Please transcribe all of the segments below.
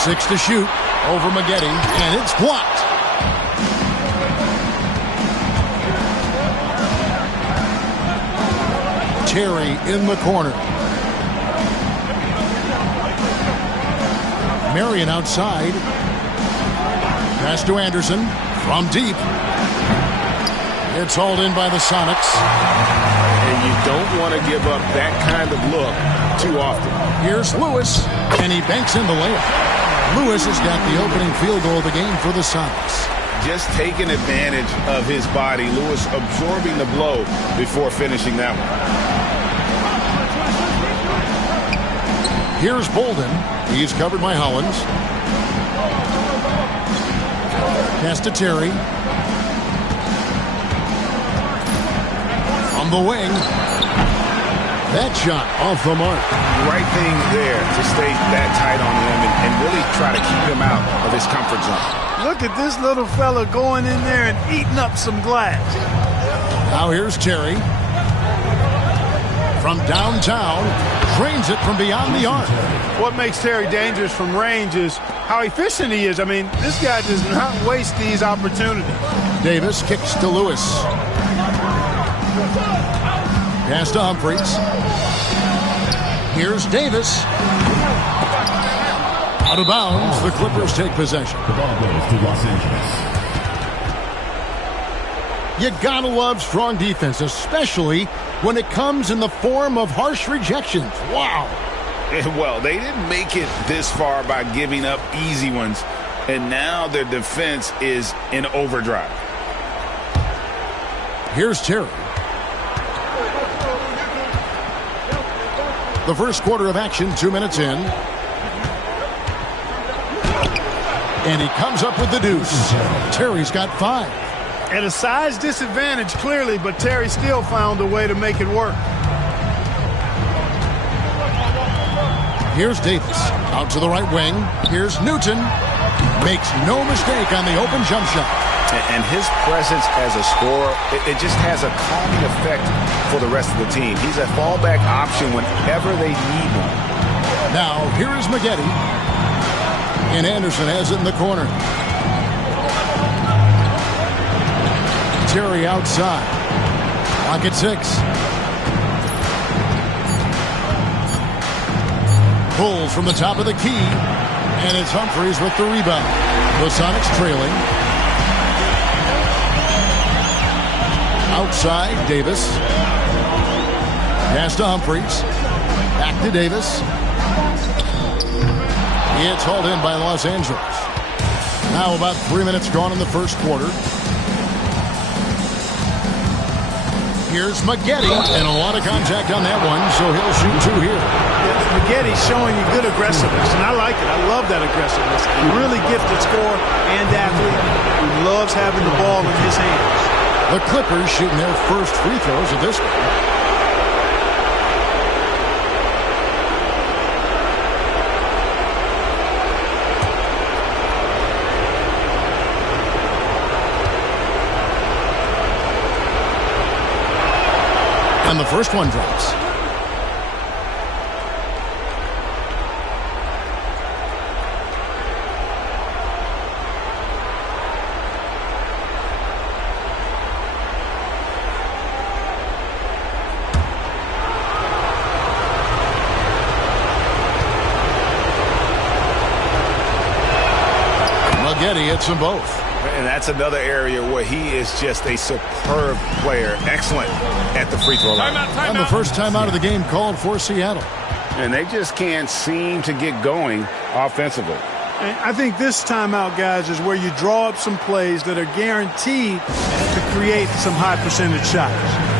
6 to shoot over Maggette, and it's blocked. Terry in the corner. Marion outside. Pass to Anderson from deep. It's hauled in by the Sonics. And you don't want to give up that kind of look too often. Here's Lewis, and he banks in the layup. Lewis has got the opening field goal of the game for the Sonics. Just taking advantage of his body. Lewis absorbing the blow before finishing that one. Here's Bolden. He's covered by Hollins. Pass to Terry. From the wing. That shot off the mark. Right thing there to stay that tight on him and really try to keep him out of his comfort zone. Look at this little fella going in there and eating up some glass. Now here's Terry. From downtown, drains it from beyond the arc. What makes Terry dangerous from range is how efficient he is. I mean, this guy does not waste these opportunities. Davis kicks to Lewis. Pass to Humphries. Here's Davis. Out of bounds, the Clippers take possession. The ball goes to Los Angeles. You gotta love strong defense, especially when it comes in the form of harsh rejections. Wow. Well, they didn't make it this far by giving up easy ones, and now their defense is in overdrive. Here's Terry. The first quarter of action, 2 minutes in. And he comes up with the deuce. Terry's got 5. At a size disadvantage, clearly, but Terry still found a way to make it work. Here's Davis. Out to the right wing. Here's Newton. Makes no mistake on the open jump shot. And his presence as a scorer, it just has a calming effect for the rest of the team. He's a fallback option whenever they need one. Now, here is Maggette. And Anderson has it in the corner. Terry outside. Clock at 6. Pulls from the top of the key. And it's Humphries with the rebound. The Sonics trailing. Outside, Davis. Pass to Humphries. Back to Davis. It's hauled in by Los Angeles. Now about 3 minutes gone in the first quarter. Here's Maggette, and a lot of contact on that one, so he'll shoot 2 here. Maggette's showing you good aggressiveness, and I like it. I love that aggressiveness. A really gifted scorer and athlete who loves having the ball in his hands. The Clippers shooting their first free throws of this game. And the first one drops. Maggette hits them both. And that's another area where he is just a superb player. Excellent at the free throw line. And the first time out of the game called for Seattle. And they just can't seem to get going offensively. And I think this timeout, guys, is where you draw up some plays that are guaranteed to create some high percentage shots.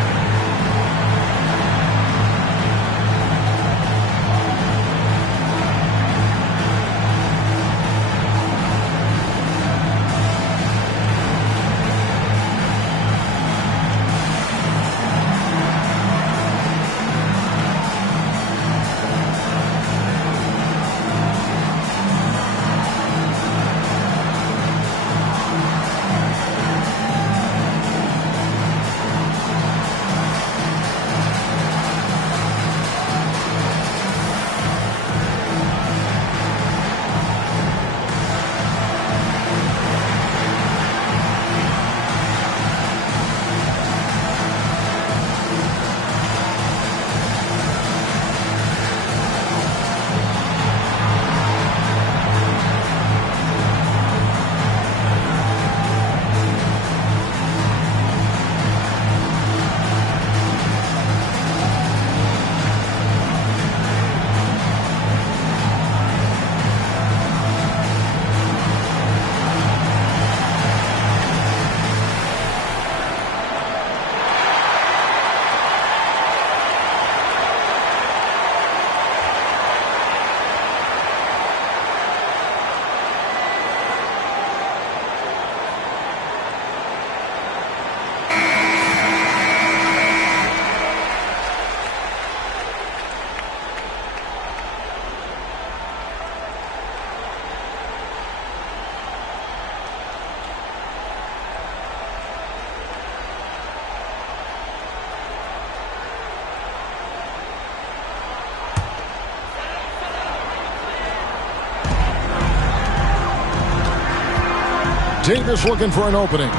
Davis looking for an opening.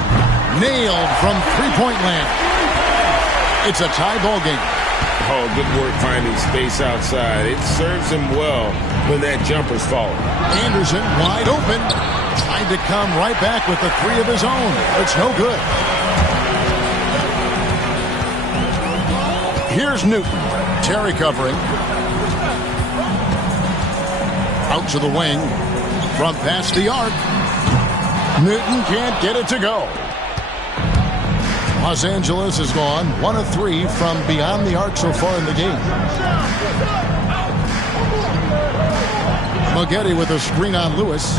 Nailed from three-point land. It's a tie ball game. Oh, good work finding space outside. It serves him well when that jumper's falling. Anderson wide open. Trying to come right back with the three of his own. It's no good. Here's Newton. Terry covering. Out to the wing. From past the arc. Newton can't get it to go. Los Angeles has gone 1 of 3 from beyond the arc so far in the game. Maggette with a screen on Lewis.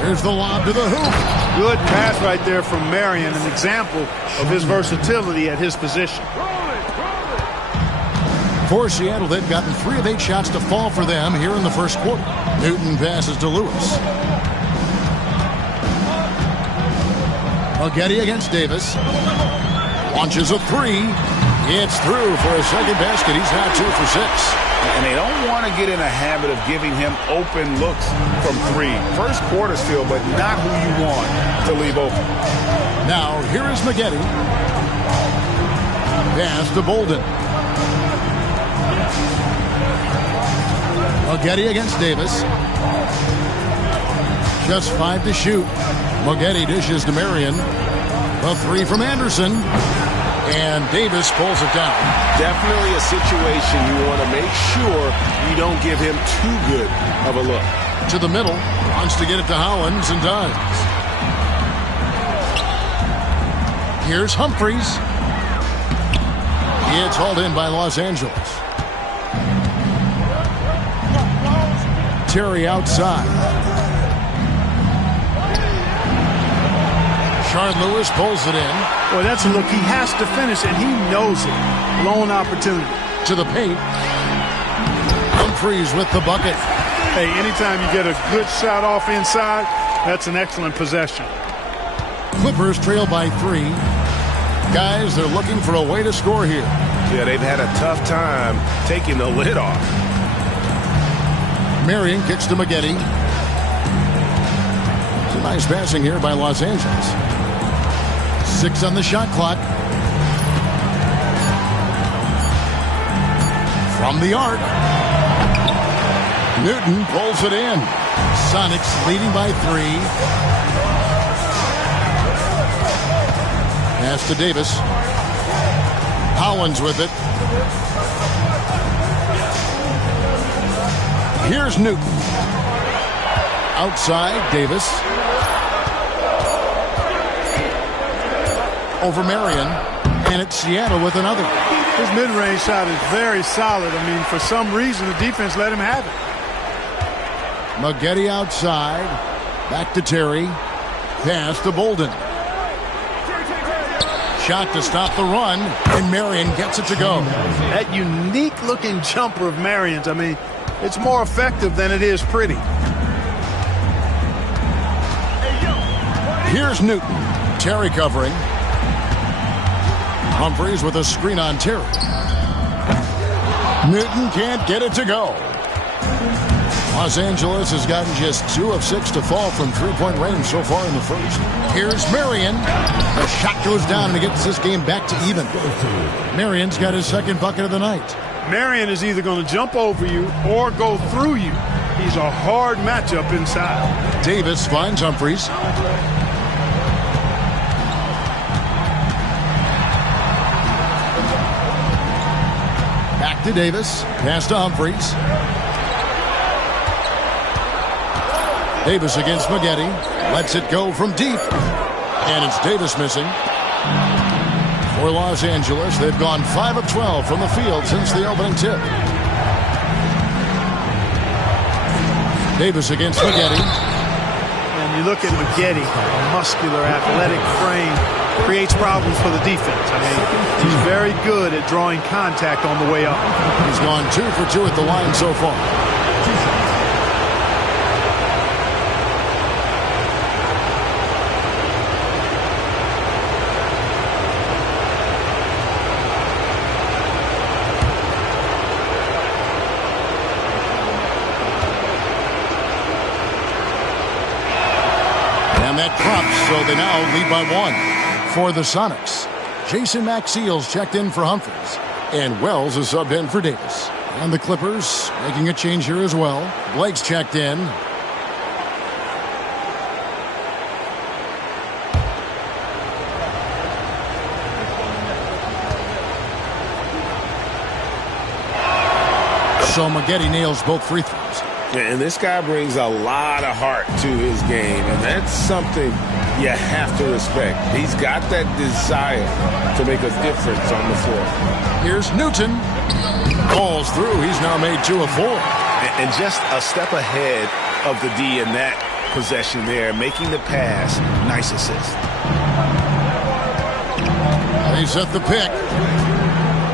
Here's the lob to the hoop. Good pass right there from Marion, an example of his versatility at his position. For Seattle, they've gotten 3 of 8 shots to fall for them here in the first quarter. Newton passes to Lewis. Maggette against Davis. Launches a 3. It's through for a second basket. He's now 2 for 6. And they don't want to get in a habit of giving him open looks from 3. First quarter still, but not who you want to leave open. Now, here is Maggette. Pass to Bolden. Maggette against Davis. Just 5 to shoot. Maggette dishes to Marion. A 3 from Anderson. And Davis pulls it down. Definitely a situation you want to make sure you don't give him too good of a look. To the middle. Wants to get it to Hollins and does. Here's Humphries. It's hauled in by Los Angeles. Terry outside. Shard Lewis pulls it in. Boy, that's a look he has to finish, and he knows it. Lone opportunity. To the paint. Humphries with the bucket. Hey, anytime you get a good shot off inside, that's an excellent possession. Clippers trail by 3. Guys, they're looking for a way to score here. Yeah, they've had a tough time taking the lid off. Marion kicks to Maggette. It's a nice passing here by Los Angeles. 6 on the shot clock. From the arc. Newton pulls it in. Sonics leading by 3. Pass to Davis. Hollins with it. Here's Newton. Outside, Davis. Over Marion. And it's Seattle with another. His mid-range shot is very solid. I mean, for some reason, the defense let him have it. Maggette outside. Back to Terry. Pass to Bolden. Shot to stop the run. And Marion gets it to go. That unique-looking jumper of Marion's, I mean, it's more effective than it is pretty. Here's Newton. Terry covering. Humphries with a screen on Terry. Newton can't get it to go. Los Angeles has gotten just 2 of 6 to fall from three-point range so far in the first. Here's Marion. The shot goes down and it gets this game back to even. Marion's got his second bucket of the night. Marion is either going to jump over you or go through you. He's a hard matchup inside. Davis finds Humphries. Back to Davis. Pass to Humphries. Davis against Maggette. Lets it go from deep. And it's Davis missing. For Los Angeles, they've gone 5 of 12 from the field since the opening tip. Davis against Maggette. And you look at Maggette, a muscular, athletic frame, creates problems for the defense. I mean, he's very good at drawing contact on the way up. He's gone 2 for 2 at the line so far. And that drops, so they now lead by 1. For the Sonics, Jason Maxiell's checked in for Humphries. And Wells is subbed in for Davis. And the Clippers making a change here as well. Blake's checked in. So Maggette nails both free throws. And this guy brings a lot of heart to his game, and that's something you have to respect. He's got that desire to make a difference on the floor. Here's Newton. Falls through. He's now made 2 of 4. And just a step ahead of the D in that possession there, making the pass. Nice assist. They set the pick.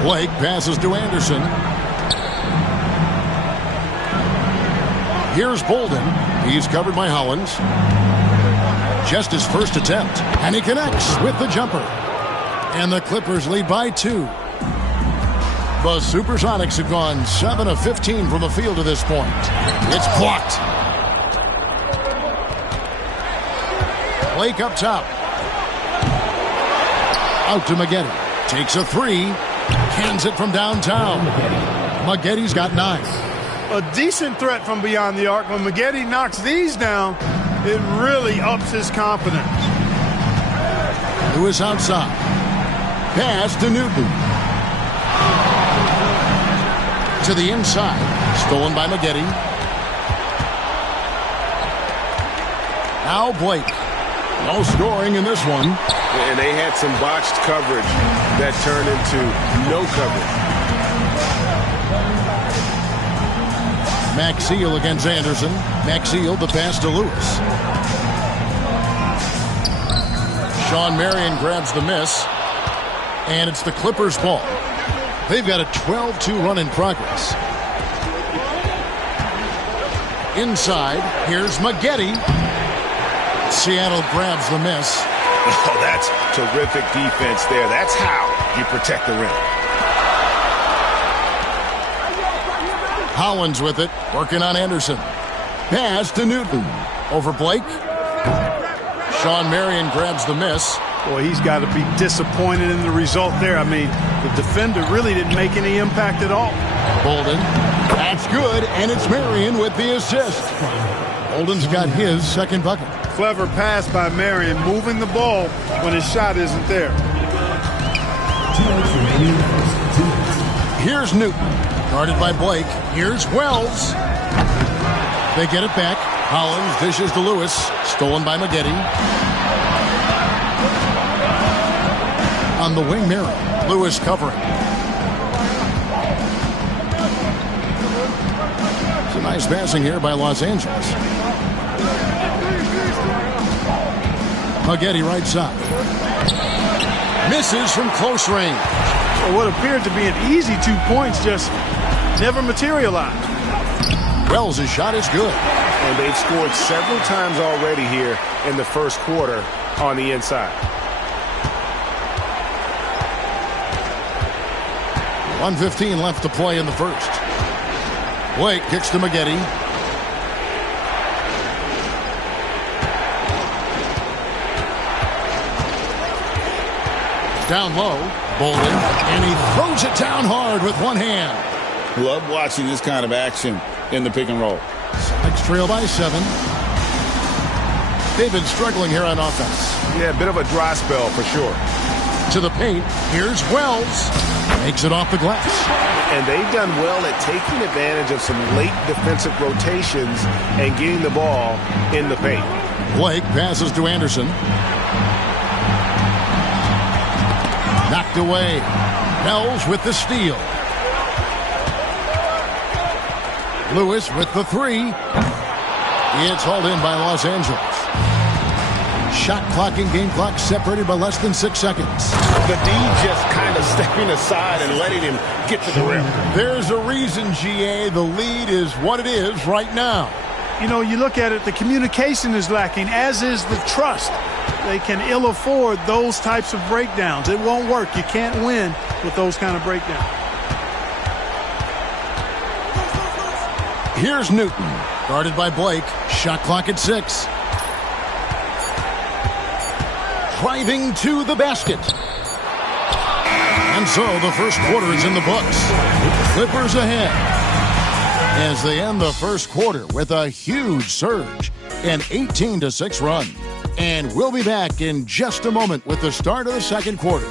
Blake passes to Anderson. Here's Bolden. He's covered by Hollins. Just his first attempt. And he connects with the jumper. And the Clippers lead by 2. The Supersonics have gone 7 of 15 from the field to this point. It's blocked. Blake up top. Out to Maggette. Takes a 3. Cans it from downtown. Maggette's got 9. A decent threat from beyond the arc. When Maggette knocks these down, it really ups his confidence. Lewis outside. Pass to Newton. To the inside. Stolen by Maggette. Now Blake. No scoring in this one. And they had some botched coverage that turned into no coverage. Maxiell against Anderson. Maxiell the pass to Lewis. Shawn Marion grabs the miss. And it's the Clippers' ball. They've got a 12-2 run in progress. Inside, here's Maggette. Seattle grabs the miss. Oh, that's terrific defense there. That's how you protect the rim. Hollins with it, working on Anderson. Pass to Newton. Over Blake. Shawn Marion grabs the miss. Boy, he's got to be disappointed in the result there. I mean, the defender really didn't make any impact at all. Bolden. That's good, and it's Marion with the assist. Bolden's got his second bucket. Clever pass by Marion, moving the ball when his shot isn't there. Here's Newton. Guarded by Blake. Here's Wells. They get it back. Hollins dishes to Lewis. Stolen by Maggette. On the wing, Marion. Lewis covering. Some nice passing here by Los Angeles. Maggette right side. Misses from close range. Well, what appeared to be an easy 2 points just never materialized. Wells' shot is good. And they've scored several times already here in the first quarter on the inside. 1:15 left to play in the first. Blake kicks to Maggette. Down low, Bolden, and he throws it down hard with one hand. Love watching this kind of action in the pick and roll. Sonics trail by 7. They've been struggling here on offense. Yeah, a bit of a dry spell for sure. To the paint, here's Wells. Makes it off the glass. And they've done well at taking advantage of some late defensive rotations and getting the ball in the paint. Blake passes to Anderson. Knocked away. Wells with the steal. Lewis with the 3. It's hauled in by Los Angeles. Shot clock and game clock separated by less than 6 seconds. The D just kind of stepping aside and letting him get to the rim. There's a reason, GA, the lead is what it is right now. You know, you look at it, the communication is lacking, as is the trust. They can ill afford those types of breakdowns. It won't work. You can't win with those kind of breakdowns. Here's Newton, guarded by Blake. Shot clock at 6. driving to the basket. And so the first quarter is in the books. Clippers ahead as they end the first quarter with a huge surge, an 18-6 run. And we'll be back in just a moment with the start of the second quarter.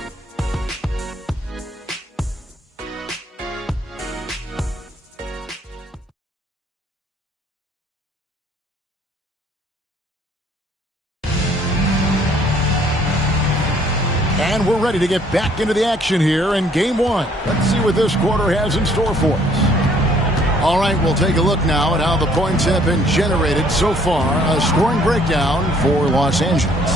And we're ready to get back into the action here in Game 1. Let's see what this quarter has in store for us. All right, we'll take a look now at how the points have been generated so far. A scoring breakdown for Los Angeles.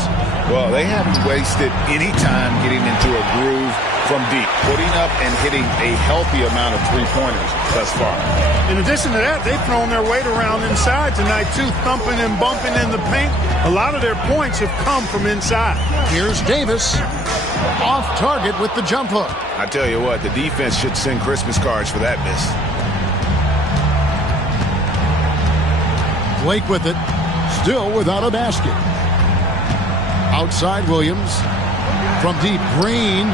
Well, they haven't wasted any time getting into a groove from deep, putting up and hitting a healthy amount of three-pointers thus far. In addition to that, they've thrown their weight around inside tonight, too, thumping and bumping in the paint. A lot of their points have come from inside. Here's Davis. Off target with the jump hook. I tell you what, the defense should send Christmas cards for that miss. Blake with it, still without a basket. Outside Williams. From deep, Green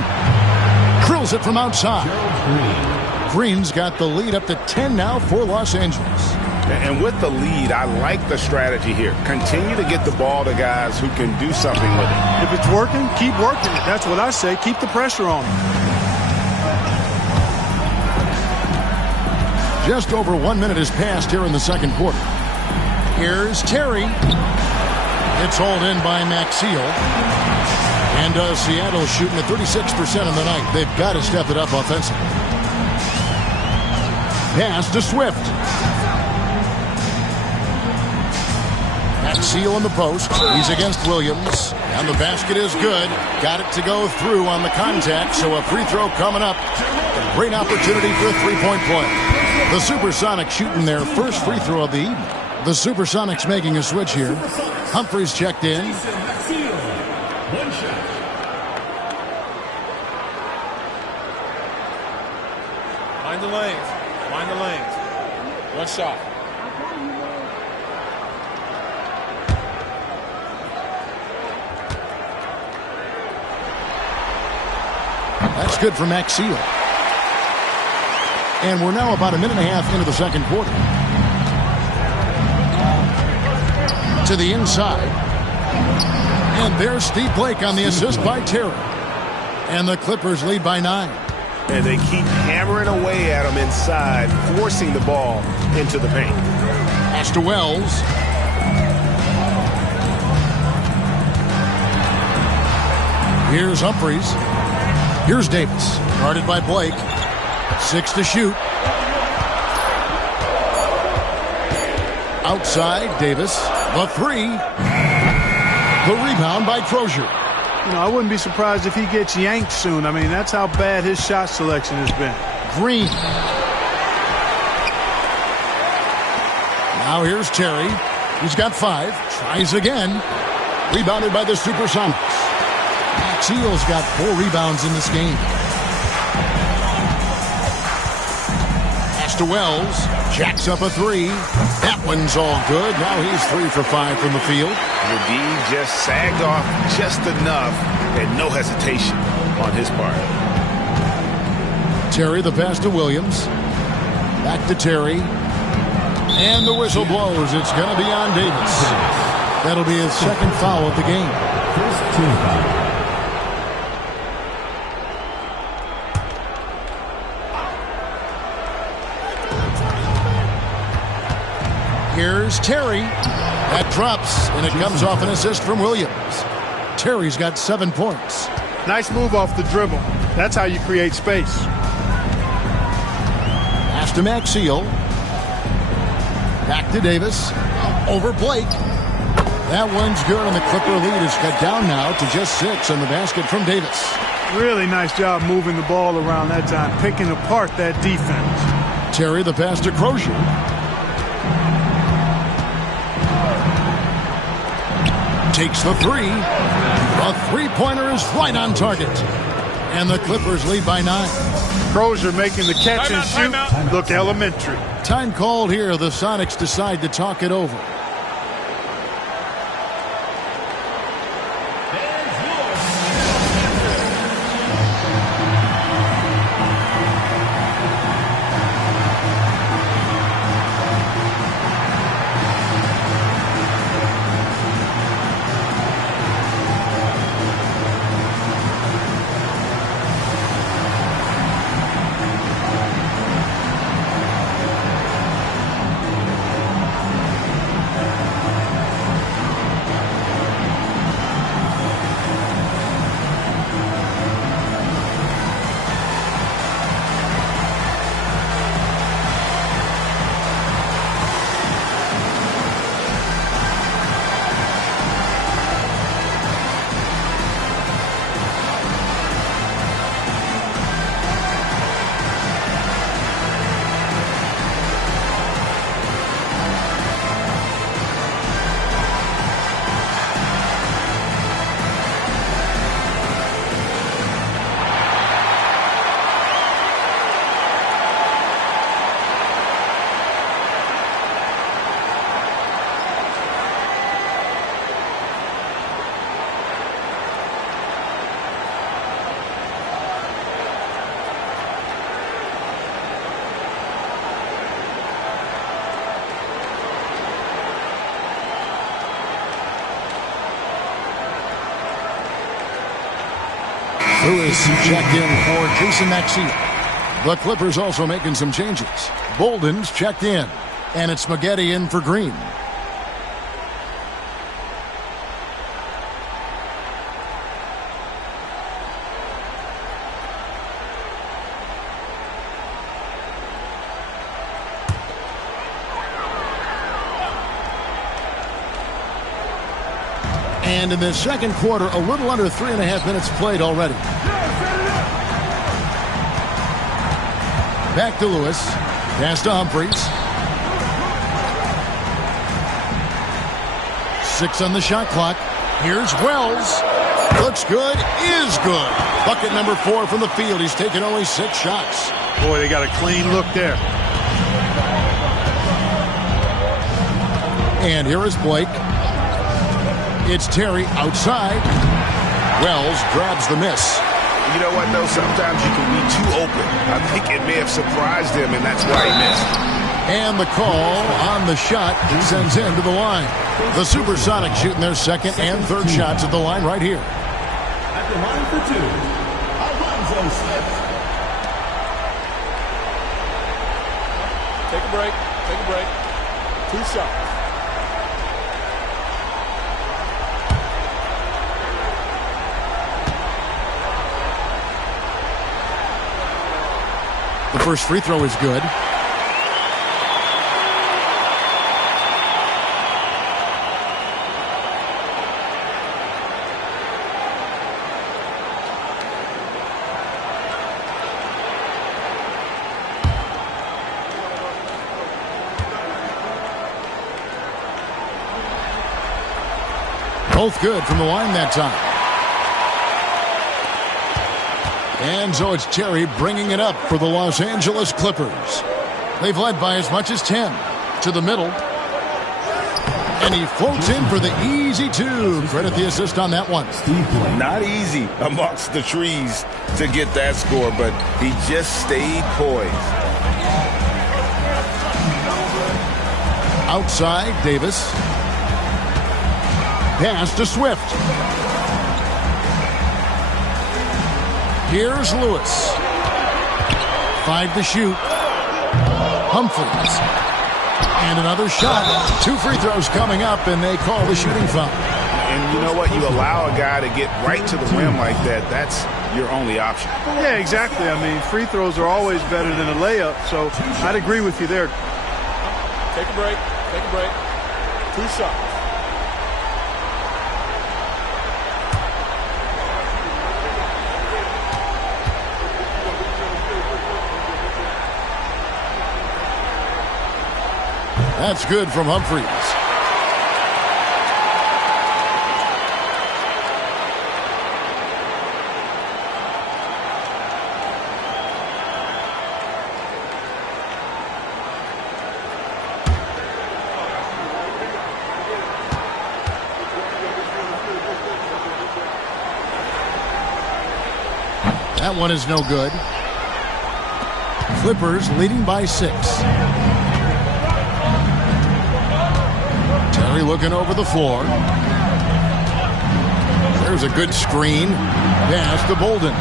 drills it from outside. Green's got the lead up to 10 now for Los Angeles. And with the lead, I like the strategy here. Continue to get the ball to guys who can do something with it. If it's working, keep working it. That's what I say. Keep the pressure on them. Just over 1 minute has passed here in the second quarter. Here's Terry. It's hauled in by Maxiel. And Seattle shooting at 36% on the night. They've got to step it up offensively. Pass to Swift. Maxiel in the post. He's against Williams. And the basket is good. Got it to go through on the contact, so a free throw coming up. A great opportunity for a three-point play. The Supersonics shooting their first free throw of the evening. The Supersonics making a switch here. Humphries checked in. One shot. Mind the lanes. Mind the lanes. One shot. That's good for Maxiel. And we're now about a minute and a half into the second quarter. To the inside. And there's Steve Blake on the assist by Terry. And the Clippers lead by 9. And they keep hammering away at them inside, forcing the ball into the paint. Pass to Wells. Here's Humphries. Here's Davis. Guarded by Blake. 6 to shoot. Outside, Davis. The 3. The rebound by Crozier. You know, I wouldn't be surprised if he gets yanked soon. I mean, that's how bad his shot selection has been. Green. Now here's Terry. He's got 5. Tries again. Rebounded by the Supersonics. Maxiel's got 4 rebounds in this game. Pass to Wells. Jacks up a 3. That one's all good. Now he's 3 for 5 from the field. The D just sagged off just enough and no hesitation on his part. Terry, the pass to Williams. Back to Terry. And the whistle blows. It's going to be on Davis. That'll be his second foul of the game. First team foul. Here's Terry. That drops, and it comes off an assist from Williams. Terry's got 7 points. Nice move off the dribble. That's how you create space. Pass to Maxiel. Back to Davis. Over Blake. That one's good, and the Clipper lead is cut down now to just 6 on the basket from Davis. Really nice job moving the ball around that time, picking apart that defense. Terry, the pass to Crozier. Takes the 3. A three-pointer is right on target. And the Clippers lead by 9. Crozier making the catch and shoot. Look elementary. Time called here. The Sonics decide to talk it over. Lewis checked in for Jason Maxiell. The Clippers also making some changes. Bolden's checked in, and it's Maggette in for Green. And in the second quarter, a little under 3.5 minutes played already. Back to Lewis. Pass to Humphries. 6 on the shot clock. Here's Wells. Looks good. Is good. Bucket number 4 from the field. He's taken only 6 shots. Boy, they got a clean look there. And here is Blake. It's Terry outside. Wells grabs the miss. You know what, though? Sometimes you can be too open. I think it may have surprised him, and that's why he missed. And the call on the shot sends him to the line. The Supersonics shooting their second and third shots at the line right here. At the line for 2, Alonzo Smith. Take a break. Take a break. 2 shots. The first free throw is good. Both good from the line that time. And so it's Terry bringing it up for the Los Angeles Clippers. They've led by as much as 10. To the middle. And he floats in for the easy 2. Credit the assist on that one. Not easy amongst the trees to get that score, but he just stayed poised. Outside, Davis. Pass to Swift. Here's Lewis. 5 to shoot. Humphries. And another shot. 2 free throws coming up, and they call the shooting foul. And you know what? You allow a guy to get right to the rim like that. That's your only option. Yeah, exactly. I mean, free throws are always better than a layup, so I'd agree with you there. Take a break. Take a break. 2 shots. That's good from Humphries. That one is no good. Clippers leading by 6. Terry looking over the floor. There's a good screen. Pass to Bolden.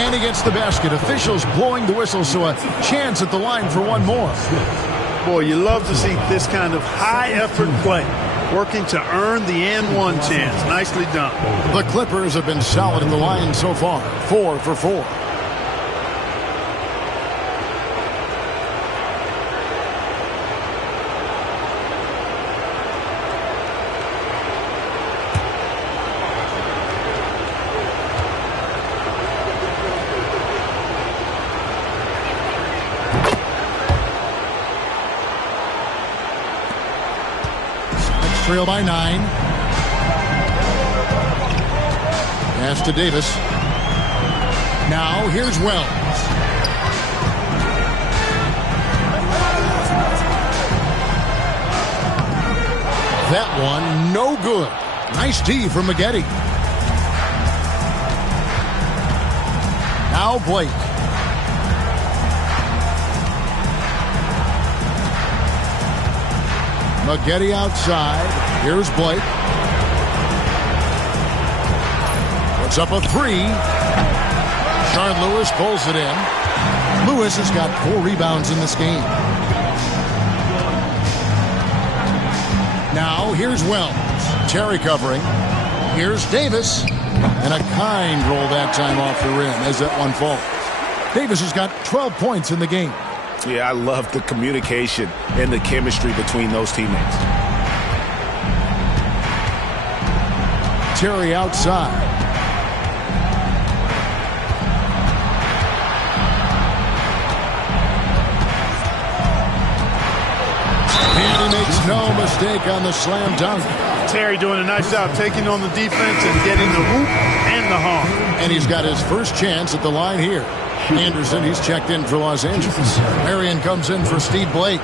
And he gets the basket. Officials blowing the whistle, so a chance at the line for one more. Boy, you love to see this kind of high-effort play, working to earn the and-one chance. Nicely done. The Clippers have been solid in the line so far. 4 for 4. Trail by 9. Pass to Davis. Now here's Wells. That one no good. Nice D from Maggette. Now Blake. Maggette outside. Here's Blake. Puts up a three. Shard Lewis pulls it in. Lewis has got 4 rebounds in this game. Now here's Wells. Terry covering. Here's Davis. And a kind roll that time off the rim as that one falls. Davis has got 12 points in the game. Yeah, I love the communication and the chemistry between those teammates. Terry outside. And he makes no mistake on the slam dunk. Terry doing a nice job taking on the defense and getting the hoop and the harm. And he's got his first chance at the line here. Anderson, he's checked in for Los Angeles. Marion comes in for Steve Blake.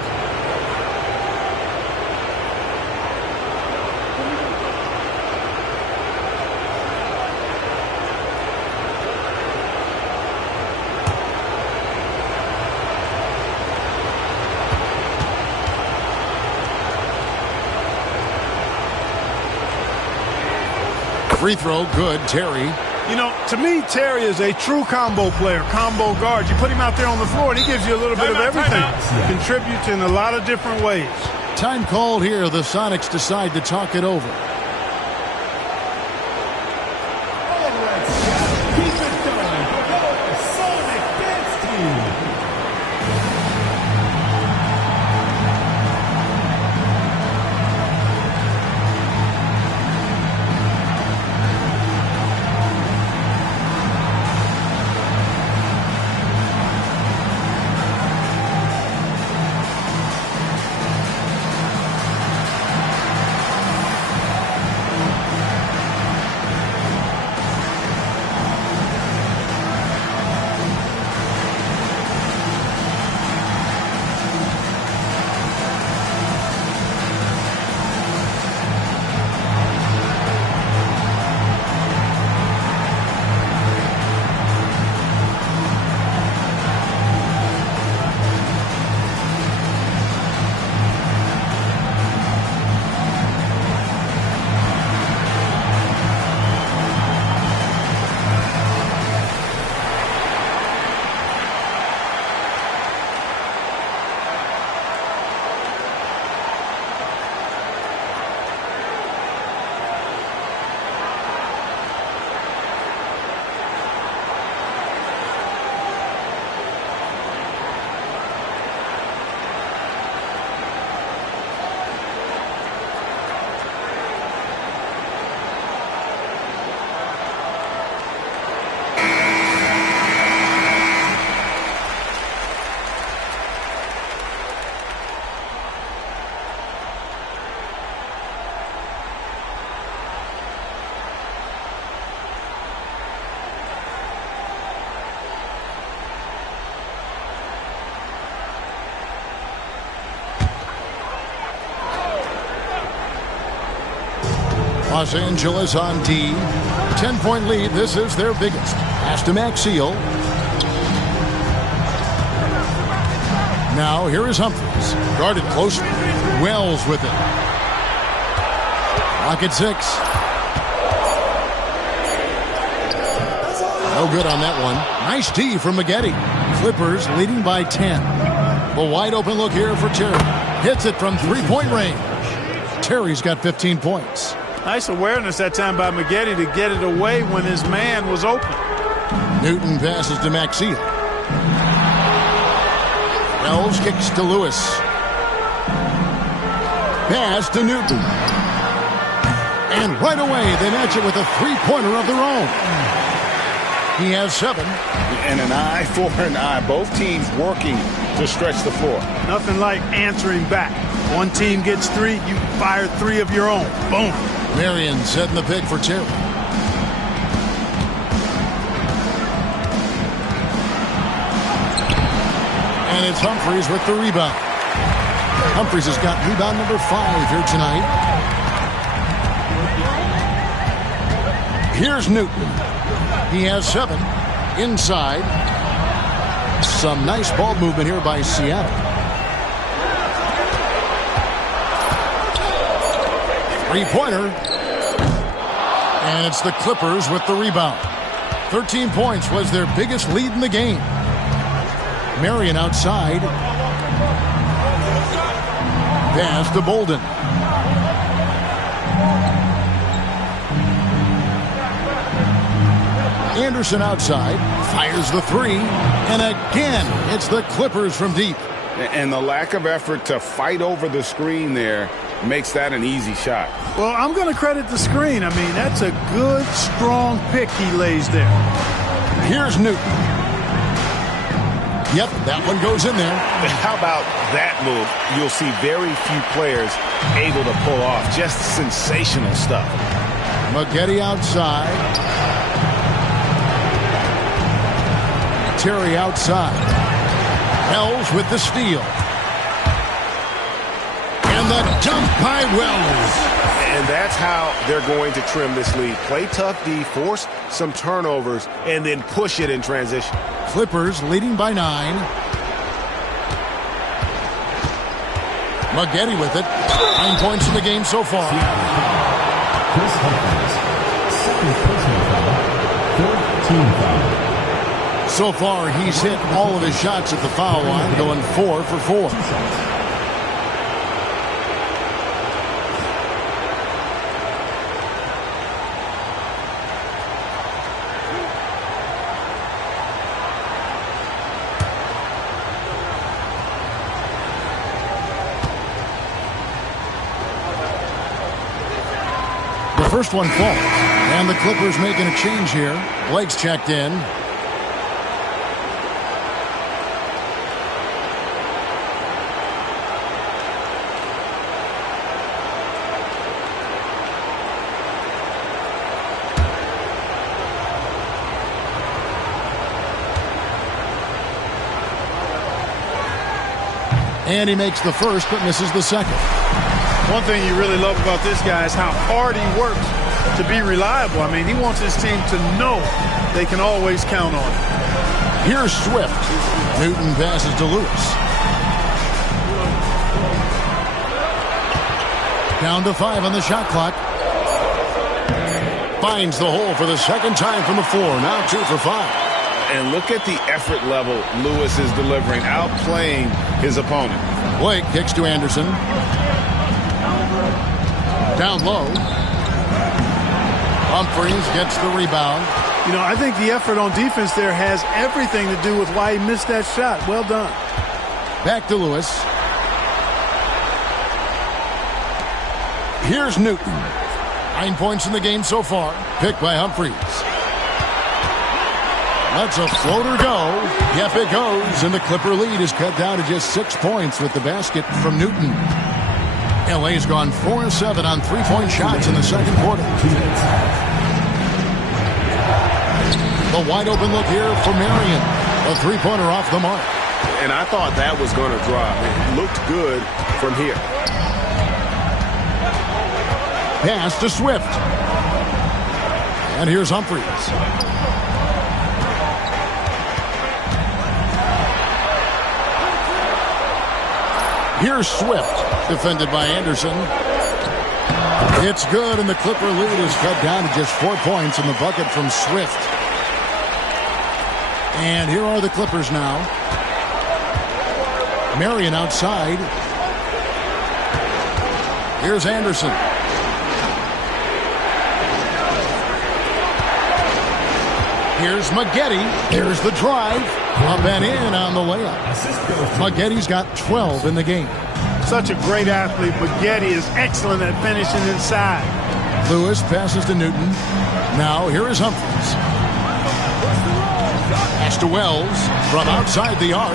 Free throw, good, Terry. You know, to me, Terry is a true combo player, combo guard. You put him out there on the floor, and he gives you a little bit of everything. Contributes in a lot of different ways. Time called here. The Sonics decide to talk it over. Keep it going for the Sonic Dance Team. Los Angeles on D. 10-point lead. This is their biggest. Pass to Maxiel. Now here is Humphries. Guarded closely. Wells with it. Lock at 6. No good on that one. Nice D from Maggette. Clippers leading by 10. A wide open look here for Terry. Hits it from 3-point range. Terry's got 15 points. Nice awareness that time by Maggette to get it away when his man was open. Newton passes to Maxiel. Wells kicks to Lewis. Pass to Newton. And right away they match it with a three-pointer of their own. He has 7. And an eye for an eye. Both teams working to stretch the floor. Nothing like answering back. One team gets 3, you fire 3 of your own. Boom. Marion setting the pick for Terry. And it's Humphries with the rebound. Humphries has got rebound number 5 here tonight. Here's Newton. He has 7 inside. Some nice ball movement here by Seattle. Three-pointer. And it's the Clippers with the rebound. 13 points was their biggest lead in the game. Marion outside. Pass to Bolden. Anderson outside. Fires the three. And again, it's the Clippers from deep. And the lack of effort to fight over the screen there makes that an easy shot. Well, I'm going to credit the screen. I mean, that's a good, strong pick he lays there. Here's Newton. Yep, that one goes in there. How about that move? You'll see very few players able to pull off. Just sensational stuff. Maggette outside. Terry outside. Wells with the steal. And the dunk by Wells. And that's how they're going to trim this lead. Play tough D, force some turnovers, and then push it in transition. Clippers leading by 9. Maggette with it. 9 points in the game so far. Chris Humphries, second personal foul, 3rd team foul. So far, he's hit all of his shots at the foul line, going 4 for 4. The first one falls, and the Clippers making a change here. Blake's checked in. And he makes the first, but misses the second. One thing you really love about this guy is how hard he works to be reliable. I mean, he wants his team to know they can always count on him. Here's Swift. Newton passes to Lewis. Down to 5 on the shot clock. Finds the hole for the second time from the floor. Now 2 for 5. And look at the effort level Lewis is delivering, outplaying his opponent. Blake kicks to Anderson. Down low. Humphries gets the rebound. You know, I think the effort on defense there has everything to do with why he missed that shot. Well done. Back to Lewis. Here's Newton. 9 points in the game so far. Picked by Humphries. Lets a floater go. Yep, it goes. And the Clipper lead is cut down to just 6 points with the basket from Newton. LA's gone 4 of 7 on 3-point shots in the second quarter. The wide open look here for Marion. A 3-pointer off the mark. And I thought that was going to drop. It looked good from here. Pass to Swift. And here's Humphries. Here's Swift, defended by Anderson. It's good, and the Clipper lead is cut down to just 4 points in the bucket from Swift. And here are the Clippers now. Marion outside. Here's Anderson. Here's Maggette. There's the drive. Up and in on the layup. Maggette's got 12 in the game. Such a great athlete. Maggette is excellent at finishing inside. Lewis passes to Newton. Now here is Humphries. Pass to Wells from outside the arc.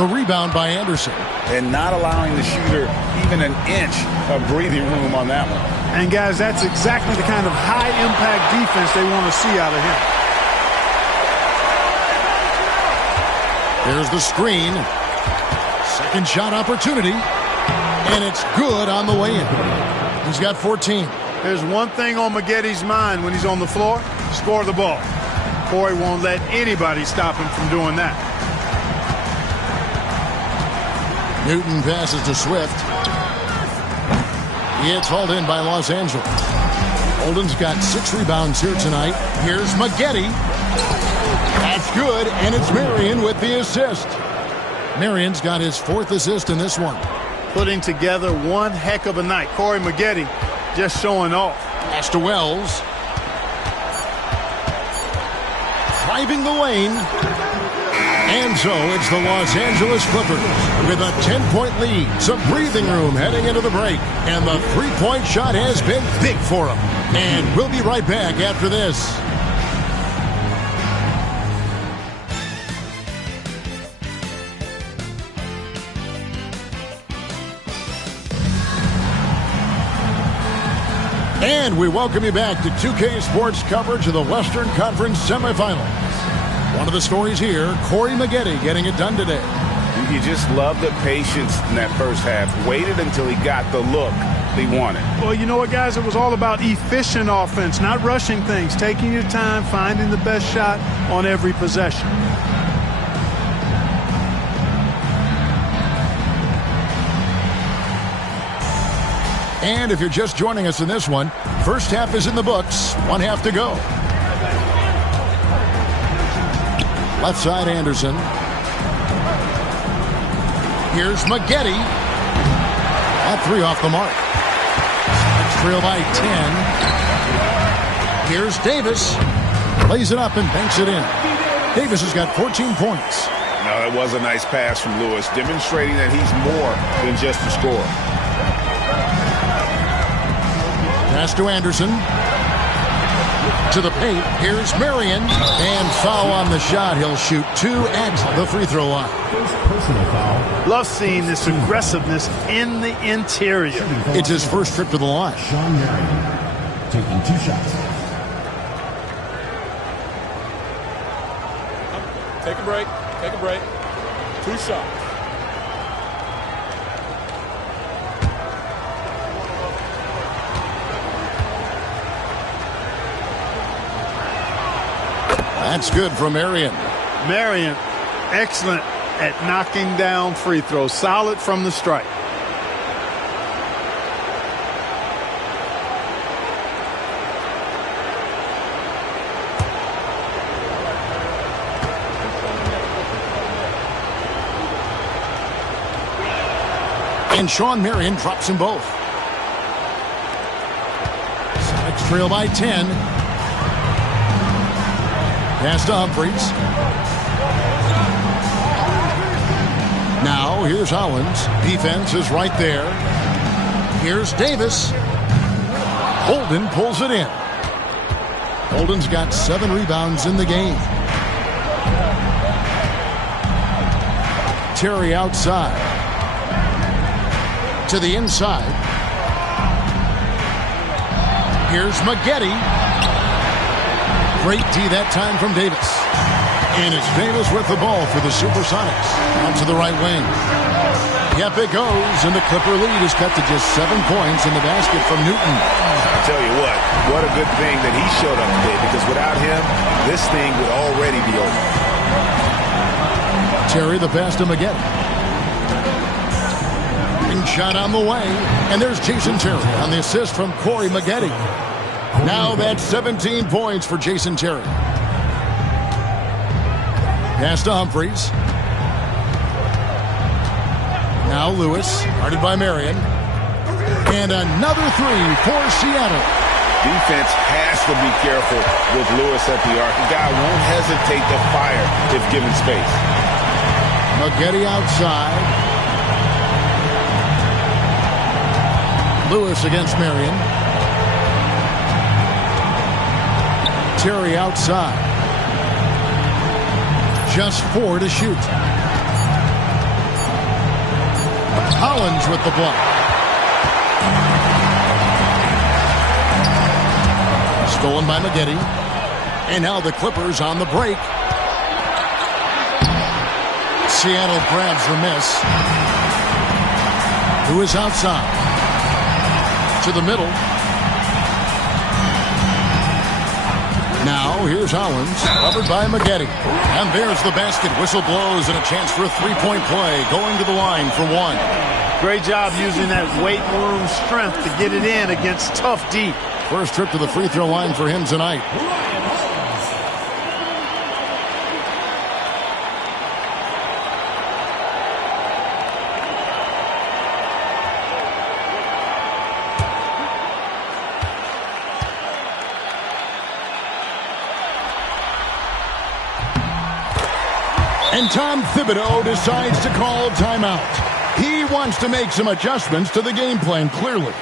The rebound by Anderson. And not allowing the shooter even an inch of breathing room on that one. And guys, that's exactly the kind of high-impact defense they want to see out of him. There's the screen. Second shot opportunity. And it's good on the way in. He's got 14. There's one thing on Maggette's mind when he's on the floor: score the ball. Corey won't let anybody stop him from doing that. Newton passes to Swift. It's hauled in by Los Angeles. Holden's got 6 rebounds here tonight. Here's Maggette. That's good, and it's Marion with the assist. Marion's got his 4th assist in this one. Putting together one heck of a night. Corey Maggette just showing off. Pass to Wells. Driving the lane. And so it's the Los Angeles Clippers with a 10-point lead. Some breathing room heading into the break. And the 3-point shot has been big for them. And we'll be right back after this. And we welcome you back to 2K Sports coverage of the Western Conference semifinals. One of the stories here, Corey Maggette getting it done today. You just love the patience in that first half. Waited until he got the look he wanted. Well, you know what, guys? It was all about efficient offense, not rushing things, taking your time, finding the best shot on every possession. And if you're just joining us in this one, first half is in the books. 1 half to go. Left side, Anderson. Here's Maggette. That 3 off the mark. Next trail by 10. Here's Davis. Lays it up and banks it in. Davis has got 14 points. No, that was a nice pass from Lewis, demonstrating that he's more than just a scorer. Pass to Anderson. To the paint. Here's Marion. And foul on the shot. He'll shoot 2 at the free throw line. Personal foul. Love seeing this aggressiveness in the interior. It's his first trip to the line. Shawn Marion taking 2 shots. Take a break. Take a break. 2 shots. That's good from Marion. Marion, excellent at knocking down free throws. Solid from the stripe. And Shawn Marion drops them both. Sonics trail by 10. Pass to Humphries. Now, here's Hollins. Defense is right there. Here's Davis. Holden pulls it in. Holden's got 7 rebounds in the game. Terry outside. To the inside. Here's Maggette. Great D that time from Davis. And it's Davis with the ball for the Supersonics. Out to the right wing. Yep, it goes, and the Clipper lead is cut to just 7 points in the basket from Newton. I'll tell you what a good thing that he showed up today, because without him, this thing would already be over. Terry the pass to Maggette. Ring shot on the way, and there's Jason Terry on the assist from Corey Maggette. Now that's 17 points for Jason Terry. Pass to Humphries. Now Lewis, guarded by Marion. And another 3 for Seattle. Defense has to be careful with Lewis at the arc. The guy won't hesitate to fire if given space. Maggette outside. Lewis against Marion. Terry outside. Just 4 to shoot. Hollins with the block. Stolen by Maggette. And now the Clippers on the break. Seattle grabs the miss. Who is outside? To the middle. Now, here's Hollins, covered by Maggette. And there's the basket. Whistle blows and a chance for a 3-point play. Going to the line for 1. Great job using that weight room strength to get it in against tough D. First trip to the free throw line for him tonight. And Tom Thibodeau decides to call timeout. He wants to make some adjustments to the game plan, clearly.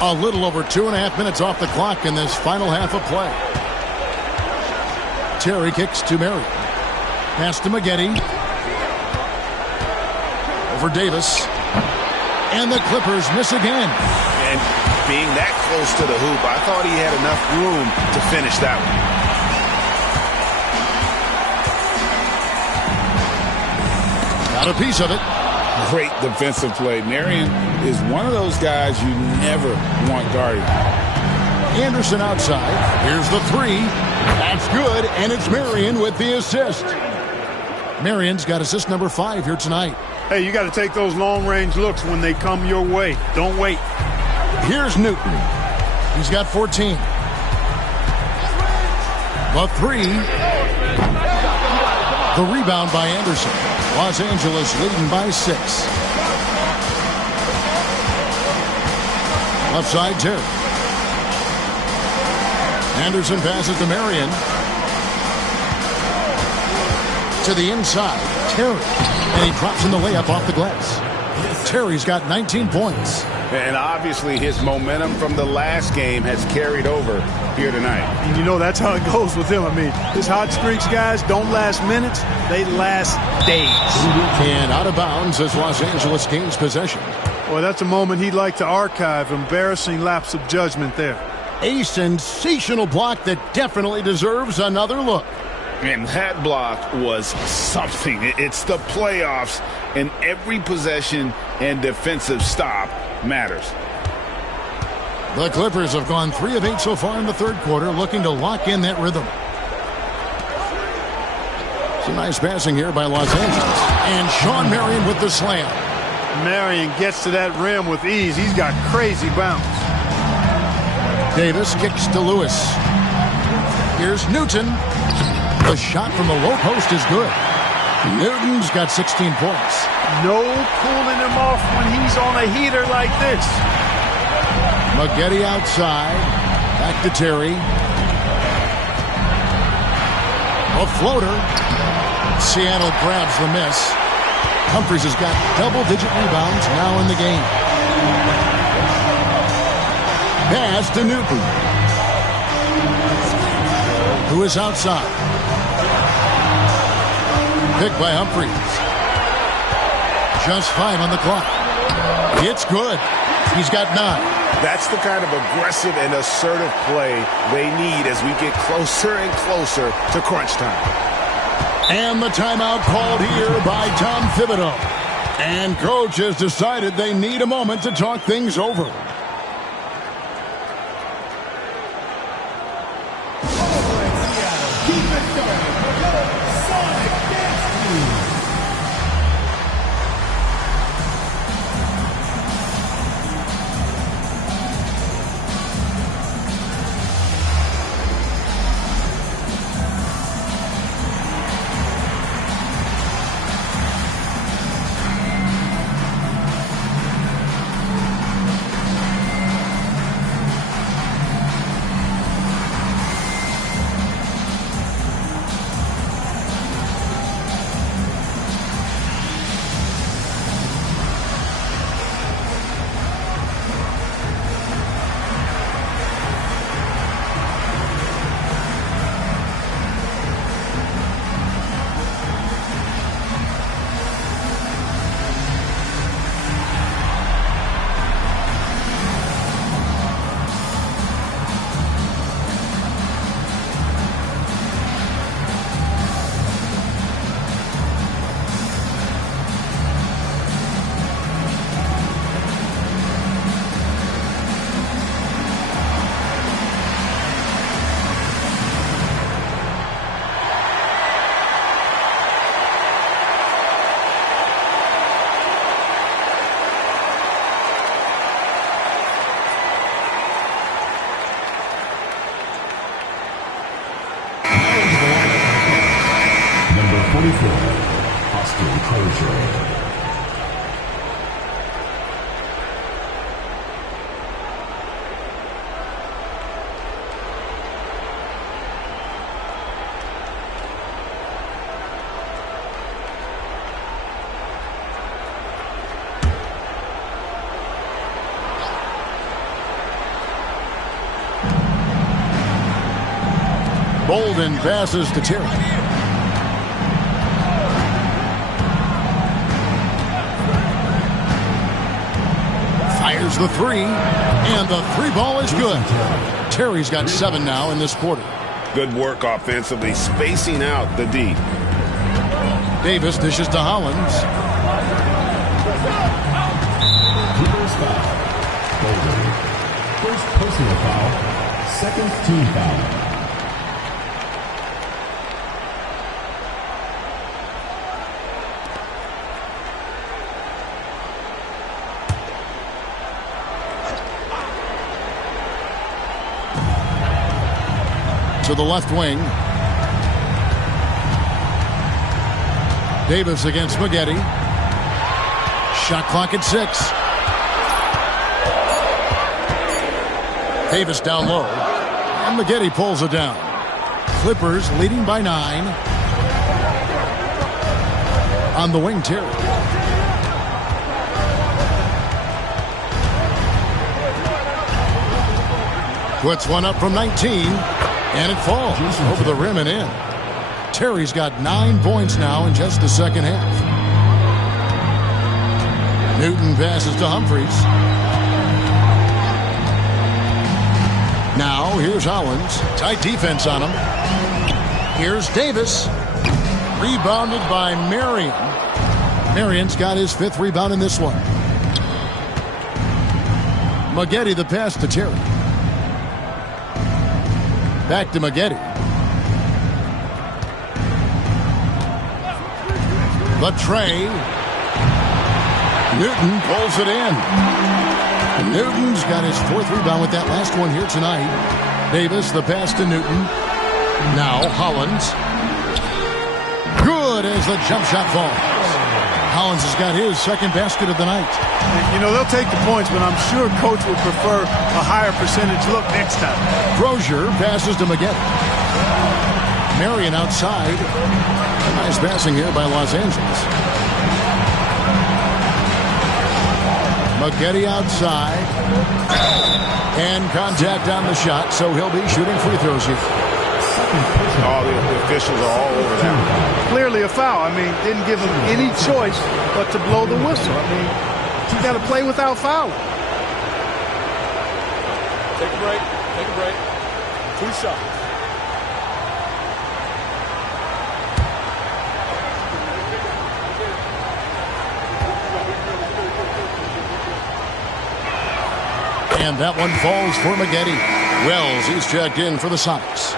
A little over 2.5 minutes off the clock in this final half of play. Terry kicks to Marion. Pass to Maggette. Over Davis. And the Clippers miss again. And being that close to the hoop, I thought he had enough room to finish that one. Got a piece of it. Great defensive play. Marion is one of those guys you never want guarded. Anderson outside. Here's the three. That's good, and it's Marion with the assist. Marion's got assist number 5 here tonight. Hey, you got to take those long-range looks when they come your way. Don't wait. Here's Newton. He's got 14. The three. The rebound by Anderson. Los Angeles leading by 6. Left side, Terry. Anderson passes to Marion. To the inside, Terry. And he drops in the layup off the glass. Terry's got 19 points. And obviously his momentum from the last game has carried over here tonight. And you know that's how it goes with him. I mean, his hot streaks, guys, don't last minutes. They last days. And out of bounds as Los Angeles gains possession. Well, that's a moment he'd like to archive. Embarrassing lapse of judgment there. A sensational block that definitely deserves another look. And that block was something. It's the playoffs, and every possession and defensive stop matters. The Clippers have gone 3 of 8 so far in the third quarter, looking to lock in that rhythm. Some nice passing here by Los Angeles. And Shawn Marion with the slam. Marion gets to that rim with ease. He's got crazy bounce. Davis kicks to Lewis. Here's Newton. The shot from the low post is good. Newton's got 16 points. No cooling him off when he's on a heater like this. Maggette outside. Back to Terry. A floater. Seattle grabs the miss. Humphries has got double-digit rebounds now in the game. Pass to Newton, who is outside. Picked by Humphries. Just 5 on the clock. It's good. He's got 9. That's the kind of aggressive and assertive play they need as we get closer and closer to crunch time. And the timeout called here by Tom Thibodeau. And coach has decided they need a moment to talk things over. Austin Crozier. Bolden passes to Terry. Fires the three, and the three ball is good. Terry's got 7 now in this quarter. Good work offensively, spacing out the D. Davis dishes to Hollins. First foul. Bolden. First personal foul. Second team foul. To the left wing. Davis against Maggette. Shot clock at 6. Davis down low. And Maggette pulls it down. Clippers leading by 9. On the wing, Terry. Puts one up from 19. And it falls over the rim and in. Terry's got 9 points now in just the second half. Newton passes to Humphries. Now here's Hollins. Tight defense on him. Here's Davis. Rebounded by Marion. Marion's got his 5th rebound in this one. Maggette the pass to Terry. Back to Maggette. The tray. Newton pulls it in. Newton's got his 4th rebound with that last one here tonight. Davis, the pass to Newton. Now Hollins. Good as the jump shot falls. Hollins has got his 2nd basket of the night. You know, they'll take the points, but I'm sure Coach would prefer a higher percentage look next time. Crozier passes to Maggette. Marion outside. Nice passing here by Los Angeles. Maggette outside. And contact on the shot, so he'll be shooting free throws here. All the officials are all over that. Clearly a foul. I mean, didn't give him any choice but to blow the whistle. I mean, you got to play without fouling. Take a break. Take a break. 2 shots. And that one falls for Maggette. Wells, he's checked in for the Sonics.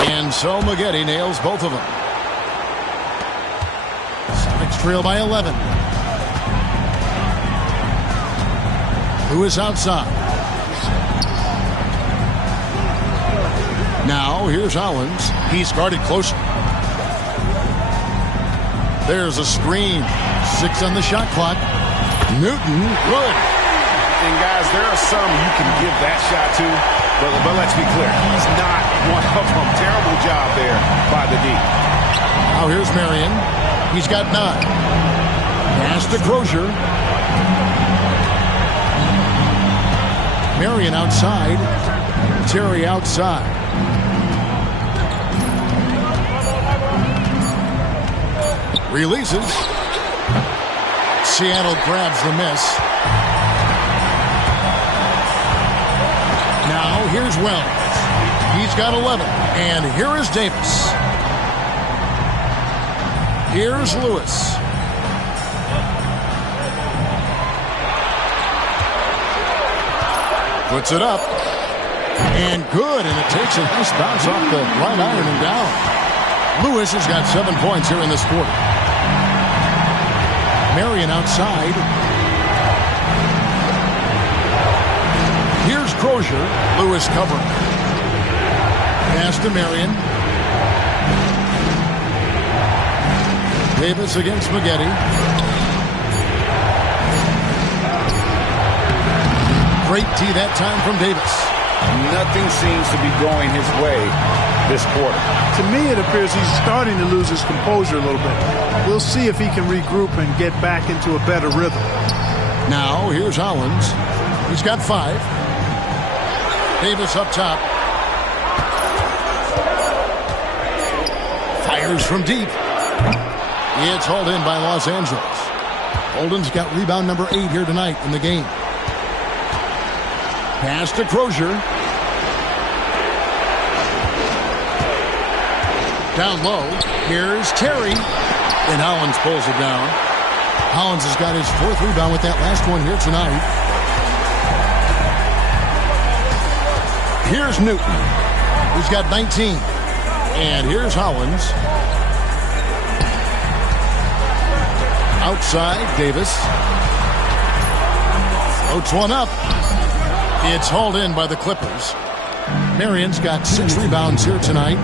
And so Maggette nails both of them. Sonics trail by 11. Lewis outside. Now here's Hollins. He's guarded closer. There's a screen. 6 on the shot clock. Newton, good. And guys, there are some you can give that shot to, but let's be clear, he's not one of them. Terrible job there by the D. Now here's Marion. He's got 9. Pass to Crozier. Marion outside. Terry outside. Releases. Seattle grabs the miss. Now here's Wells. He's got 11. And here is Davis. Here's Lewis. Puts it up. And good. And it takes a nice bounce off the right iron and down. Lewis has got 7 points here in this quarter. Marion outside. Here's Crozier. Lewis covering. Pass to Marion. Davis against Maggette. Great D that time from Davis. Nothing seems to be going his way this quarter. To me, it appears he's starting to lose his composure a little bit. We'll see if he can regroup and get back into a better rhythm. Now, here's Hollins. He's got 5. Davis up top. Fires from deep. It's hauled in by Los Angeles. Holden's got rebound number 8 here tonight in the game. Pass to Crozier. Down low. Here's Terry. And Hollins pulls it down. Hollins has got his 4th rebound with that last one here tonight. Here's Newton. He's got 19. And here's Hollins. Outside, Davis. Floats one up. It's hauled in by the Clippers. Marion's got 6 rebounds here tonight.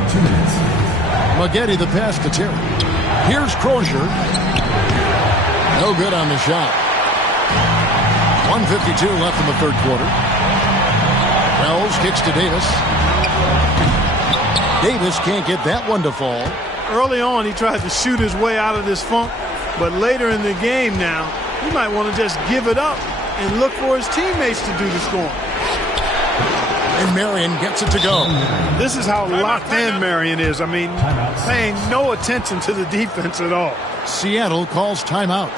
Maggette the pass to Terry. Here's Crozier. No good on the shot. 1:52 left in the third quarter. Wells kicks to Davis. Davis can't get that one to fall. Early on, he tried to shoot his way out of this funk, but later in the game now, he might want to just give it up and look for his teammates to do the scoring. And Marion gets it to go. This is how locked in Marion is. I mean, paying no attention to the defense at all. Seattle calls timeout.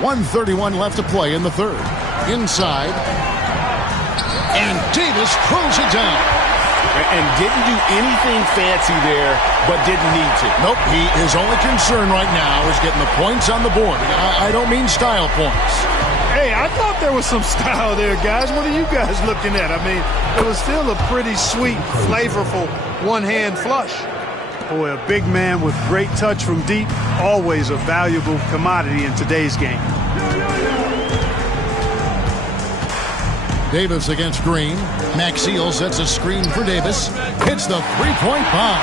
1:31 left to play in the third. Inside. And Davis throws it down. And didn't do anything fancy there, but didn't need to. Nope, his only concern right now is getting the points on the board. I don't mean style points. Hey, I thought there was some style there, guys. What are you guys looking at? I mean, it was still a pretty sweet, flavorful one-hand flush. Boy, a big man with great touch from deep, always a valuable commodity in today's game. Davis against Green. Maxiell sets a screen for Davis. Hits the three-point bomb.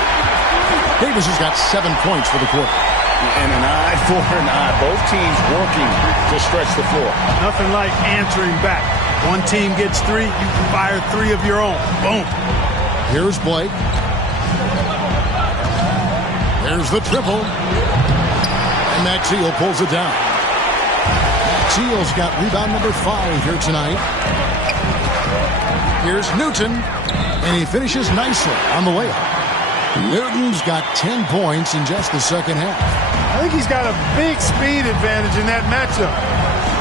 Davis has got 7 points for the quarter. And an eye for an eye. Both teams working to stretch the floor. Nothing like answering back. One team gets 3, you can fire 3 of your own. Boom. Here's Blake. There's the triple. And Maxiell pulls it down. Maxiell's got rebound number 5 here tonight. Here's Newton, and he finishes nicely on the layup. Newton's got 10 points in just the second half. I think he's got a big speed advantage in that matchup.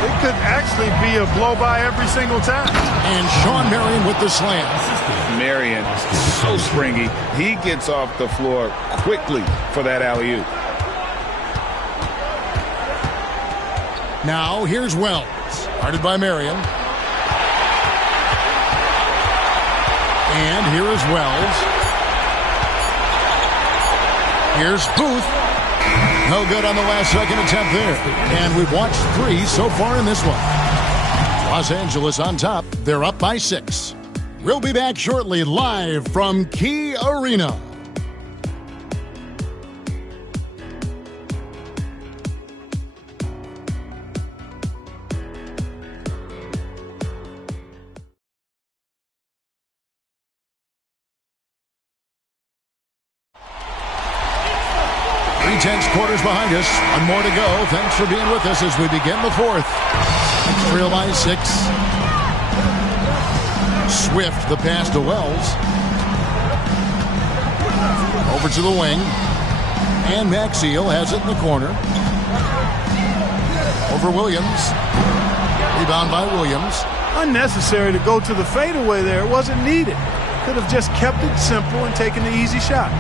It could actually be a blow-by every single time. And Shawn Marion with the slam. Marion, so springy. He gets off the floor quickly for that alley-oop. Now here's Wells, guarded by Marion. And here is Wells. Here's Booth. No good on the last second attempt there. And we've watched 3 so far in this one. Los Angeles on top. They're up by 6. We'll be back shortly live from Key Arena. Tense quarters behind us. One more to go. Thanks for being with us as we begin the fourth. Trail by 6. Swift, the pass to Wells. Over to the wing. And Maxiell has it in the corner. Over Williams. Rebound by Williams. Unnecessary to go to the fadeaway there. It wasn't needed. Could have just kept it simple and taken the easy shot.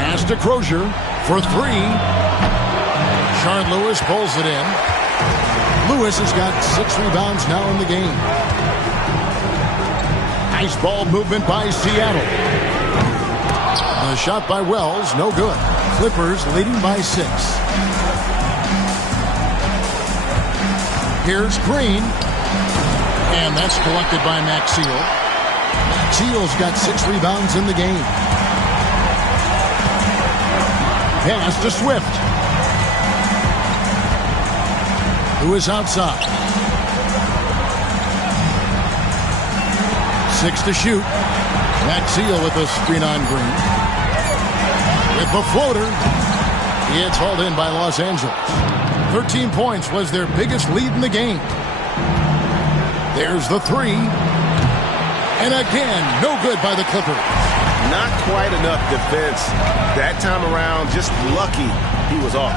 Pass to Crozier for 3. Sean Lewis pulls it in. Lewis has got 6 rebounds now in the game. Nice ball movement by Seattle. A shot by Wells, no good. Clippers leading by 6. Here's Green. And that's collected by Maxiell. Maxiell's got 6 rebounds in the game. Pass to Swift. Who is outside. 6 to shoot. Maxiell with a screen on Green. With the floater. It's hauled in by Los Angeles. 13 points was their biggest lead in the game. There's the 3. And again, no good by the Clippers. Not quite enough defense that time around. Just lucky he was off.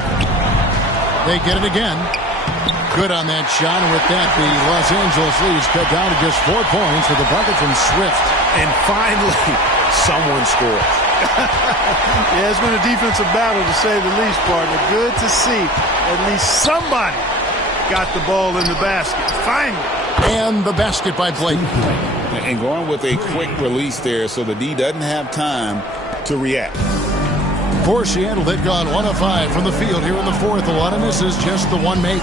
They get it again. Good on that shot. And with that, the Los Angeles lead's cut down to just 4 points with a bucket from Swift. And finally, someone scores. Yeah, it's been a defensive battle to say the least, partner. Good to see at least somebody got the ball in the basket. Finally. And the basket by Blake. And going with a quick release there so the D doesn't have time to react. For Seattle, they've gone 1 of 5 from the field here in the fourth. A lot of misses, just the 1 make.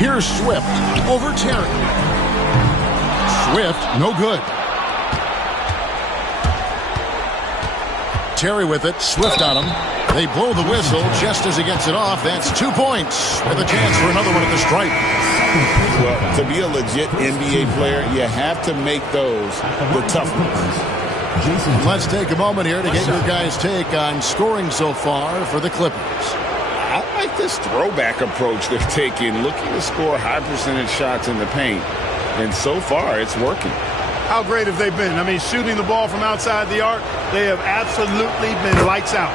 Here's Swift over Terry. Swift, no good. Terry with it, Swift on him. They blow the whistle just as he gets it off. That's 2 points with a chance for another one at the stripe. Well, to be a legit NBA player, you have to make those the tough ones. Let's take a moment here to get your guys' take on scoring so far for the Clippers. I like this throwback approach they're taking, looking to score high percentage shots in the paint. And so far, it's working. How great have they been? I mean, shooting the ball from outside the arc, they have absolutely been lights out.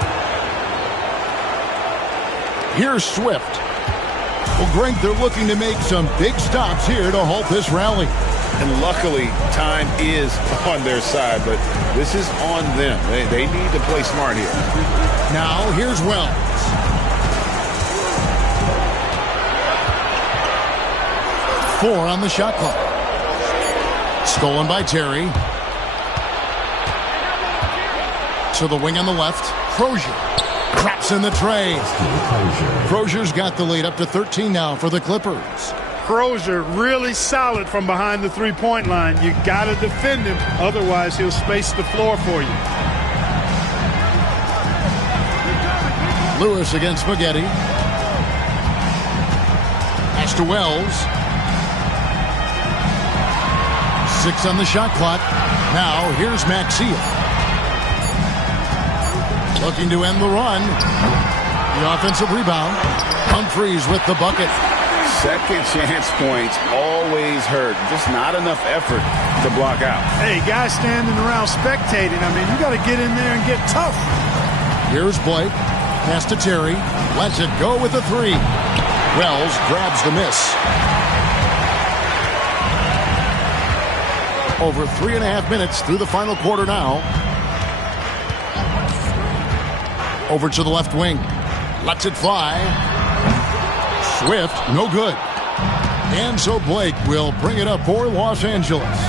Here's Swift. Well, Greg, they're looking to make some big stops here to halt this rally. And luckily, time is on their side, but this is on them. They need to play smart here. Now, here's Wells. Four on the shot clock. Stolen by Terry. To the wing on the left. Crozier. Traps in the tray. Crozier's got the lead up to 13 now for the Clippers. Crozier really solid from behind the three-point line. You got to defend him, otherwise he'll space the floor for you. Lewis against Spaghetti. Pass to Wells. 6 on the shot clock. Now here's Maxiell. Looking to end the run. The offensive rebound. Humphries with the bucket. Second chance points always hurt. Just not enough effort to block out. Hey, guys standing around spectating. I mean, you got to get in there and get tough. Here's Blake. Pass to Terry. Lets it go with the three. Wells grabs the miss. Over 3.5 minutes through the final quarter now. Over to the left wing. Lets it fly. Swift, no good. And so Blake will bring it up for Los Angeles.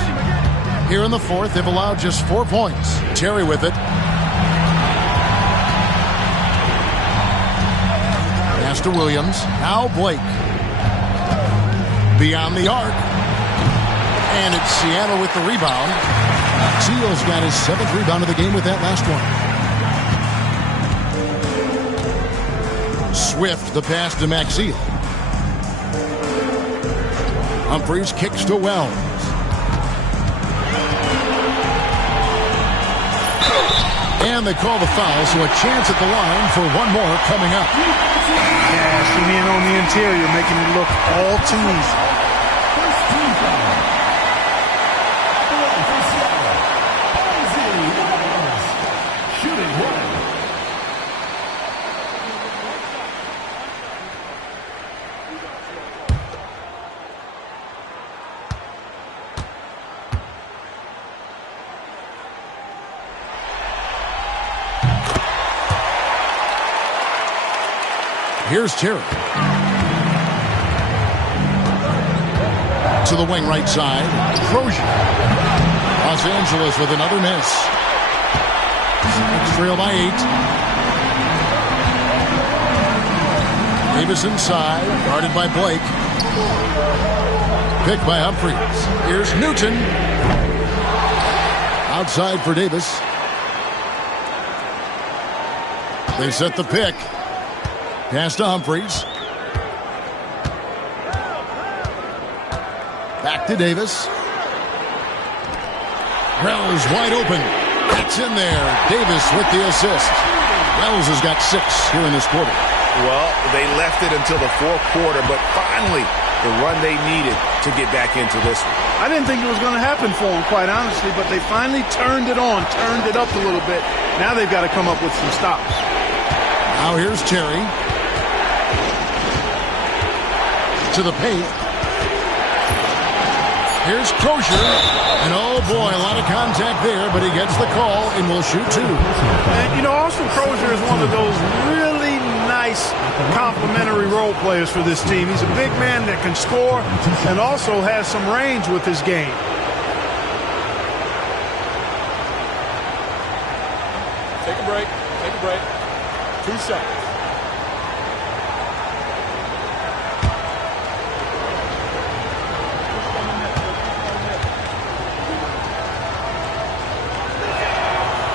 Here in the fourth, they've allowed just 4 points. Terry with it. Pass to Williams. Now Blake. Beyond the arc. And it's Seattle with the rebound. Seal's got his 7th rebound of the game with that last one. Swift, the pass to Maxiell. Humphries kicks to Wells. And they call the foul, so a chance at the line for one more coming up. Cashing in on the interior, making it look all too easy. Here's Terry. To the wing right side. Crozier. Los Angeles with another miss. Knicks trail by 8. Davis inside. Guarded by Blake. Picked by Humphries. Here's Newton. Outside for Davis. They set the pick. Pass to Humphries. Back to Davis. Wells wide open. That's in there. Davis with the assist. Wells has got 6 here in this quarter. Well, they left it until the fourth quarter, but finally the run they needed to get back into this one. I didn't think it was going to happen for them, quite honestly, but they finally turned it on, turned it up a little bit. Now they've got to come up with some stops. Now here's Terry. To the paint. Here's Crozier. And oh boy, a lot of contact there, but he gets the call and will shoot 2. And, you know, Austin Crozier is one of those really nice complementary role players for this team. He's a big man that can score and also has some range with his game. Take a break. Take a break. 2 shots.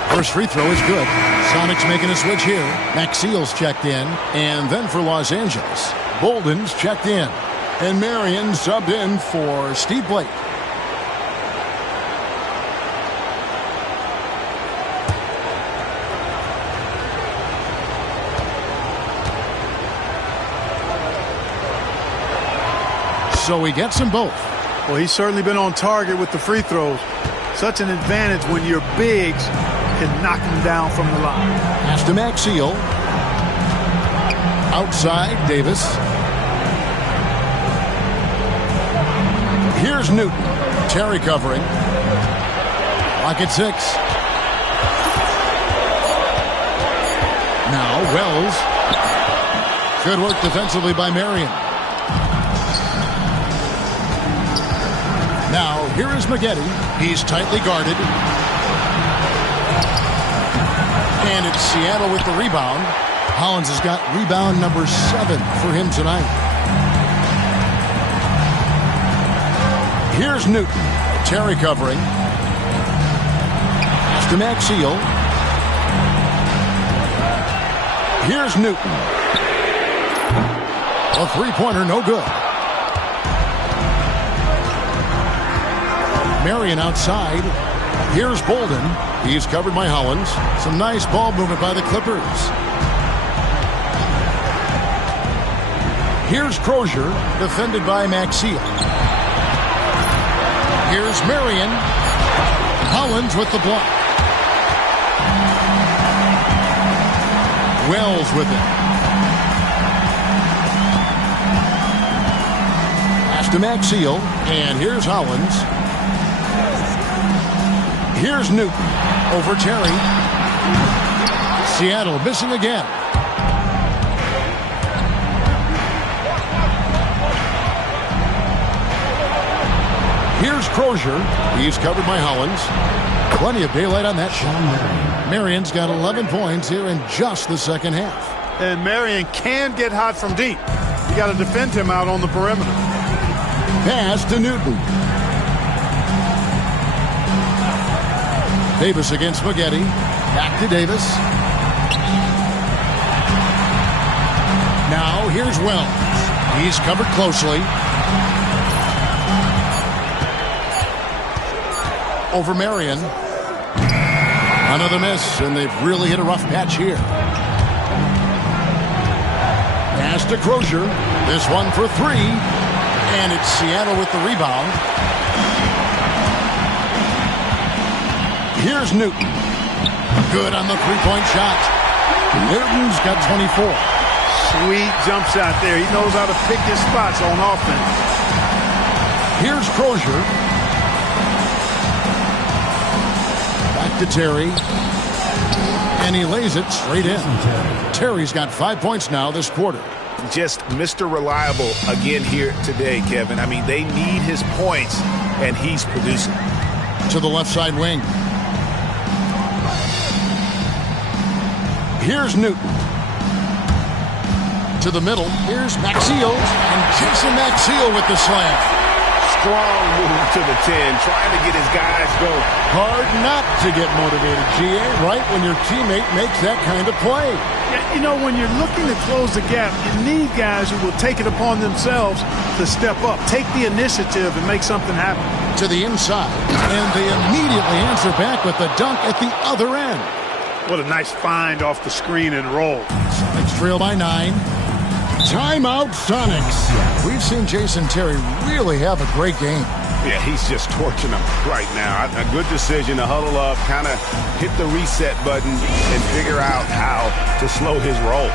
First free throw is good. Sonics making a switch here. Maxiell's checked in. And then for Los Angeles, Bolden's checked in. And Marion subbed in for Steve Blake. So he gets them both. Well, he's certainly been on target with the free throws. Such an advantage when your bigs can knock them down from the line. Pass to Maxiell. Outside, Davis. Here's Newton. Terry covering. Lock at 6. Now Wells. Good work defensively by Marion. Now here is Maggette. He's tightly guarded. And it's Seattle with the rebound. Hollins has got rebound number 7 for him tonight. Here's Newton. Terry covering. Pass to Maxiell. Here's Newton. A three-pointer, no good. Marion outside. Here's Bolden. He's covered by Hollins. Some nice ball movement by the Clippers. Here's Crozier, defended by Maxiell. Here's Marion. Hollins with the block. Wells with it. Pass to Maxiell. And here's Hollins. Here's Newton. Over Terry. Seattle missing again. Here's Crozier. He's covered by Hollins. Plenty of daylight on that shot. Marion's got 11 points here in just the second half. And Marion can get hot from deep. You got to defend him out on the perimeter. Pass to Newton. Davis against Maggette. Back to Davis. Now here's Wells. He's covered closely. Over Marion. Another miss, and they've really hit a rough patch here. Pass to Crozier. This one for 3. And it's Seattle with the rebound. Here's Newton. Good on the three-point shot. Newton's got 24. Sweet jump shot there. He knows how to pick his spots on offense. Here's Crozier. Back to Terry. And he lays it straight in. Terry's got 5 points now this quarter. Just Mr. Reliable again here today, Kevin. I mean, they need his points, and he's producing. To the left side wing. Here's Newton. To the middle. Here's Maxiell. And Jason Maxiell with the slam. Strong move to the 10, trying to get his guys going. Hard not to get motivated, GA, right when your teammate makes that kind of play. Yeah, you know, when you're looking to close the gap, you need guys who will take it upon themselves to step up, take the initiative, and make something happen. To the inside, and they immediately answer back with the dunk at the other end. What a nice find off the screen and roll. Sonics trail by 9. Timeout, Sonics. We've seen Jason Terry really have a great game. Yeah, he's just torching them right now. A good decision to huddle up, kind of hit the reset button, and figure out how to slow his roll.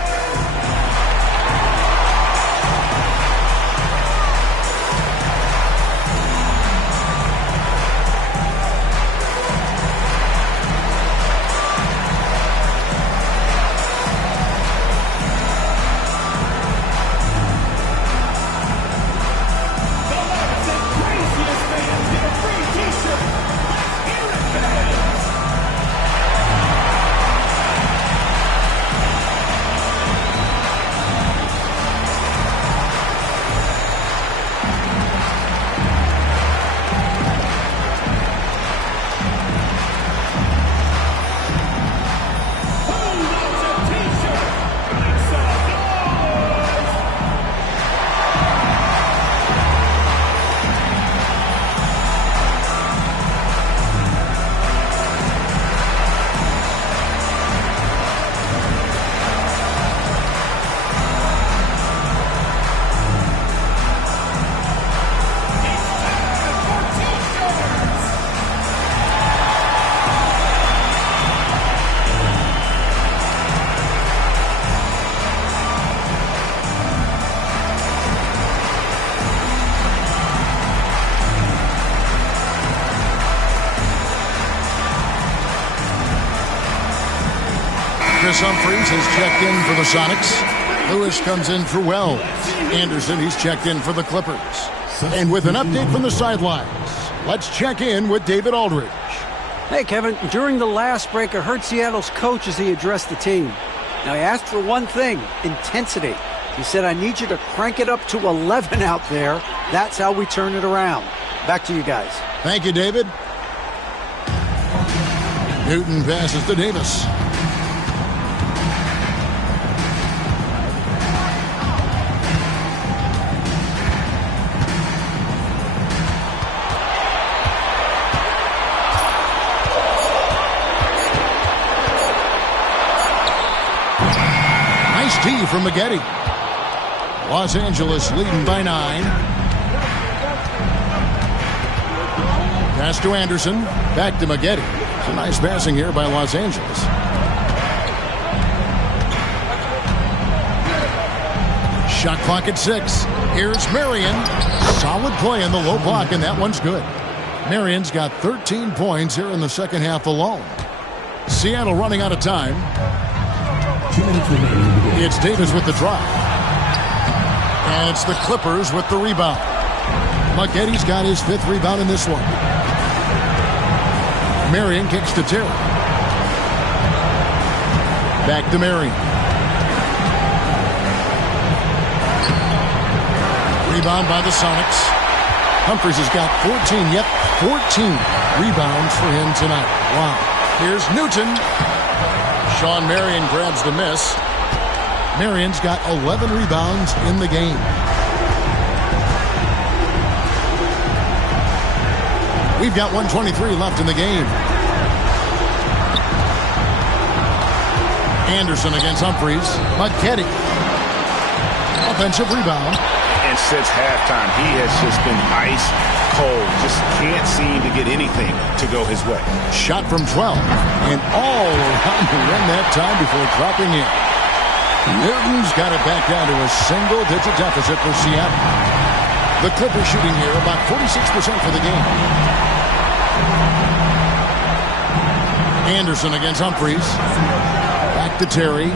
Chris Humphries has checked in for the Sonics. Lewis comes in for Wells. Anderson, he's checked in for the Clippers. And with an update from the sidelines, let's check in with David Aldridge. Hey, Kevin. During the last break, I heard Seattle's coach as he addressed the team. Now, he asked for one thing, intensity. He said, I need you to crank it up to 11 out there. That's how we turn it around. Back to you guys. Thank you, David. Newton passes to Davis. Nice D from Maggette. Los Angeles leading by 9. Pass to Anderson. Back to Maggette. It's a nice passing here by Los Angeles. Shot clock at 6. Here's Marion. Solid play in the low block, and that one's good. Marion's got 13 points here in the second half alone. Seattle running out of time. 2 minutes remaining. It's Davis with the drive. And it's the Clippers with the rebound. Maggette's got his 5th rebound in this one. Marion kicks to Terry. Back to Marion. Rebound by the Sonics. Humphries has got 14. Yep, 14 rebounds for him tonight. Wow. Here's Newton. Sean Marion grabs the miss. Marion's got 11 rebounds in the game. We've got 1:23 left in the game. Anderson against Humphries. Maggette. Offensive rebound. And since halftime, he has just been ice cold. Just can't seem to get anything to go his way. Shot from 12. And all around the rim that time before dropping in. Newton's got it back down to a single-digit deficit for Seattle. The Clippers shooting here about 46% for the game. Anderson against Humphries. Back to Terry.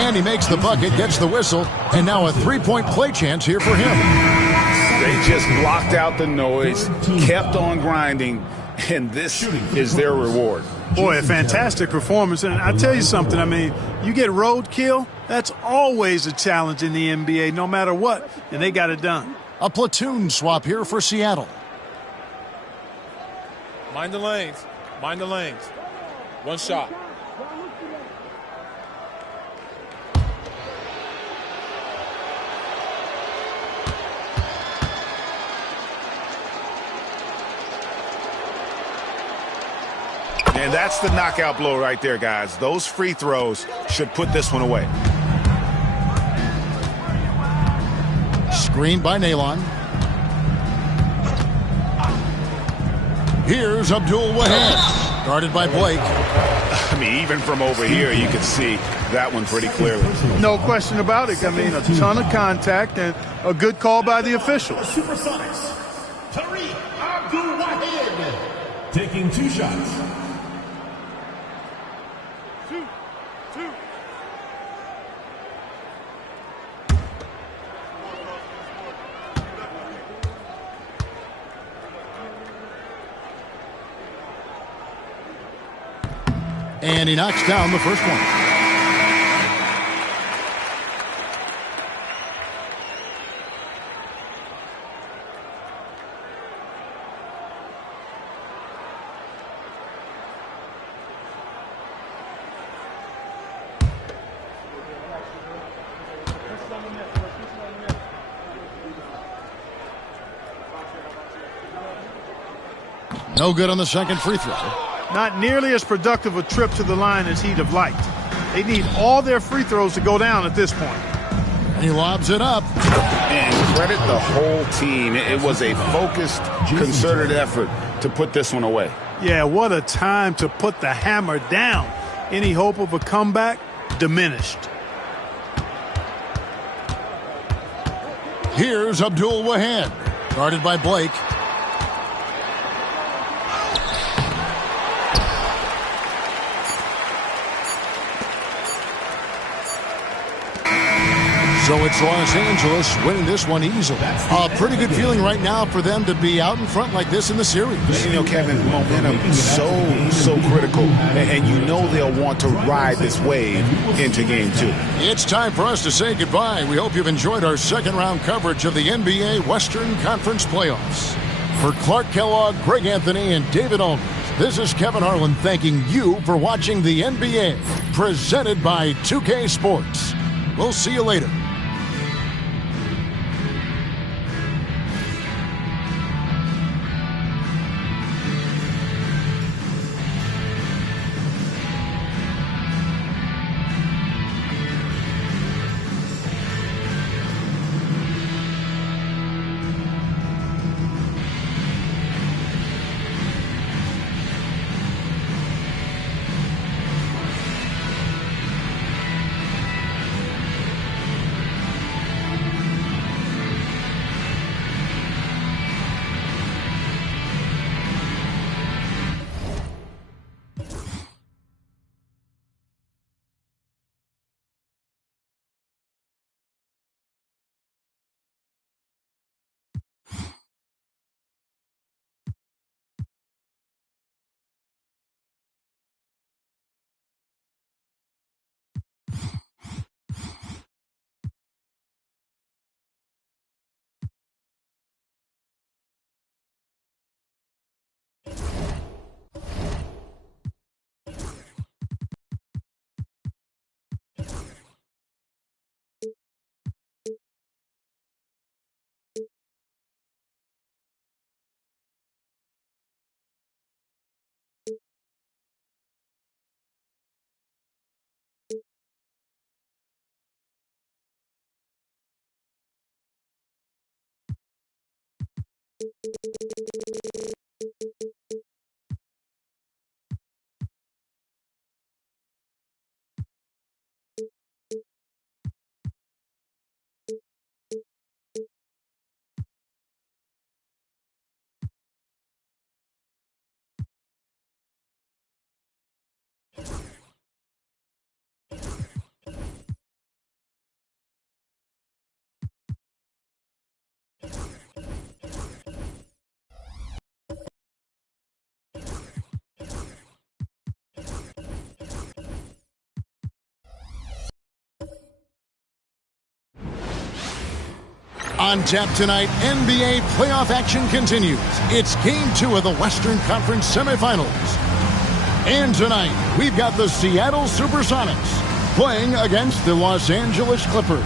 And he makes the bucket, gets the whistle, and now a three-point play chance here for him. They just blocked out the noise, kept on grinding, and this is their reward. Boy, a fantastic performance. And I tell you something, I mean, you get roadkill, that's always a challenge in the NBA, no matter what, and they got it done. A platoon swap here for Seattle. Mind the lanes. Mind the lanes. One shot. And that's the knockout blow right there, guys. Those free throws should put this one away. Screened by Nalon. Here's Abdul Wahab. Guarded by Blake. I mean, even from over here, you can see that one pretty clearly. No question about it. I mean, a ton of contact and a good call by the officials. Supersonics. Tariq Abdul-Wahab taking 2 shots. And he knocks down the first one. No good on the second free throw. Not nearly as productive a trip to the line as he'd have liked. They need all their free throws to go down at this point. And he lobs it up. And credit the whole team. It was a focused, concerted effort to put this one away. Yeah, what a time to put the hammer down. Any hope of a comeback? Diminished. Here's Abdul Wahab, guarded by Blake. So it's Los Angeles winning this one easily. A pretty good feeling right now for them to be out in front like this in the series. You know, Kevin, momentum is so critical. And you know they'll want to ride this wave into Game 2. It's time for us to say goodbye. We hope you've enjoyed our second-round coverage of the NBA Western Conference Playoffs. For Clark Kellogg, Greg Anthony, and David Aldridge, this is Kevin Harlan thanking you for watching the NBA, presented by 2K Sports. We'll see you later. On tap tonight, NBA playoff action continues. It's Game 2 of the Western Conference semifinals. And tonight, we've got the Seattle Supersonics playing against the Los Angeles Clippers.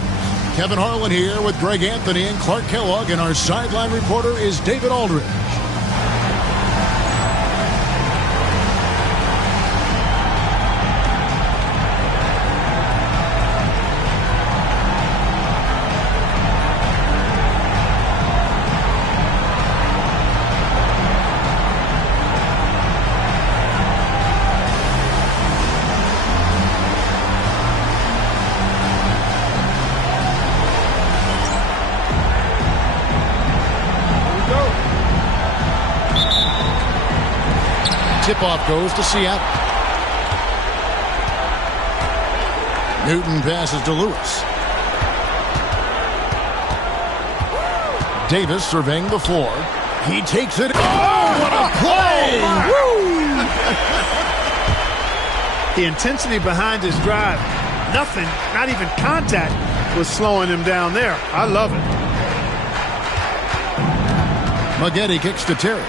Kevin Harlan here with Greg Anthony and Clark Kellogg, and our sideline reporter is David Aldridge. Tip-off goes to Seattle. Newton passes to Lewis. Davis surveying the floor. He takes it. Oh, what a play! The intensity behind his drive, nothing, not even contact, was slowing him down there. I love it. Maggette kicks to Terry.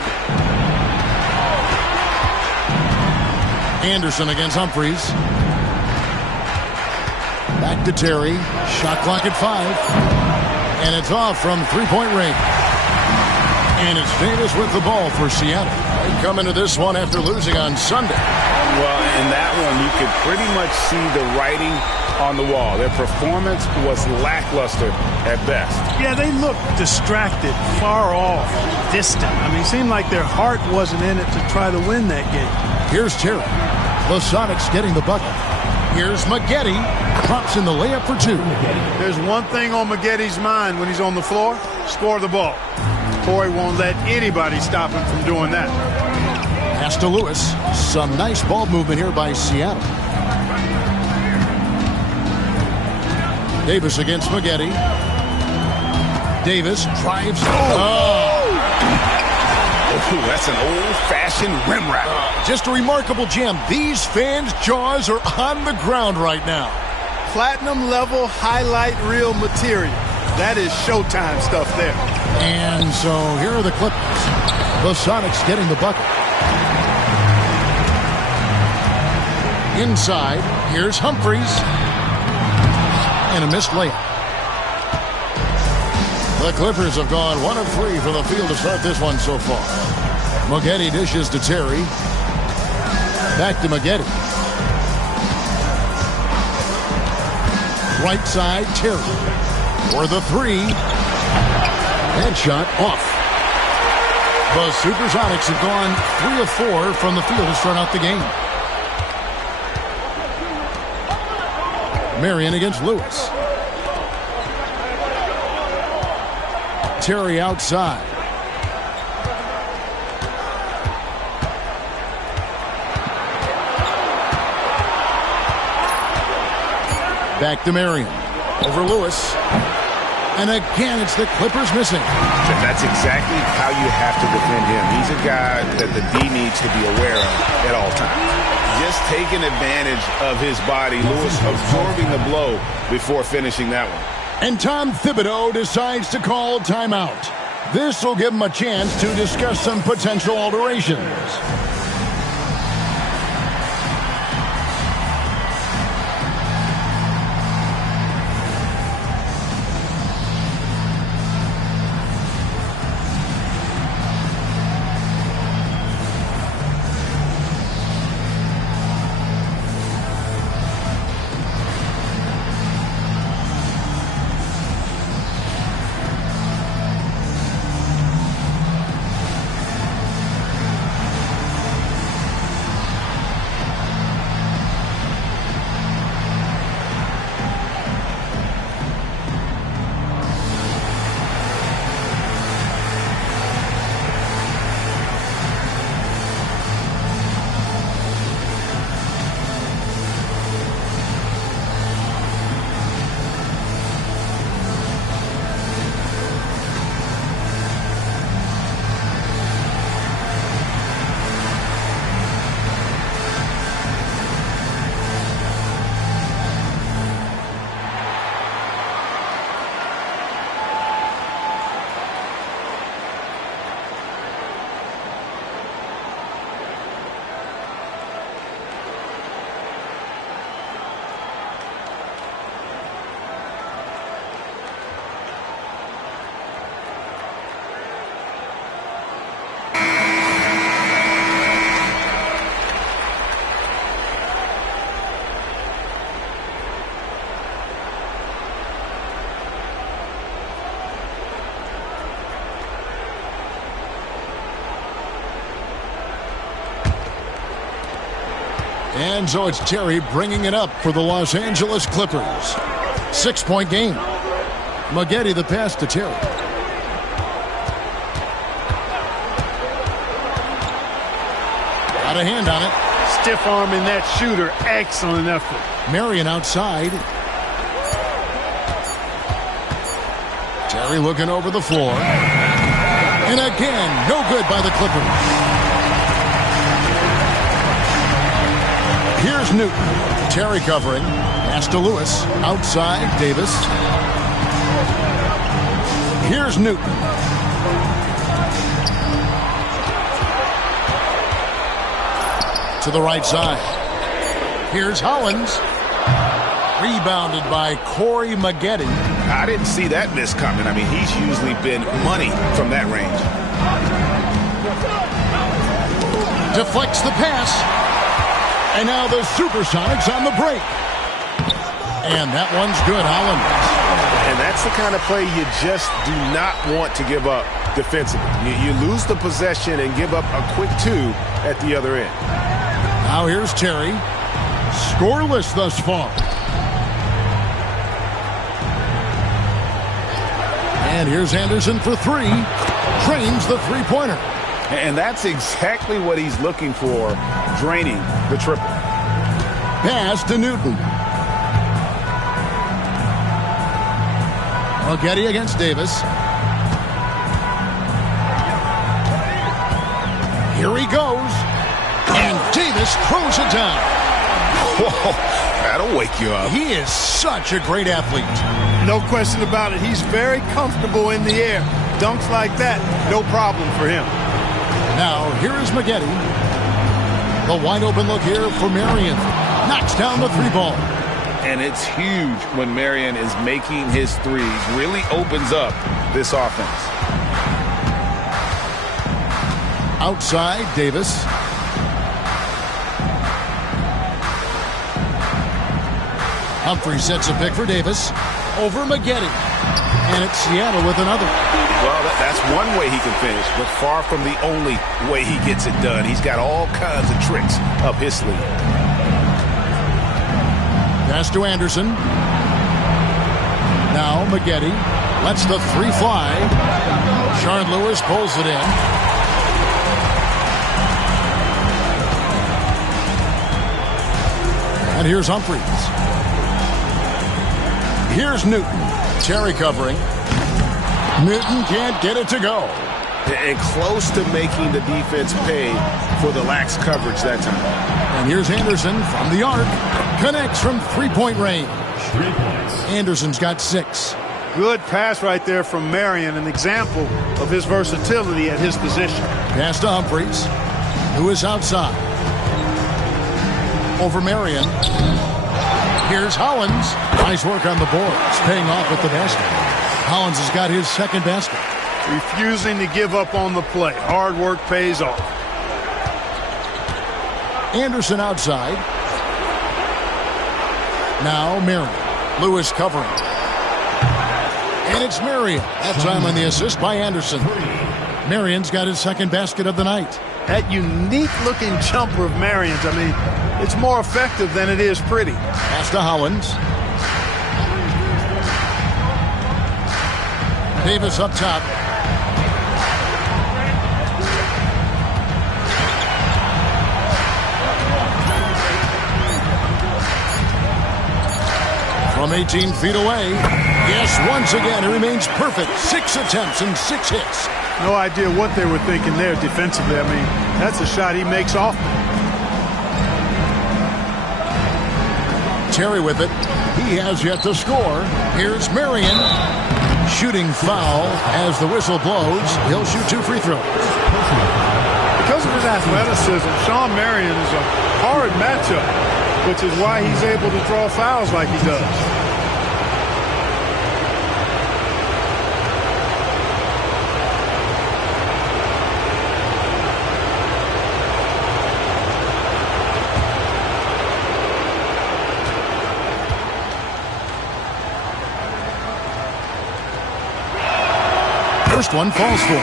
Anderson against Humphries. Back to Terry. Shot clock at 5. And it's off from three-point range. And it's Davis with the ball for Seattle. They come into this one after losing on Sunday. Well, in that one, you could pretty much see the writing on the wall. Their performance was lackluster at best. Yeah, they looked distracted, far off, distant. I mean, it seemed like their heart wasn't in it to try to win that game. Here's Terry. The Sonics getting the bucket. Here's Maggette. Drops in the layup for 2. There's one thing on Maggetti's mind when he's on the floor: score the ball. Corey won't let anybody stop him from doing that. Pass to Lewis. Some nice ball movement here by Seattle. Davis against Maggette. Davis drives. Ooh, that's an old-fashioned rim wrap. Just a remarkable jam. These fans' jaws are on the ground right now. Platinum level highlight reel material. That is Showtime stuff there. And so here are the Clippers. The Sonics getting the bucket. Inside, here's Humphries. And a missed layup. The Clippers have gone 1 of 3 from the field to start this one so far. Maggette dishes to Terry. Back to Maggette. Right side, Terry. For the 3. Headshot off. The Supersonics have gone 3 of 4 from the field to start out the game. Marion against Lewis. Terry outside. Back to Marion. Over Lewis. And again, it's the Clippers missing. That's exactly how you have to defend him. He's a guy that the D needs to be aware of at all times. Just taking advantage of his body. Lewis absorbing the blow before finishing that one. And Tom Thibodeau decides to call timeout. This will give him a chance to discuss some potential alterations. And so it's Terry bringing it up for the Los Angeles Clippers. 6-point game. Maggette the pass to Terry. Got a hand on it. Stiff arming that shooter. Excellent effort. Marion outside. Terry looking over the floor. And again, no good by the Clippers. Here's Newton. Terry covering. Pass to Lewis. Outside, Davis. Here's Newton. To the right side. Here's Hollins. Rebounded by Corey Maggette. I didn't see that miss coming. I mean, he's usually been money from that range. Deflects the pass. And now the Supersonics on the break. And that one's good, Hollins. And that's the kind of play you just do not want to give up defensively. You lose the possession and give up a quick 2 at the other end. Now here's Terry. Scoreless thus far. And here's Anderson for three. Drains the three-pointer. And that's exactly what he's looking for, draining the triple. Pass to Newton. Getty against Davis. Here he goes. And Davis throws it down. Whoa, that'll wake you up. He is such a great athlete. No question about it. He's very comfortable in the air. Dunks like that, no problem for him. Now, here is Maggette. The wide open look here for Marion. Knocks down the three ball. And it's huge when Marion is making his threes. Really opens up this offense. Outside, Davis. Humphrey sets a pick for Davis. Over Maggette. And it's Seattle with another. Well, that's one way he can finish, but far from the only way he gets it done. He's got all kinds of tricks up his sleeve. Pass to Anderson. Now Maggette lets the three fly. Sharon Lewis pulls it in. And here's Humphries. Here's Newton. Terry covering. Newton can't get it to go. And close to making the defense pay for the lax coverage that time. And here's Anderson from the arc. Connects from three-point range. 3 points. Anderson's got 6. Good pass right there from Marion, an example of his versatility at his position. Pass to Humphries, who is outside. Over Marion. Here's Hollins. Nice work on the boards, paying off with the basket. Hollins has got his second basket. Refusing to give up on the play. Hard work pays off. Anderson outside. Now Marion. Lewis covering. And it's Marion. That time on the assist by Anderson. Marion's got his second basket of the night. That unique-looking jumper of Marion's, I mean, it's more effective than it is pretty. Pass to Hollins. Davis up top. From 18 feet away. Yes, once again, it remains perfect. 6 attempts and 6 hits. No idea what they were thinking there defensively. I mean, that's a shot he makes often. Terry with it. He has yet to score. Here's Marion. Shooting foul as the whistle blows. He'll shoot 2 free throws. Because of his athleticism, Shawn Marion is a hard matchup, which is why he's able to draw fouls like he does. First one falls for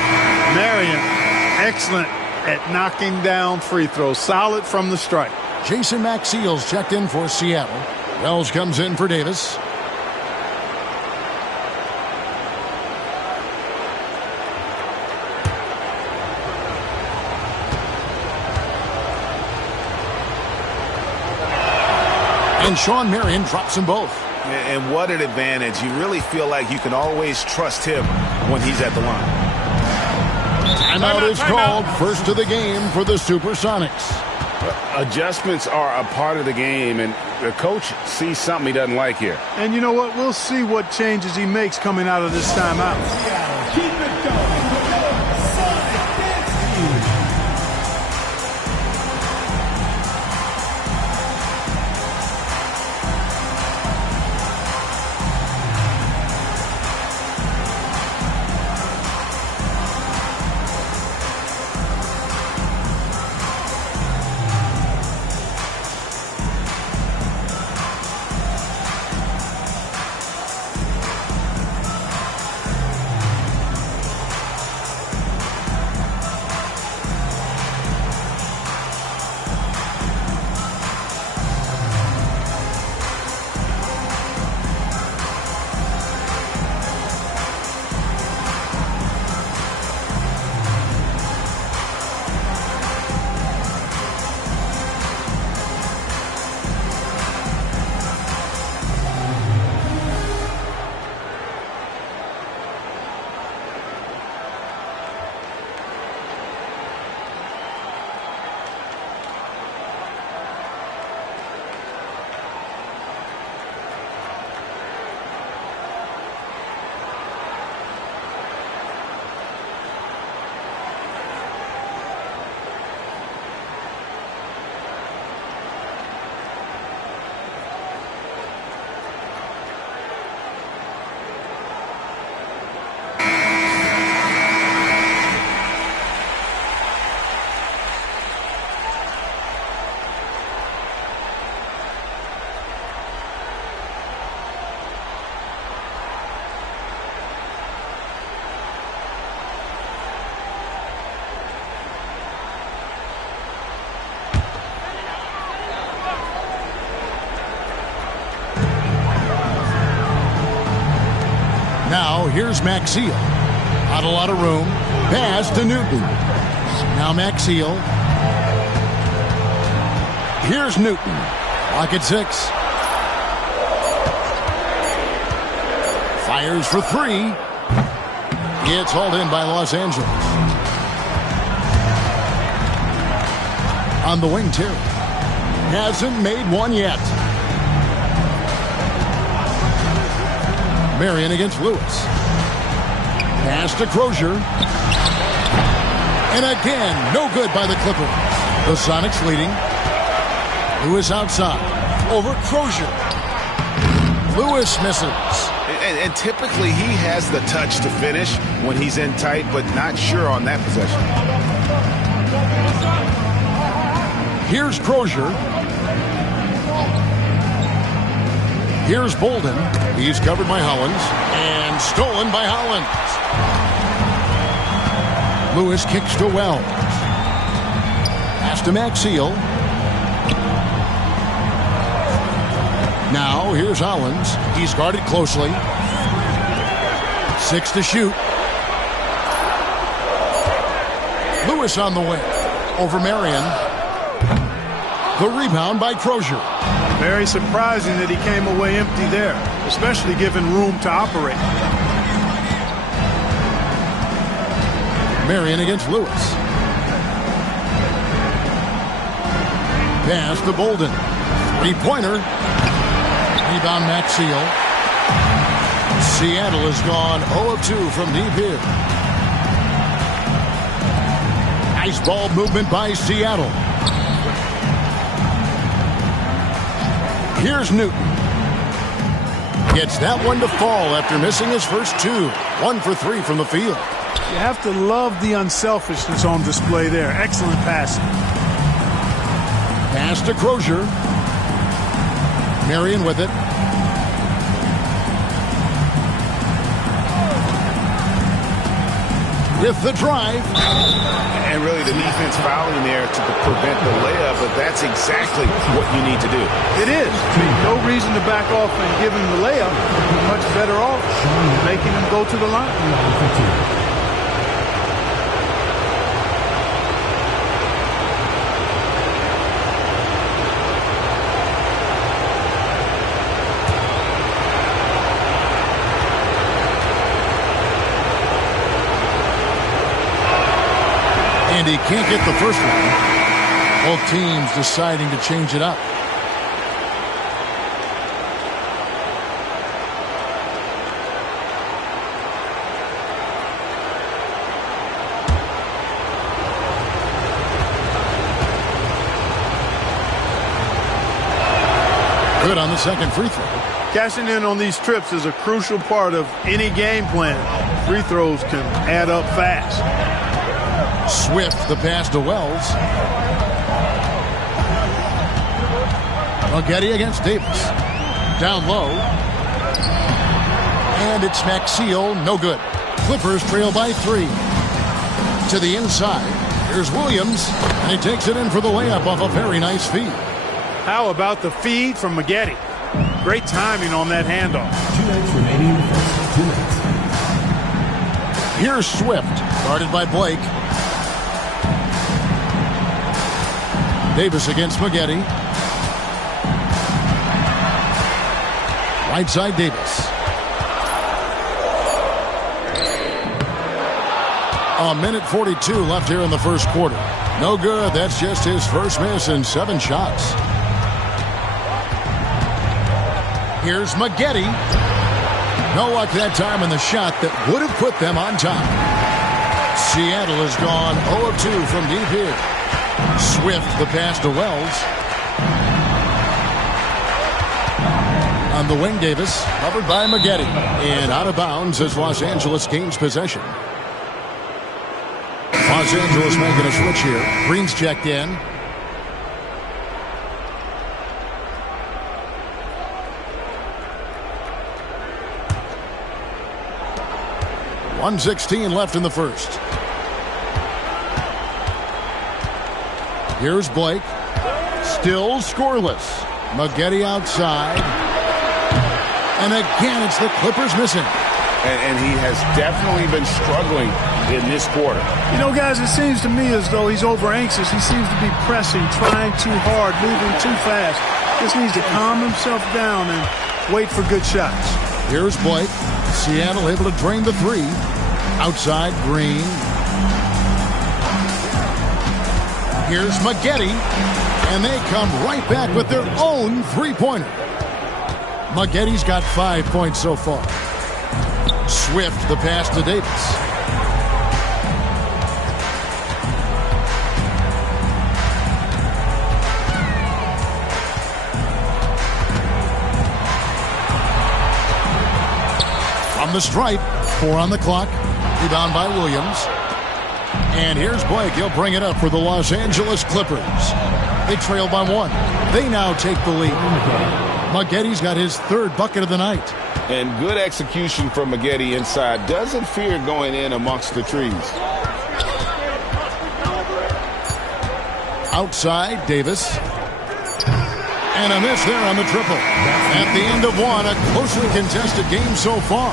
Marion, excellent at knocking down free throws. Solid from the strike. Jason Maxiels checked in for Seattle. Wells comes in for Davis. And Shawn Marion drops them both. And what an advantage. You really feel like you can always trust him when he's at the line. Timeout is called. First of the game for the Supersonics. Adjustments are a part of the game, and the coach sees something he doesn't like here. And you know what? We'll see what changes he makes coming out of this timeout. Keep it going. Sonic Dance Team. here's Maxiell. Not a lot of room. Pass to Newton. Now Maxiell. Here's Newton. Lock at 6. Fires for 3. It's hauled in by Los Angeles. On the wing, Terry. Hasn't made one yet. Marion against Lewis. Pass to Crozier. And again, no good by the Clippers. The Sonics leading. Lewis outside. Over Crozier. Lewis misses. And typically he has the touch to finish when he's in tight, but not sure on that possession. Here's Crozier. Here's Bolden. He's covered by Hollins. And stolen by Hollins. Lewis kicks to Wells. Pass to Maxiell. Now here's Hollins. He's guarded closely. 6 to shoot. Lewis on the wing. Over Marion. The rebound by Crozier. Very surprising that he came away empty there, especially given room to operate. Marion against Lewis. Pass to Bolden. 3-pointer. Rebound Maxiell. Seattle has gone 0 of 2 from deep here. Nice ball movement by Seattle. Here's Newton. Gets that one to fall after missing his first 2. 1 for 3 from the field. You have to love the unselfishness on display there. Excellent passing. Pass to Crozier. Marion with it. With the drive. And really the defense fouling there to prevent the layup, but that's exactly what you need to do. It is. No reason to back off and give him the layup. You're much better off making him go to the line. And he can't get the first one. Both teams deciding to change it up. Good on the second free throw. Cashing in on these trips is a crucial part of any game plan. Free throws can add up fast. Swift, the pass to Wells. Maggette against Davis. Down low. And it's Maxiell, no good. Clippers trail by 3. To the inside. Here's Williams, and he takes it in for the layup off a very nice feed. How about the feed from Maggette? Great timing on that handoff. 2 minutes remaining in the first. 2 minutes. Here's Swift, guarded by Blake. Davis against Maggette. Right side Davis. A minute 42 left here in the first quarter. No good. That's just his first miss in 7 shots. Here's Maggette. No luck that time in the shot that would have put them on top. Seattle has gone 0 of 2 from deep here. Swift, the pass to Wells. On the wing, Davis, covered by Maggette. And out of bounds as Los Angeles gains possession. Los Angeles making a switch here. Green's checked in. .116 left in the first. Here's Blake. Still scoreless. Maggette outside. And again, it's the Clippers missing. and he has definitely been struggling in this quarter. You know, guys, it seems to me as though he's over-anxious. He seems to be pressing, trying too hard, moving too fast. Just needs to calm himself down and wait for good shots. Here's Blake. Seattle able to drain the three. Outside, Green. Here's Maggette. And they come right back with their own three-pointer. Maggette's got 5 points so far. Swift, the pass to Davis. From the stripe, 4 on the clock. Rebound by Williams. And here's Blake. He'll bring it up for the Los Angeles Clippers. They trail by 1. They now take the lead. Maggette's got his 3rd bucket of the night. And good execution from Maggette inside. Doesn't fear going in amongst the trees. Outside, Davis. And a miss there on the triple. At the end of 1, a closely contested game so far.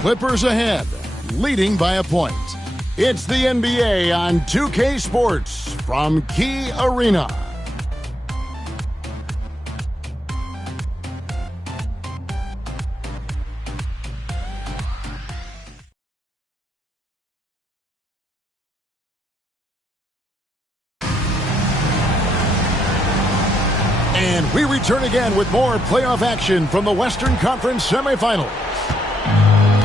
Clippers ahead, leading by a point. It's the NBA on 2K Sports from Key Arena. And we return again with more playoff action from the Western Conference semifinals.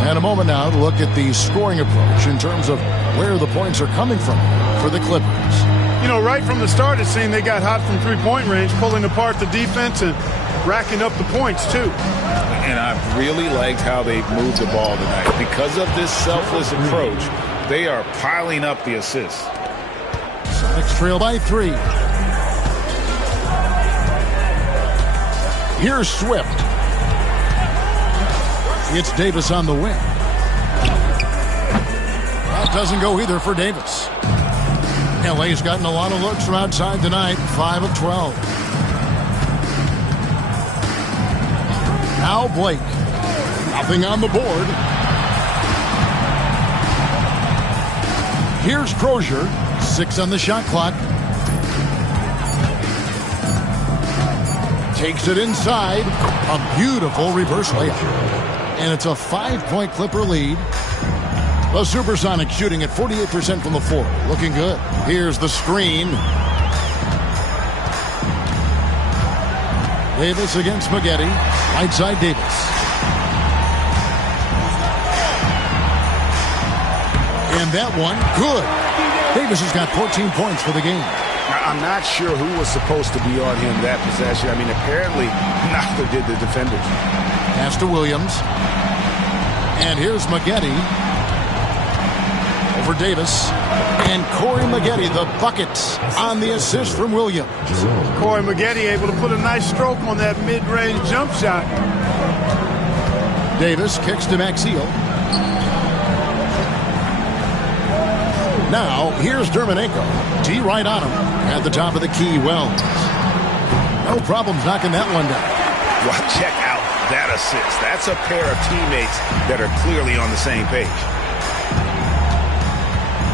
And a moment now to look at the scoring approach in terms of where the points are coming from for the Clippers. You know, right from the start, it seemed they got hot from three-point range, pulling apart the defense and racking up the points, too. And I've really liked how they've moved the ball tonight. Because of this selfless approach, they are piling up the assists. Sonics trail by 3. Here's Swift. It's Davis on the wing. That doesn't go either for Davis. LA's gotten a lot of looks from outside tonight, 5 of 12. Now Blake. Nothing on the board. Here's Crozier. 6 on the shot clock. Takes it inside. A beautiful reverse layup. And it's a 5-point Clipper lead. The Supersonics shooting at 48% from the floor. Looking good. Here's the screen. Davis against Maggette. Right side Davis. And that one, good. Davis has got 14 points for the game. I'm not sure who was supposed to be on him that possession. I mean, apparently neither did the defenders. Pass to Williams. And here's Maggette. Over Davis. And Corey Maggette, the bucket on the assist from Williams. Corey Maggette able to put a nice stroke on that mid-range jump shot. Davis kicks to Maxiel. Now, here's Dermanenko. D right on him. At the top of the key, Wells. No problems knocking that one down. Well, check out that assist. That's a pair of teammates that are clearly on the same page.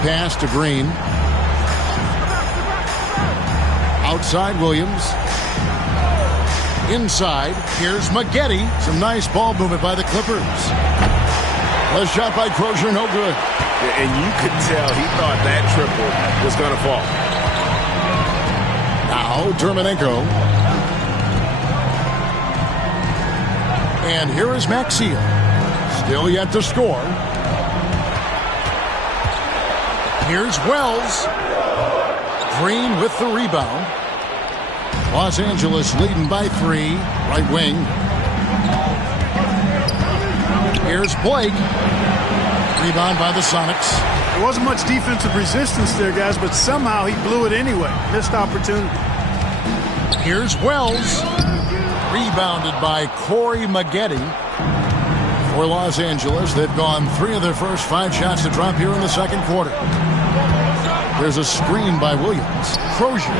Pass to Green. Outside Williams. Inside, here's Maggette. Some nice ball movement by the Clippers. A shot by Crozier, no good. And you could tell he thought that triple was going to fall. Now, Dermanenko. And here is Maxiel. Still yet to score. Here's Wells. Green with the rebound. Los Angeles leading by 3. Right wing. Here's Blake. Rebound by the Sonics. There wasn't much defensive resistance there, guys, but somehow he blew it anyway. Missed opportunity. Here's Wells. Rebounded by Corey Maggette. For Los Angeles, they've gone 3 of their first 5 shots to drop here in the second quarter. There's a screen by Williams. Crozier.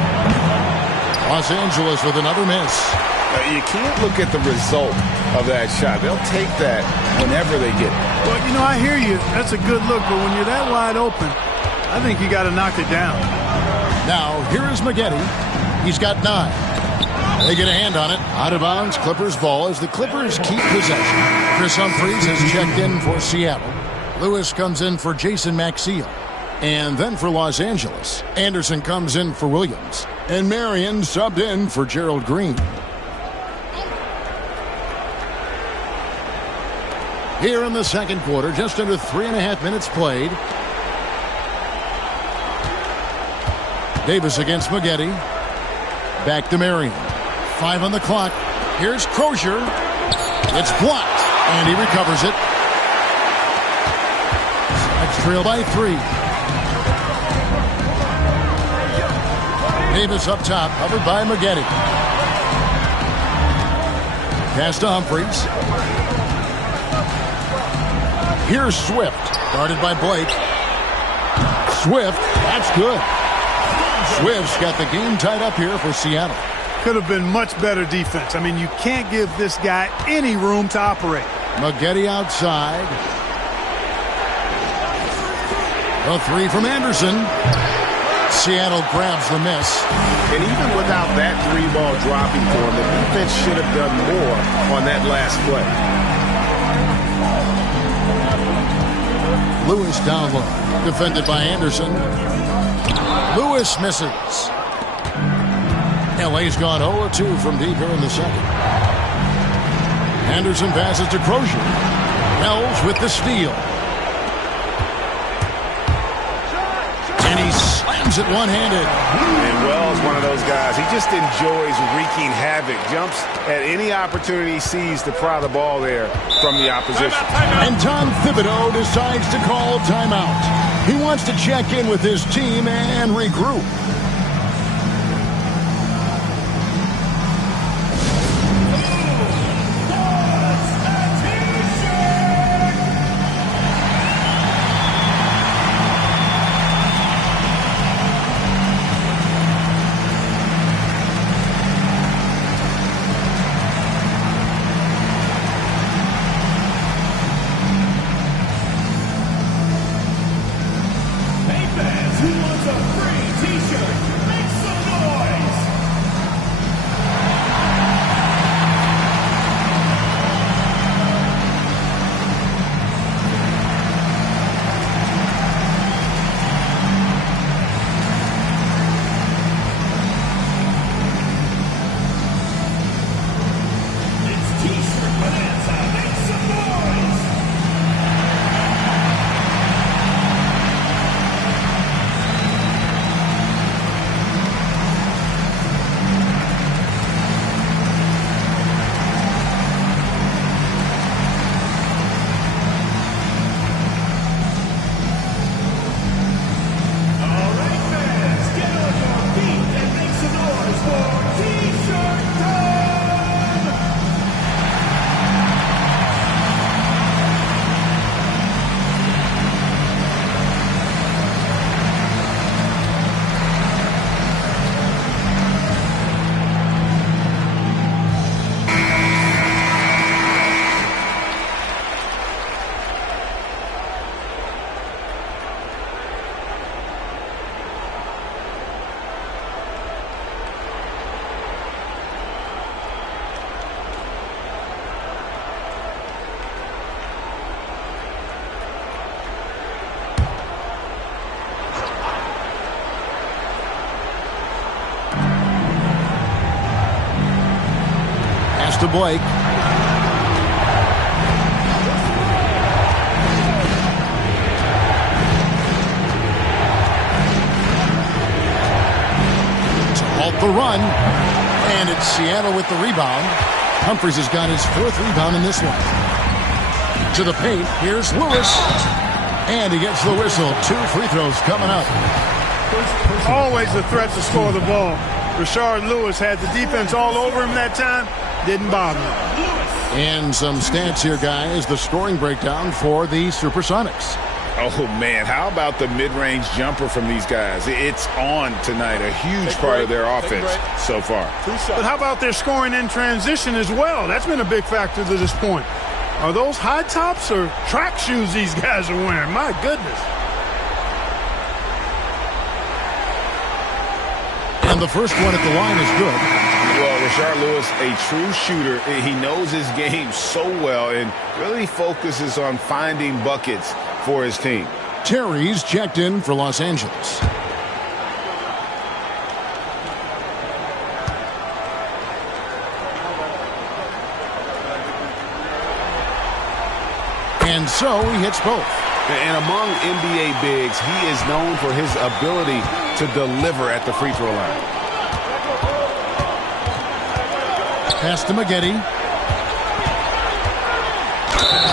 Los Angeles with another miss. You can't look at the result of that shot. They'll take that whenever they get it. Well, you know, I hear you. That's a good look, but when you're that wide open, I think you got to knock it down. Now, here is Maggette. He's got 9. They get a hand on it. Out of bounds, Clippers ball as the Clippers keep possession. Chris Humphries has checked in for Seattle. Lewis comes in for Jason Maxiell. And then for Los Angeles, Anderson comes in for Williams. And Marion subbed in for Gerald Green. Here in the second quarter, just under 3.5 minutes played. Davis against Maggette. Back to Marion. 5 on the clock. Here's Crozier. It's blocked, and he recovers it. Sox trail by 3. Davis up top, covered by Maggette. Pass to Humphries. Here's Swift, guarded by Blake. Swift, that's good. Swift's got the game tied up here for Seattle. Could have been much better defense. I mean, you can't give this guy any room to operate. Maggette outside. A 3 from Anderson. Seattle grabs the miss. And even without that 3-ball dropping for him, the defense should have done more on that last play. Lewis down low. Defended by Anderson. Lewis misses. LA's gone 0-2 from deep here in the second. Anderson passes to Crozier. Wells with the steal. And he slams it one-handed. And Wells, one of those guys, he just enjoys wreaking havoc. Jumps at any opportunity he sees to pry the ball there from the opposition. And Tom Thibodeau decides to call timeout. He wants to check in with his team and regroup. To Blake. To halt the run. And it's Seattle with the rebound. Humphries has got his 4th rebound in this one. To the paint. Here's Lewis. And he gets the whistle. 2 free throws coming up. Always a threat to score the ball. Rashard Lewis had the defense all over him that time. Didn't bother him. And some stats here, guys. The scoring breakdown for the Supersonics. Oh, man, how about the mid-range jumper from these guys? It's on tonight, a huge part of their offense so far. But how about their scoring in transition as well? That's been a big factor to this point. Are those high tops or track shoes these guys are wearing? My goodness. And the first one at the line is good. Well, Rashard Lewis, a true shooter. He knows his game so well and really focuses on finding buckets for his team. Terry's checked in for Los Angeles. And so he hits both. And among NBA bigs, he is known for his ability to deliver at the free throw line. Pass to Maggette.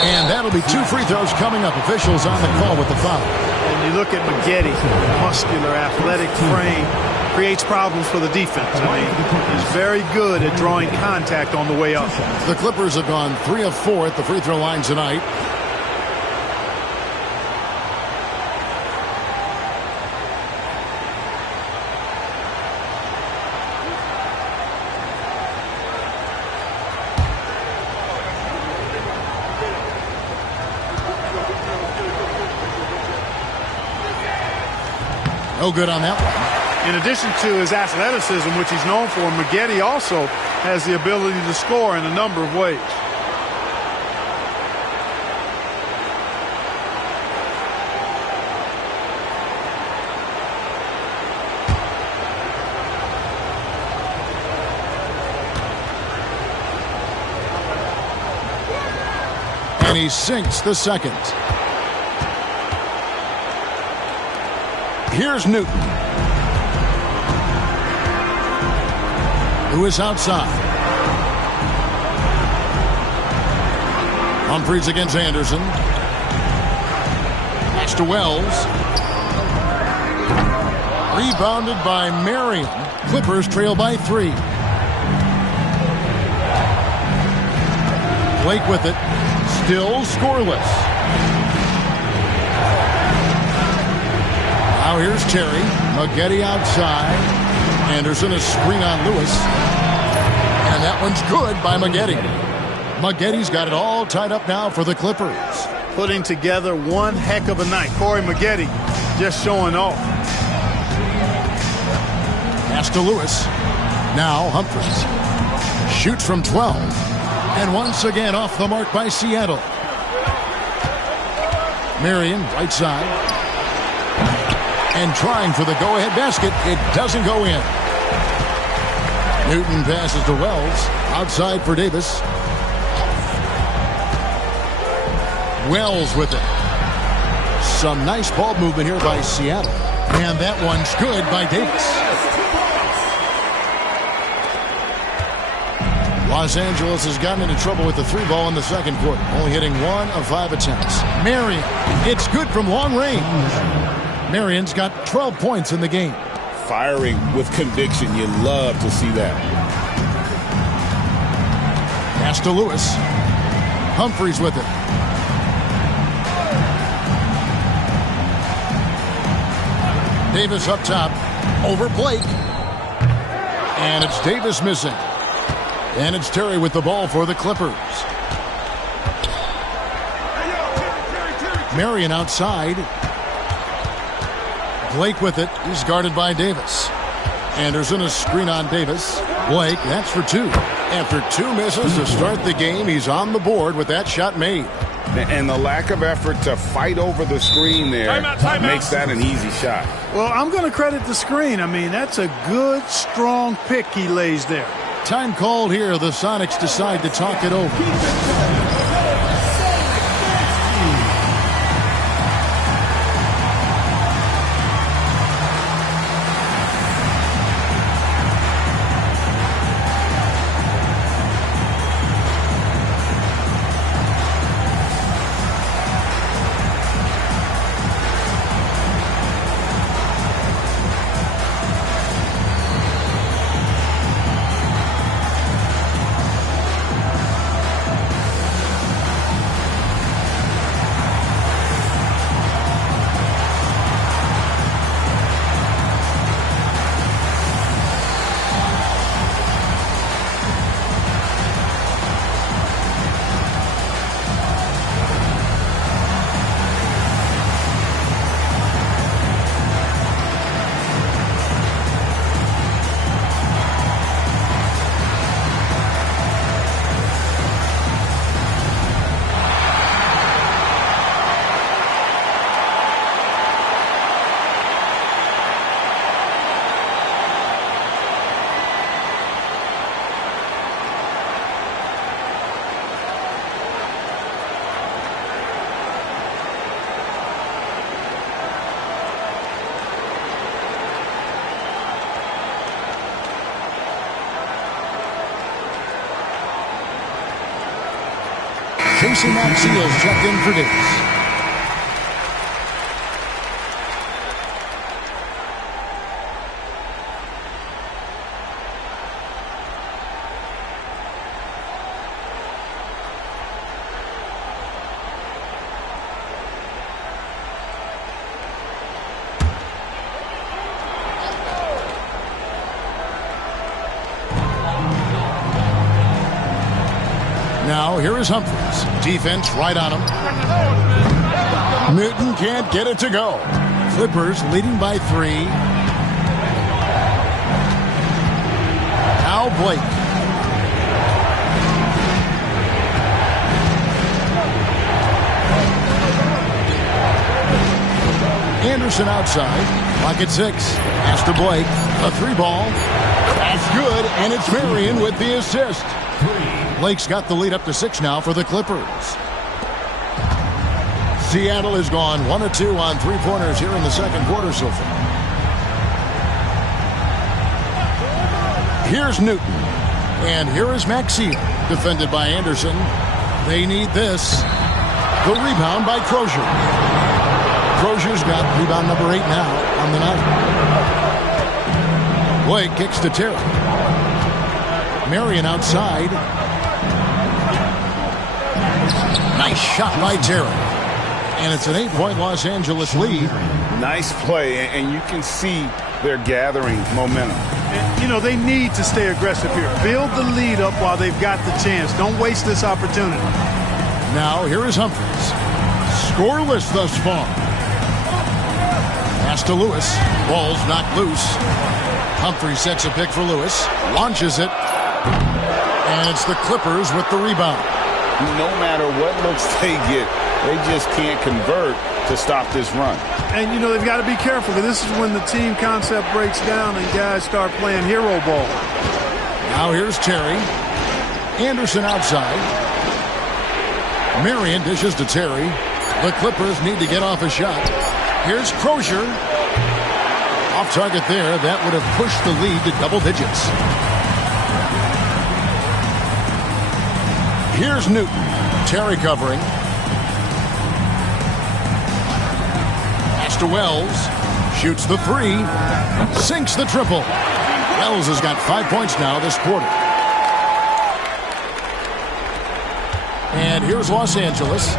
And that'll be 2 free throws coming up. Officials on the call with the foul. And you look at Maggette, muscular, athletic frame, creates problems for the defense. I mean, he's very good at drawing contact on the way up. The Clippers have gone 3 of 4 at the free throw line tonight. No good on that one. In addition to his athleticism, which he's known for, Maggette also has the ability to score in a number of ways. And he sinks the second. Here's Newton, who is outside. Humphries against Anderson. Pass to Wells. Rebounded by Marion. Clippers trail by 3. Blake with it. Still scoreless. Now here's Terry. Maggette outside. Anderson a screen on Lewis. And that one's good by Maggette. Maggette's got it all tied up now for the Clippers. Putting together one heck of a night. Corey Maggette just showing off. Pass to Lewis. Now Humphries. Shoots from 12. And once again off the mark by Seattle. Marion, right side. And trying for the go-ahead basket. It doesn't go in. Newton passes to Wells. Outside for Davis. Wells with it. Some nice ball movement here by Seattle. And that one's good by Davis. Los Angeles has gotten into trouble with the 3 ball in the second quarter. Only hitting 1 of 5 attempts. Marion. It's good from long range. Marion's got 12 points in the game. Firing with conviction. You love to see that. Pass to Lewis. Humphries with it. Davis up top. Over Blake. And it's Davis missing. And it's Terry with the ball for the Clippers. Marion outside. Blake with it. He's guarded by Davis. Anderson a screen on Davis. Blake, that's for 2. After 2 misses to start the game, he's on the board with that shot made. And the lack of effort to fight over the screen there makes that an easy shot. Well, I'm going to credit the screen. I mean, that's a good, strong pick he lays there. Time called here. The Sonics decide to talk it over. Casey Maxiell's checked in for Davis. Now, here is Humphries. Defense right on him. Newton can't get it to go. Clippers leading by 3. Now Blake. Anderson outside. Clock at 6. Pass to Blake. A 3-ball. That's good, and it's Marion with the assist. Blake's got the lead up to 6 now for the Clippers. Seattle has gone 1 of 2 on 3-pointers here in the second quarter so far. Here's Newton. And here is Maxiell, defended by Anderson. They need this. The rebound by Crozier. Crozier's got rebound number 8 now on the night. Blake kicks to Terry. Marion outside. Nice shot by Terry. And it's an 8-point Los Angeles lead. Nice play, and you can see they're gathering momentum. And, you know, they need to stay aggressive here. Build the lead up while they've got the chance. Don't waste this opportunity. Now, here is Humphries. Scoreless thus far. Pass to Lewis. Ball's knocked loose. Humphries sets a pick for Lewis. Launches it. And it's the Clippers with the rebound. No matter what looks they get, they just can't convert to stop this run. And, you know, they've got to be careful, because this is when the team concept breaks down and guys start playing hero ball. Now here's Terry. Anderson outside. Marion dishes to Terry. The Clippers need to get off a shot. Here's Crozier. Off target there. That would have pushed the lead to double digits. Here's Newton. Terry covering. Pass to Wells. Shoots the 3. Sinks the triple. Wells has got 5 points now this quarter. And here's Los Angeles.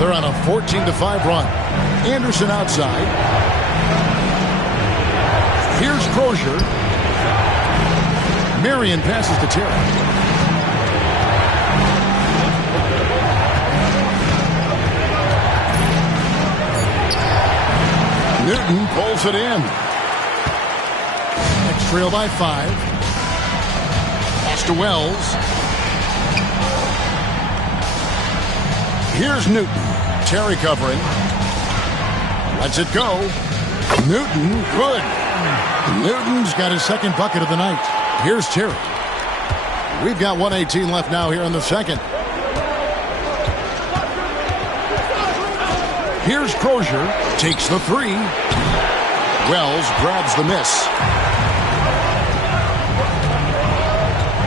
They're on a 14-5 run. Anderson outside. Here's Crozier. Marion passes to Terry. Newton pulls it in. Next trail by 5. Pass to Wells. Here's Newton. Terry covering. Lets it go. Newton, good. Newton's got his second bucket of the night. Here's Terry. We've got 1:18 left now here in the second. Here's Crozier. Takes the 3. Wells grabs the miss.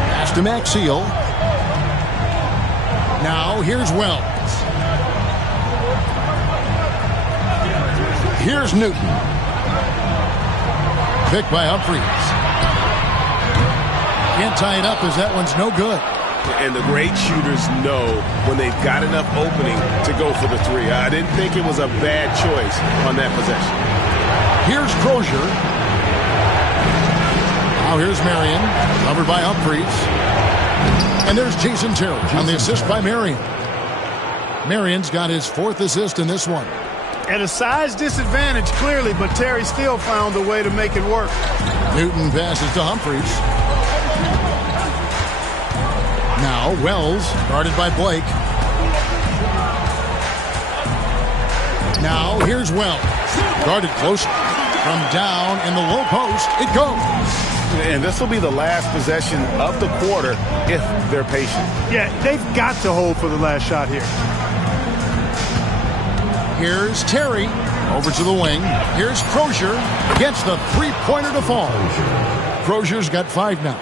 Pass to Maxiell. Now here's Wells. Here's Newton. Picked by Humphries. Can't tie it up as that one's no good. And the great shooters know when they've got enough opening to go for the 3. I didn't think it was a bad choice on that possession. Here's Crozier. Now here's Marion, covered by Humphries. And there's Jason Terry on the assist by Marion. Marion's got his 4th assist in this one. At a size disadvantage, clearly, but Terry still found a way to make it work. Newton passes to Humphries. Now Wells, guarded by Blake. Now here's Wells, guarded closer. From down in the low post, it goes. And this will be the last possession of the quarter if they're patient. Yeah, they've got to hold for the last shot here. Here's Terry, over to the wing. Here's Crozier, gets the 3-pointer to fall. Crozier's got 5 now.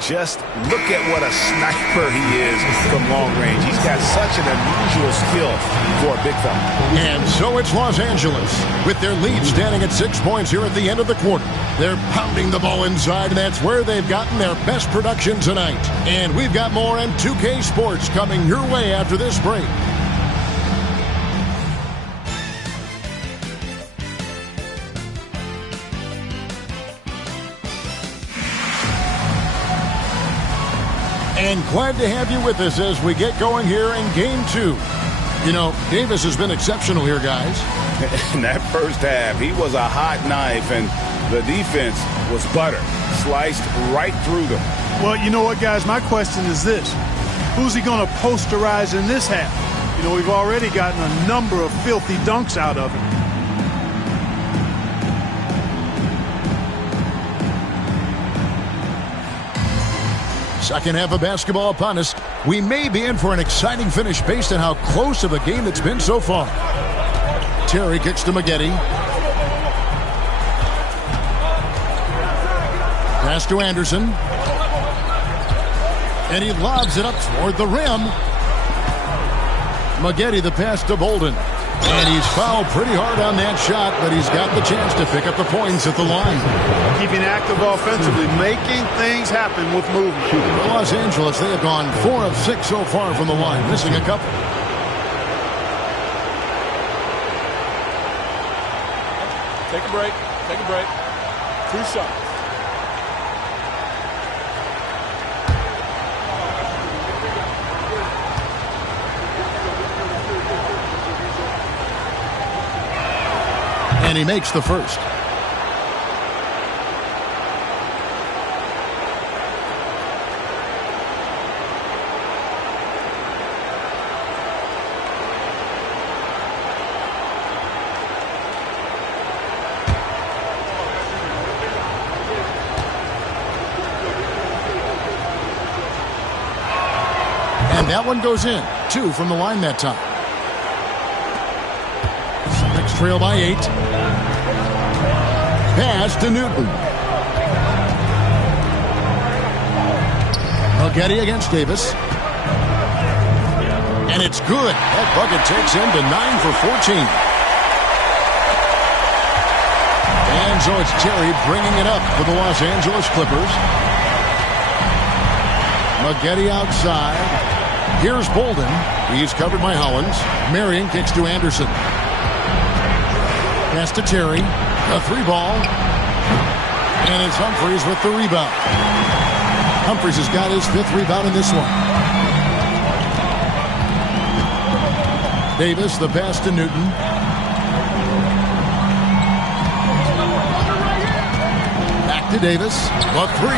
Just look at what a sniper he is from long range. He's got such an unusual skill for a big fella. And so it's Los Angeles with their lead standing at 6 points here at the end of the quarter. They're pounding the ball inside, and that's where they've gotten their best production tonight. And we've got more M2K Sports coming your way after this break. And glad to have you with us as we get going here in Game 2. You know, Davis has been exceptional here, guys. In that first half, he was a hot knife, and the defense was butter. Sliced right through them. Well, you know what, guys? My question is this. Who's he going to posterize in this half? You know, we've already gotten a number of filthy dunks out of him. Second half of basketball upon us. We may be in for an exciting finish based on how close of a game it's been so far. Terry kicks to Maggette. Pass to Anderson. And he lobs it up toward the rim. Maggette the pass to Bolden. And he's fouled pretty hard on that shot, but he's got the chance to pick up the points at the line. Keeping active offensively, making things happen with movement. Los Angeles, they have gone 4 of 6 so far from the line, missing a couple. Take a break. Take a break. 2 shots. And he makes the first. And that one goes in. 2 from the line that time. Sonics trail by 8. Pass to Newton. Maggette against Davis. And it's good. That bucket takes him to 9 for 14. And so it's Terry bringing it up for the Los Angeles Clippers. Maggette outside. Here's Bolden. He's covered by Hollins. Marion kicks to Anderson. Pass to Terry. A 3-ball. And it's Humphries with the rebound. Humphries has got his 5th rebound in this one. Davis, the pass to Newton. Back to Davis. A 3.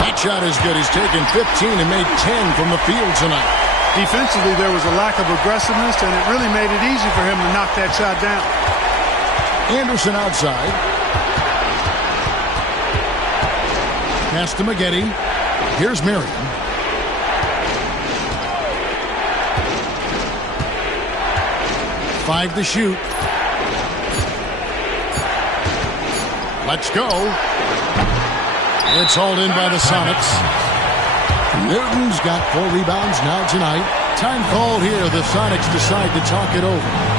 That shot is good. He's taken 15 and made 10 from the field tonight. Defensively, there was a lack of aggressiveness, and it really made it easy for him to knock that shot down. Anderson outside. Pass to Maggette. Here's Marion. Five to shoot. Let's go. It's hauled in by the Sonics. Newton's got 4 rebounds now tonight. Time called here. The Sonics decide to talk it over.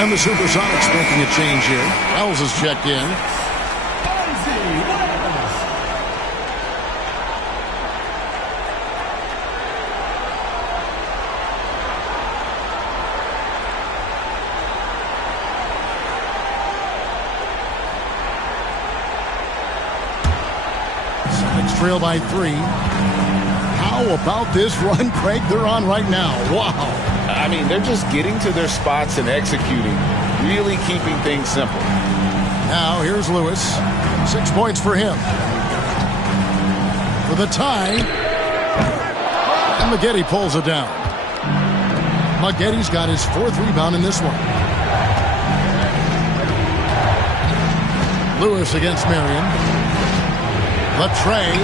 And the Supersonics making a change here. Wells has checked in. Sonics trail by 3. How about this run, Craig, they're on right now? Wow. I mean, they're just getting to their spots and executing, really keeping things simple. Now, here's Lewis. 6 points for him. For the tie. And Maggette pulls it down. Maggette's got his 4th rebound in this one. Lewis against Marion. Latre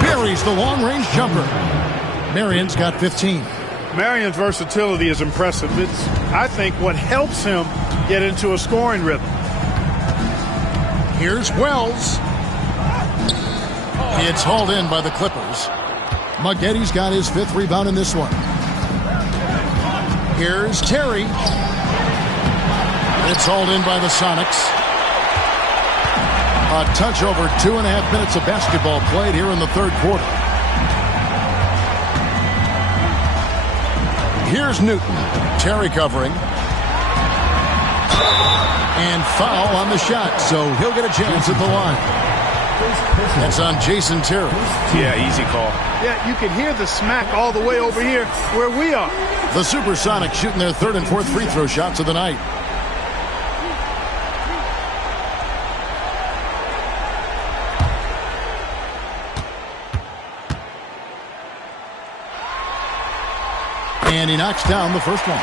buries the long-range jumper. Marion's got 15. Marion's versatility is impressive. It's, I think, what helps him get into a scoring rhythm. Here's Wells. It's hauled in by the Clippers. Maggette's got his 5th rebound in this one. Here's Terry. It's hauled in by the Sonics. A touch over 2.5 minutes of basketball played here in the 3rd quarter. Here's Newton. Terry covering. And foul on the shot, so he'll get a chance at the line. That's on Jason Terry. Yeah, easy call. Yeah, you can hear the smack all the way over here where we are. The Supersonics shooting their 3rd and 4th free throw shots of the night. And he knocks down the first one.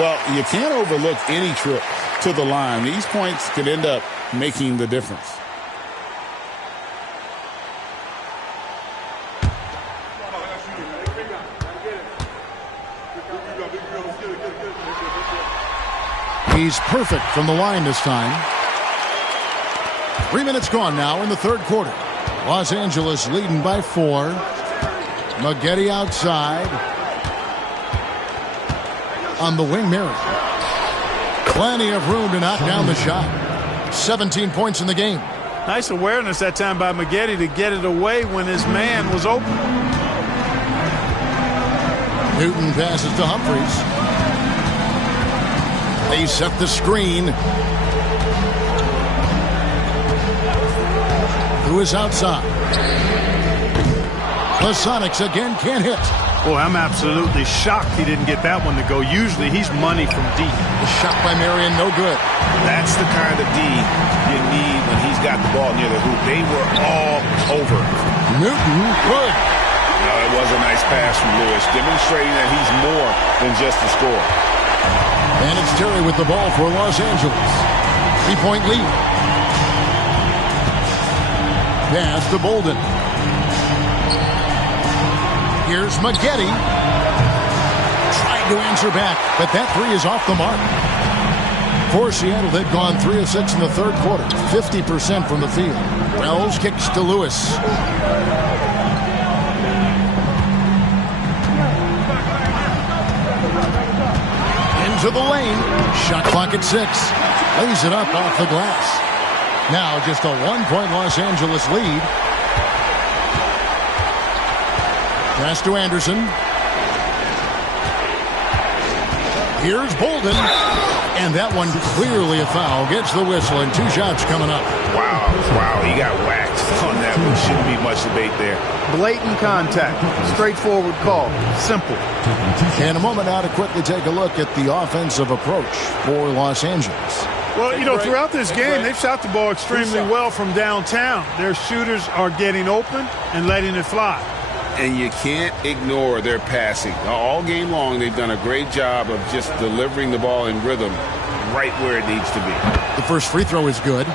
Well, you can't overlook any trip to the line. These points could end up making the difference. He's perfect from the line this time. 3 minutes gone now in the 3rd quarter. Los Angeles leading by 4. Maggette outside. On the wing, Marion. Plenty of room to knock down the shot. 17 points in the game. Nice awareness that time by Maggette to get it away when his man was open. Newton passes to Humphries. They set the screen. Who is outside? The Sonics again can't hit. Boy, I'm absolutely shocked he didn't get that one to go. Usually he's money from deep. The shot by Marion, no good. That's the kind of D you need when he's got the ball near the hoop. They were all over. Newton, good. No, it was a nice pass from Lewis, demonstrating that he's more than just a scorer. And it's Terry with the ball for Los Angeles. 3-point lead. Pass to Bolden. Here's Maggette. Trying to answer back, but that 3 is off the mark. For Seattle, they've gone 3 of 6 in the 3rd quarter. 50% from the field. Wells kicks to Lewis. Into the lane. Shot clock at 6. Lays it up off the glass. Now just a 1-point Los Angeles lead. Pass to Anderson. Here's Bolden. And that one clearly a foul. Gets the whistle and 2 shots coming up. Wow, he got whacked on that one. Shouldn't be much debate there. Blatant contact. Straightforward call. Simple. In a moment now to quickly take a look at the offensive approach for Los Angeles. Well, you know, throughout this game, they've shot the ball extremely well from downtown. Their shooters are getting open and letting it fly. And you can't ignore their passing. All game long, they've done a great job of just delivering the ball in rhythm right where it needs to be. The first free throw is good.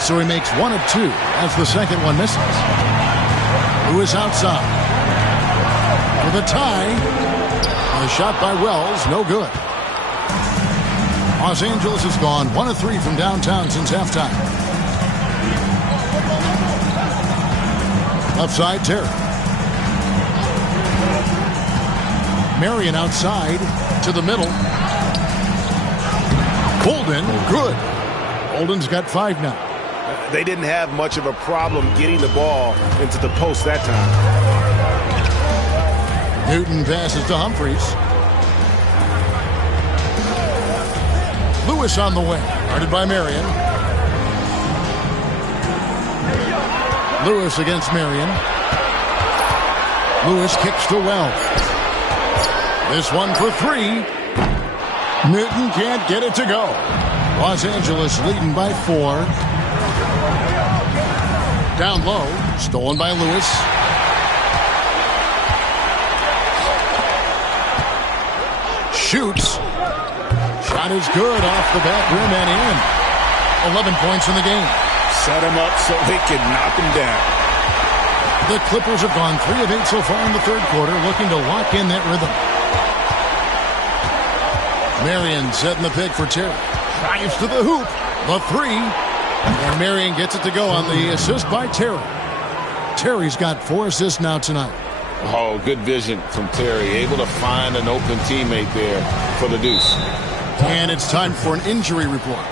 So he makes 1 of 2 as the second one misses. Lewis outside. For the tie. A shot by Wells, no good. Los Angeles has gone 1 of 3 from downtown since halftime. Left side, Terry. Marion outside to the middle. Bolden, good. Bolden's got 5 now. They didn't have much of a problem getting the ball into the post that time. Newton passes to Humphries. Lewis on the wing, guarded by Marion. Lewis against Marion. Lewis kicks to Wells. This one for 3. Newton can't get it to go. Los Angeles leading by 4. Down low, stolen by Lewis. Shoots. Shot is good off the back rim and in. 11 points in the game. Set him up so they can knock him down. The Clippers have gone 3 of 8 so far in the third quarter, looking to lock in that rhythm. Marion setting the pick for Terry. Drives to the hoop. The 3. And Marion gets it to go on the assist by Terry. Terry's got 4 assists now tonight. Oh, good vision from Terry. Able to find an open teammate there for the deuce. And it's time for an injury report.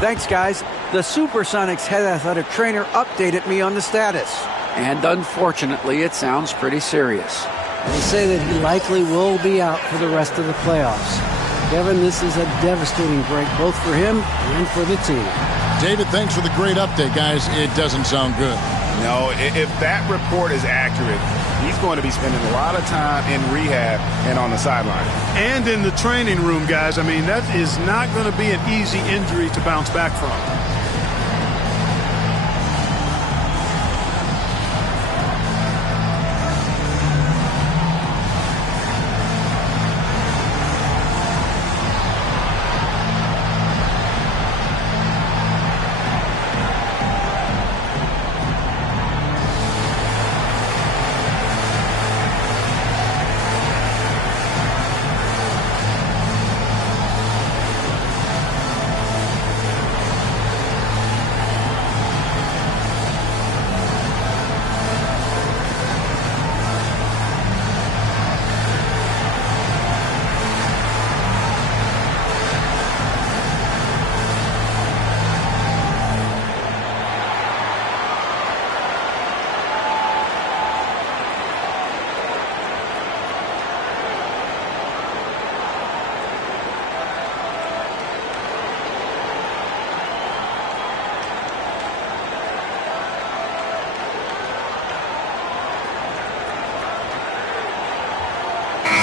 Thanks, guys. The Supersonics head athletic trainer updated me on the status. And unfortunately, it sounds pretty serious. They say that he likely will be out for the rest of the playoffs. Kevin, this is a devastating break, both for him and for the team. David, thanks for the great update, guys. It doesn't sound good. No, if that report is accurate, he's going to be spending a lot of time in rehab and on the sideline. And in the training room, guys. I mean, that is not going to be an easy injury to bounce back from.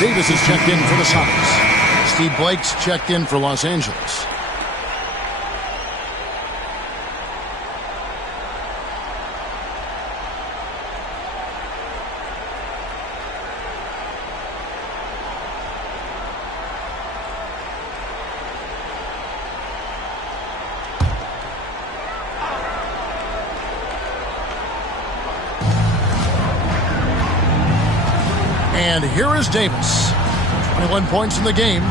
Davis is checked in for the Sonics. Steve Blake's checked in for Los Angeles. And here is Davis. 21 points in the game.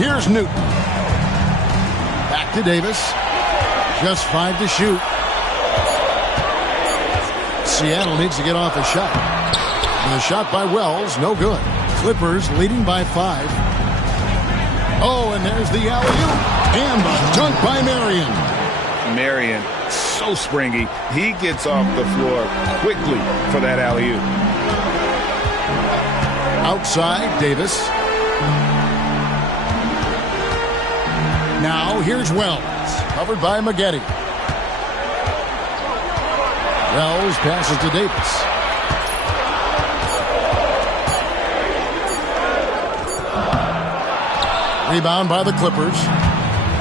Here's Newton. Back to Davis. Just 5 to shoot. Seattle needs to get off a shot. The shot by Wells, no good. Clippers leading by 5. Oh, and there's the alley-oop. And the dunk by Marion. Marion, so springy. He gets off the floor quickly for that alley-oop. Outside, Davis. Now, here's Wells. Covered by Maggette. Wells passes to Davis. Rebound by the Clippers.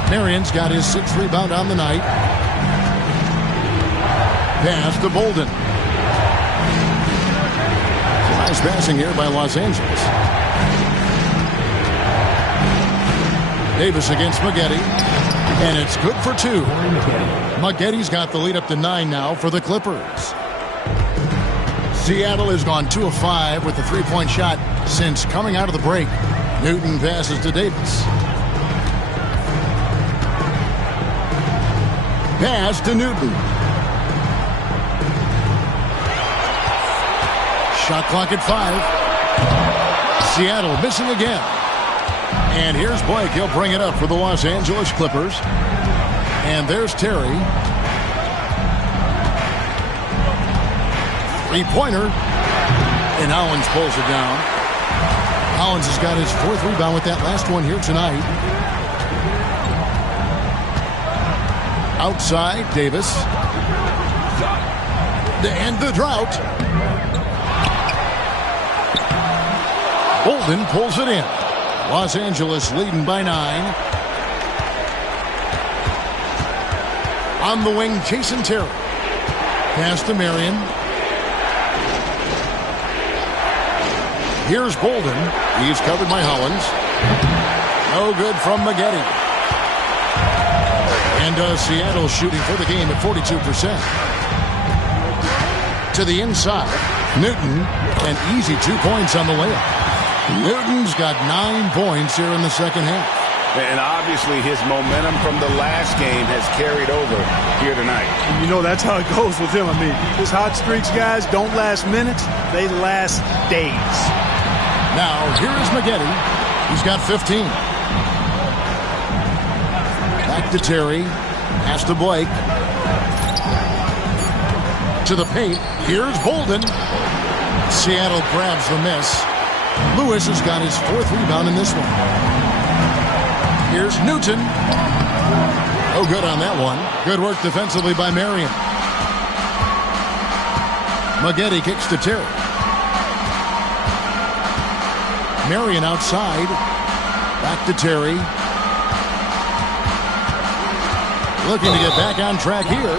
Marion's got his 6th rebound on the night. Pass to Bolden. Nice passing here by Los Angeles. Davis against Maggette. And it's good for 2. Maggotti's got the lead up to 9 now for the Clippers. Seattle has gone 2 of 5 with the three-point shot since coming out of the break. Newton passes to Davis. Pass to Newton. Shot clock at 5. Seattle missing again. And here's Blake. He'll bring it up for the Los Angeles Clippers. And there's Terry. Three-pointer. And Hollins pulls it down. Hollins has got his 4th rebound with that last one here tonight. Outside, Davis. To end the drought. Bolden pulls it in. Los Angeles leading by 9. On the wing, Jason Terry. Pass to Marion. Here's Bolden. He's covered by Hollins. No good from Maggotti. And Seattle shooting for the game at 42%. To the inside. Newton, an easy 2 points on the layup. Newton's got 9 points here in the second half. And obviously his momentum from the last game has carried over here tonight. You know, that's how it goes with him. I mean, his hot streaks, guys, don't last minutes. They last days. Now, here is Maggotti. He's got 15. Back to Terry. Pass to Blake. To the paint. Here's Bolden. Seattle grabs the miss. Lewis has got his 4th rebound in this one. Here's Newton. No good on that one. Good work defensively by Marion. Maggotti kicks to Terry. Marion outside. Back to Terry. Looking to get back on track here.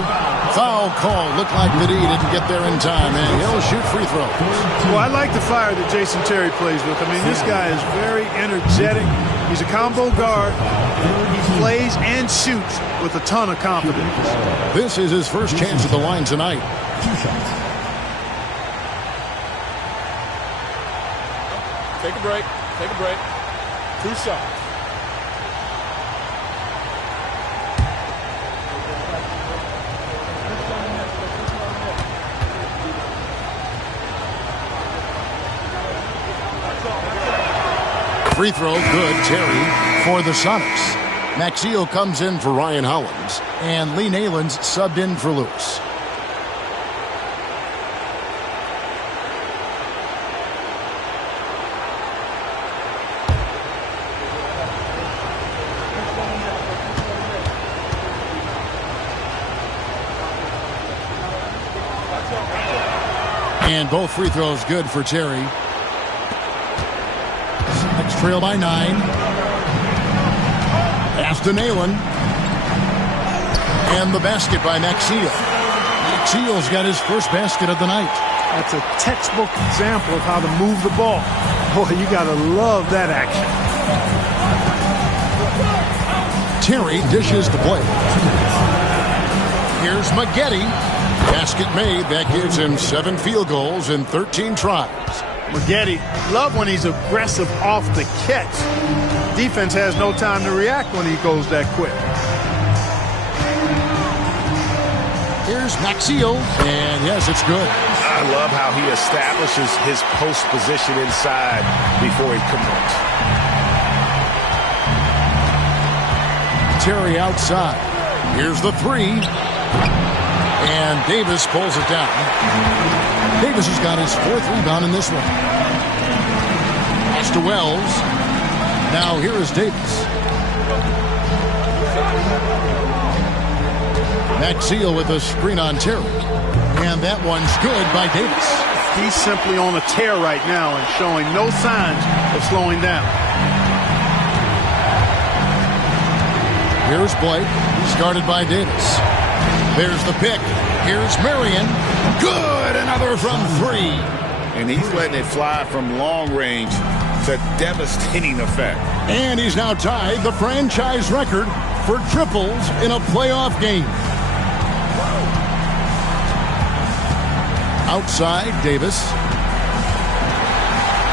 Foul call. Looked like that he didn't get there in time, and he'll shoot free throws. Well, I like the fire that Jason Terry plays with. I mean, this guy is very energetic. He's a combo guard. He plays and shoots with a ton of confidence. This is his first chance at the line tonight. 2 shots. Take a break. Take a break. 2 shots. Free throw, good, Terry, for the Sonics. Maxiel comes in for Ryan Hollins, and Lee Nalon's subbed in for Lewis. And both free throws good for Terry. Next trail by 9. Pass to Nalon. And the basket by Maxiel. Maxiel's got his first basket of the night. That's a textbook example of how to move the ball. Boy, you got to love that action. Terry dishes to Blake. Here's Maggotti. Basket made. That gives him 7 field goals in 13 tries. Maggotti, love when he's aggressive off the catch. Defense has no time to react when he goes that quick. Here's Maxiel, and yes, it's good. I love how he establishes his post position inside before he commits. Terry outside. Here's the 3. And Davis pulls it down. Davis has got his 4th rebound in this one. Pass to Wells. Now here is Davis. Maxiel with a screen on Terry. And that one's good by Davis. He's simply on a tear right now and showing no signs of slowing down. Here's Blake. He's guarded by Davis. There's the pick. Here's Marion. Good. Another from 3. And he's letting it fly from long range. It's a devastating effect. And he's now tied the franchise record for triples in a playoff game. Outside, Davis.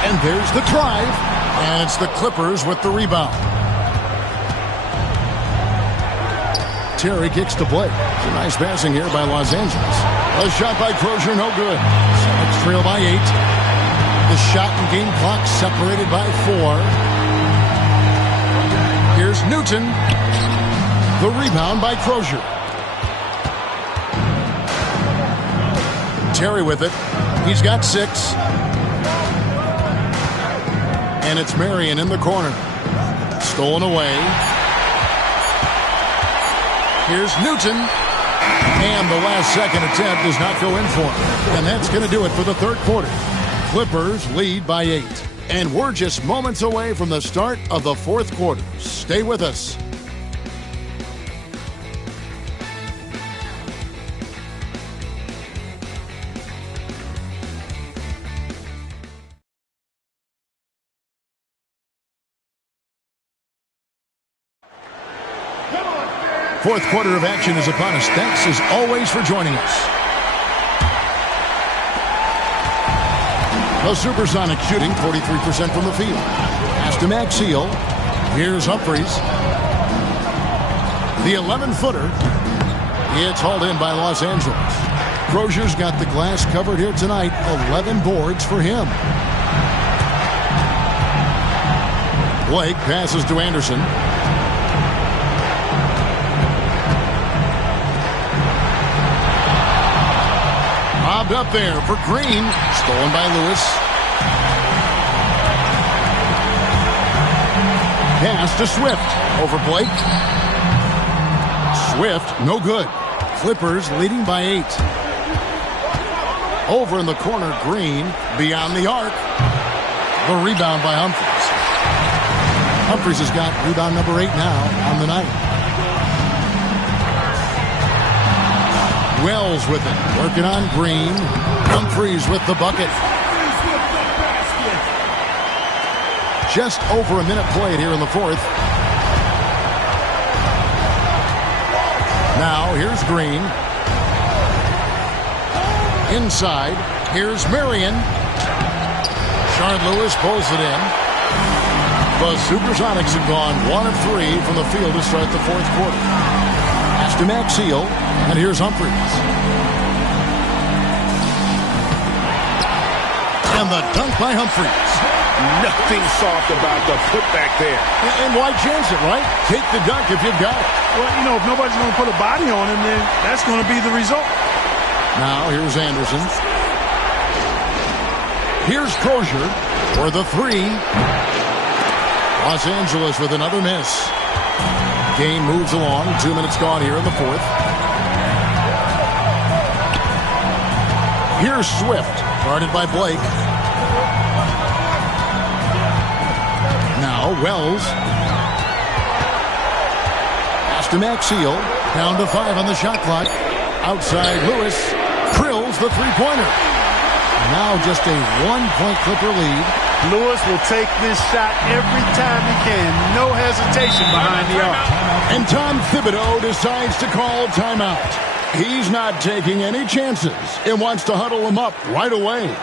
And there's the drive. And it's the Clippers with the rebound. Terry kicks to Blake. Nice passing here by Los Angeles. A shot by Crozier, no good. Celtics trail by 8. The shot and game clock separated by 4. Here's Newton. The rebound by Crozier. Terry with it. He's got 6. And it's Marion in the corner. Stolen away. Here's Newton. And the last second attempt does not go in for him. And that's going to do it for the third quarter. Clippers lead by 8. And we're just moments away from the start of the fourth quarter. Stay with us. Fourth quarter of action is upon us. Thanks as always for joining us. The Supersonic shooting 43% from the field. Pass to Maxiell. Here's Humphries. The 11-footer. It's hauled in by Los Angeles. Crozier's got the glass covered here tonight. 11 boards for him. Blake passes to Anderson. Bobbed up there for Green. Stolen by Lewis. Pass to Swift. Over Blake. Swift, no good. Clippers leading by 8. Over in the corner, Green. Beyond the arc. The rebound by Humphries. Humphries has got rebound number 8 now on the night. Wells with it. Working on Green. Humphries with the bucket. Just over a minute played here in the fourth. Now here's Green. Inside. Here's Marion. Shard Lewis pulls it in. The Supersonics have gone 1 of 3 from the field to start the fourth quarter. Pass to Maxiell. And here's Humphries. And the dunk by Humphries. Nothing soft about the putback there. And why chance it, right? Take the dunk if you've got it. Well, you know, if nobody's going to put a body on him, then that's going to be the result. Now here's Anderson. Here's Crozier for the 3. Los Angeles with another miss. Game moves along. 2 minutes gone here in the fourth. Here's Swift, guarded by Blake. Now Wells. Pass to Maxiell. Down to 5 on the shot clock. Outside Lewis. Drills the three-pointer. Now just a 1-point Clipper lead. Lewis will take this shot every time he can. No hesitation behind the arc. And Tom Thibodeau decides to call timeout. He's not taking any chances and wants to huddle him up right away.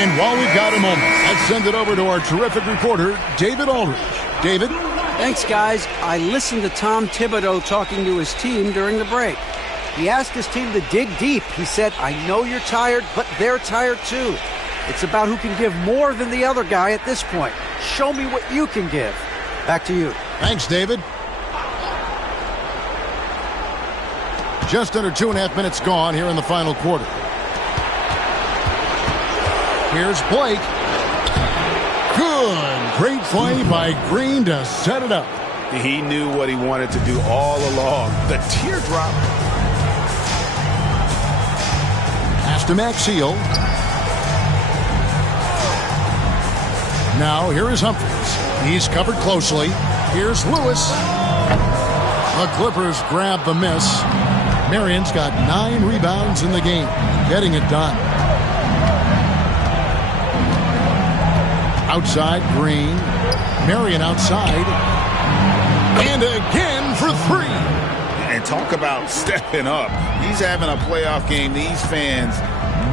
And while we've got a moment, let's send it over to our terrific reporter, David Aldridge. David? Thanks, guys. I listened to Tom Thibodeau talking to his team during the break. He asked his team to dig deep. He said, I know you're tired, but they're tired too. It's about who can give more than the other guy at this point. Show me what you can give. Back to you. Thanks, David. Just under 2.5 minutes gone here in the final quarter. Here's Blake. Good. Great play by Green to set it up. He knew what he wanted to do all along. The teardrop. Pass to Maxiell. Now here is Humphries. He's covered closely. Here's Lewis. The Clippers grab the miss. Marion's got 9 rebounds in the game, getting it done. Outside, Green. Marion outside. And again for 3. And talk about stepping up. He's having a playoff game these fans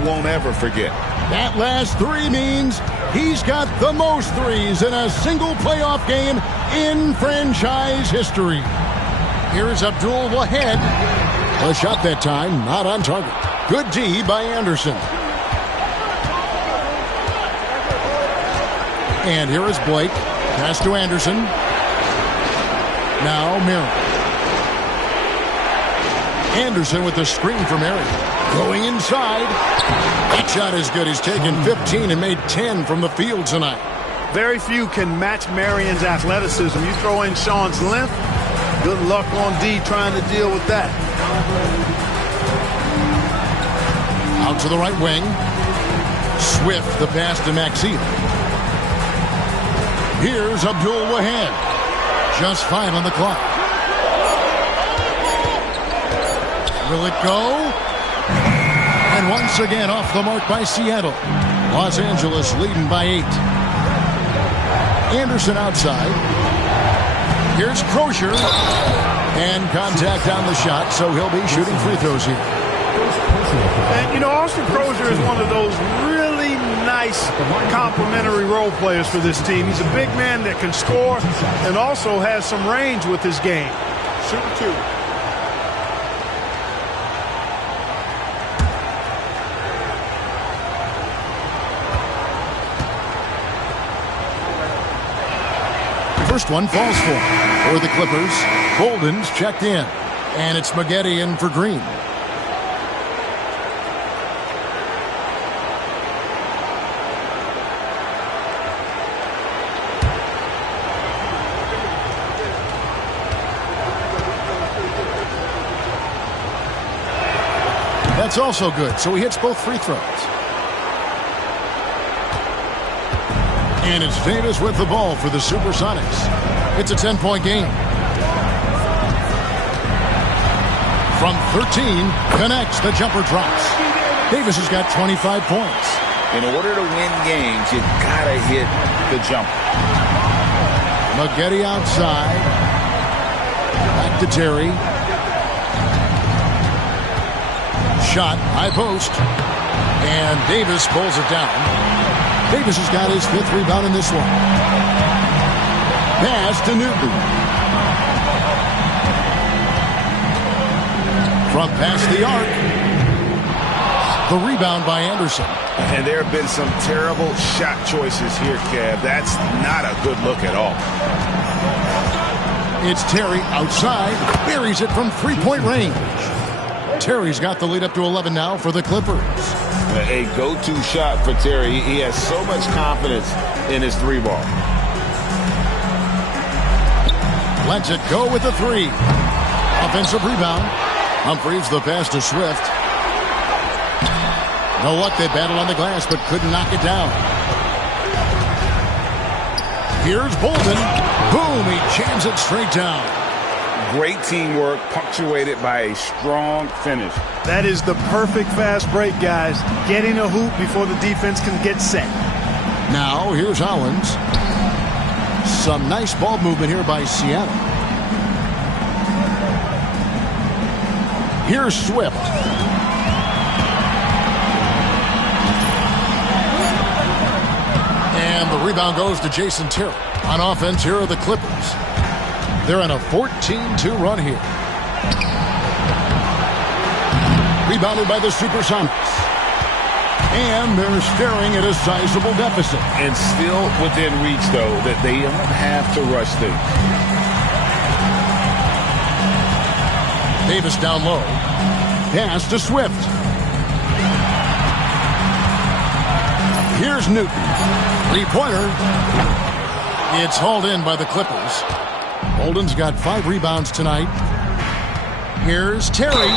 won't ever forget. That last 3 means he's got the most threes in a single playoff game in franchise history. Here's Abdul Wahed. A shot that time, not on target. Good D by Anderson. And here is Blake. Pass to Anderson. Now Marion. Anderson with the screen for Marion. Going inside. That shot is good. He's taken 15 and made 10 from the field tonight. Very few can match Marion's athleticism. You throw in Sean's length, good luck on D trying to deal with that. Out to the right wing. Swift the pass to Maxiell. Here's Abdul Wahed. Just 5 on the clock. Will it go? And once again off the mark by Seattle. Los Angeles leading by 8. Anderson outside. Here's Crozier. And contact on the shot, so he'll be shooting free throws here. And, you know, Austin Crozier is one of those really nice complementary role players for this team. He's a big man that can score and also has some range with his game. Shooting 2. First one falls for the Clippers. Bolden's checked in. And it's Maggette in for Green. That's also good, so he hits both free throws. And it's Davis with the ball for the Supersonics. It's a 10-point game. From 13, connects, the jumper drops. Davis has got 25 points. In order to win games, you gotta hit the jumper. Maggette outside. Back to Terry. Shot, high post. And Davis pulls it down. Davis has got his 5th rebound in this one. Pass to Newton. From past the arc. The rebound by Anderson. And there have been some terrible shot choices here, Kev. That's not a good look at all. It's Terry outside. Buries it from 3-point range. Terry's got the lead up to 11 now for the Clippers. A go-to shot for Terry. He has so much confidence in his 3-ball. Lets it go with the 3. Offensive rebound. Humphries the pass to Swift. No luck, they battled on the glass but couldn't knock it down. Here's Bolden. Boom, he jams it straight down. Great teamwork punctuated by a strong finish. That is the perfect fast break, guys. Getting a hoop before the defense can get set. Now, here's Hollins. Some nice ball movement here by Seattle. Here's Swift. And the rebound goes to Jason Terry. On offense, here are the Clippers. They're on a 14-2 run here. Rebounded by the Supersonics. And they're staring at a sizable deficit. And still within reach, though, that they don't have to rush things. Davis down low. Pass to Swift. Here's Newton. Three-pointer. It's hauled in by the Clippers. Bolden's got 5 rebounds tonight. Here's Terry.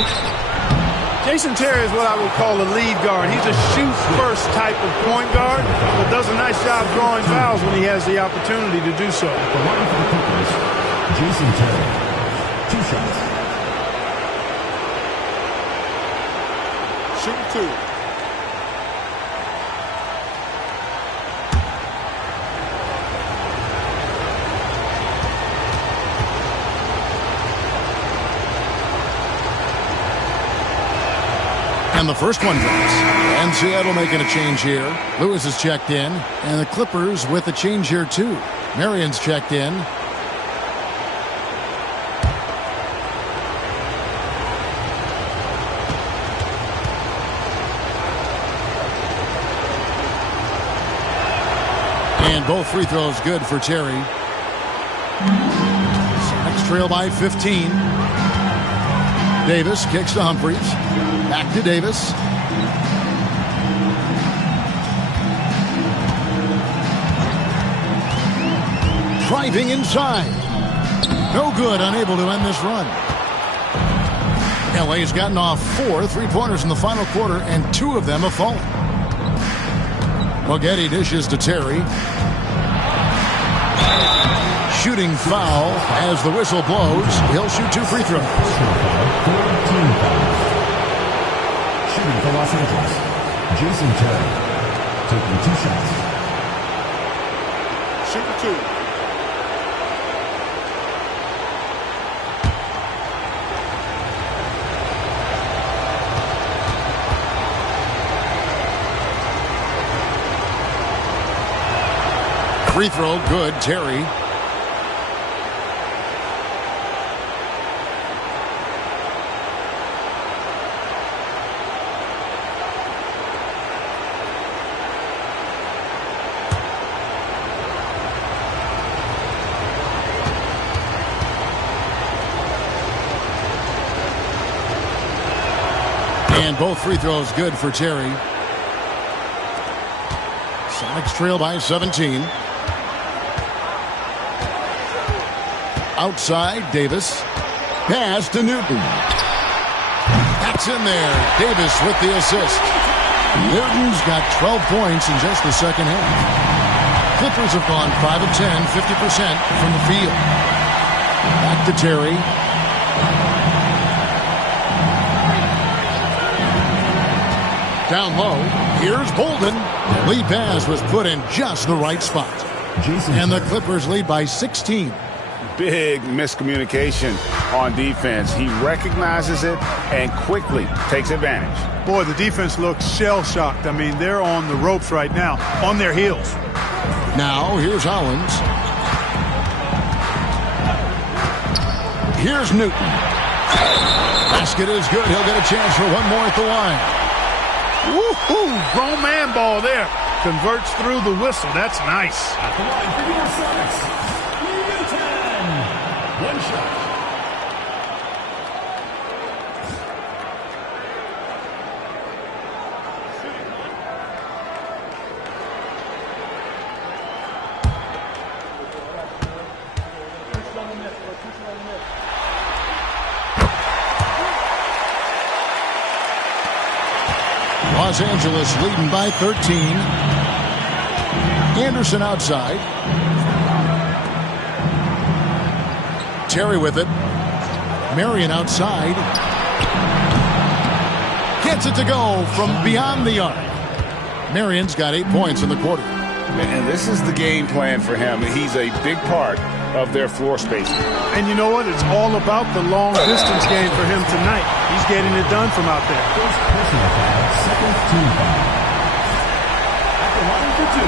Jason Terry is what I would call a lead guard. He's a shoot-first type of point guard, but does a nice job drawing fouls when he has the opportunity to do so. The line for the Clippers, Jason Terry. 2 shots. Shoot 2. And the first one drops. And Seattle making a change here. Lewis is checked in. And the Clippers with a change here, too. Marion's checked in. And both free throws good for Terry. Sonics trail by 15. Davis kicks to Humphries. Back to Davis. Driving inside. No good, unable to end this run. LA's gotten off 4 three-pointers in the final quarter, and 2 of them have fallen. Moghetti dishes to Terry. Shooting foul as the whistle blows. He'll shoot 2 free throws. Shooting for Los Angeles, Jason Terry, taking 2 shots. Shoot 2. Free throw, good, Terry. And both free throws good for Terry. Sonics trail by 17. Outside, Davis. Pass to Newton. That's in there. Davis with the assist. Newton's got 12 points in just the second half. Clippers have gone 5 of 10, 50% from the field. Back to Terry. Down low, here's Bolden. Lead pass was put in just the right spot. And the Clippers lead by 16. Big miscommunication on defense. He recognizes it and quickly takes advantage. Boy, the defense looks shell-shocked. I mean, they're on the ropes right now, on their heels. Now, here's Hollins. Here's Newton. Basket is good. He'll get a chance for one more at the line. Woohoo! Grown man ball there. Converts through the whistle. That's nice. At the line for your Sonics, Newton. 1 shot. Los Angeles leading by 13. Anderson outside. Terry with it. Marion outside. Gets it to go from beyond the arc. Marion's got 8 points in the quarter. And this is the game plan for him. He's a big part of their floor spacing. And you know what? It's all about the long distance game for him tonight. He's getting it done from out there. First personal foul, second team foul. At the line for 2,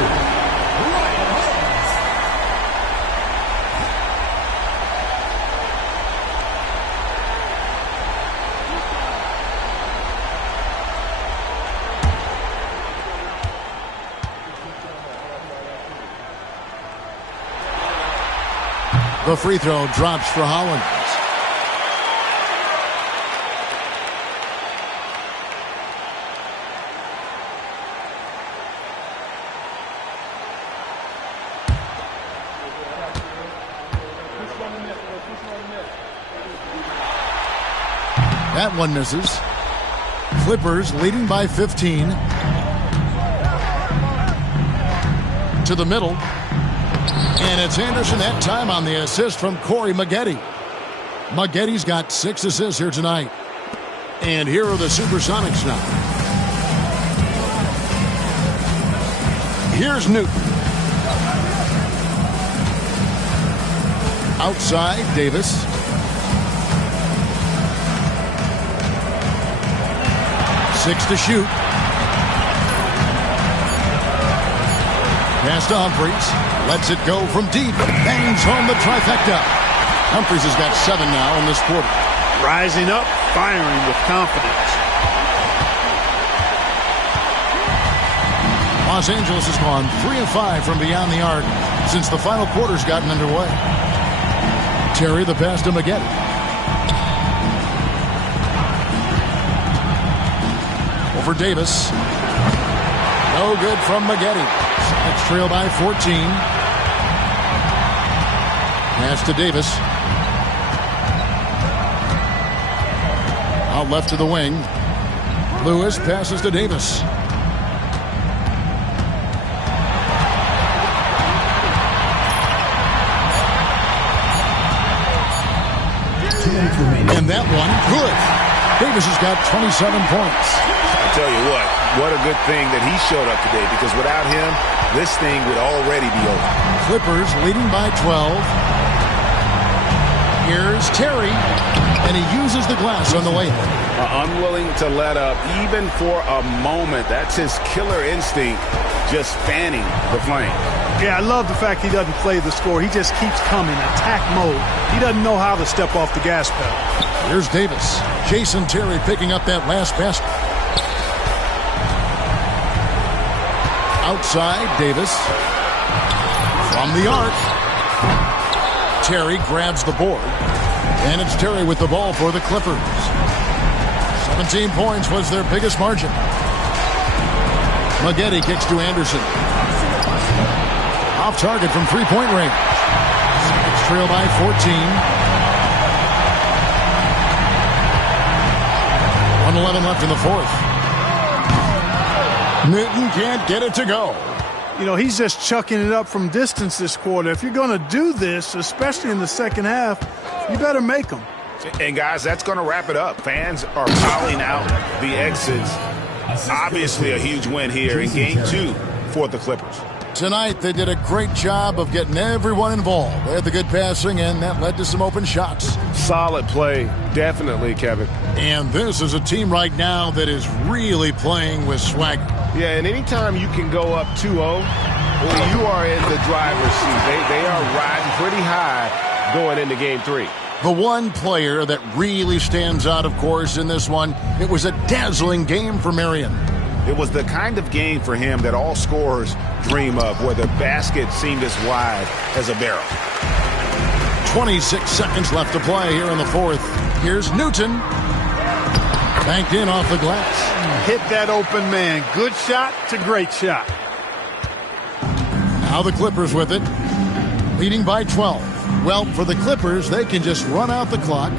The free throw drops for Hollins. That one misses. Clippers leading by 15. To the middle. And it's Anderson that time on the assist from Corey Maggette. Maggetti's got 6 assists here tonight. And here are the Supersonics now. Here's Newton. Outside, Davis. Six to shoot. Pass to Humphries. Lets it go from deep. Bangs home the trifecta. Humphries has got 7 now in this quarter. Rising up, firing with confidence. Los Angeles has gone 3 of 5 from beyond the arc since the final quarter's gotten underway. Terry the pass to Maggette. Over Davis. No good from Maggette. It's trailed by 14. Pass to Davis. Out left to the wing. Lewis passes to Davis. And that one, good. Davis has got 27 points. I tell you what a good thing that he showed up today, because without him, this thing would already be over. Clippers leading by 12. Here's Terry, and he uses the glass on the way. Unwilling to let up even for a moment. That's his killer instinct, just fanning the flame. Yeah, I love the fact he doesn't play the score. He just keeps coming, attack mode. He doesn't know how to step off the gas pedal. Here's Davis. Jason Terry picking up that last basket. Outside, Davis. From the arc. Terry grabs the board. And it's Terry with the ball for the Clippers. 17 points was their biggest margin. Maggette kicks to Anderson. Off target from three-point range. It's trailed by 14. 1:11 left in the fourth. Newton can't get it to go. You know, he's just chucking it up from distance this quarter. If you're going to do this, especially in the second half, you better make them. And, guys, that's going to wrap it up. Fans are piling out the exits. Obviously a huge win here in Game 2 for the Clippers. Tonight, they did a great job of getting everyone involved. They had the good passing, and that led to some open shots. Solid play, definitely, Kevin. And this is a team right now that is really playing with swagger. Yeah, and anytime you can go up 2-0, well, you are in the driver's seat. They are riding pretty high going into Game 3. The one player that really stands out, of course, in this one, it was a dazzling game for Marion. It was the kind of game for him that all scorers dream of, where the basket seemed as wide as a barrel. 26 seconds left to play here in the fourth. Here's Newton. Banked in off the glass. Hit that open man. Good shot to great shot. Now the Clippers with it. Leading by 12. Well, for the Clippers, they can just run out the clock.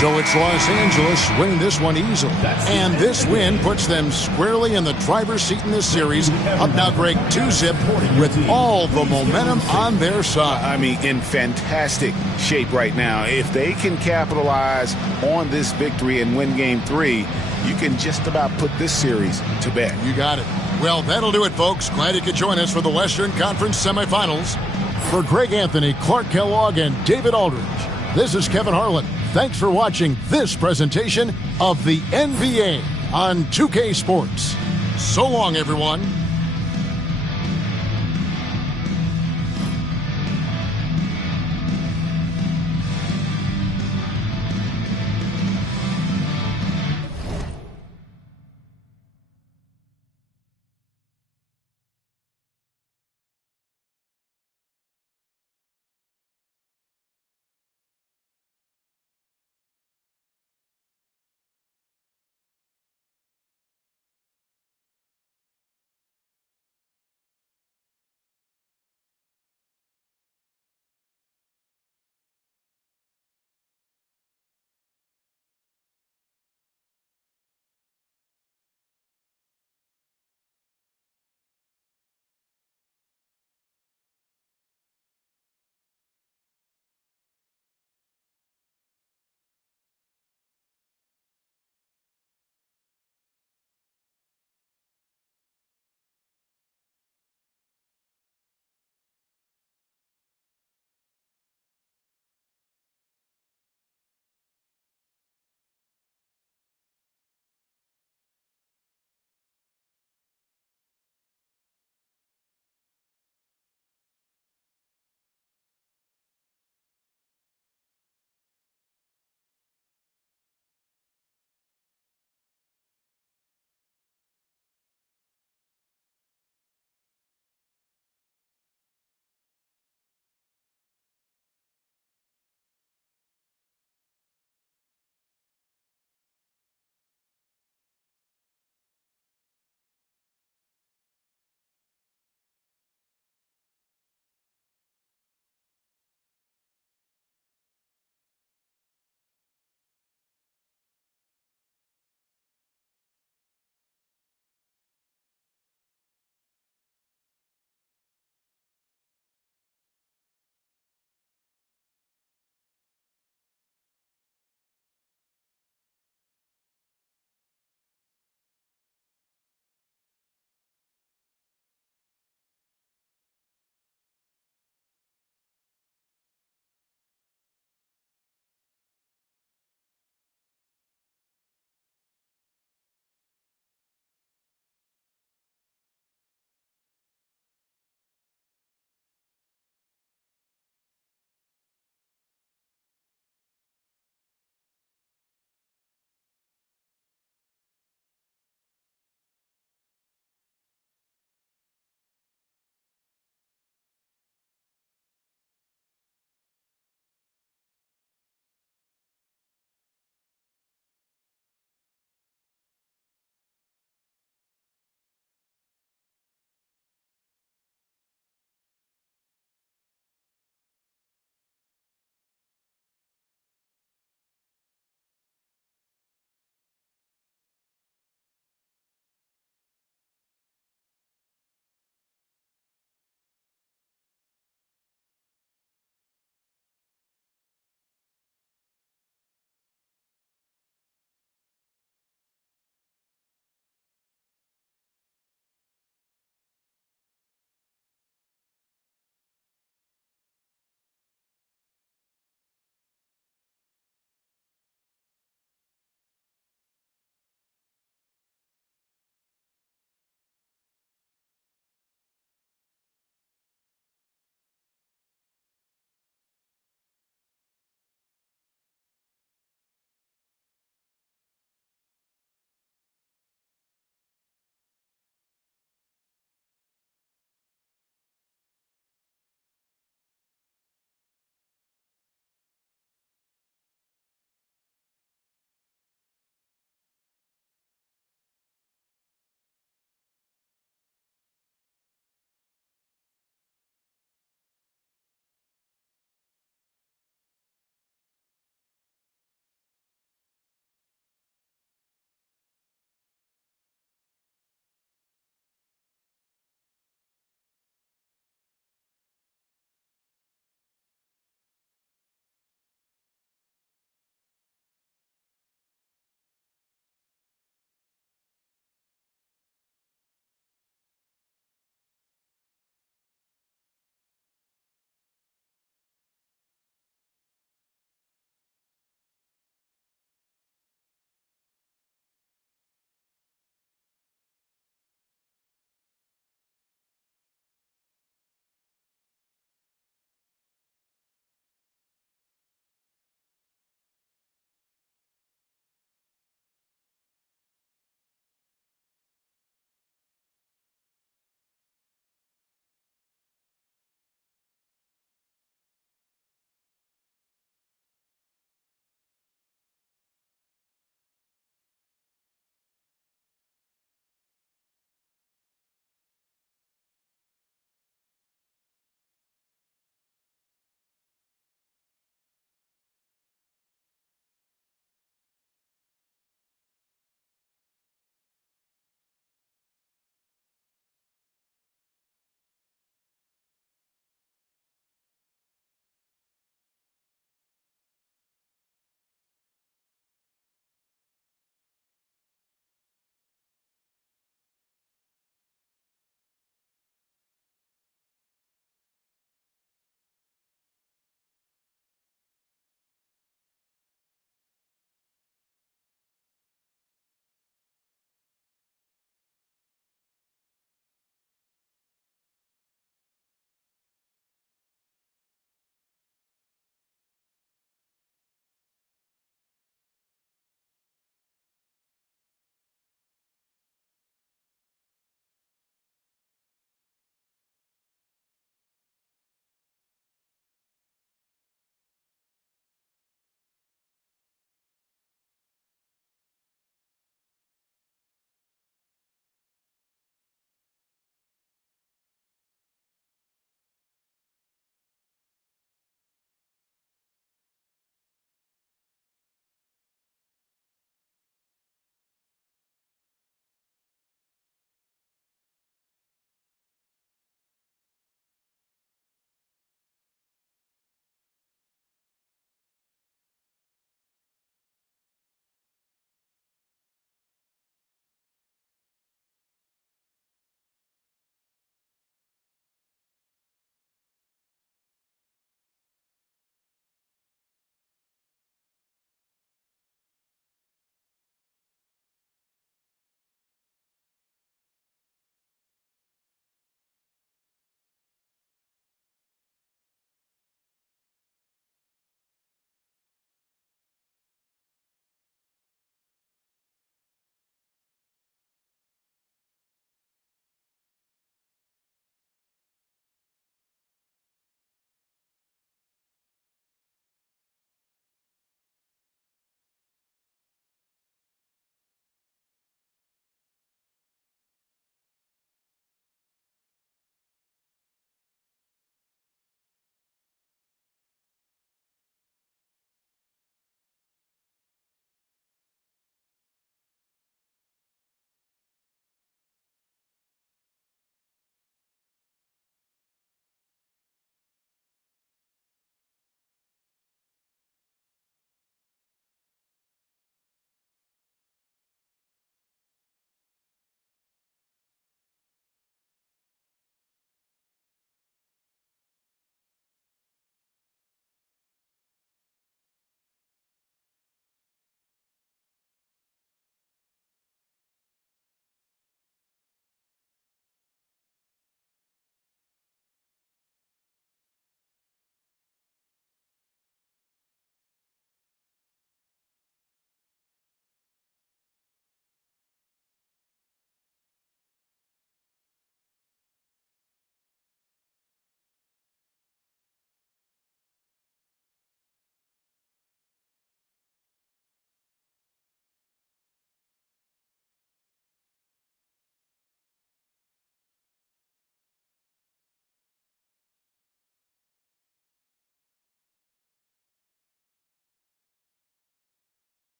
So it's Los Angeles winning this one easily. And this win puts them squarely in the driver's seat in this series. Up now, Greg, 2-zip with all the momentum on their side. I mean, in fantastic shape right now. If they can capitalize on this victory and win Game 3, you can just about put this series to bed. You got it. Well, that'll do it, folks. Glad you could join us for the Western Conference semifinals. For Greg Anthony, Clark Kellogg, and David Aldridge, this is Kevin Harlan. Thanks for watching this presentation of the NBA on 2K Sports. So long, everyone.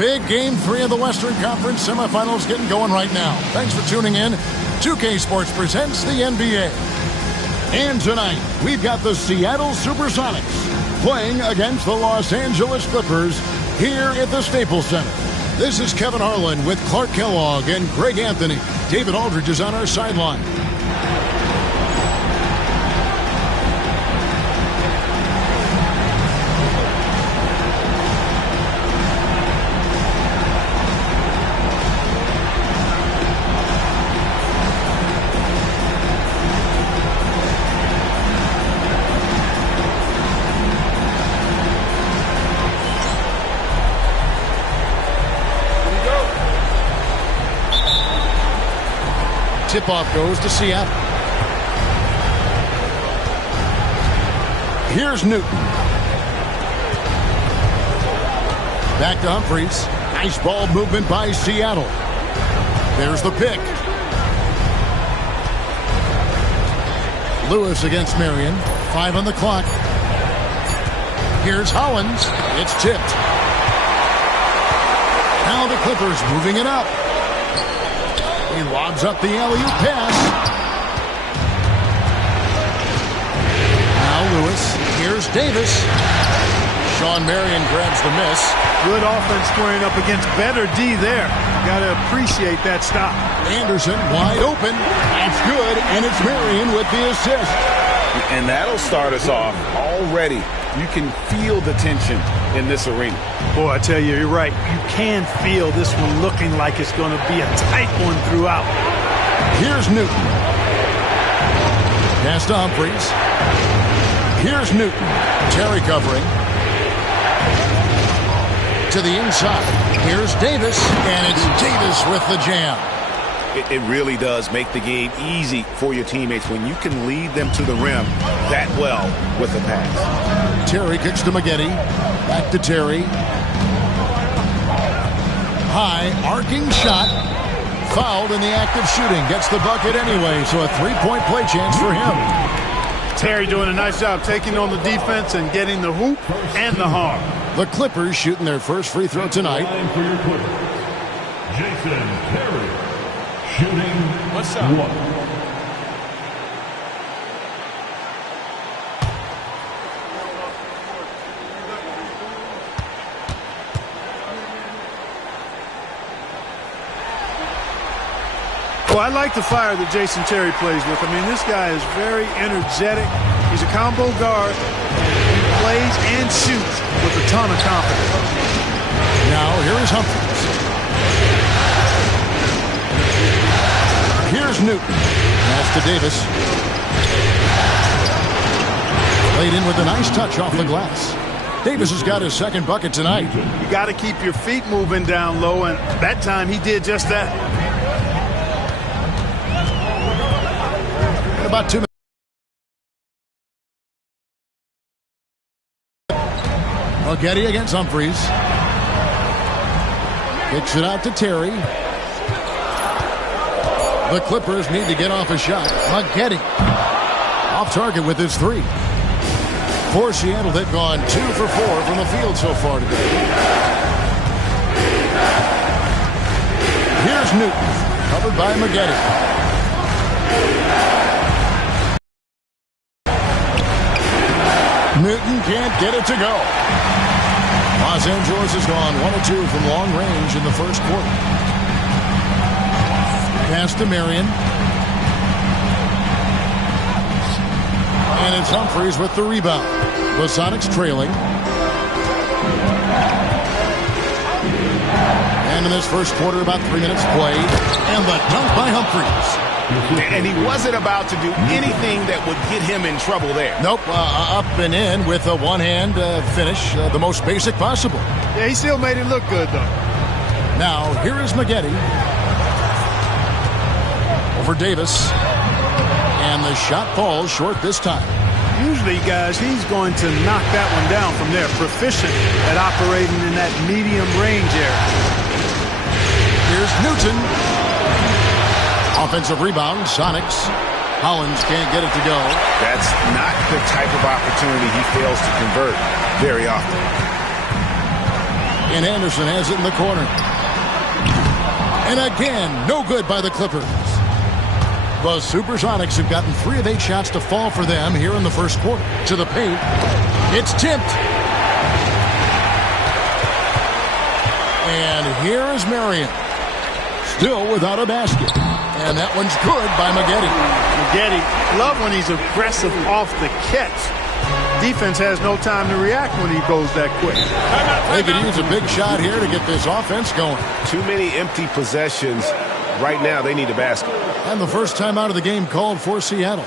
Big Game 3 of the Western Conference semifinals getting going right now. Thanks for tuning in. 2K Sports presents the NBA. And tonight, we've got the Seattle Supersonics playing against the Los Angeles Clippers here at the Staples Center. This is Kevin Harlan with Clark Kellogg and Greg Anthony. David Aldridge is on our sideline. Tip-off goes to Seattle. Here's Newton. Back to Humphries. Nice ball movement by Seattle. There's the pick. Lewis against Marion. 5 on the clock. Here's Hollins. It's tipped. Now the Clippers moving it up. He lobs up the alley-oop pass. Now Lewis. Here's Davis. Sean Marion grabs the miss. Good offense squaring up against better D there. Got to appreciate that stop. Anderson wide open. That's good, and it's Marion with the assist. And that'll start us off already. You can feel the tension in this arena. Boy, I tell you, you're right. You can feel this one looking like it's going to be a tight one throughout. Here's Newton. Pass to Humphries. Here's Newton. Terry covering. To the inside. Here's Davis, and it's Davis with the jam. It really does make the game easy for your teammates when you can lead them to the rim that well with a pass. Terry kicks to Maggette. Back to Terry. High, arcing shot. Fouled in the act of shooting. Gets the bucket anyway, so a three-point play chance for him. Terry doing a nice job taking on the defense and getting the hoop and the harm. The Clippers shooting their first free throw tonight. For your Clippers, Jason Terry, shooting one. Well, I like the fire that Jason Terry plays with. I mean, this guy is very energetic. He's a combo guard. He plays and shoots with a ton of confidence. Now, here is Humphries. Here's Newton. Pass to Davis. Laid in with a nice touch off the glass. Davis has got his second bucket tonight. You got to keep your feet moving down low, and that time he did just that. About 2 minutes. Maggette against Humphries. Kicks it out to Terry. The Clippers need to get off a shot. Maggette off target with his three. For Seattle, they've gone 2 for 4 from the field so far today. Here's Newton, covered by Maggette. Newton can't get it to go. Los Angeles has gone 1 of 2 from long range in the first quarter. Pass to Marion. And it's Humphries with the rebound. The Sonics trailing. And in this first quarter, about 3 minutes played. And the dunk by Humphries. And he wasn't about to do anything that would get him in trouble there. Nope, up and in with a one-hand finish, the most basic possible. Yeah, he still made it look good, though. Now, here is Maggette. Over Davis. And the shot falls short this time. Usually, guys, he's going to knock that one down from there. Proficient at operating in that medium range area. Here's Newton. Offensive rebound, Sonics. Hollins can't get it to go. That's not the type of opportunity he fails to convert very often. And Anderson has it in the corner. And again, no good by the Clippers. The Supersonics have gotten 3 of 8 shots to fall for them here in the first quarter. To the paint. It's tipped. And here is Marion. Still without a basket. And that one's good by Maggette. Maggette, love when he's aggressive off the catch. Defense has no time to react when he goes that quick. They could use a big shot here to get this offense going. Too many empty possessions. Right now, they need a basket. And the first time out of the game called for Seattle.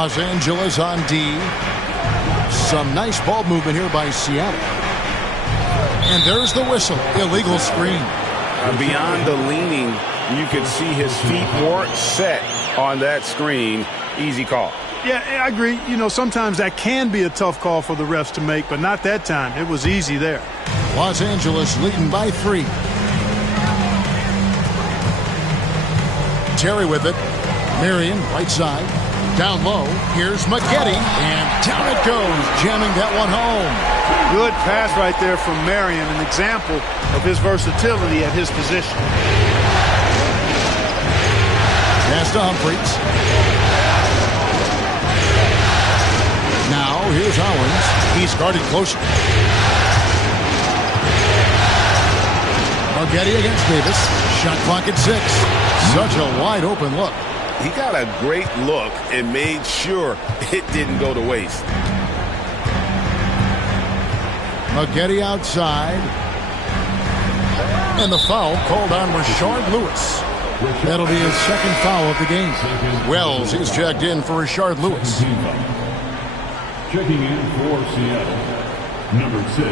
Los Angeles on D. Some nice ball movement here by Seattle. And there's the whistle. Illegal screen. Beyond the leaning, you can see his feet weren't set on that screen. Easy call. Yeah, I agree. You know, sometimes that can be a tough call for the refs to make, but not that time. It was easy there. Los Angeles leading by 3. Terry with it. Marion, right side. Down low, here's Maggette, and down it goes, jamming that one home. Good pass right there from Marion, an example of his versatility at his position. Pass to Humphries. Now, here's Owens. He's guarded closer. Maggette against Davis. Shot clock at 6. Such a wide open look. He got a great look and made sure it didn't go to waste. Maggette outside. And the foul called on Rashard Lewis. That'll be his second foul of the game. Wells is checked in for Rashard Lewis. Checking in for Seattle, number 6,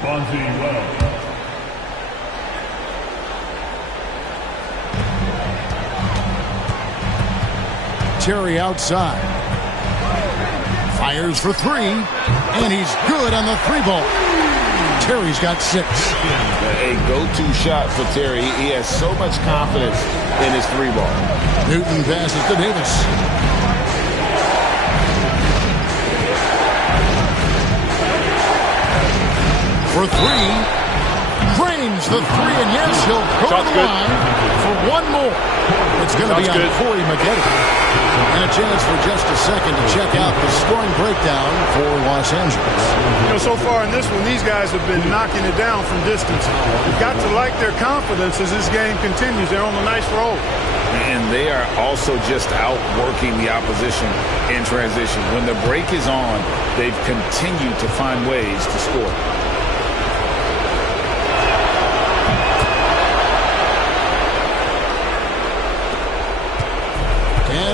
Bonzi Wells. Terry outside. Fires for 3. And he's good on the 3-ball. Terry's got 6. A go-to shot for Terry. He has so much confidence in his 3-ball. Newton passes to Davis. For 3. Drains the 3, and yes, he'll go to the line for one more. It's going to be on Corey Maggette. And a chance for just a second to check out the scoring breakdown for Los Angeles. You know, so far in this one, these guys have been knocking it down from distance. You've got to like their confidence as this game continues. They're on a nice roll. And they are also just outworking the opposition in transition. When the break is on, they've continued to find ways to score.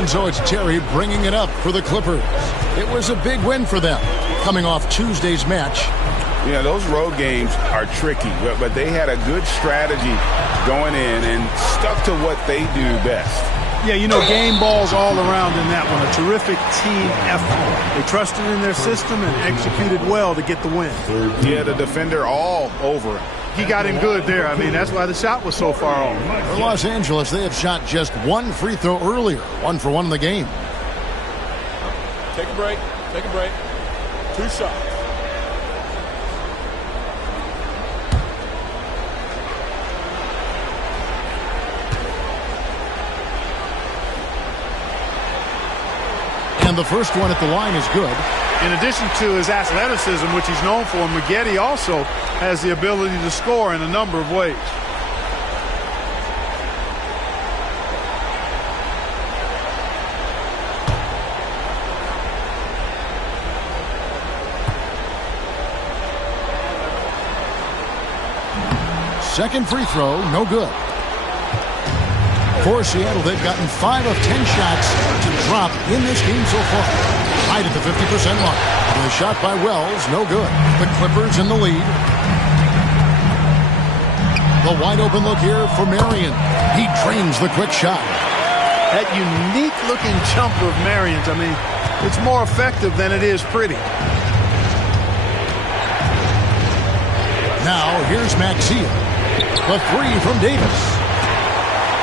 And so it's Terry bringing it up for the Clippers. It was a big win for them, coming off Tuesday's match. Yeah, those road games are tricky, but they had a good strategy going in and stuck to what they do best. Yeah, you know, game balls all around in that one. A terrific team effort. They trusted in their system and executed well to get the win. Yeah, the defender all over him. He got him good there. I mean, that's why the shot was so far off. For Los Angeles, they have shot just one free throw earlier. 1 for 1 in the game. Take a break. Take a break. 2 shots. And the first one at the line is good. In addition to his athleticism, which he's known for, Maggette also has the ability to score in a number of ways. Second free throw, no good. For Seattle, they've gotten 5 of 10 shots to drop in this game so far. Right at the 50% mark. The shot by Wells, no good. The Clippers in the lead. The wide open look here for Marion. He drains the quick shot. That unique-looking jumper of Marion's, I mean, it's more effective than it is pretty. Now, here's Maxiell. The 3 from Davis.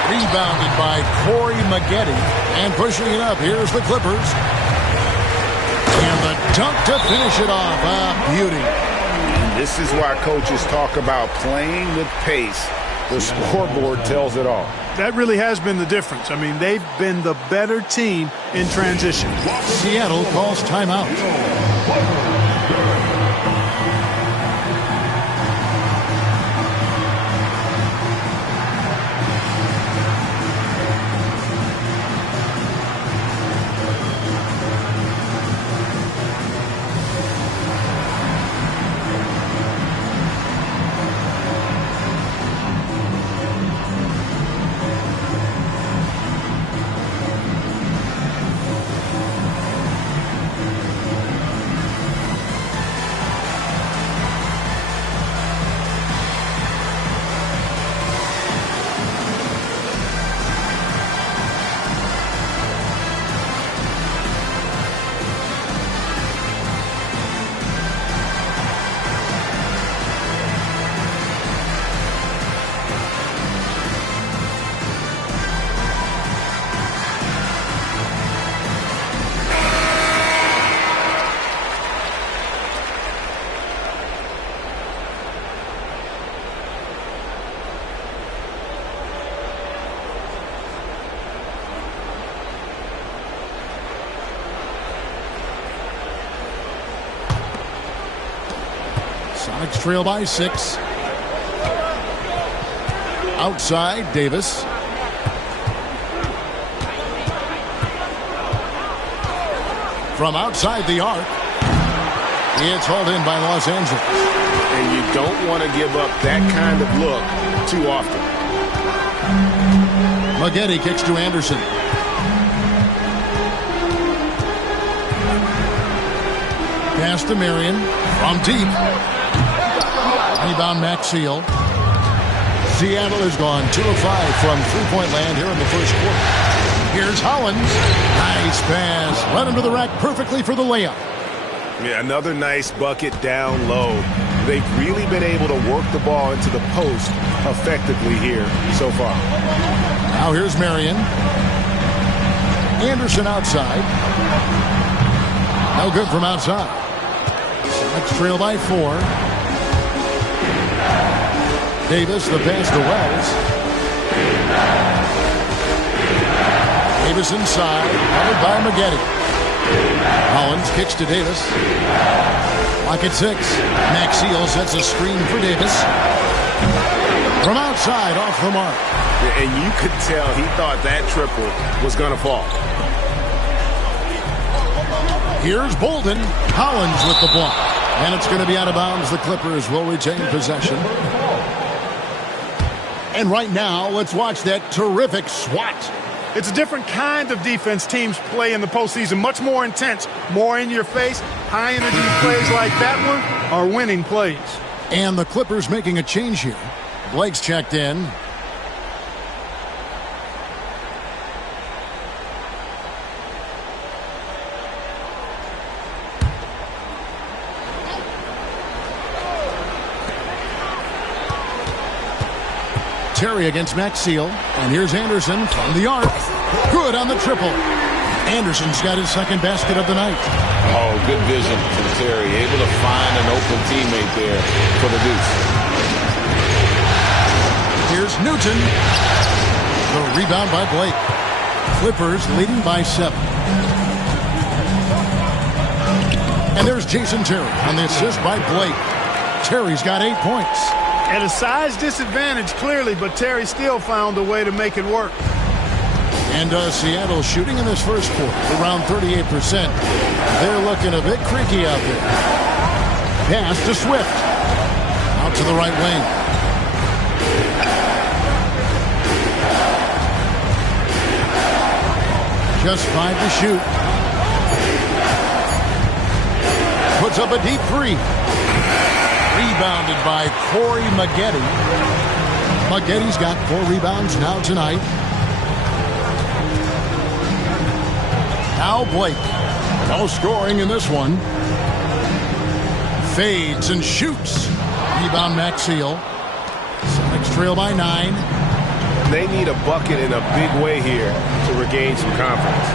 Rebounded by Corey Maggette. And pushing it up, here's the Clippers. And the dunk to finish it off. Beauty. And this is why coaches talk about playing with pace. The scoreboard tells it all. That really has been the difference. I mean, they've been the better team in transition. Seattle calls timeout. Sonics trail by 6. Outside, Davis. From outside the arc. It's hauled in by Los Angeles. And you don't want to give up that kind of look too often. Maggette kicks to Anderson. Pass to Marion from deep. Rebound Maxiell. Seattle has gone 2 of 5 from three-point land here in the first quarter. Here's Hollins. Nice pass. Led him to the rack perfectly for the layup. Yeah, another nice bucket down low. They've really been able to work the ball into the post effectively here so far. Now here's Marion. Anderson outside. No good from outside. Sonics trail by 4. Davis, the pass to Wells. Davis inside, covered by Maggette. Hollins kicks to Davis. Clock at 6. Maxiell sets a screen for Davis. From outside, off the mark. And you could tell he thought that triple was going to fall. Here's Bolden. Hollins with the block. And it's going to be out of bounds. The Clippers will retain possession. And right now, let's watch that terrific swat. It's a different kind of defense teams play in the postseason. Much more intense, more in your face. High energy plays like that one are winning plays. And the Clippers making a change here. Blake's checked in. Terry against Maxiell. And here's Anderson from the arc. Good on the triple. Anderson's got his second basket of the night. Oh, good vision from Terry. Able to find an open teammate there for the deuce. Here's Newton. The rebound by Blake. Clippers leading by 7. And there's Jason Terry on the assist by Blake. Terry's got 8 points. At a size disadvantage, clearly, but Terry still found a way to make it work. And Seattle shooting in this first quarter around 38%. They're looking a bit creaky out there. Pass to Swift. Out to the right wing. Just 5 to shoot. Puts up a deep 3. Rebounded by Corey Maggette. Maggette's got 4 rebounds now tonight. Now Blake. No scoring in this one. Fades and shoots. Rebound Maxiell. Celtics trail by 9. They need a bucket in a big way here to regain some confidence.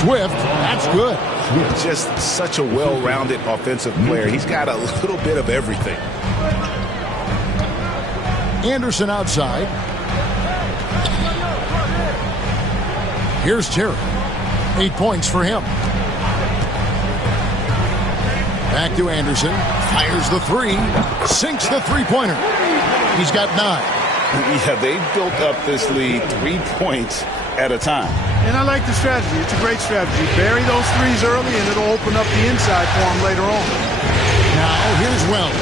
Swift, that's good. Just such a well-rounded offensive player. He's got a little bit of everything. Anderson outside. Here's Terry. 8 points for him. Back to Anderson. Fires the 3. Sinks the three-pointer. He's got 9. Yeah, they built up this lead 3 points at a time. And I like the strategy. It's a great strategy. Bury those threes early, and it'll open up the inside for him later on. Now, here's Wells.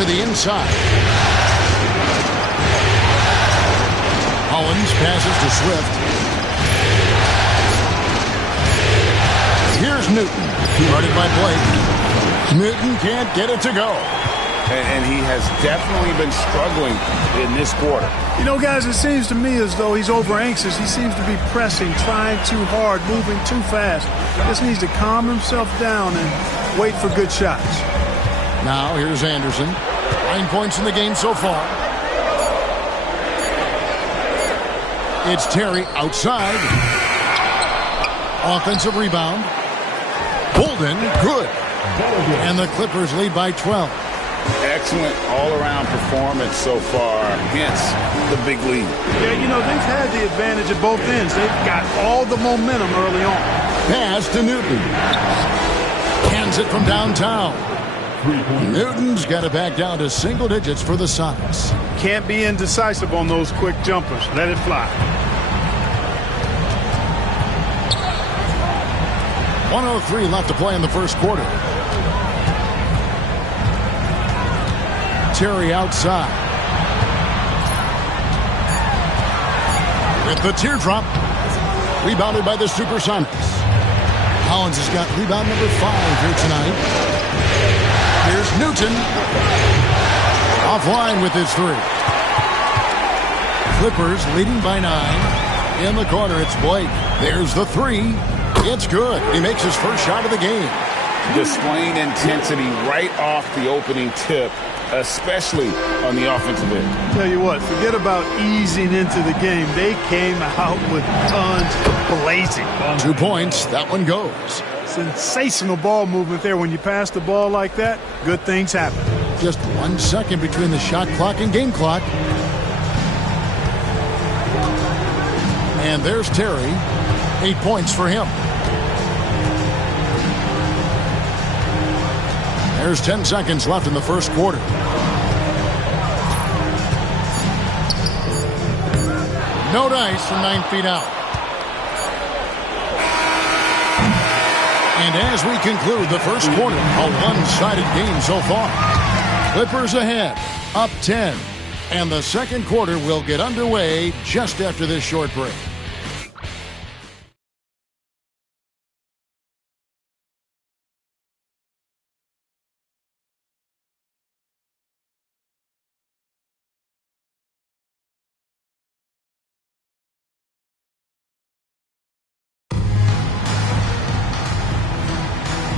To the inside. Hollins passes to Swift. Here's Newton. Guarded by Blake. Newton can't get it to go. And he has definitely been struggling in this quarter. You know, guys, it seems to me as though he's over-anxious. He seems to be pressing, trying too hard, moving too fast. Just needs to calm himself down and wait for good shots. Now, here's Anderson. 9 points in the game so far. It's Terry outside. Offensive rebound. Bolden, good. And the Clippers lead by 12. Excellent all-around performance so far, hence the big lead. Yeah, you know, they've had the advantage at both ends. They've got all the momentum early on. Pass to Newton. Cans it from downtown. Newton's got it back down to single digits for the Sonics. Can't be indecisive on those quick jumpers. Let it fly. 1:03 left to play in the first quarter. Terry outside. With the teardrop. Rebounded by the Supersonics. Hollins has got rebound number 5 here tonight. Here's Newton. Offline with his 3. Clippers leading by 9. In the corner, it's Blake. There's the 3. It's good. He makes his first shot of the game. Displaying intensity right off the opening tip, especially on the offensive end. Tell you what, forget about easing into the game. They came out with guns blazing. 2 points. That one goes. Sensational ball movement there. When you pass the ball like that, good things happen. Just 1 second between the shot clock and game clock. And there's Terry. 8 points for him. There's 10 seconds left in the first quarter. No dice from 9 feet out. And as we conclude the first quarter, a one-sided game so far. Clippers ahead, up 10. And the second quarter will get underway just after this short break.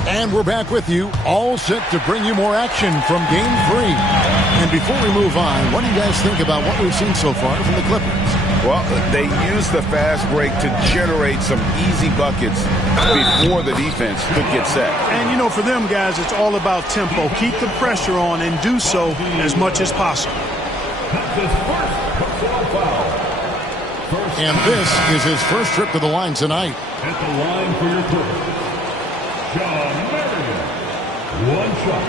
And we're back with you, all set to bring you more action from Game 3. And before we move on, what do you guys think about what we've seen so far from the Clippers? Well, they used the fast break to generate some easy buckets before the defense could get set. And, you know, for them, guys, it's all about tempo. Keep the pressure on and do so as much as possible. And this is his first trip to the line tonight. At the line for your Clippers, John Marion. One shot.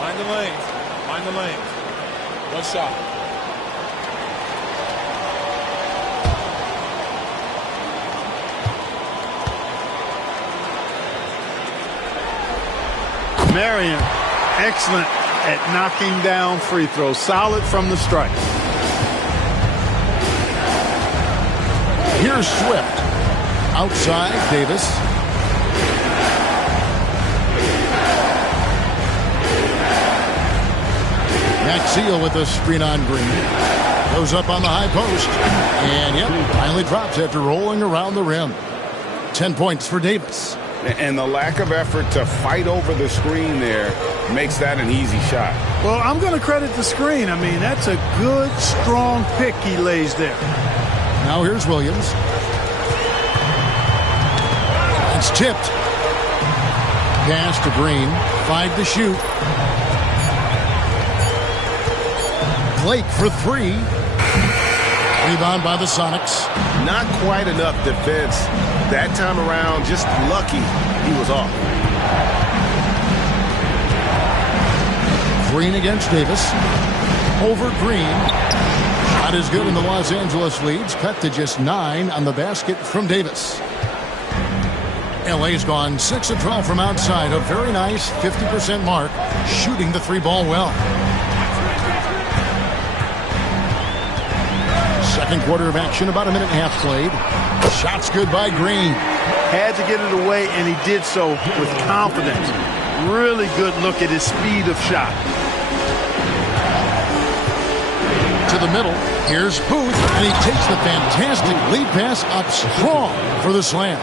Find the lanes. Find the lanes. One shot. Marion, excellent at knocking down free throws. Solid from the stripe. Here's Swift. Outside, Davis. Maxiel with the screen on Green. Goes up on the high post. And, yep, finally drops after rolling around the rim. 10 points for Davis. And the lack of effort to fight over the screen there makes that an easy shot. Well, I'm going to credit the screen. I mean, that's a good, strong pick he lays there. Now here's Williams. It's tipped. Pass to Green. 5 to shoot. Blake for 3. Rebound by the Sonics. Not quite enough defense that time around. Just lucky he was off. Green against Davis. Over Green. Shot is good, and the Los Angeles leads cut to just 9 on the basket from Davis. LA's gone 6 of 12 from outside. A very nice 50% mark, shooting the 3-ball well. Second quarter of action, about a minute and a half played. Shot's good by Green. Had to get it away, and he did so with confidence. Really good look at his speed of shot. To the middle. Here's Booth, and he takes the fantastic lead pass up strong for the slam.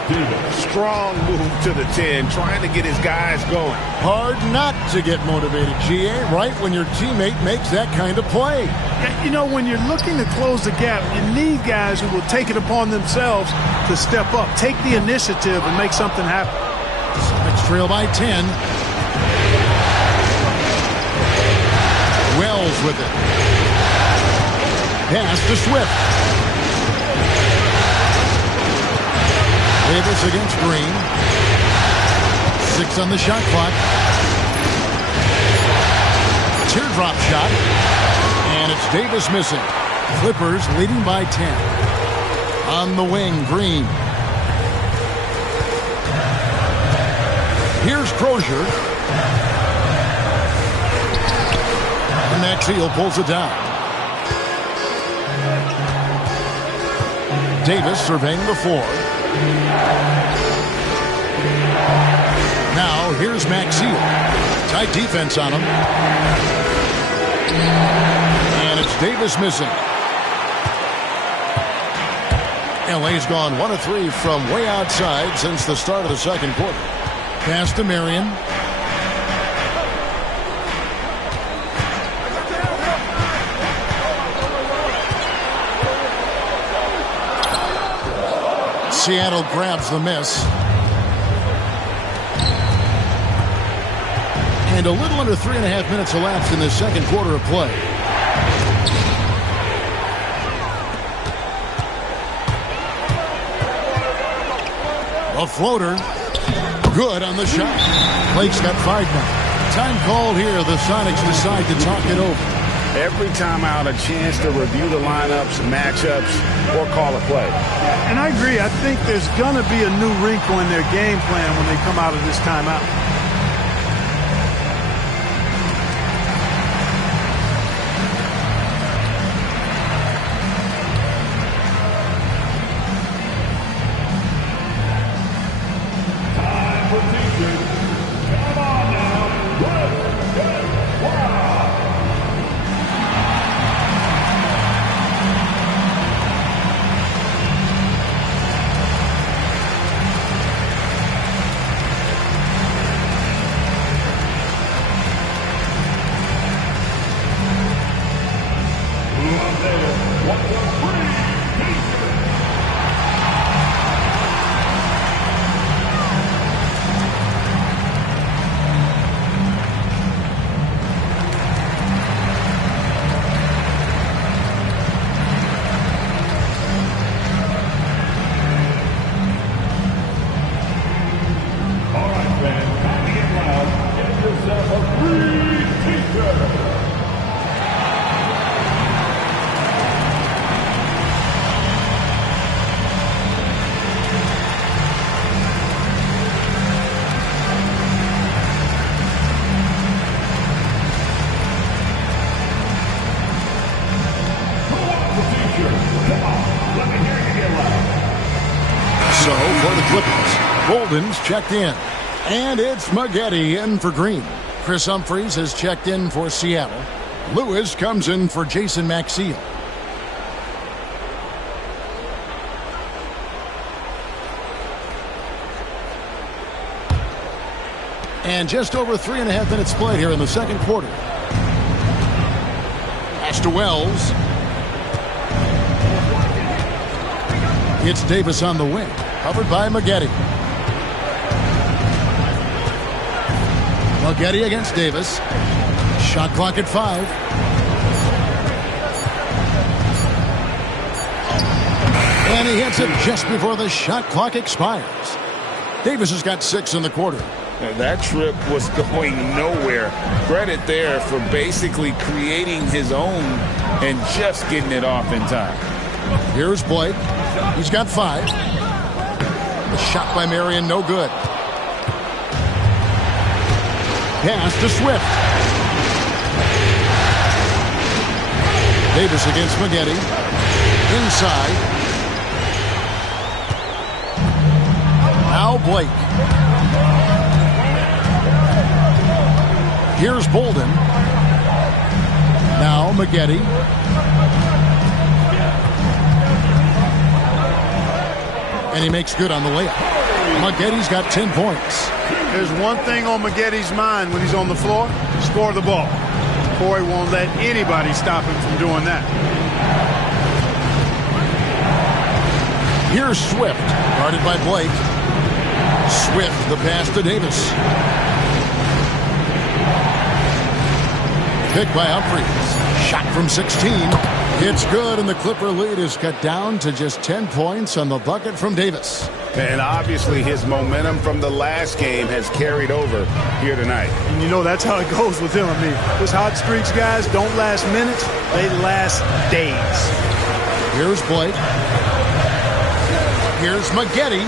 Strong move to the 10, trying to get his guys going. Hard not to get motivated, GA, right when your teammate makes that kind of play. You know, when you're looking to close the gap, you need guys who will take it upon themselves to step up, take the initiative, and make something happen. Sonics trail by 10. Wells with it. Pass to Swift. Davis against Green. 6 on the shot clock. Teardrop shot. And it's Davis missing. Clippers leading by 10. On the wing, Green. Here's Crozier. And Maxiel pulls it down. Davis surveying the floor. Now here's Maxiel. Tight defense on him. And it's Davis missing. LA's gone 1 of 3 from way outside since the start of the second quarter. Pass to Marion. Seattle grabs the miss. And a little under 3.5 minutes elapsed in the second quarter of play. A floater. Good on the shot. Blake's got 5 now. Time called here. The Sonics decide to talk it over. Every time out, a chance to review the lineups, matchups, or call a play. And I agree. I think there's going to be a new wrinkle in their game plan when they come out of this timeout. So for the Clippers, Bolden's checked in. And it's Maggette in for Green. Chris Humphries has checked in for Seattle. Lewis comes in for Jason Maxiell. And just over 3.5 minutes played here in the second quarter. Pass to Wells. It's Davis on the wing, covered by Maggette. Maggette against Davis. Shot clock at 5. And he hits it just before the shot clock expires. Davis has got 6 in the quarter. That trip was going nowhere. Credit there for basically creating his own and just getting it off in time. Here's Blake. He's got 5. The shot by Marion, no good. Pass to Swift. Davis against Maggette. Inside. Now Blake. Here's Bolden. Now Maggette. And he makes good on the layup. Maggette's got 10 points. There's one thing on Magetti's mind when he's on the floor: score the ball. Corey won't let anybody stop him from doing that. Here's Swift, guarded by Blake. Swift, the pass to Davis. Pick by Humphries. Shot from 16. It's good, and the Clipper lead is cut down to just 10 points on the bucket from Davis. And obviously his momentum from the last game has carried over here tonight. And you know that's how it goes with him. I mean, those hot streaks, guys, don't last minutes. They last days. Here's Blake. Here's Maggette.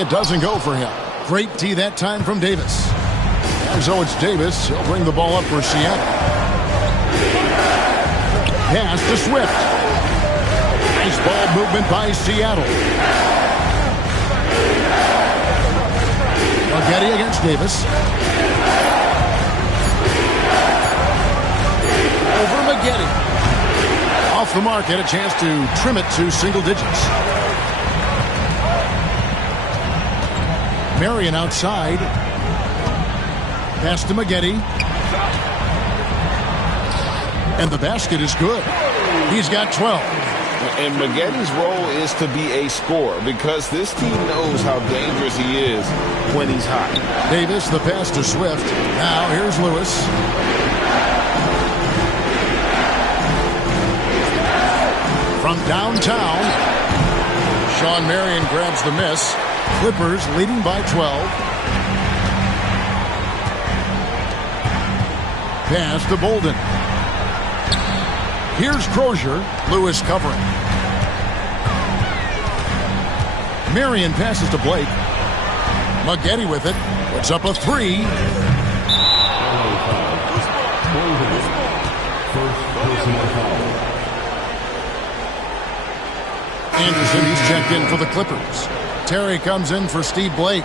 It doesn't go for him. Great D that time from Davis. And so it's Davis. He'll bring the ball up for Seattle. Pass to Swift. Nice ball movement by Seattle. Maggette against Davis. Over Maggette. Off the mark, had a chance to trim it to single digits. Marion outside. Pass to Maggette. And the basket is good. He's got 12. And Magetti's role is to be a scorer because this team knows how dangerous he is when he's hot. Davis, the pass to Swift. Now here's Lewis. From downtown, Shawn Marion grabs the miss. Clippers leading by 12. Pass to Bolden. Here's Crozier. Lewis covering. Marion passes to Blake. Maggette with it. Puts up a 3. Anderson is checked in for the Clippers. Terry comes in for Steve Blake.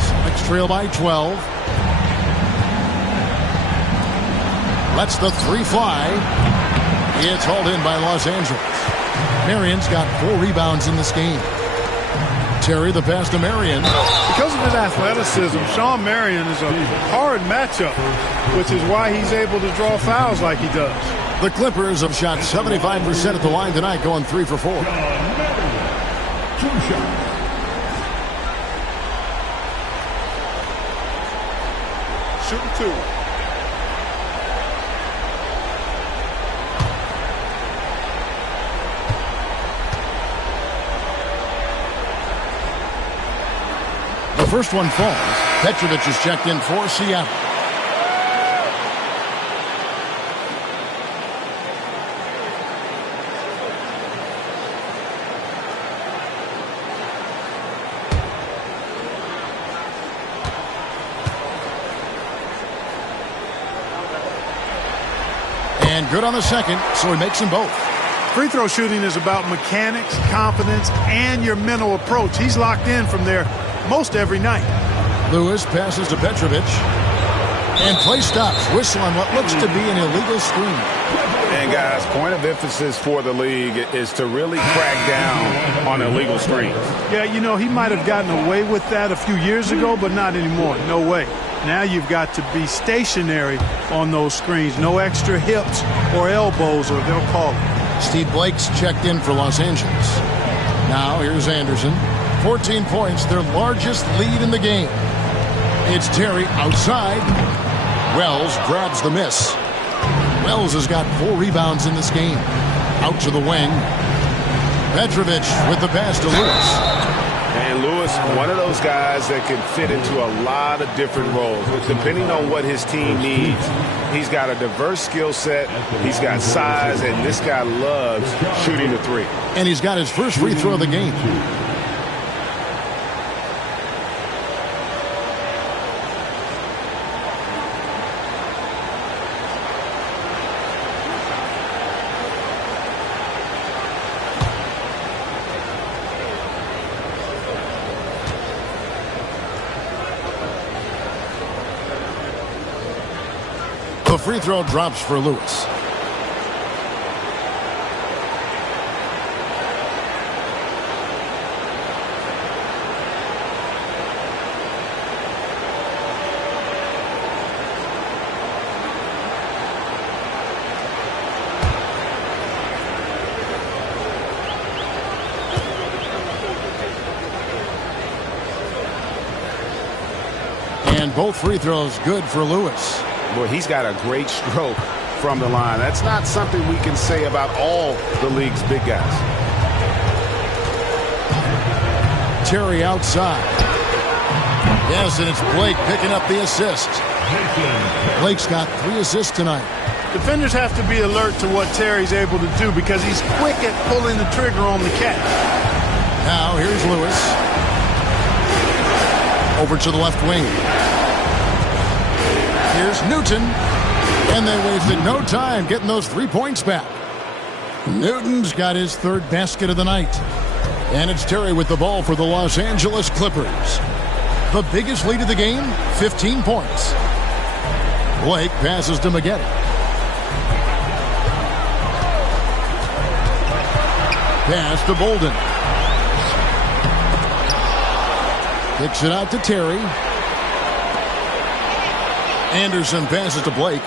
Celtics trail by 12. Lets the 3 fly. It's hauled in by Los Angeles. Marion's got 4 rebounds in this game. Terry the pass to Marion. Because of his athleticism, Shawn Marion is a hard matchup, which is why he's able to draw fouls like he does. The Clippers have shot 75% at the line tonight, going 3 for 4. 2 shots. Shooting 2. The first one falls. Petrovic is checked in for Seattle. And good on the second, so he makes them both. Free throw shooting is about mechanics, confidence, and your mental approach. He's locked in from there most every night. Lewis passes to Petrovic. And play stops. Whistle on what looks to be an illegal screen. And guys, point of emphasis for the league is to really crack down on illegal screens. Yeah, you know, he might have gotten away with that a few years ago, but not anymore. No way. Now you've got to be stationary on those screens. No extra hips or elbows, or they'll call it. Steve Blake's checked in for Los Angeles. Now here's Anderson. 14 points, their largest lead in the game. It's Terry outside. Wells grabs the miss. Wells has got 4 rebounds in this game. Out to the wing. Petrovic with the pass to Lewis. And Lewis, one of those guys that can fit into a lot of different roles. Depending on what his team needs, he's got a diverse skill set. He's got size, and this guy loves shooting the 3. And he's got his first free throw of the game. The free throw drops for Lewis. And both free throws good for Lewis. Boy, he's got a great stroke from the line. That's not something we can say about all the league's big guys. Terry outside. Yes, and it's Blake picking up the assist. Blake's got 3 assists tonight. Defenders have to be alert to what Terry's able to do because he's quick at pulling the trigger on the catch. Now here's Lewis. Over to the left wing. Here's Newton. And they wasted no time getting those 3 points back. Newton's got his 3rd basket of the night. And it's Terry with the ball for the Los Angeles Clippers. The biggest lead of the game, 15 points. Blake passes to Maggette. Pass to Bolden. Kicks it out to Terry. Anderson passes to Blake.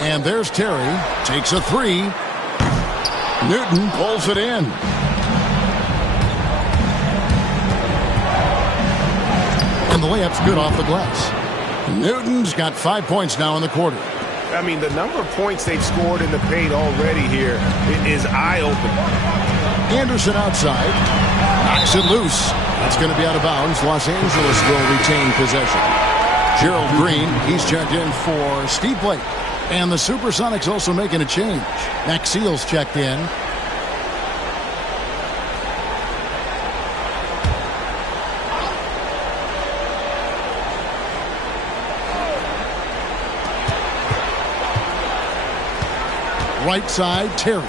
And there's Terry. Takes a 3. Newton pulls it in. And the layup's good off the glass. Newton's got 5 points now in the quarter. I mean, the number of points they've scored in the paint already here is eye-opening. Anderson outside. Knocks it loose. That's going to be out of bounds. Los Angeles will retain possession. Gerald Green, he's checked in for Steve Blake. And the Supersonics also making a change. Max Seals checked in. Right side, Terry.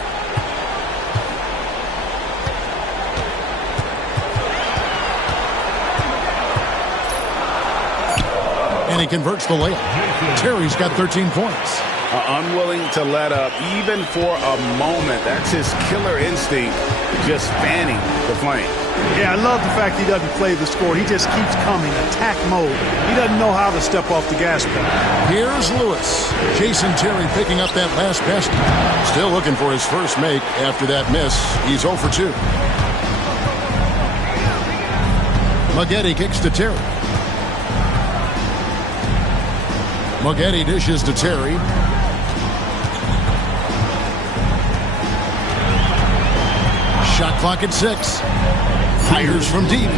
And he converts the layup. Terry's got 13 points. unwilling to let up even for a moment. That's his killer instinct, just fanning the flame. Yeah, I love the fact he doesn't play the score. He just keeps coming, attack mode. He doesn't know how to step off the gas pedal. Here's Lewis. Jason Terry picking up that last basket. Still looking for his first make after that miss. He's 0 for 2. Maggette kicks to Terry. Maggette dishes to Terry. Shot clock at 6. Fires from deep.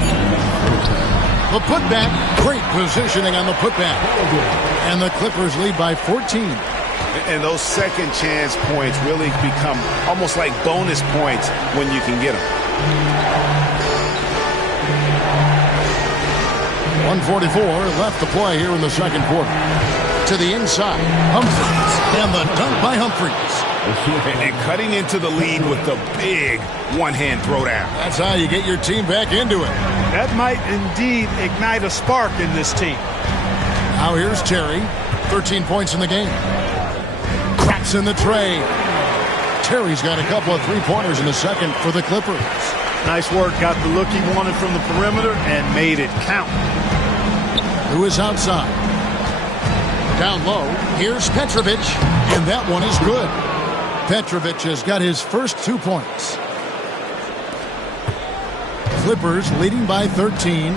The putback. Great positioning on the putback. And the Clippers lead by 14. And those second chance points really become almost like bonus points when you can get them. 1:44 left to play here in the second quarter. To the inside. Humphries. And the dunk by Humphries. And cutting into the lead with the big one-hand throwdown. That's how you get your team back into it. That might indeed ignite a spark in this team. Now here's Terry. 13 points in the game. Cracks in the tray. Terry's got a couple of three-pointers in the second for the Clippers. Nice work. Got the look he wanted from the perimeter and made it count. Who is outside? Down low. Here's Petrovic. And that one is good. Petrovic has got his first 2 points. Clippers leading by 13.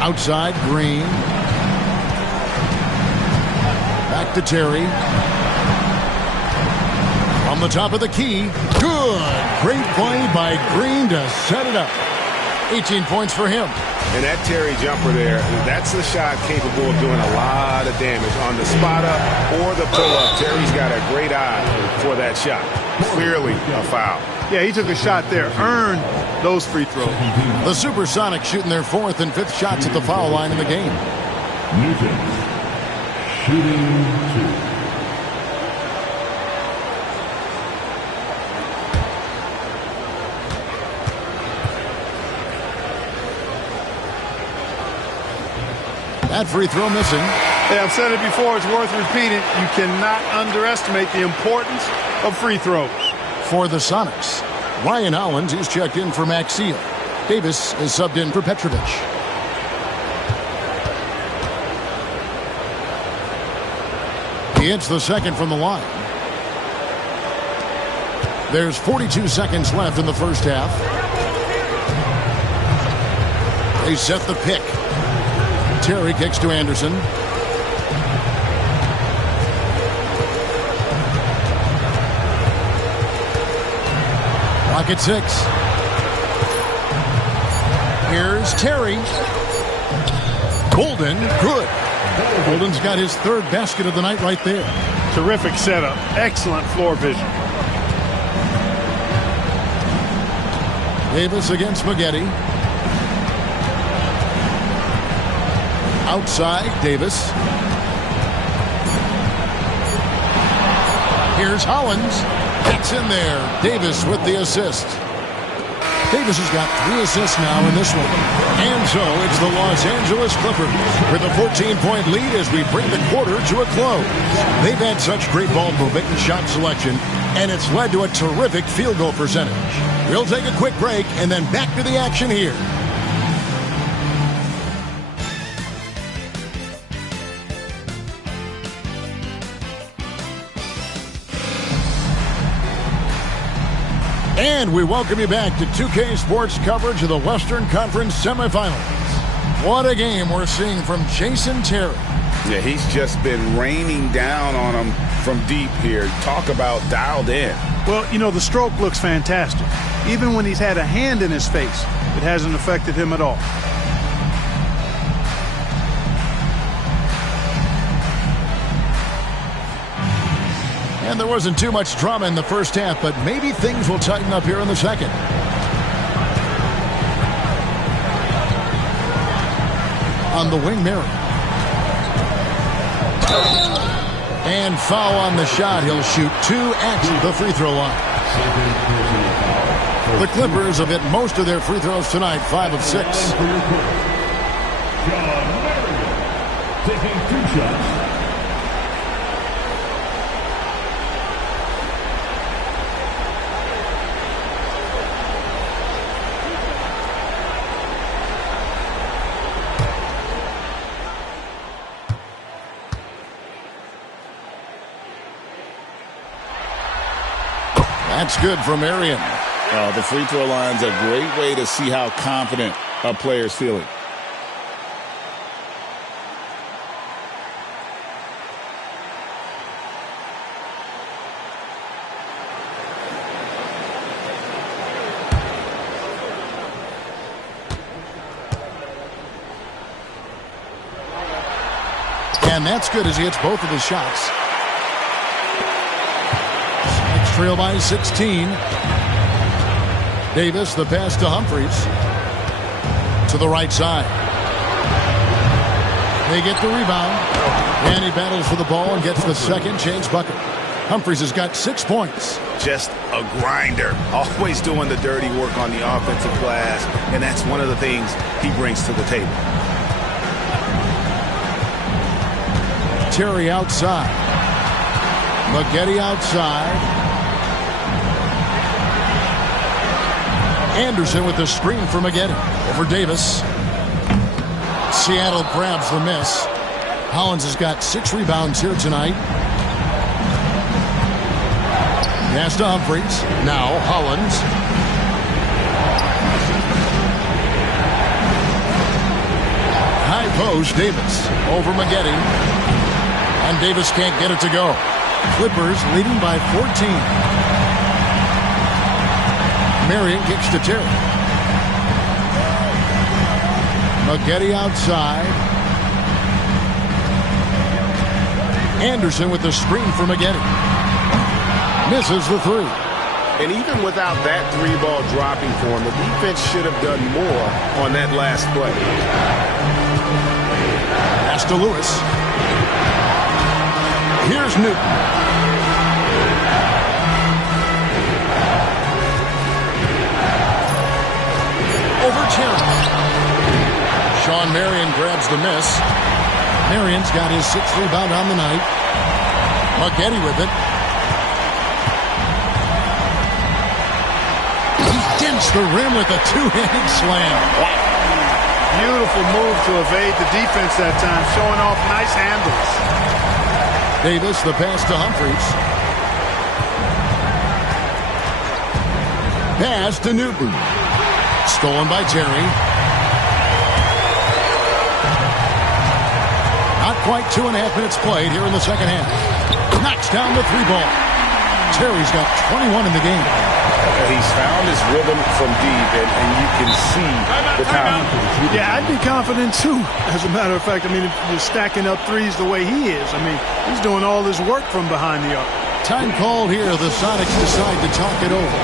Outside, Green. Back to Terry. On the top of the key. Good. Great play by Green to set it up. 18 points for him. And that Terry jumper there, that's the shot capable of doing a lot of damage on the spot up or the pull-up. Terry's got a great eye for that shot. Clearly a foul. Yeah, he took a shot there, earned those free throws. The Supersonics shooting their 4th and 5th shots at the foul line in the game. Newton shooting 2. That free throw missing. Yeah, I've said it before. It's worth repeating. You cannot underestimate the importance of free throws. For the Sonics, Ryan Hollins is checked in for Maxey. Davis is subbed in for Petrovic. He hits the second from the line. There's 42 seconds left in the first half. They set the pick. Terry kicks to Anderson. Clock at 6. Here's Terry. Golden, good. Golden's got his 3rd basket of the night right there. Terrific setup. Excellent floor vision. Davis against Maggette. Outside, Davis. Here's Hollins. Gets in there. Davis with the assist. Davis has got 3 assists now in this one. And so it's the Los Angeles Clippers with a 14-point lead as we bring the quarter to a close. They've had such great ball movement and shot selection, and it's led to a terrific field goal percentage. We'll take a quick break and then back to the action here. And we welcome you back to 2K Sports coverage of the Western Conference semifinals. What a game we're seeing from Jason Terry. Yeah, he's just been raining down on him from deep here. Talk about dialed in. Well, you know, the stroke looks fantastic. Even when he's had a hand in his face, it hasn't affected him at all. And there wasn't too much drama in the first half, but maybe things will tighten up here in the second. On the wing, Mary. And foul on the shot. He'll shoot 2 at the free throw line. The Clippers have hit most of their free throws tonight, 5 of 6. John Marion taking 2 shots. That's good for Marion. The free throw line's a great way to see how confident a player's feeling. And that's good as he hits both of his shots. Sonics trail by 16. Davis, the pass to Humphries. To the right side. They get the rebound. And he battles for the ball and gets the second chance bucket. Humphries has got 6 points. Just a grinder. Always doing the dirty work on the offensive glass. And that's one of the things he brings to the table. Terry outside. Maggette outside. Anderson with the screen for Maggette. Over Davis. Seattle grabs the miss. Hollins has got 6 rebounds here tonight. Pass to Humphries. Now Hollins. High post, Davis. Over Maggette. And Davis can't get it to go. Clippers leading by 14. Marion kicks to Terry. Maggette outside. Anderson with the screen for Maggette. Misses the 3. And even without that 3-ball dropping for him, the defense should have done more on that last play. Pass to Lewis. Here's Newton. Over Terry. Sean Marion grabs the miss. Marion's got his 6th rebound on the night. Maggette with it. He dents the rim with a 2-handed slam. Beautiful move to evade the defense that time, showing off nice handles. Davis, the pass to Humphries. Pass to Newton. Stolen by Terry. Not quite 2.5 minutes played here in the second half. Knocks down the 3-ball. Terry's got 21 in the game. He's found his rhythm from deep, and you can see the confidence. Yeah, I'd be confident too. As a matter of fact, I mean, if you're stacking up threes the way he is, I mean, he's doing all this work from behind the arc. Time called here. The Sonics decide to talk it over.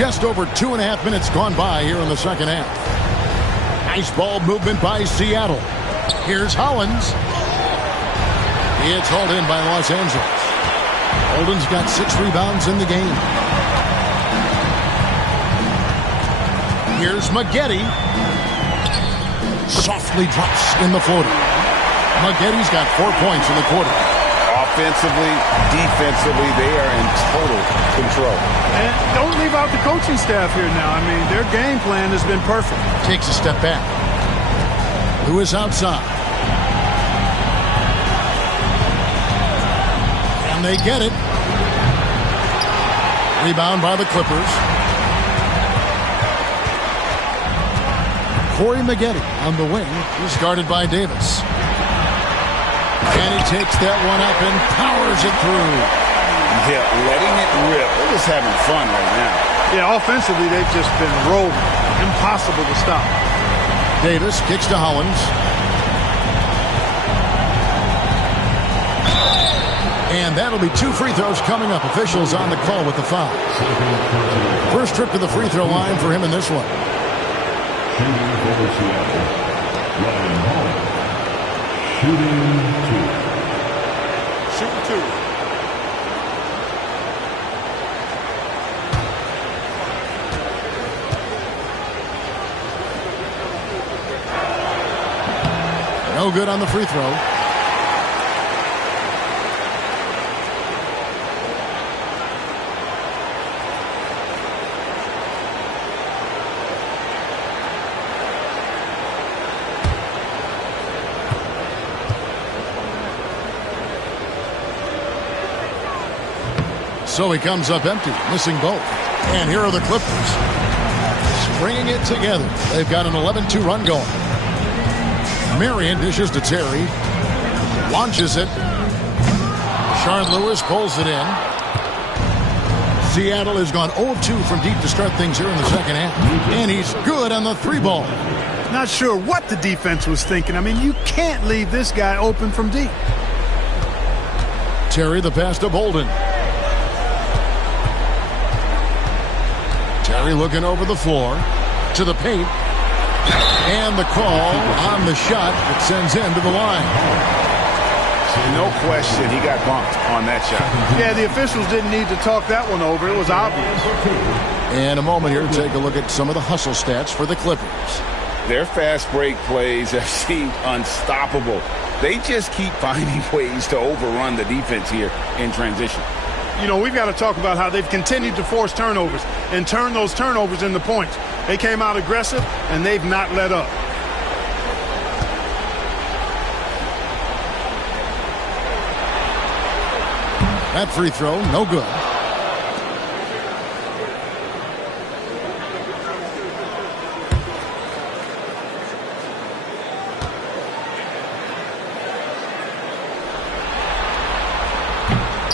Just over 2.5 minutes gone by here in the second half. Nice ball movement by Seattle. Here's Hollins. It's hauled in by Los Angeles. Holden's got 6 rebounds in the game. Here's Maggette. Softly drops in the floater. Maggette's got 4 points in the quarter. Offensively, defensively, they are in total control. And don't leave out the coaching staff here now. I mean, their game plan has been perfect. Takes a step back. Lewis outside. And they get it. Rebound by the Clippers. Corey Maggette on the wing. He's guarded by Davis. And he takes that one up and powers it through. Yeah, letting it rip. They're just having fun right now. Yeah, offensively, they've just been rolling. Impossible to stop. Davis kicks to Hollins. And that'll be 2 free throws coming up. Officials on the call with the foul. First trip to the free throw line for him in this one. Shooting for Seattle, Ryan Hall. Shooting 2. Shooting 2. No good on the free throw. So he comes up empty, missing both. And here are the Clippers. Stringing it together. They've got an 11-2 run going. Marion dishes to Terry. Launches it. Sharon Lewis pulls it in. Seattle has gone 0-2 from deep to start things here in the second half. And he's good on the 3-ball. Not sure what the defense was thinking. I mean, you can't leave this guy open from deep. Terry the pass to Bolden. Terry looking over the floor to the paint. And the call on the shot that sends him to the line. No question, he got bumped on that shot. Yeah, the officials didn't need to talk that one over. It was obvious. In a moment here, take a look at some of the hustle stats for the Clippers. Their fast break plays have seemed unstoppable. They just keep finding ways to overrun the defense here in transition. You know, we've got to talk about how they've continued to force turnovers and turn those turnovers into points. They came out aggressive, and they've not let up. That free throw, no good.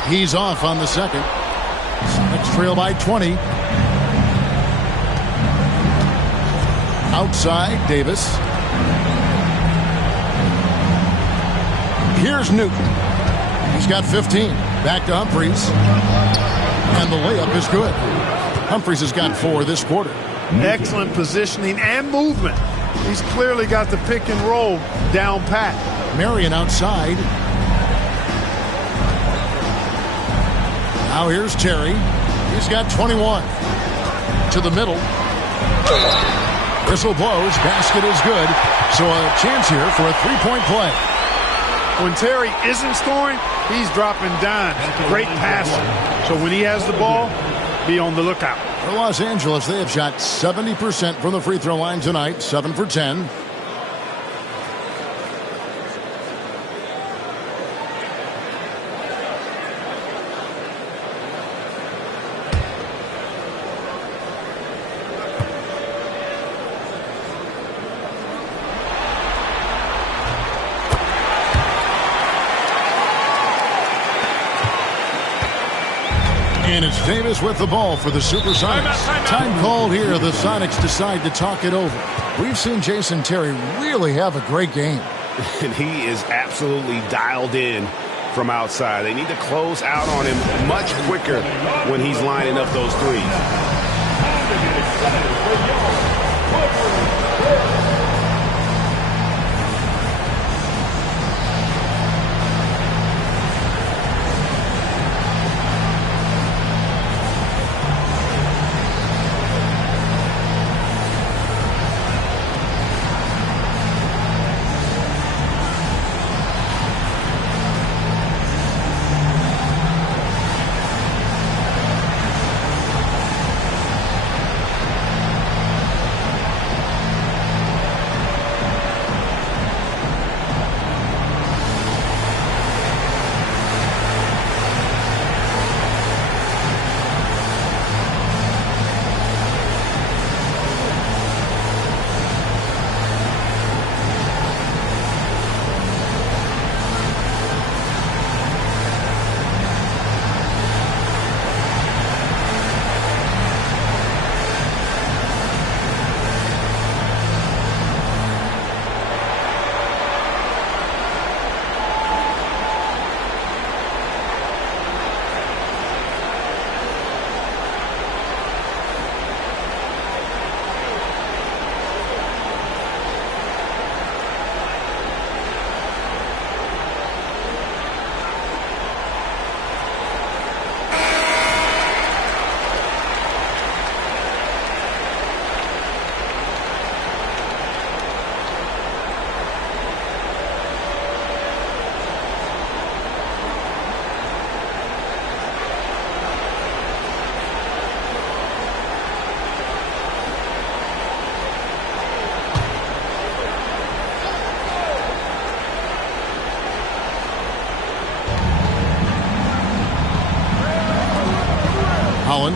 He's off on the second. Sonics trail by 20. Outside, Davis. Here's Newton. He's got 15. Back to Humphries. And the layup is good. Humphries has got 4 this quarter. Excellent positioning and movement. He's clearly got the pick and roll down pat. Marion outside. Now here's Terry. He's got 21. To the middle. Whistle blows. Basket is good. So a chance here for a 3-point play. When Terry isn't scoring, he's dropping dimes. Great passer. So when he has the ball, be on the lookout. For Los Angeles, they have shot 70% from the free throw line tonight. 7 for 10. And it's Davis with the ball for the Supersonics. Time called here. The Sonics decide to talk it over. We've seen Jason Terry really have a great game. And he is absolutely dialed in from outside. They need to close out on him much quicker when he's lining up those threes.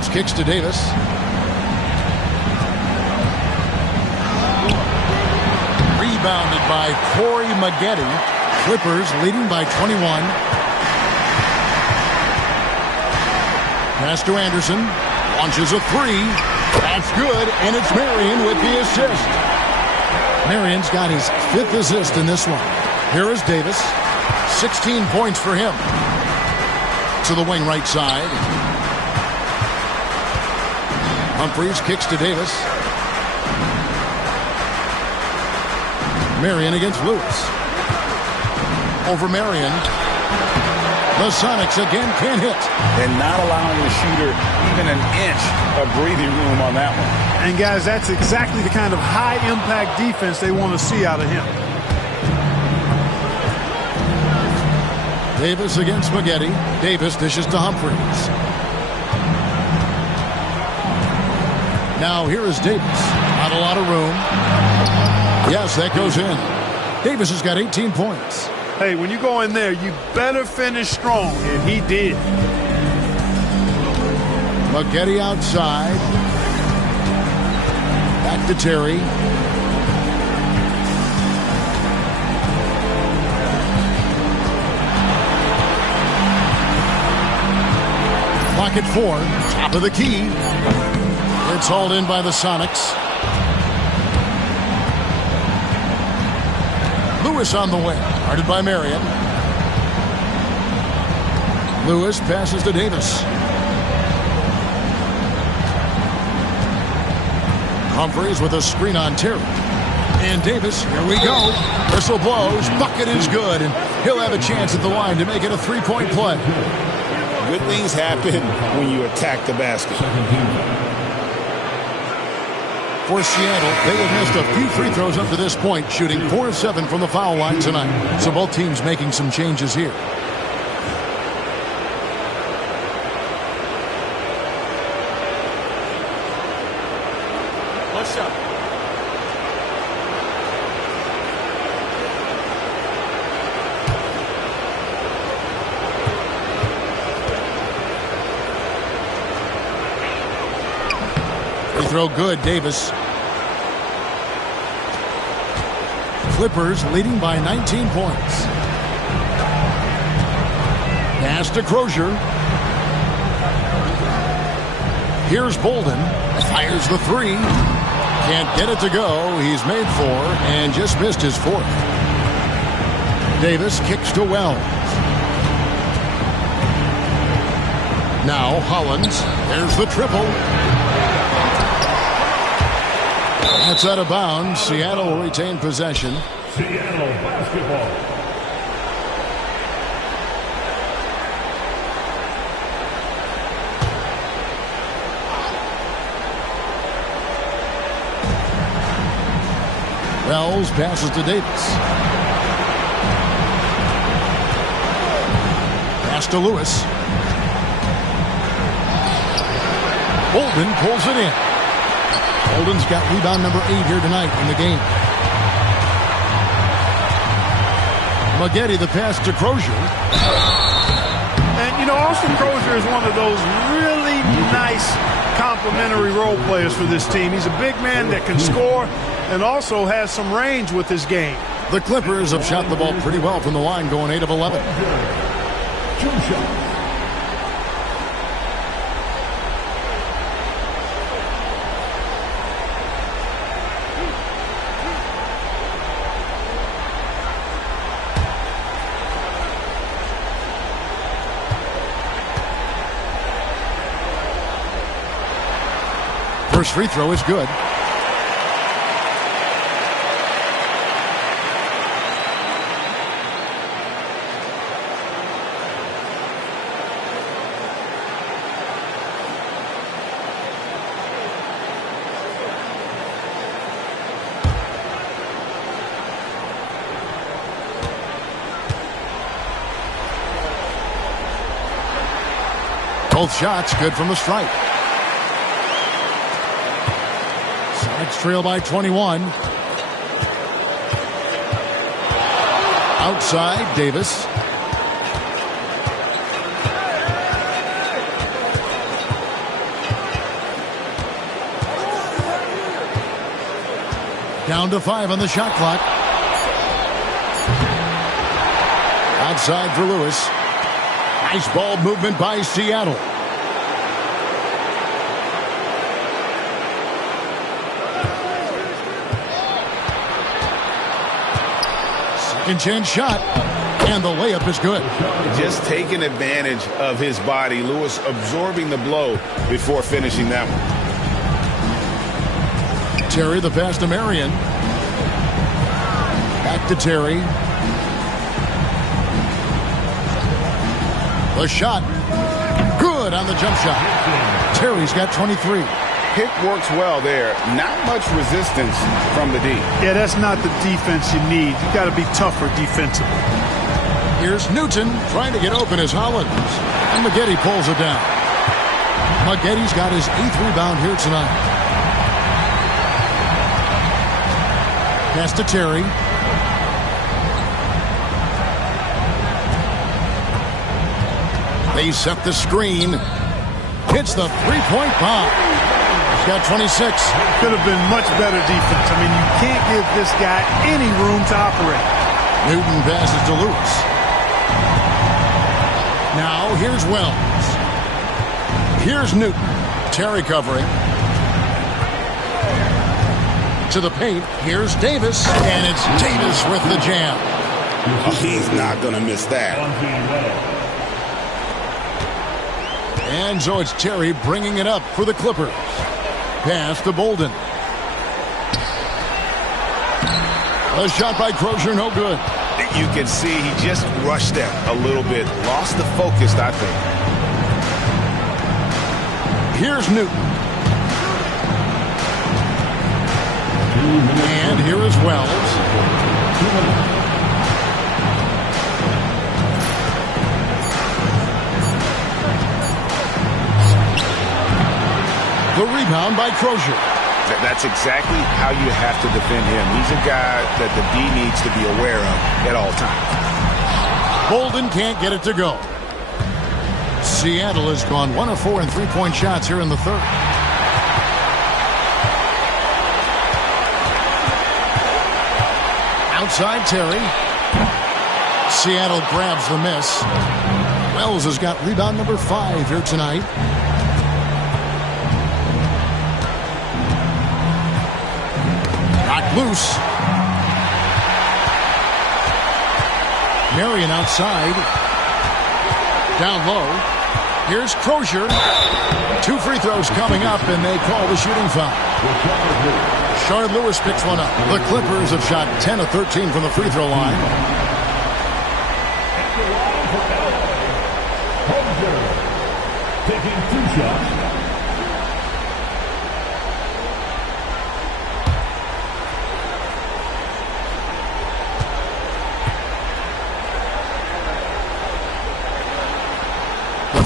Humphries kicks to Davis. Rebounded by Corey Maggette. Clippers leading by 21. Pass to Anderson. Launches a three. That's good, and it's Marion with the assist. Marion's got his 5th assist in this one. Here is Davis. 16 points for him. To the wing right side. Humphries kicks to Davis. Marion against Lewis. Over Marion. The Sonics again can't hit. And not allowing the shooter even an inch of breathing room on that one. And, guys, that's exactly the kind of high-impact defense they want to see out of him. Davis against Maggette. Davis dishes to Humphries. Now here is Davis. Not a lot of room. Yes, that goes in. Davis has got 18 points. Hey, when you go in there, you better finish strong, and he did. Maggette outside. Back to Terry. Clock at 4. Top of the key. It's hauled in by the Sonics. Lewis on the wing. Guarded by Marion. Lewis passes to Davis. Humphries with a screen on Terry. And Davis, here we go. Whistle blows. Bucket is good. And he'll have a chance at the line to make it a three-point play. Good things happen when you attack the basket. For Seattle, they have missed a few free throws up to this point, shooting 4 of 7 from the foul line tonight. So both teams making some changes here. One shot. Free throw good, Davis. Clippers leading by 19 points. Pass to Crozier. Here's Bolden. Fires the three. Can't get it to go. He's made 4 and just missed his 4th. Davis kicks to Wells. Now Hollins. There's the triple. That's out of bounds. Seattle will retain possession. Seattle basketball. Wells passes to Davis. Pass to Lewis. Bolden pulls it in. Bolden's got rebound number 8 here tonight in the game. Maggette, the pass to Crozier. And, you know, Austin Crozier is one of those really nice complementary role players for this team. He's a big man that can score and also has some range with his game. The Clippers have shot the ball pretty well from the line, going 8 of 11. 2 shots. First free throw is good. Both shots good from the stripe. Sonics trail by 21. Outside, Davis. Down to 5 on the shot clock. Outside for Lewis. Nice ball movement by Seattle. Second chance shot. And the layup is good. Just taking advantage of his body. Lewis absorbing the blow before finishing that one. Terry, the pass to Marion. Back to Terry. The shot. Good on the jump shot. Terry's got 23. Pick works well there. Not much resistance from the D. Yeah, that's not the defense you need. You got to be tougher defensively. Here's Newton trying to get open as Hollins. And Maggette pulls it down. Maggette's got his 8th rebound here tonight. Pass to Terry. They set the screen. Hits the three-point bomb. He's got 26. Could have been much better defense. I mean, you can't give this guy any room to operate. Newton passes to Lewis. Now, here's Wells. Here's Newton. Terry covering. To the paint. Here's Davis. And it's Davis with the jam. Oh, he's not going to miss that. And so it's Terry bringing it up for the Clippers. Pass to Bolden. A shot by Crozier, no good. You can see he just rushed that a little bit. Lost the focus, I think. Here's Newton. And here is Wells. The rebound by Crozier. That's exactly how you have to defend him. He's a guy that the D needs to be aware of at all times. Bolden can't get it to go. Seattle has gone 1 of 4 in three-point shots here in the third. Outside Terry. Seattle grabs the miss. Wells has got rebound number 5 here tonight. Loose. Marion outside. Down low. Here's Crozier. 2 free throws coming up, and they call the shooting foul. Shard Lewis picks one up. The Clippers have shot 10 of 13 from the free throw line. Taking 2 shots.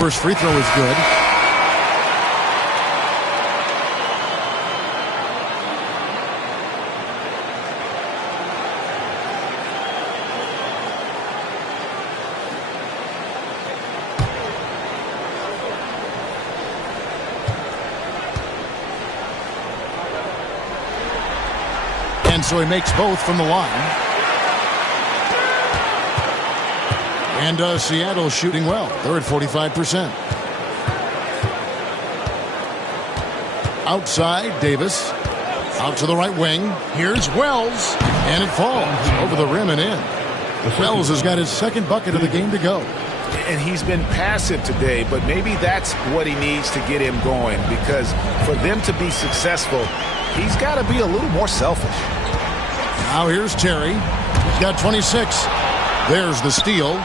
First free throw is good. And so he makes both from the line. And Seattle shooting well. They're at 45%. Outside, Davis. Out to the right wing. Here's Wells. And it falls over the rim and in. Wells has got his 2nd bucket of the game to go. And he's been passive today, but maybe that's what he needs to get him going, because for them to be successful, he's got to be a little more selfish. Now here's Terry. He's got 26. There's the steal.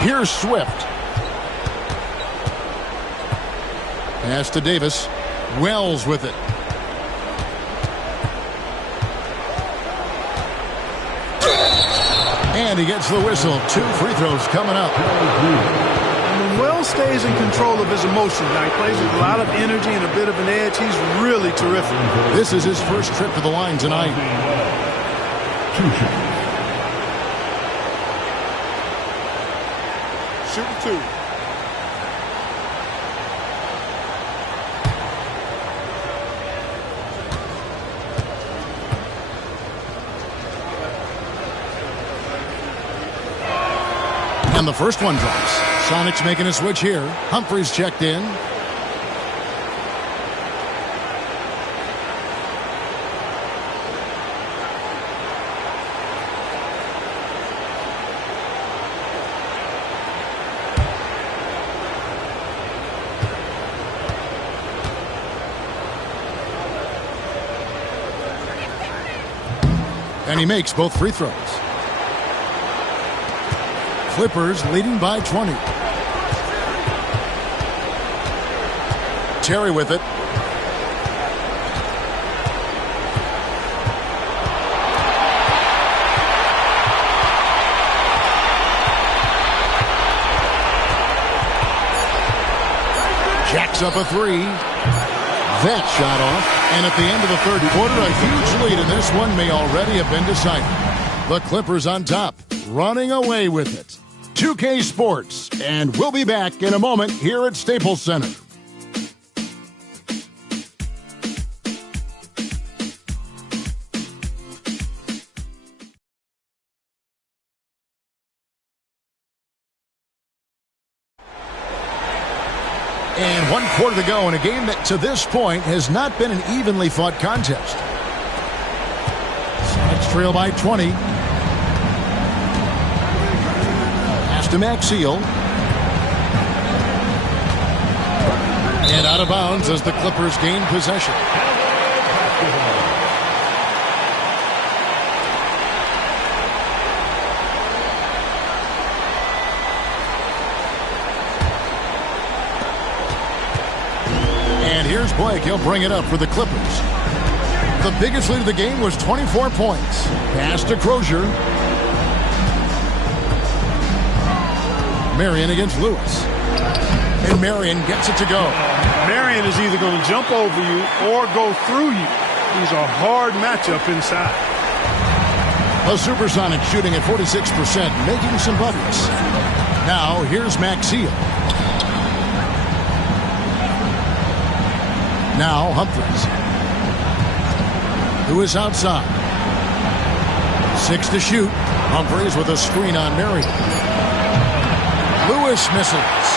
Here's Swift. Pass to Davis. Wells with it. And he gets the whistle. 2 free throws coming up. When Wells stays in control of his emotions, now he plays with a lot of energy and a bit of an edge. He's really terrific. This is his first trip to the line tonight. 2 shots. Shooting 2. And the first one drops. Sonics making a switch here. Humphries checked in. And he makes both free throws. Clippers leading by 20. Terry with it. Jacks up a three. That shot off. And at the end of the third quarter, a huge lead, and this one may already have been decided. The Clippers on top, running away with it. 2K Sports, and we'll be back in a moment here at Staples Center. And 1 quarter to go in a game that to this point has not been an evenly fought contest. Sonics trail by 20. Pass to Maxiell. And out of bounds as the Clippers gain possession. Here's Blake. He'll bring it up for the Clippers. The biggest lead of the game was 24 points. Pass to Crozier. Marion against Lewis. And Marion gets it to go. Marion is either going to jump over you or go through you. He's a hard matchup inside. The Supersonics shooting at 46%, making some buckets. Now here's Maxiell. Now Humphries, who is outside. 6 to shoot. Humphries with a screen on Marion. Lewis misses.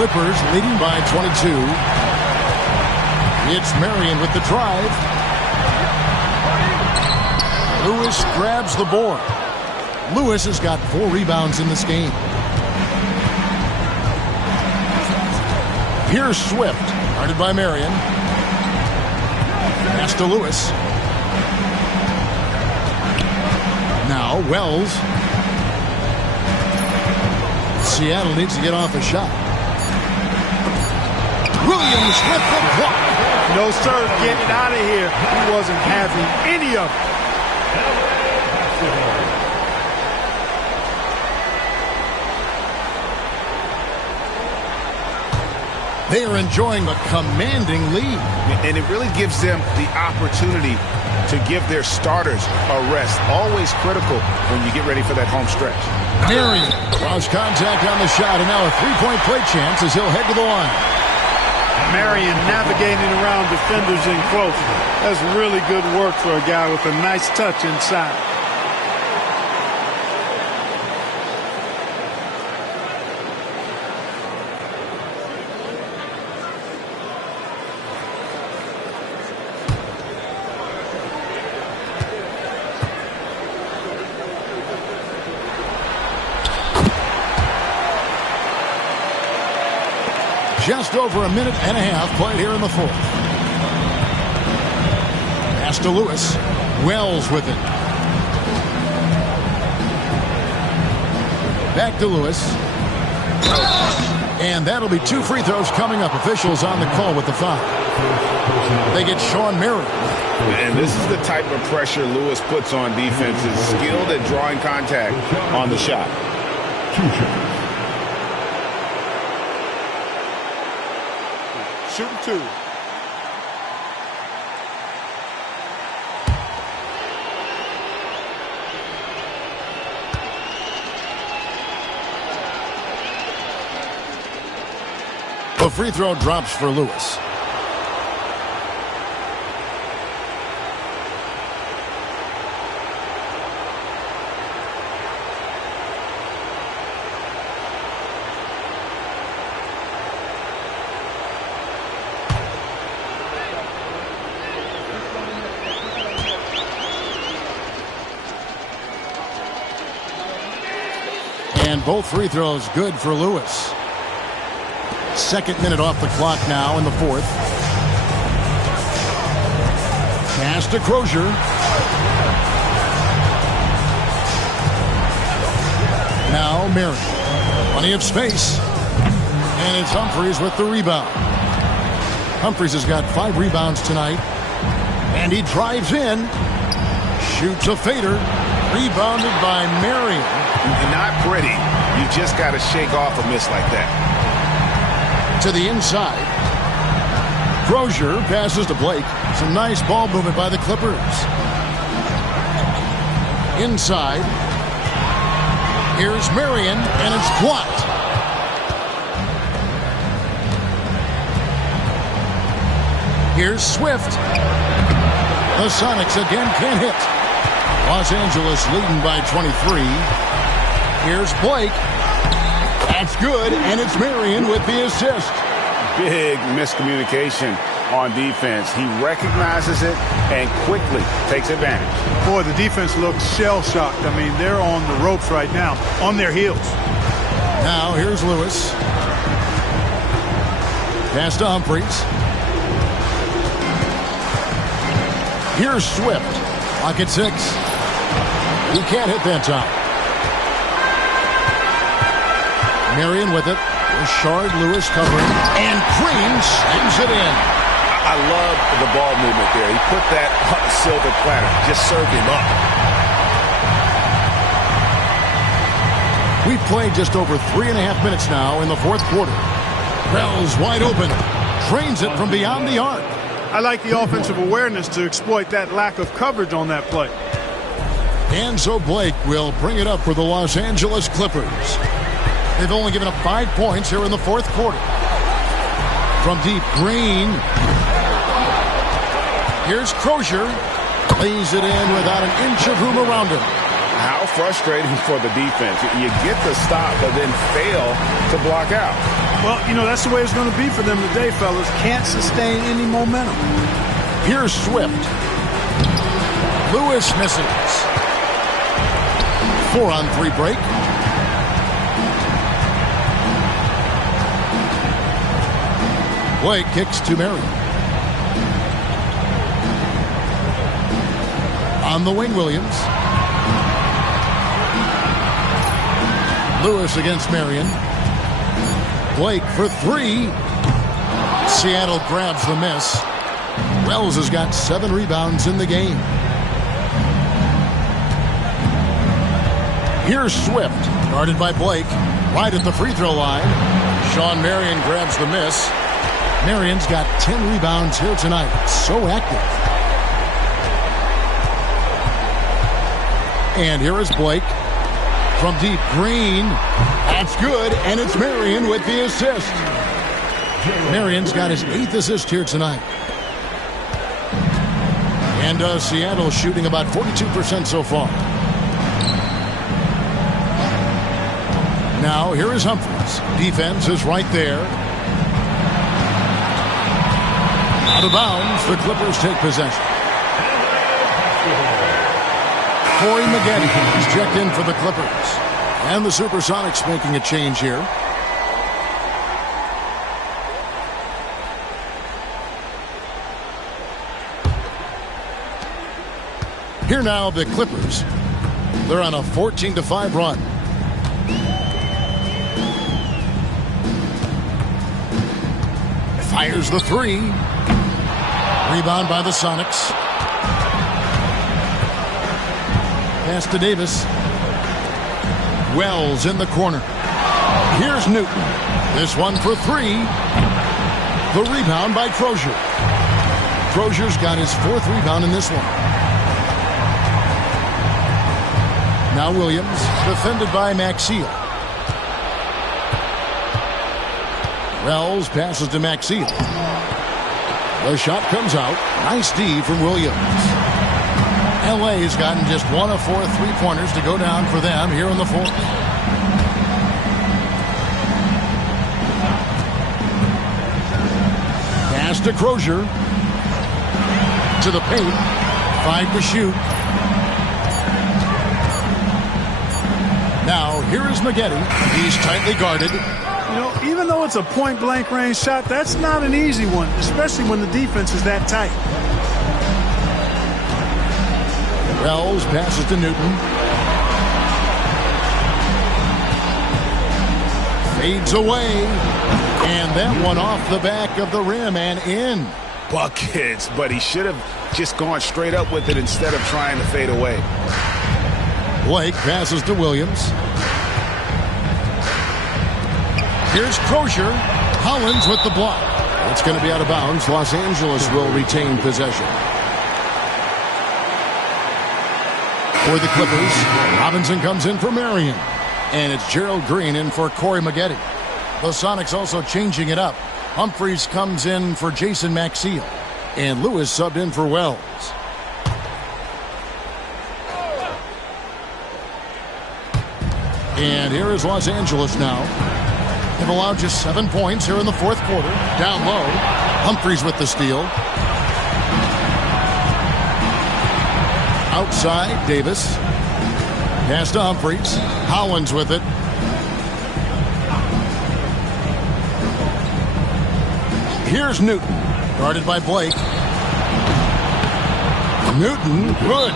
Clippers leading by 22. It's Marion with the drive. Lewis grabs the board. Lewis has got 4 rebounds in this game. Here's Swift. Guarded by Marion. Pass to Lewis. Now Wells. Seattle needs to get off a shot. Williams with the block. No, sir. Get it out of here. He wasn't having any of it. They are enjoying a commanding lead. And it really gives them the opportunity to give their starters a rest. Always critical when you get ready for that home stretch. Marion draws contact on the shot, and now a three-point play chance as he'll head to the line. Marion navigating around defenders in close. That's really good work for a guy with a nice touch inside. Just over a minute and a half played here in the fourth. Pass to Lewis. Wells with it. Back to Lewis. And that'll be 2 free throws coming up. Officials on the call with the foul. They get Sean Marion. And this is the type of pressure Lewis puts on defenses. Skilled at drawing contact on the shot. 2 shots. Shooting 2. The free throw drops for Lewis. both free throws good for Lewis. Second minute off the clock now in the fourth. Pass to Crozier. Now Marion. Plenty of space. And it's Humphries with the rebound. Humphries has got 5 rebounds tonight. And he drives in. Shoots a fader. Rebounded by Marion. Not pretty. You just got to shake off a miss like that. To the inside. Crozier passes to Blake. Some nice ball movement by the Clippers. Inside. Here's Marion, and it's blocked. Here's Swift. The Sonics again can't hit. Los Angeles leading by 23. Here's Blake. That's good, and it's Marion with the assist. Big miscommunication on defense. He recognizes it and quickly takes advantage. Boy, the defense looks shell-shocked. I mean, they're on the ropes right now, on their heels. Now here's Lewis. Pass to Humphries. Here's Swift. Clock at 6. He can't hit that time. Marion with it. Rashard Lewis covering. And Green slams it in. I love the ball movement there. He put that on a silver platter. Just served him up. We've played just over 3.5 minutes now in the fourth quarter. Wells wide open. Drains it from beyond the arc. I like the offensive awareness to exploit that lack of coverage on that play. And so Blake will bring it up for the Los Angeles Clippers. They've only given up 5 points here in the fourth quarter. From deep, Green. Here's Crozier. Lays it in without an inch of room around him. How frustrating for the defense. You get the stop, but then fail to block out. Well, you know, that's the way it's going to be for them today, fellas. Can't sustain any momentum. Here's Swift. Lewis misses. 4-on-3 break. Blake kicks to Marion. On the wing, Williams. Lewis against Marion. Blake for 3. Seattle grabs the miss. Wells has got 7 rebounds in the game. Here's Swift, guarded by Blake, right at the free throw line. Sean Marion grabs the miss. Marion's got 10 rebounds here tonight. So active. And here is Blake. From deep, Green. That's good, and it's Marion with the assist. Marion's got his 8th assist here tonight. And Seattle shooting about 42% so far. Now, here is Humphries. Defense is right there. Out of bounds, the Clippers take possession. Corey Maggette is checked in for the Clippers. And the Supersonics making a change here. Here now, the Clippers. They're on a 14-5 run. Fires the 3. Rebound by the Sonics. Pass to Davis. Wells in the corner. Here's Newton. This one for 3. The rebound by Crozier. Crozier's got his 4th rebound in this one. Now Williams, defended by Maxiell. Wells passes to Maxiell. The shot comes out. Nice D from Williams. LA has gotten just 1 of 4 3-pointers to go down for them here in the fourth. Pass to Crozier. To the paint. 5 to shoot. Now, here is Maggette. He's tightly guarded. You know, even though it's a point-blank range shot, that's not an easy one, especially when the defense is that tight. Wells passes to Newton. Fades away. And that one off the back of the rim and in. Buckets, but he should have just gone straight up with it instead of trying to fade away. Blake passes to Williams. Here's Crozier. Hollins with the block. It's going to be out of bounds. Los Angeles will retain possession. For the Clippers, Robinson comes in for Marion. And it's Gerald Green in for Corey Maggette. The Sonics also changing it up. Humphries comes in for Jason Maxiell. And Lewis subbed in for Wells. And here is Los Angeles now. They've allowed just 7 points here in the fourth quarter. Down low. Humphries with the steal. Outside, Davis. Pass to Humphries. Hollins with it. Here's Newton. Guarded by Blake. Newton, good.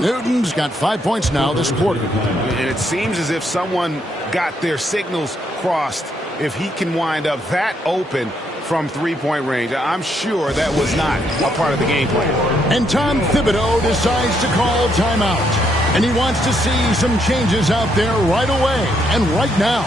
Newton's got 5 points now this quarter. And it seems as if someone got their signals crossed. If he can wind up that open from three-point range, I'm sure that was not a part of the game plan. And Tom Thibodeau decides to call timeout. And he wants to see some changes out there right away and right now.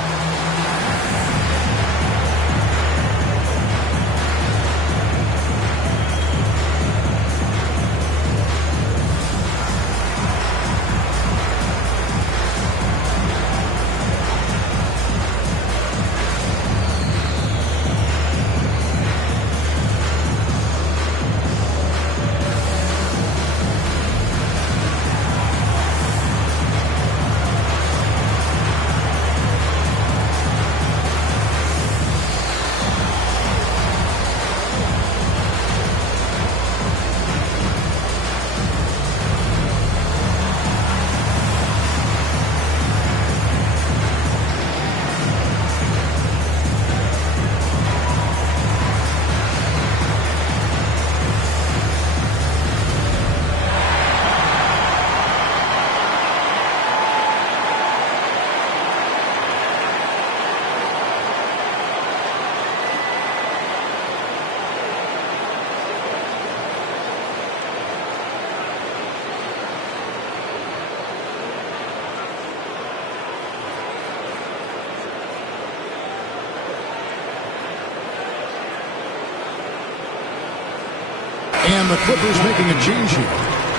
And the Clippers making a change here.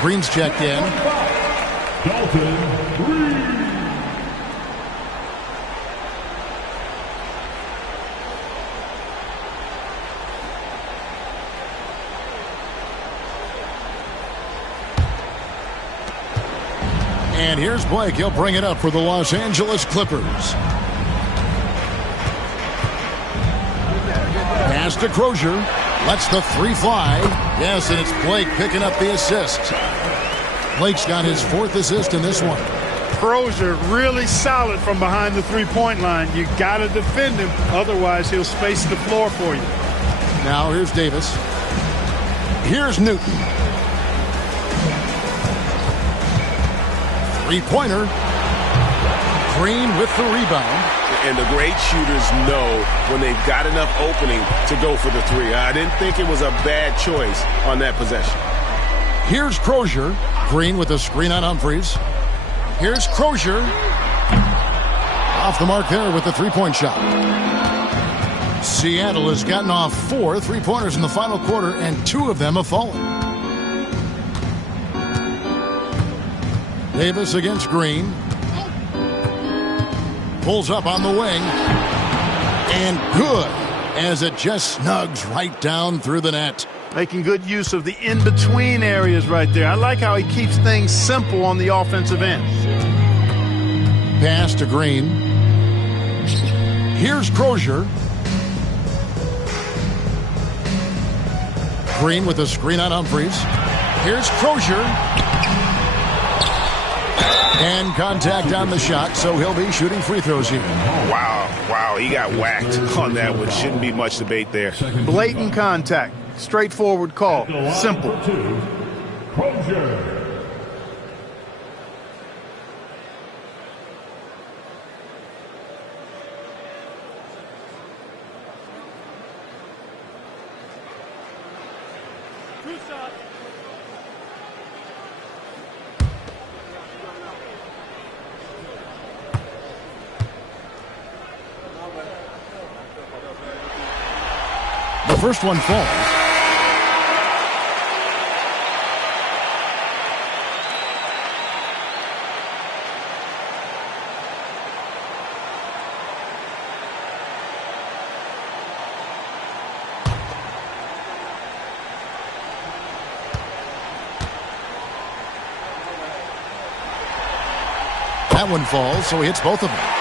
Green's checked in. Dalton Green. And here's Blake. He'll bring it up for the Los Angeles Clippers. Pass to Crozier. Lets the three fly. Yes, and it's Blake picking up the assist. Blake's got his fourth assist in this one. Crozier really solid from behind the three-point line. You got to defend him. Otherwise, he'll space the floor for you. Now here's Davis. Here's Newton. Three-pointer. Green with the rebound. And the great shooters know when they've got enough opening to go for the three. I didn't think it was a bad choice on that possession. Here's Crozier. Green with a screen on Humphries. Here's Crozier. Off the mark there with the three-point shot. Seattle has gotten off 4 three-pointers in the final quarter, and 2 of them have fallen. Davis against Green. Pulls up on the wing. And good, as it just snugs right down through the net. Making good use of the in-between areas right there. I like how he keeps things simple on the offensive end. Pass to Green. Here's Crozier. Green with a screen on Humphries. Here's Crozier. And contact on the shot, so he'll be shooting free throws here. Wow, he got whacked on that one. Shouldn't be much debate there. Blatant contact. Straightforward call. Simple. Crozier. The first one falls. That one falls, so he hits both of them.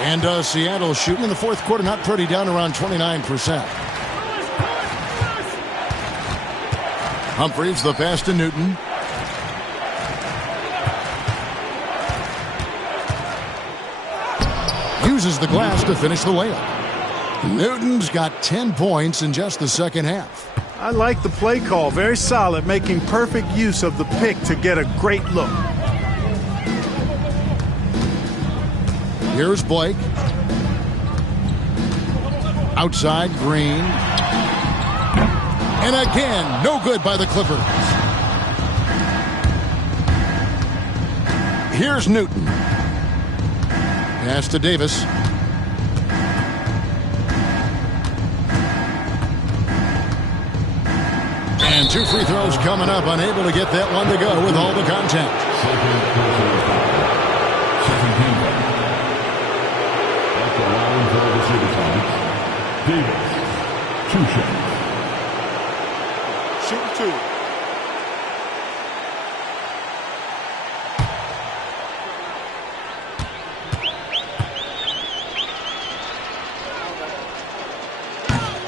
And Seattle shooting in the fourth quarter, not pretty, down around 29%. Humphries, the pass to Newton. Uses the glass to finish the layup. Newton's got 10 points in just the second half. I like the play call. Very solid, making perfect use of the pick to get a great look. Here's Blake. Outside, Green. And again, no good by the Clippers. Here's Newton. Pass to Davis. And two free throws coming up. Unable to get that one to go with all the contact. Davis, 2 shots. Shooting 2.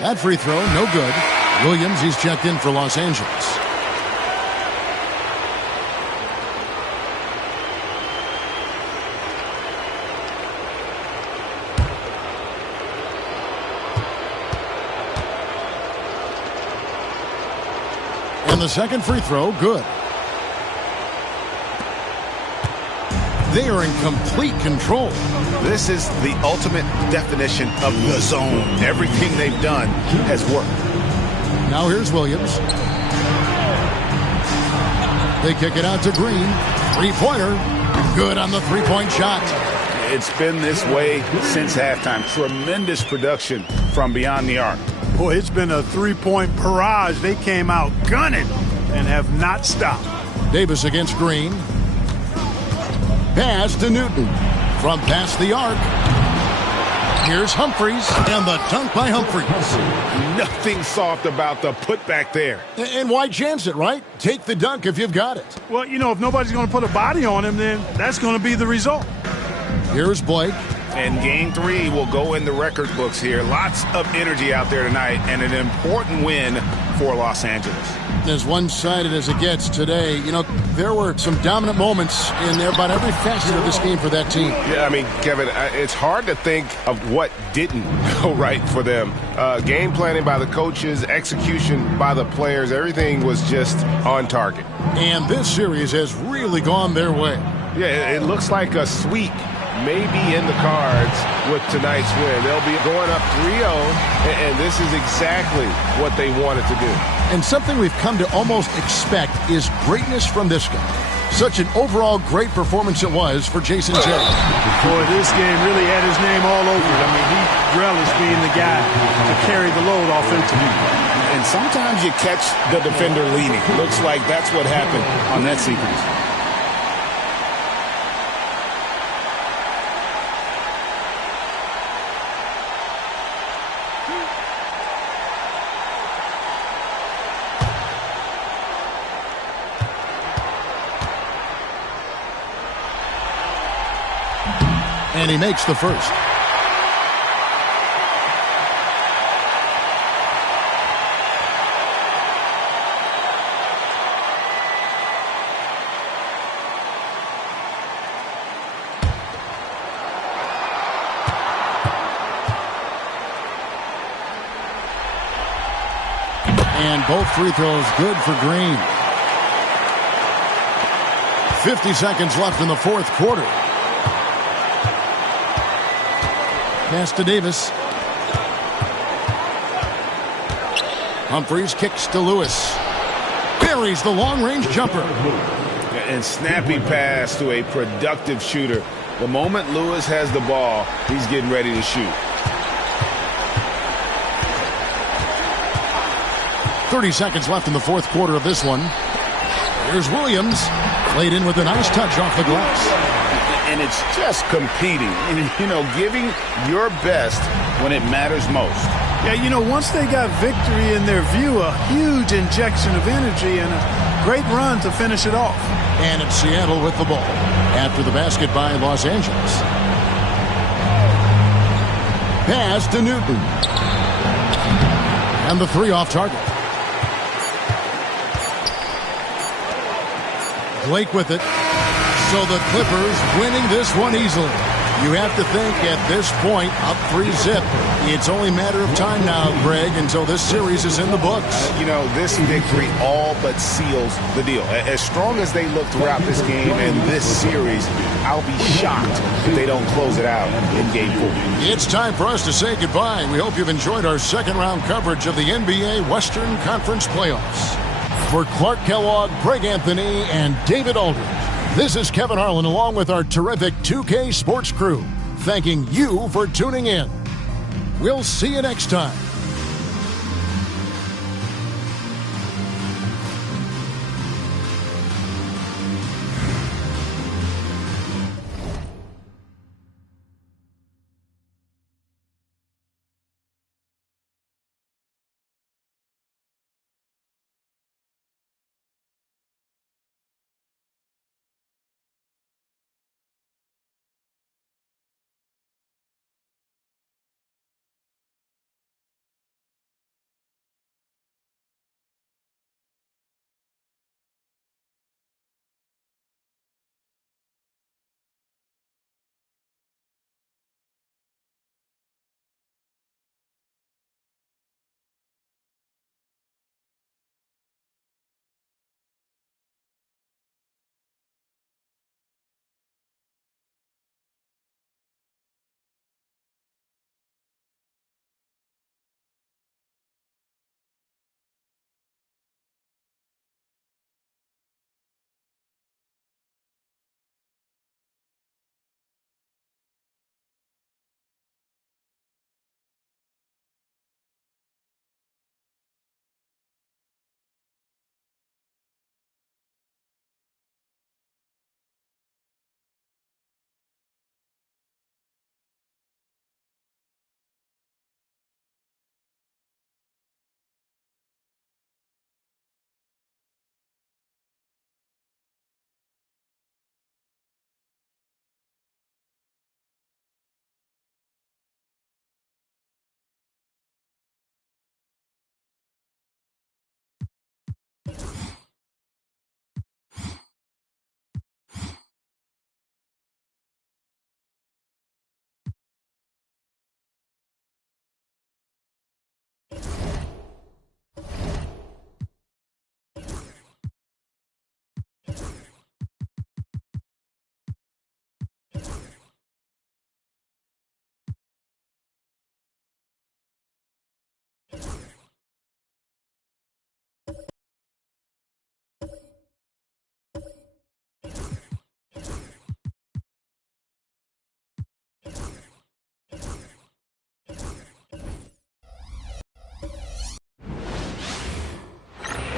That free throw, no good. Williams, he's checked in for Los Angeles. And the second free throw, good. They are in complete control. This is the ultimate definition of the zone. Everything they've done has worked. Now here's Williams. They kick it out to Green. Three-pointer. Good on the three-point shot. It's been this way since halftime. Tremendous production from beyond the arc. Boy, it's been a three-point barrage. They came out gunning and have not stopped. Davis against Green. Pass to Newton. From past the arc. Here's Humphries, and the dunk by Humphries. Nothing soft about the putback there. And why chance it, right? Take the dunk if you've got it. Well, you know, if nobody's going to put a body on him, then that's going to be the result. Here's Blake. And game 3 will go in the record books here. Lots of energy out there tonight, and an important win for Los Angeles. As one-sided as it gets today, you know, there were some dominant moments in about every facet of this game for that team. Yeah, I mean, Kevin, it's hard to think of what didn't go right for them. Game planning by the coaches, execution by the players, everything was just on target. And this series has really gone their way. Yeah, it looks like a sweep maybe in the cards with tonight's win. They'll be going up 3-0, and this is exactly what they wanted to do. And something we've come to almost expect is greatness from this guy. Such an overall great performance it was for Jason Terry. Boy, this game really had his name all over it. I mean, he relished being the guy to carry the load offensively. And sometimes you catch the defender leading. Looks like that's what happened on that sequence. And he makes the first. And both free throws good for Green. 50 seconds left in the fourth quarter. Pass to Davis. Humphries kicks to Lewis. Buries the long-range jumper. And snappy pass to a productive shooter. The moment Lewis has the ball, he's getting ready to shoot. 30 seconds left in the fourth quarter of this one. Here's Williams. Played in with a nice touch off the glass. And it's just competing. You know, giving your best when it matters most. Yeah, you know, once they got victory in their view, a huge injection of energy and a great run to finish it off. And it's Seattle with the ball after the basket by Los Angeles. Pass to Newton. And the three off target. Blake with it. So the Clippers winning this one easily. You have to think at this point, up 3-zip. It's only a matter of time now, Greg, until this series is in the books. You know, this victory all but seals the deal. As strong as they look throughout this game and this series, I'll be shocked if they don't close it out in Game 4. It's time for us to say goodbye. We hope you've enjoyed our second-round coverage of the NBA Western Conference Playoffs. For Clark Kellogg, Greg Anthony, and David Aldridge, this is Kevin Harlan along with our terrific 2K Sports crew, thanking you for tuning in. We'll see you next time.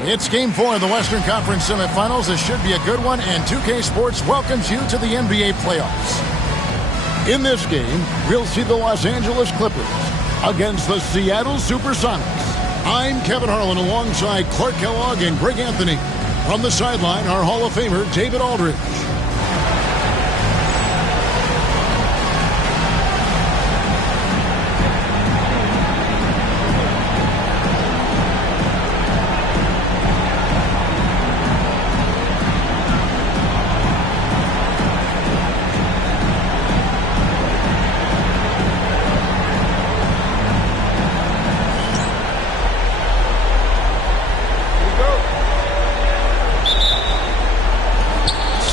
It's Game 4 of the Western Conference Semifinals. This should be a good one, and 2K Sports welcomes you to the NBA playoffs. In this game, we'll see the Los Angeles Clippers against the Seattle Supersonics. I'm Kevin Harlan alongside Clark Kellogg and Greg Anthony. From the sideline, our Hall of Famer, David Aldridge.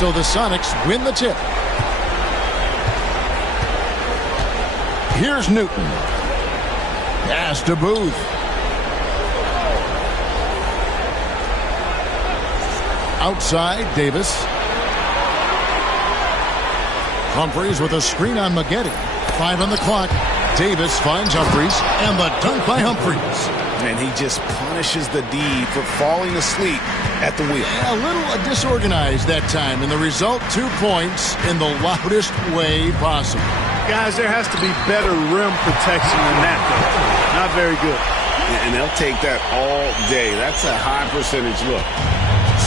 So the Sonics win the tip. Here's Newton. Pass to Booth. Outside, Davis. Humphries with a screen on Maggette. 5 on the clock. Davis finds Humphries, and the dunk by Humphries. And he just punishes the D for falling asleep at the wheel. A little disorganized that time, and the result, 2 points in the loudest way possible. Guys, there has to be better rim protection than that, though. Not very good. And they'll take that all day. That's a high percentage look.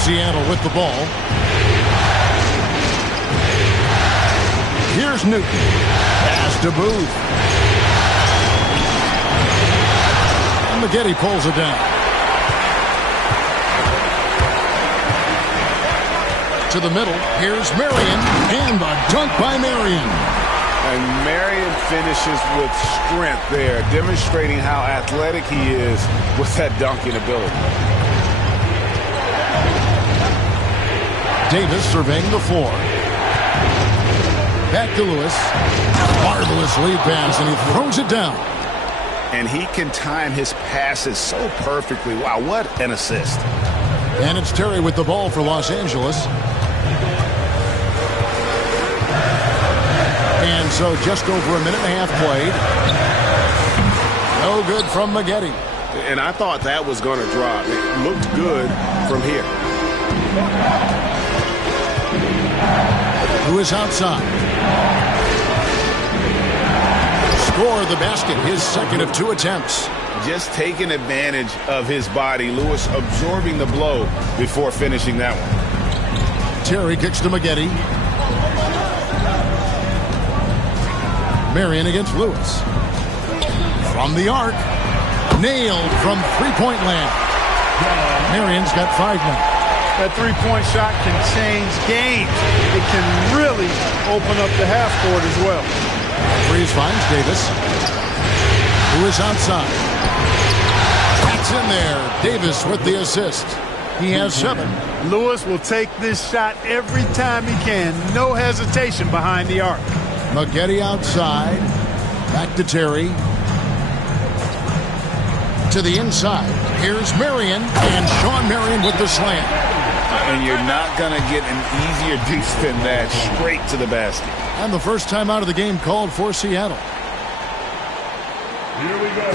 Seattle with the ball. Here's Newton. Pass to Booth. And Maggette pulls it down. To the middle. Here's Marion. And a dunk by Marion. And Marion finishes with strength there, demonstrating how athletic he is with that dunking ability. Davis surveying the floor. Back to Lewis. Marvelous lead pass, and he throws it down. And he can time his passes so perfectly. Wow, what an assist. And it's Terry with the ball for Los Angeles. And so just over a minute and a half played. No good from Maggette. And I thought that was going to drop. It looked good from here. Who is outside? Score the basket, his second of 2 attempts. Just taking advantage of his body. Lewis absorbing the blow before finishing that one. Terry kicks to Maggette. Marion against Lewis. From the arc. Nailed from three-point land. Marion's got 5 now. That three-point shot can change games. It can really open up the half court as well. Freeze finds Davis, who is outside. That's in there. Davis with the assist. He has 7. Lewis will take this shot every time he can. No hesitation behind the arc. Maggette outside. Back to Terry. To the inside. Here's Marion, and Shawn Marion with the slam. And you're not going to get an easier deuce than that, straight to the basket. And the first time out of the game called for Seattle. Here we go.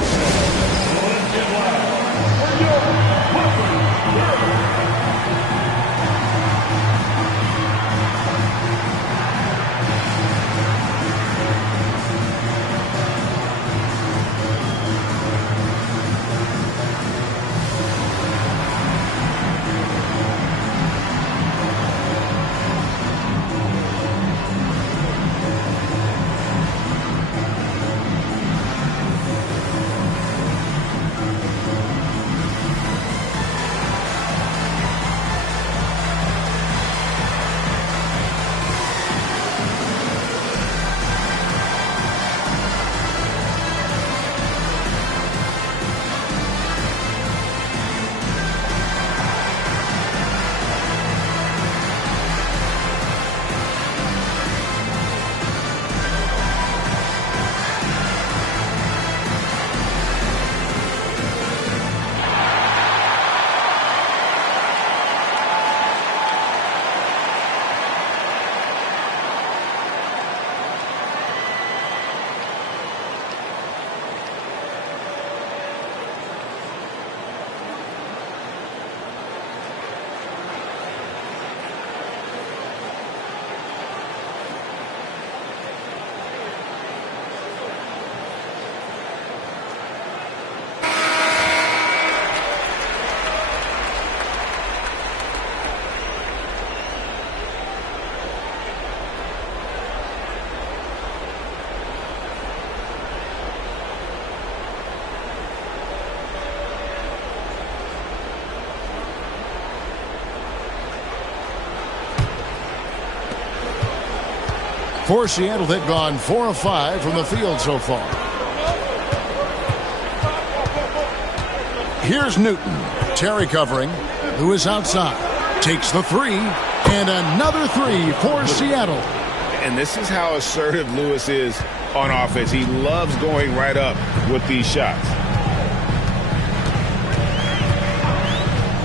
For Seattle, they've gone 4 of 5 from the field so far. Here's Newton. Terry covering. Who is outside. Takes the 3. And another three for Seattle. And this is how assertive Lewis is on offense. He loves going right up with these shots.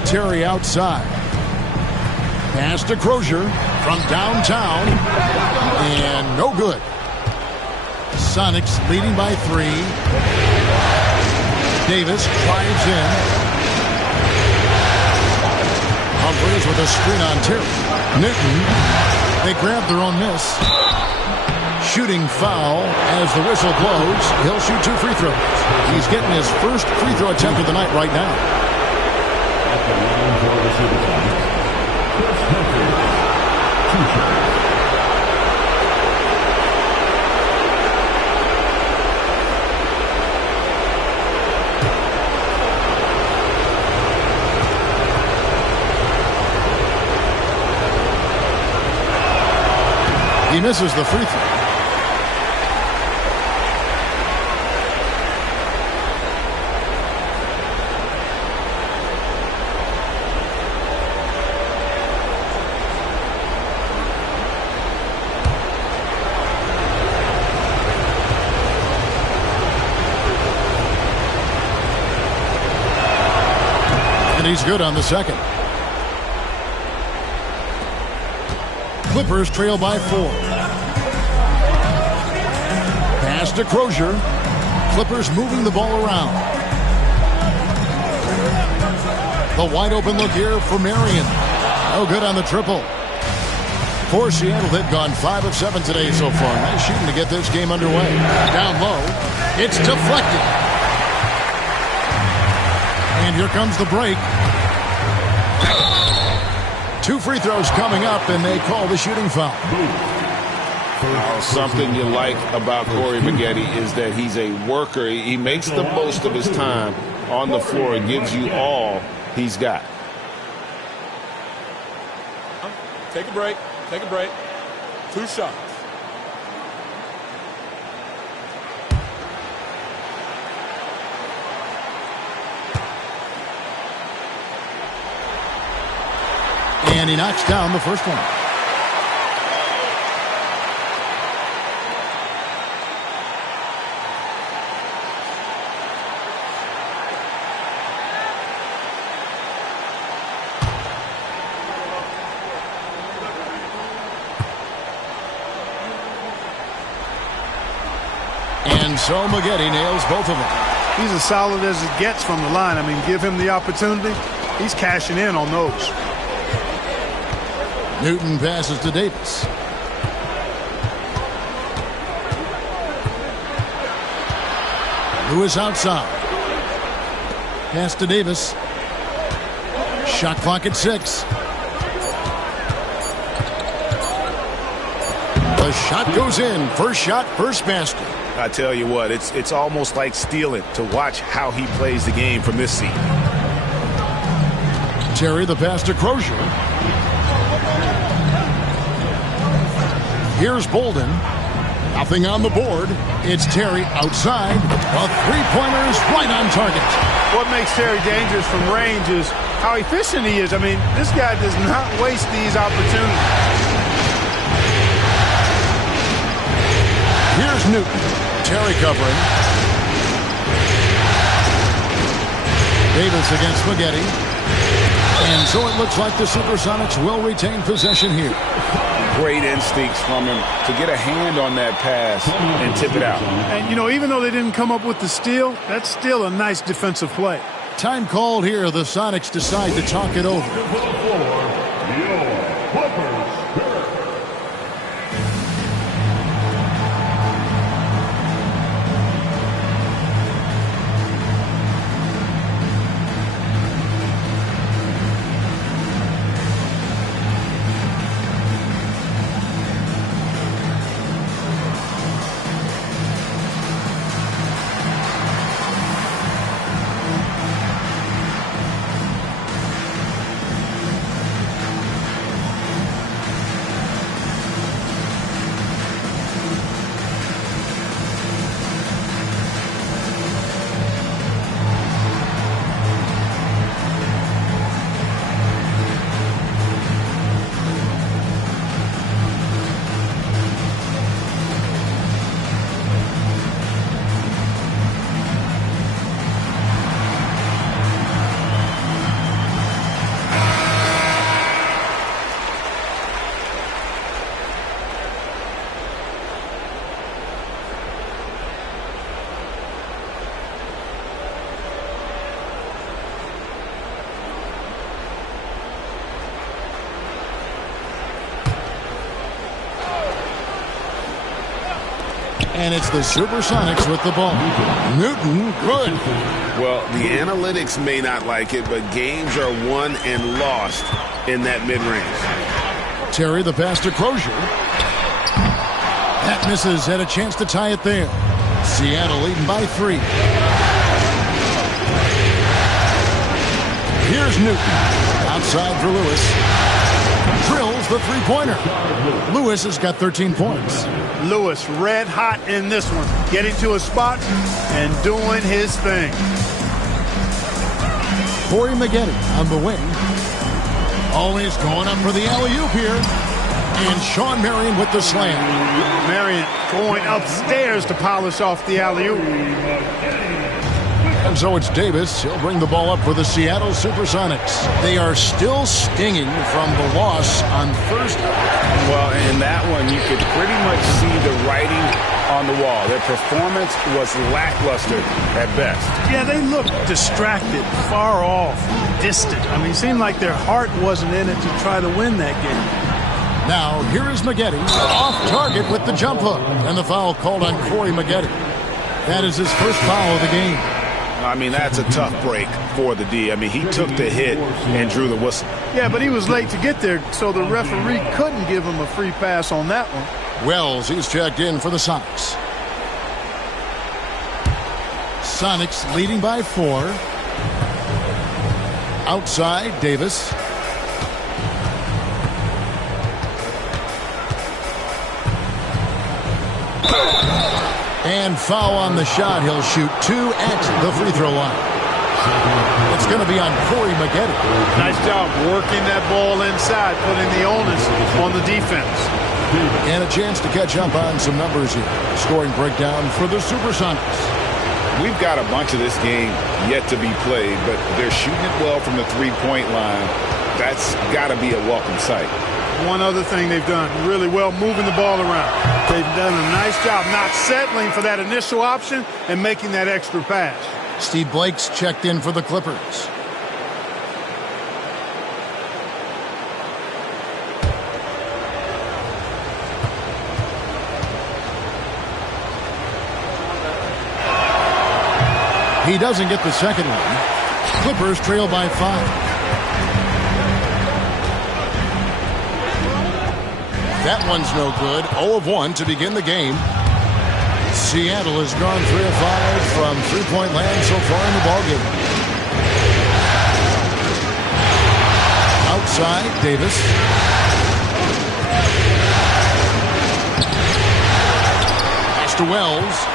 Terry outside. Pass to Crozier from downtown. And no good. Sonics leading by 3. Davis drives in. Humphries with a screen on Terry. Newton. They grab their own miss. Shooting foul as the whistle blows. He'll shoot 2 free throws. He's getting his first free throw attempt of the night right now. At the line for the Supersonics, Chris Humphries, 2 shots. He misses the free throw. And he's good on the second. Clippers trail by 4. Pass to Crozier. Clippers moving the ball around. The wide open look here for Marion. No good on the triple. For Seattle, they've gone 5 of 7 today so far. Nice shooting to get this game underway. Down low. It's deflected. And here comes the break. 2 free throws coming up, and they call the shooting foul. Something you like about Corey Maggette is that he's a worker. He makes the most of his time on the floor and gives you all he's got. Take a break. Take a break. 2 shots. And he knocks down the first one. And so Maggette nails both of them. He's as solid as it gets from the line. I mean, give him the opportunity. He's cashing in on those. Newton passes to Davis. Lewis outside. Pass to Davis. Shot clock at 6. The shot goes in. First shot, first basket. I tell you what, it's almost like stealing to watch how he plays the game from this seat. Terry the pass to Crozier. Here's Bolden. Nothing on the board. It's Terry outside. A three-pointer is right on target. What makes Terry dangerous from range is how efficient he is. I mean, this guy does not waste these opportunities. Here's Newton. Terry covering. Davis against Maggette. And so it looks like the Supersonics will retain possession here. Great instincts from him to get a hand on that pass and tip it out. And, you know, even though they didn't come up with the steal, that's still a nice defensive play. Time called here. The Sonics decide to talk it over. And it's the Supersonics with the ball. Newton, good. Well, the analytics may not like it, but games are won and lost in that mid-range. Terry, the pass to Crozier. That misses. Had a chance to tie it there. Seattle leading by 3. Here's Newton. Outside for Lewis. Drills the three-pointer. Lewis has got 13 points. Lewis red hot in this one. Getting to his spot and doing his thing. Corey Maggette on the wing. Always going up for the alley-oop here. And Shawn Marion with the slam. Marion going upstairs to polish off the alley-oop. And so it's Davis. He'll bring the ball up for the Seattle Supersonics. They are still stinging from the loss on Thursday. Well, in that one, you could pretty much see the writing on the wall. Their performance was lackluster at best. Yeah, they looked distracted, far off, distant. I mean, it seemed like their heart wasn't in it to try to win that game. Now, here is Maggette, off target with the jump hook. And the foul called on Corey Maggette. That is his first foul of the game. I mean, that's a tough break for the D. I mean, he took the hit and drew the whistle. Yeah, but he was late to get there, so the referee couldn't give him a free pass on that one. Wells, he's checked in for the Sonics. Sonics leading by 4. Outside, Davis. And foul on the shot. He'll shoot 2 at the free throw line. It's going to be on Corey Maggette. Nice job working that ball inside, putting the onus on the defense. And a chance to catch up on some numbers here. Scoring breakdown for the Supersonics. We've got a bunch of this game yet to be played, but they're shooting it well from the three-point line. That's got to be a welcome sight. One other thing they've done really well, moving the ball around. They've done a nice job not settling for that initial option and making that extra pass. Steve Blake's checked in for the Clippers. He doesn't get the second one. Clippers trail by 5. That one's no good. 0 of 1 to begin the game. Seattle has gone 3 of 5 from three-point land so far in the ballgame. Outside, Davis. Pass to Wells.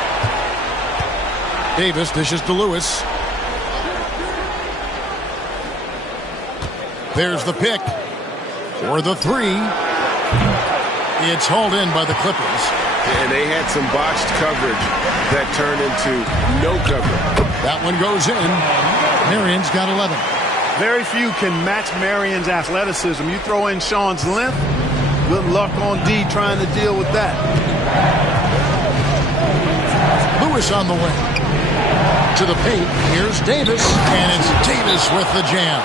Davis dishes to Lewis. There's the pick for the 3. It's hauled in by the Clippers. And they had some botched coverage that turned into no coverage. That one goes in. Marion's got 11. Very few can match Marion's athleticism. You throw in Sean's length, good luck on D trying to deal with that. Lewis on the way. To the paint. Here's Davis. And it's Davis with the jam.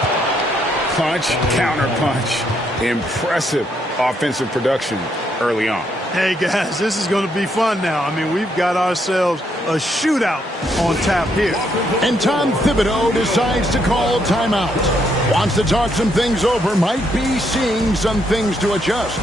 Punch, counter punch. Impressive offensive production early on. Hey, guys, this is going to be fun now. I mean, we've got ourselves a shootout on tap here. And Tom Thibodeau decides to call timeout. Wants to talk some things over. Might be seeing some things to adjust.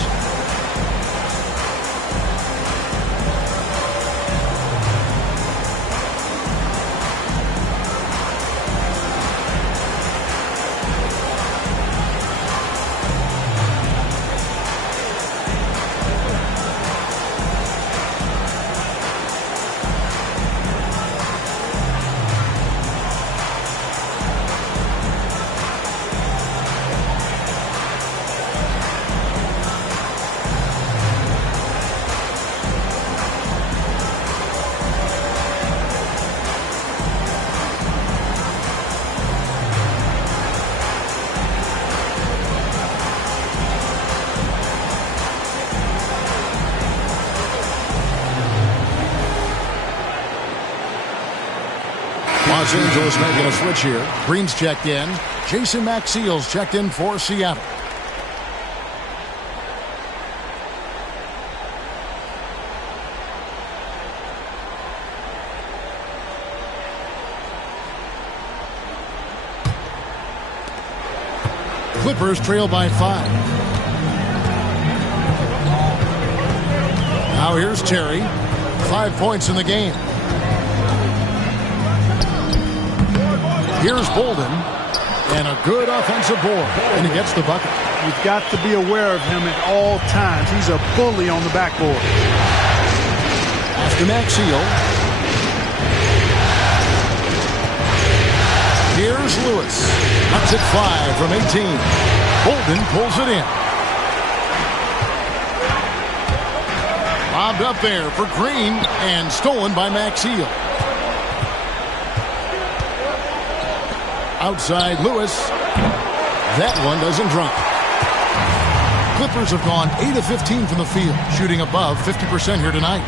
Los Angeles making a switch here. Green's checked in. Jason Maxiel's checked in for Seattle. Clippers trail by 5. Now here's Terry. 5 points in the game. Here's Bolden. And a good offensive board. And he gets the bucket. You've got to be aware of him at all times. He's a bully on the backboard. After Maxiell. Here's Lewis. Knocks it 5 from 18. Bolden pulls it in. Lobbed up there for Green and stolen by Maxiell. Outside Lewis. That one doesn't drop. Clippers have gone 8 of 15 from the field, shooting above 50% here tonight.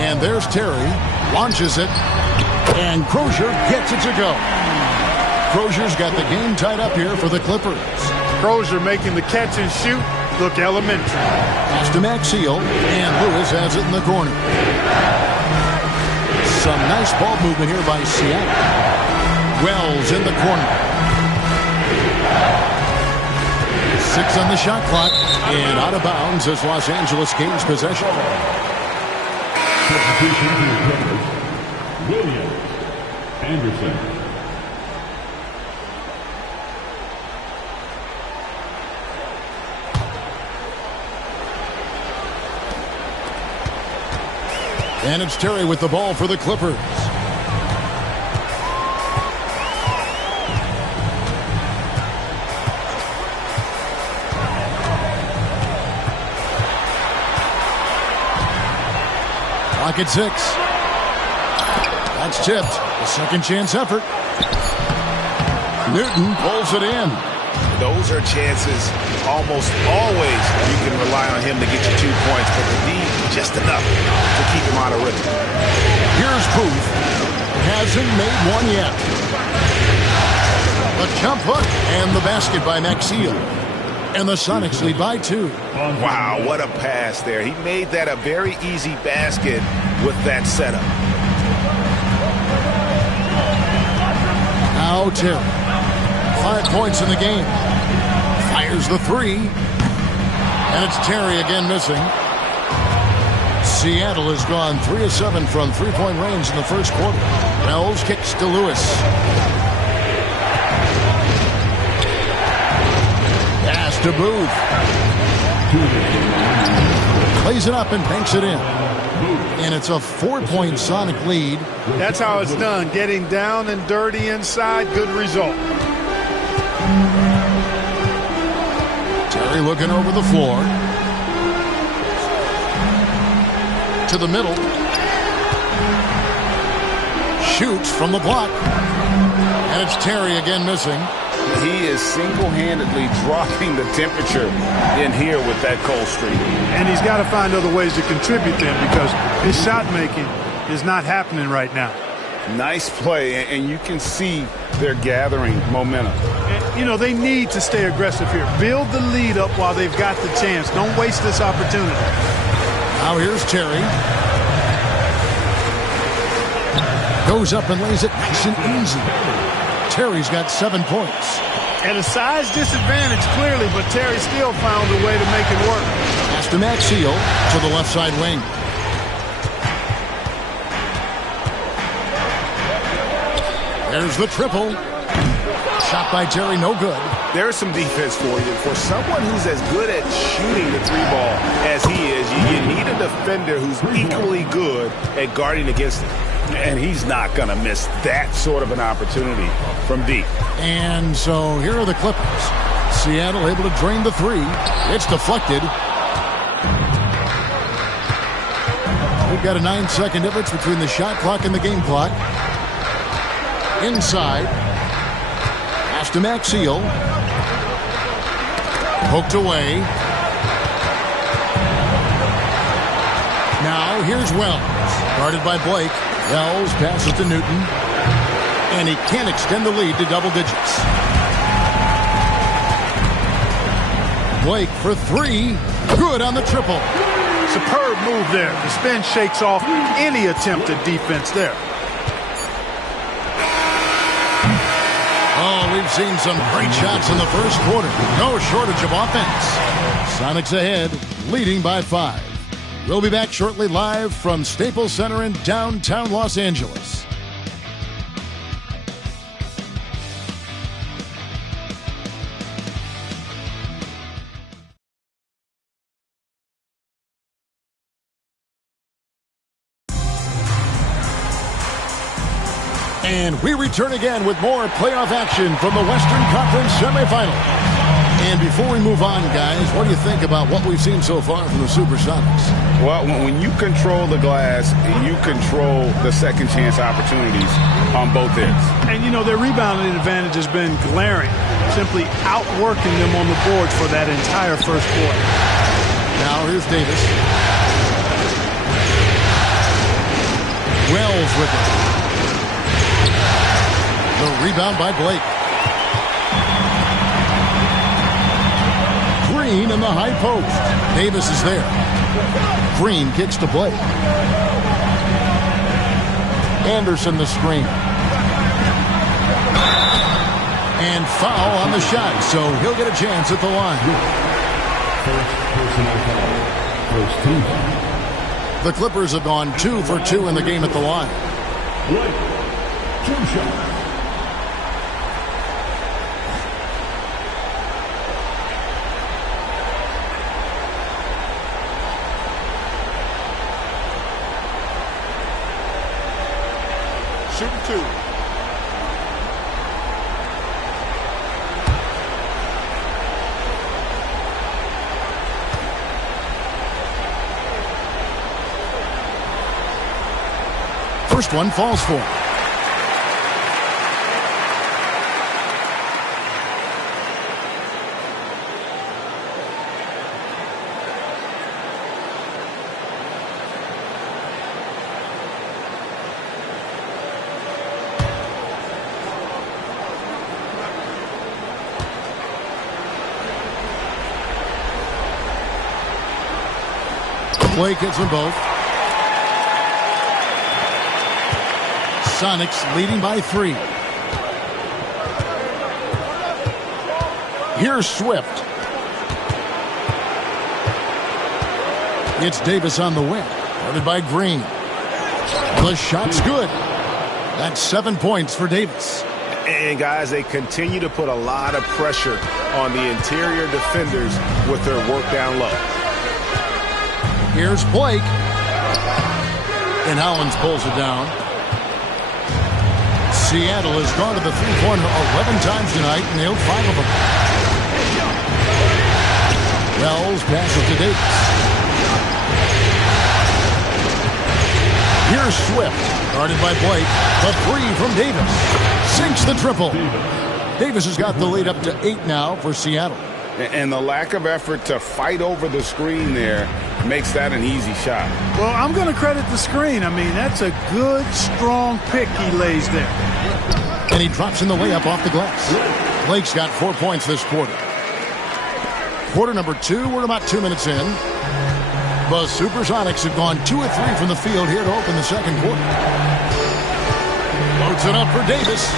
And there's Terry, launches it, and Crozier gets it to go. Crozier's got the game tied up here for the Clippers. Crozier making the catch and shoot look elementary. Pass to Maxiell, and Lewis has it in the corner. Some nice ball movement here by Seattle. Wells in the corner. 6 on the shot clock, and out of bounds as Los Angeles gains possession. Substitution for the Clippers, William Anderson. And it's Terry with the ball for the Clippers. Clock at 6. That's tipped. A second chance effort. Newton pulls it in. Those are chances almost always you can rely on him to get you 2 points, but the D just enough to keep him out of rhythm. Here's Booth. Hasn't made one yet. The jump hook and the basket by Maxiell. And the Sonics lead by 2. Wow, what a pass there. He made that a very easy basket with that setup. Now Terry. 5 points in the game. Fires the 3. And it's Terry again missing. Seattle has gone 3 of 7 from three-point range in the first quarter. Wells kicks to Lewis. Pass to Booth. Plays it up and banks it in. And it's a 4-point Sonic lead. That's how it's done. Getting down and dirty inside. Good result. Terry looking over the floor. To the middle. Shoots from the block. And it's Terry again missing. He is single-handedly dropping the temperature in here with that cold streak. And he's got to find other ways to contribute then, because his shot making is not happening right now. Nice play, and you can see they're gathering momentum. And, you know, they need to stay aggressive here. Build the lead up while they've got the chance. Don't waste this opportunity. Now here's Terry. Goes up and lays it nice and easy. Terry's got 7 points. At a size disadvantage, clearly, but Terry still found a way to make it work. Pass to Maxiell to the left side wing. There's the triple. Shot by Terry, no good. There's some defense for you. For someone who's as good at shooting the 3-ball as he is, you need a defender who's equally good at guarding against him. And he's not going to miss that sort of an opportunity from deep. And so here are the Clippers. Seattle able to drain the 3. It's deflected. We've got a 9-second difference between the shot clock and the game clock. Inside. Pass to Maxiell. Poked away. Now here's Wells. Guarded by Blake. Wells passes to Newton. And he can't extend the lead to double digits. Blake for 3. Good on the triple. Superb move there. The spin shakes off any attempt at defense there. we've seen some great shots in the first quarter. No shortage of offense. Sonics ahead, leading by 5. We'll be back shortly live from Staples Center in downtown Los Angeles. And we return again with more playoff action from the Western Conference semifinal. And before we move on, guys, what do you think about what we've seen so far from the Supersonics? Well, when you control the glass, you control the second chance opportunities on both ends. And, you know, their rebounding advantage has been glaring, simply outworking them on the boards for that entire first quarter. Now here's Davis. Wells with it. The rebound by Blake. Green in the high post. Davis is there. Green kicks to Blake. Anderson the screen. And foul on the shot, so he'll get a chance at the line. First personal foul. First team. The Clippers have gone 2 for 2 in the game at the line. Blake, 2 shots. Shooting 2. First one falls for. Blake hits them both. Sonics leading by 3. Here's Swift. It's Davis on the wing. Guarded by Green. The shot's good. That's 7 points for Davis. And, guys, they continue to put a lot of pressure on the interior defenders with their work down low. Here's Blake. And Hollins pulls it down. Seattle has gone to the three-pointer 11 times tonight, nailed 5 of them. Wells passes to Davis. Here's Swift, guarded by Blake. The 3 from Davis. Sinks the triple. Davis has got the lead up to 8 now for Seattle. And the lack of effort to fight over the screen there makes that an easy shot. Well, I'm going to credit the screen. I mean, that's a good, strong pick he lays there. And he drops in the layup off the glass. Blake's got 4 points this quarter. Quarter number 2, we're about 2 minutes in. The Supersonics have gone 2 of 3 from the field here to open the second quarter. Loads it up for Davis.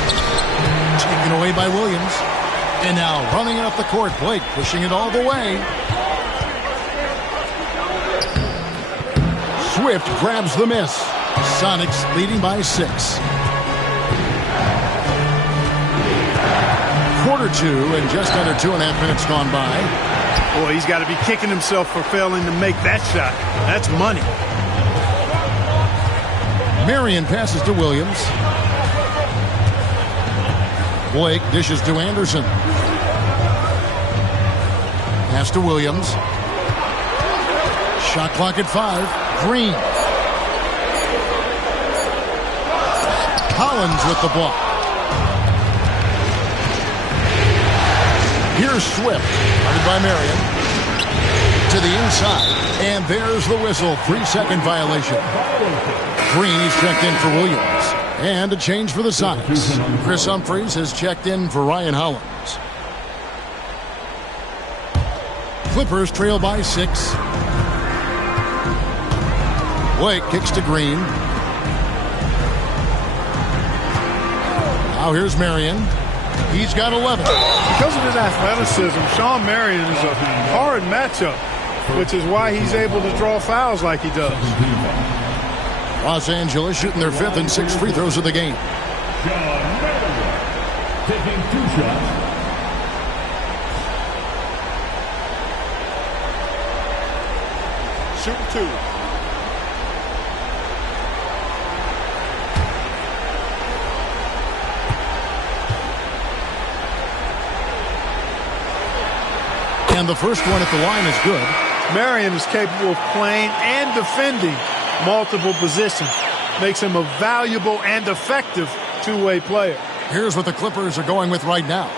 Taken away by Williams. And now running it up the court, Blake pushing it all the way. Swift grabs the miss. Sonics leading by 6. Quarter 2 and just under 2.5 minutes gone by. Boy, he's got to be kicking himself for failing to make that shot. That's money. Marion passes to Williams. Blake dishes to Anderson. Pass to Williams. Shot clock at 5. Green. Hollins with the block. Here's Swift, guarded by Marion. To the inside. And there's the whistle. 3-second violation. Green is checked in for Williams. And a change for the Sonics. Chris Humphries has checked in for Ryan Hollins. Clippers trail by 6. Blake kicks to Green. Now here's Marion. He's got 11. Because of his athleticism, Shawn Marion is a hard matchup, which is why he's able to draw fouls like he does. Los Angeles shooting their 5th and 6th free throws of the game. Shawn Marion taking 2 shots. Shooting 2. And the first one at the line is good. Marion is capable of playing and defending multiple positions. Makes him a valuable and effective two-way player. Here's what the Clippers are going with right now.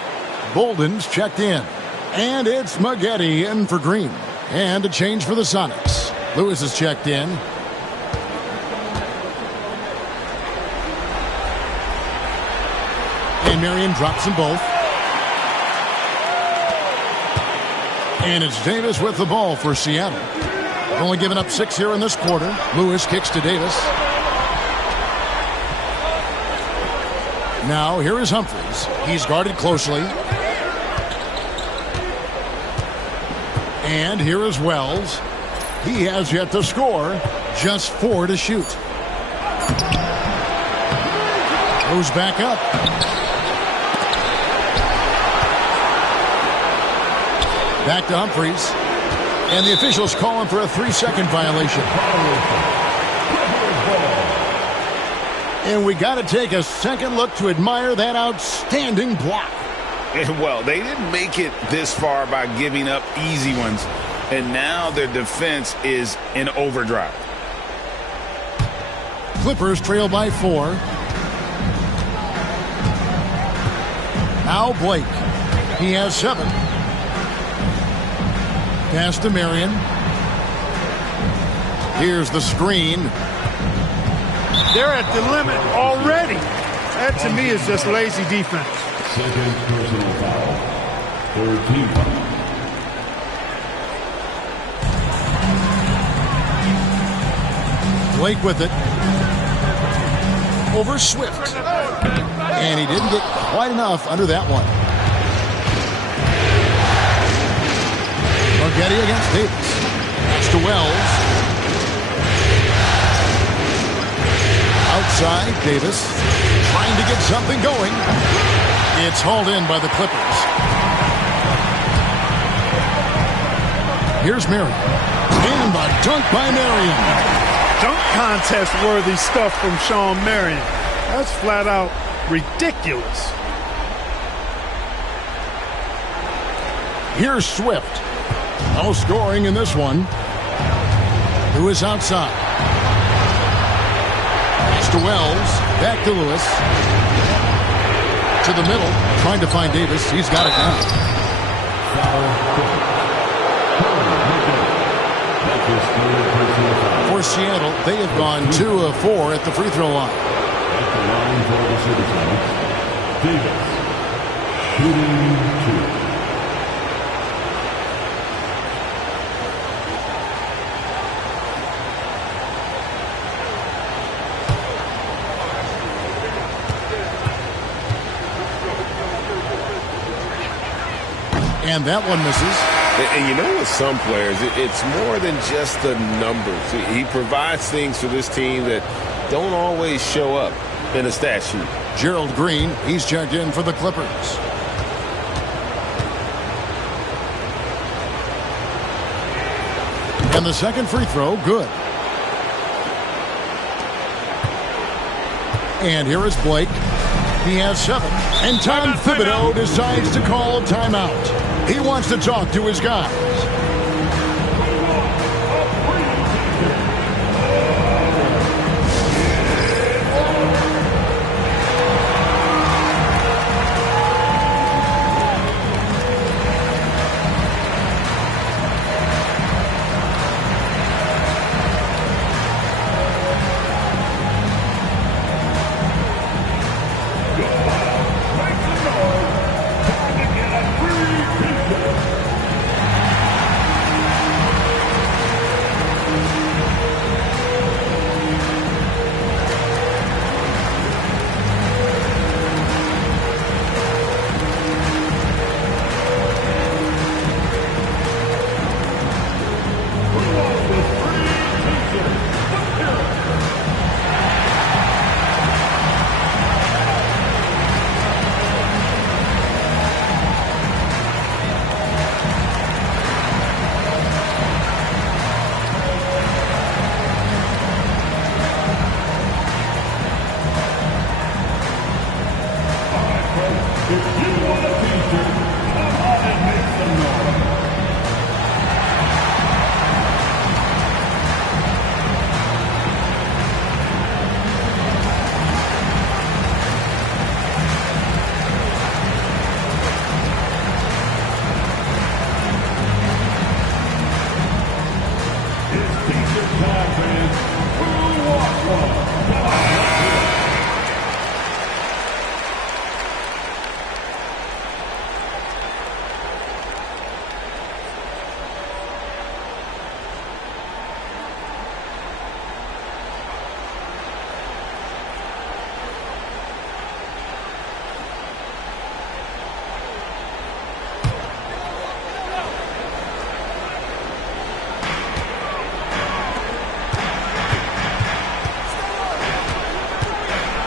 Bolden's checked in. And it's Maggette in for Green. And a change for the Sonics. Lewis is checked in. And Marion drops them both. And it's Davis with the ball for Seattle. Only given up 6 here in this quarter. Lewis kicks to Davis. Now here is Humphries. He's guarded closely. And here is Wells. He has yet to score. Just 4 to shoot. Goes back up. Back to Humphries. And the officials call him for a 3-second violation. And we got to take a second look to admire that outstanding block. And well, they didn't make it this far by giving up easy ones. And now their defense is in overdrive. Clippers trail by 4. Now Blake. He has 7. Pass to Marion. Here's the screen. They're at the limit already. That, to me, is just lazy defense. Second personal foul. 13. Blake with it. Over Swift. And he didn't get quite enough under that one. Maggette against Davis. Pass to Wells. Outside, Davis. Trying to get something going. It's hauled in by the Clippers. Here's Marion. And a dunk by Marion. Dunk contest worthy stuff from Shawn Marion. That's flat out ridiculous. Here's Swift. No scoring in this one. Who is outside? Pass to Wells. Back to Lewis. To the middle. Trying to find Davis. He's got it now. For Seattle, they have gone 2 of 4 at the free throw line. At the line for the Supersonics, Davis, shooting 2. And that one misses. And you know, with some players, it's more than just the numbers. He provides things for this team that don't always show up in a stat sheet. Gerald Green, he's checked in for the Clippers. And the second free throw, good. And here is Blake. He has 7. And Tom Thibodeau decides to call a timeout. He wants to talk to his guys.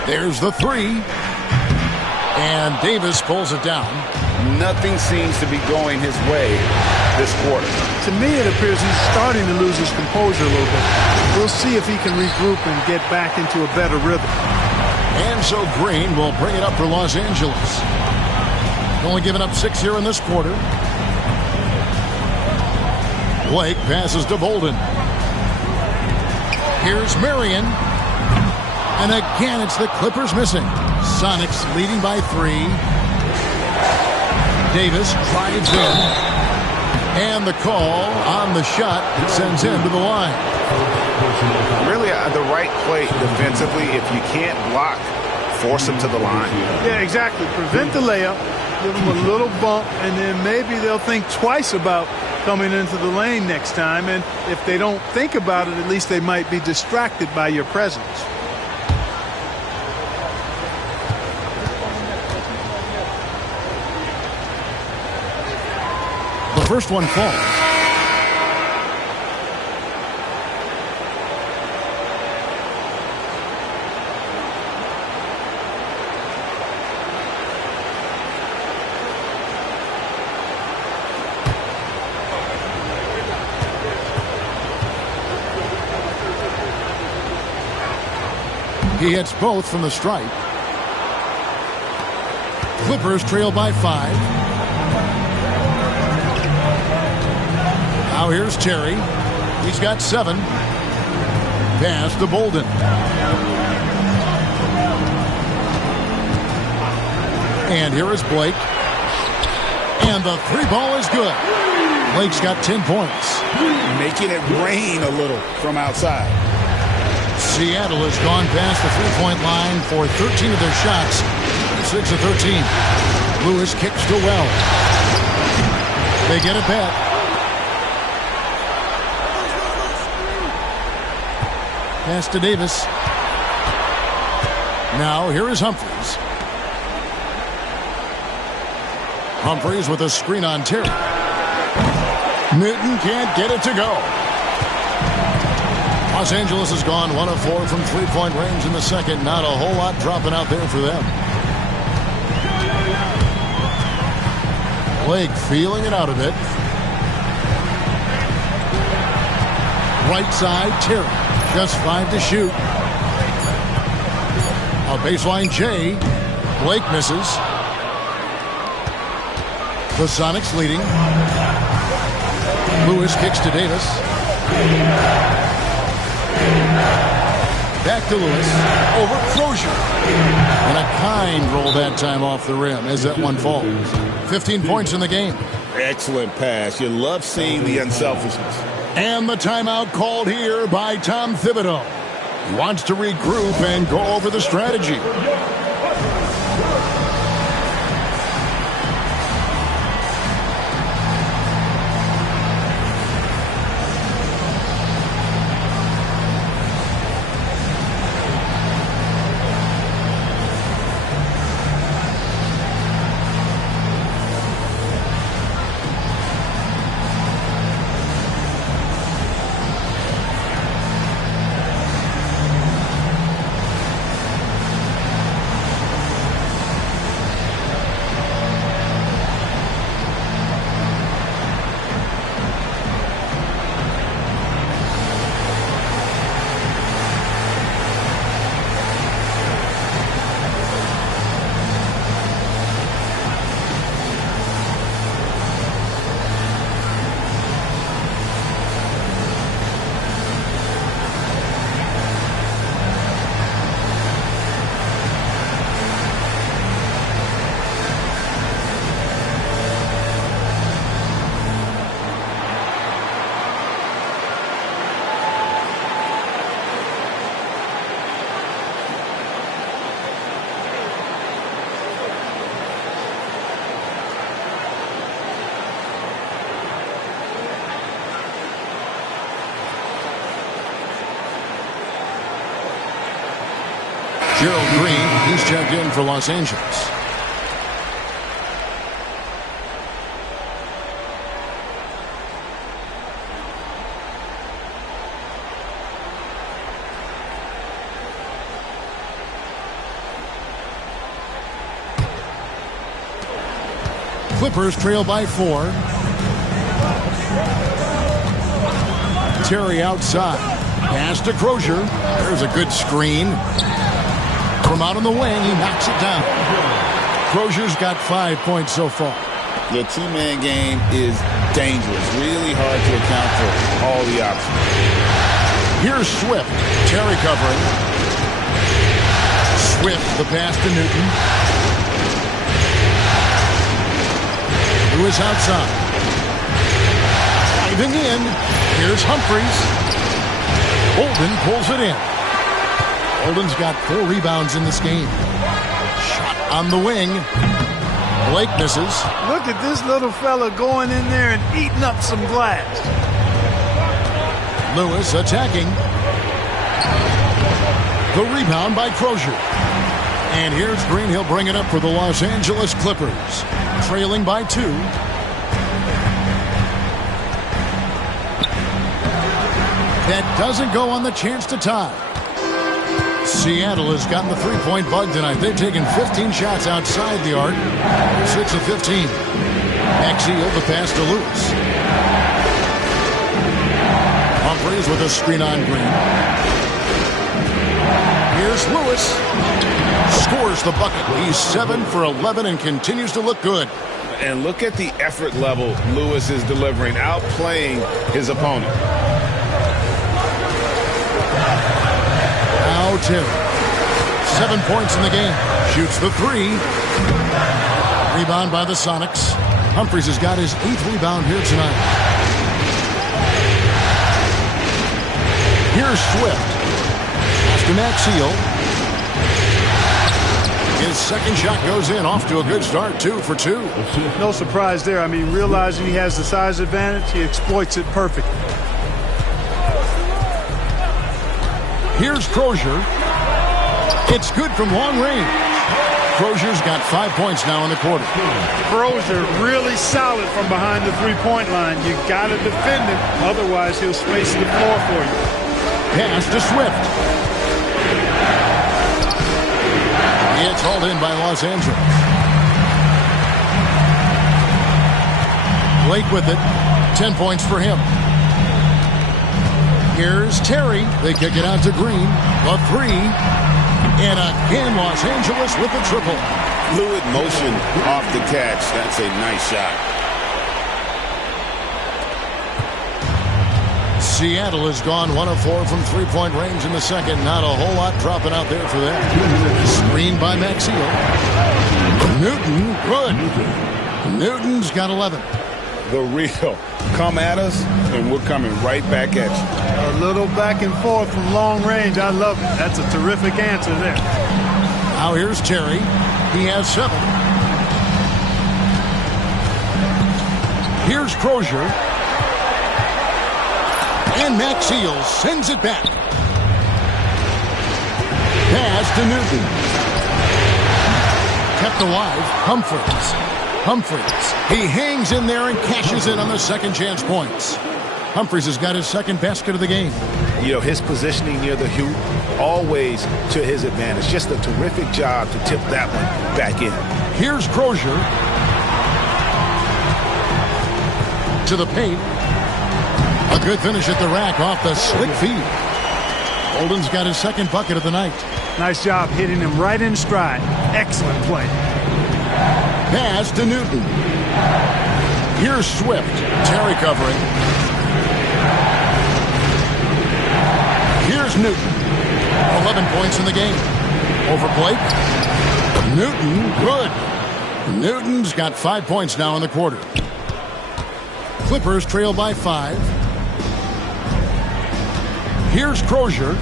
There's the three. And Davis pulls it down. Nothing seems to be going his way this quarter. To me, it appears he's starting to lose his composure a little bit. We'll see if he can regroup and get back into a better rhythm. And so Green will bring it up for Los Angeles. Only giving up 6 here in this quarter. Blake passes to Bolden. Here's Marion. And again, it's the Clippers missing. Sonics leading by 3. Davis drives in. And the call on the shot sends him to the line. Really the right play defensively. If you can't block, force him to the line. Yeah, exactly. Prevent the layup. Give them a little bump, and then maybe they'll think twice about coming into the lane next time. And if they don't think about it, at least they might be distracted by your presence. The first one falls. He hits both from the stripe. Clippers trail by 5. Now here's Terry. He's got 7. Pass to Bolden. And here is Blake. And the 3-ball is good. Blake's got 10 points. Making it rain a little from outside. Seattle has gone past the 3-point line for 13 of their shots. 6 of 13. Lewis kicks to Well. They get it back. Pass to Davis. Now here is Humphries. Humphries with a screen on Terry. Newton can't get it to go. Los Angeles has gone 1 of 4 from 3-point range in the second. Not a whole lot dropping out there for them. Blake feeling it out a bit. Right side, Terry. Just 5 to shoot. A baseline J. Blake misses. The Sonics leading. Lewis kicks to Davis. Back to Lewis. Over Crozier. And a kind roll that time off the rim as that one falls. 15 points in the game. Excellent pass. You love seeing the unselfishness. And the timeout called here by Tom Thibodeau. He wants to regroup and go over the strategy. Gerald Green, he's checked in for Los Angeles. Clippers trail by 4. Terry outside. Pass to Crozier. There's a good screen. From out on the wing, he knocks it down. Crozier's got 5 points so far. The two-man game is dangerous. Really hard to account for all the options. Here's Swift. Terry covering. Swift, the pass to Newton. Lewis outside. Diving in. Here's Humphries. Bolden pulls it in. Bolden's got 4 rebounds in this game. Shot on the wing. Blake misses. Look at this little fella going in there and eating up some glass. Lewis attacking. The rebound by Crozier. And here's Green. He'll bring it up for the Los Angeles Clippers. Trailing by 2. That doesn't go on the chance to tie. Seattle has gotten the three-point bug tonight. They've taken 15 shots outside the arc. 6 of 15. Axial, the pass to Lewis. Humphries with a screen on Green. Here's Lewis. Scores the bucket. He's 7 for 11 and continues to look good. And look at the effort level Lewis is delivering, outplaying his opponent. Now Terry. 7 points in the game. Shoots the 3. Rebound by the Sonics. Humphries has got his 8th rebound here tonight. Here's Swift. Pass to Maxiel. His second shot goes in, off to a good start, 2 for 2. No surprise there. I mean, realizing he has the size advantage, he exploits it perfectly. Here's Crozier. It's good from long range. Crozier's got 5 points now in the quarter. Crozier really solid from behind the three-point line. You got to defend him, otherwise he'll space the floor for you. Pass to Swift. It's hauled in by Los Angeles. Blake with it. 10 points for him. Here's Terry. They kick it out to Green. A 3. And again, Los Angeles with the triple. Fluid motion off the catch. That's a nice shot. Seattle has gone 1 of 4 from three-point range in the second. Not a whole lot dropping out there for that. Screen by Maxiel. Newton, good. Newton's got 11. The real. Come at us, and we're coming right back at you. A little back and forth from long range. I love it. That's a terrific answer there. Now here's Terry. He has 7. Here's Crozier. And Maxiel sends it back. Pass to Newton. Kept alive. Humphries. He hangs in there and cashes in on the second chance points. Humphries has got his second basket of the game. You know, his positioning near the hoop, always to his advantage. Just a terrific job to tip that one back in. Here's Crozier. To the paint. A good finish at the rack off the slick feed. Bolden's got his second bucket of the night. Nice job hitting him right in stride. Excellent play. Pass to Newton. Here's Swift. Terry covering. Here's Newton. 11 points in the game. Over Blake. Newton, good. Newton's got 5 points now in the quarter. Clippers trail by 5. Here's Crozier.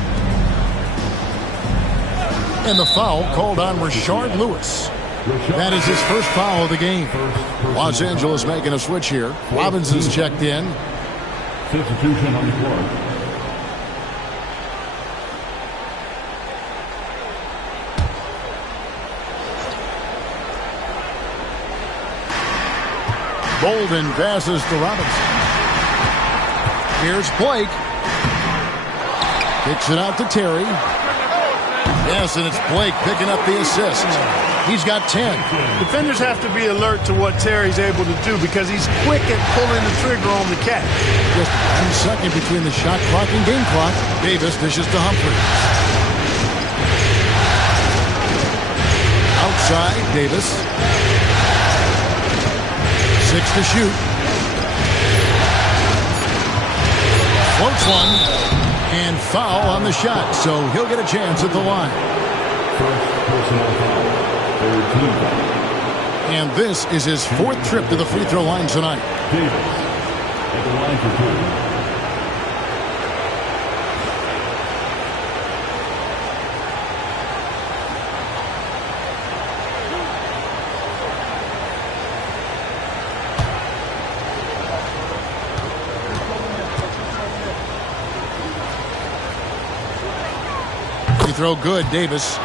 And the foul called on Rashard Lewis. That is his first foul of the game. Los Angeles making a switch here. Robinson's checked in. Substitution on the court. Bolden passes to Robinson. Here's Blake. Kicks it out to Terry. Yes, and it's Blake picking up the assist. He's got 10. Defenders have to be alert to what Terry's able to do because he's quick at pulling the trigger on the catch. Just 1 second between the shot clock and game clock. Davis dishes to Humphries. Outside, Davis. 6 to shoot. Floats one. And foul on the shot, so he'll get a chance at the line. First personal foul. Third team foul. And this is his 4th trip to the free throw line tonight. Davis at the line for 2. Throw good, Davis.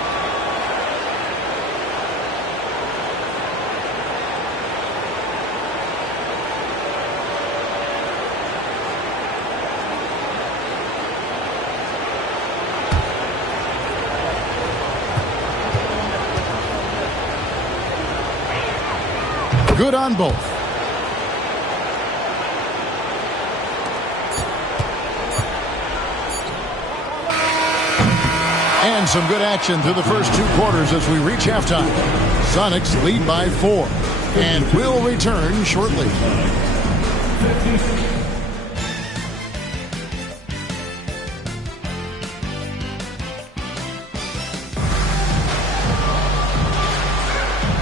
Good on both. And some good action through the first 2 quarters as we reach halftime. Sonics lead by 4 and will return shortly.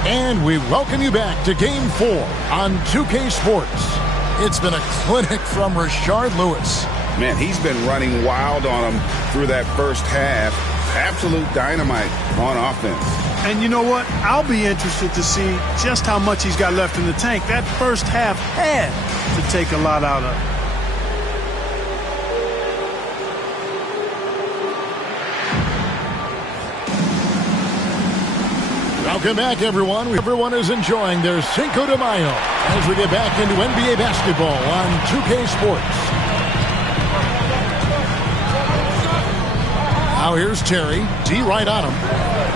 And we welcome you back to Game 4 on 2K Sports. It's been a clinic from Rashard Lewis. Man, he's been running wild on him through that first half. Absolute dynamite on offense. And you know what? I'll be interested to see just how much he's got left in the tank. That first half had to take a lot out of him. Welcome back, everyone. Everyone is enjoying their Cinco de Mayo as we get back into NBA basketball on 2K Sports. Now here's Terry. D right on him.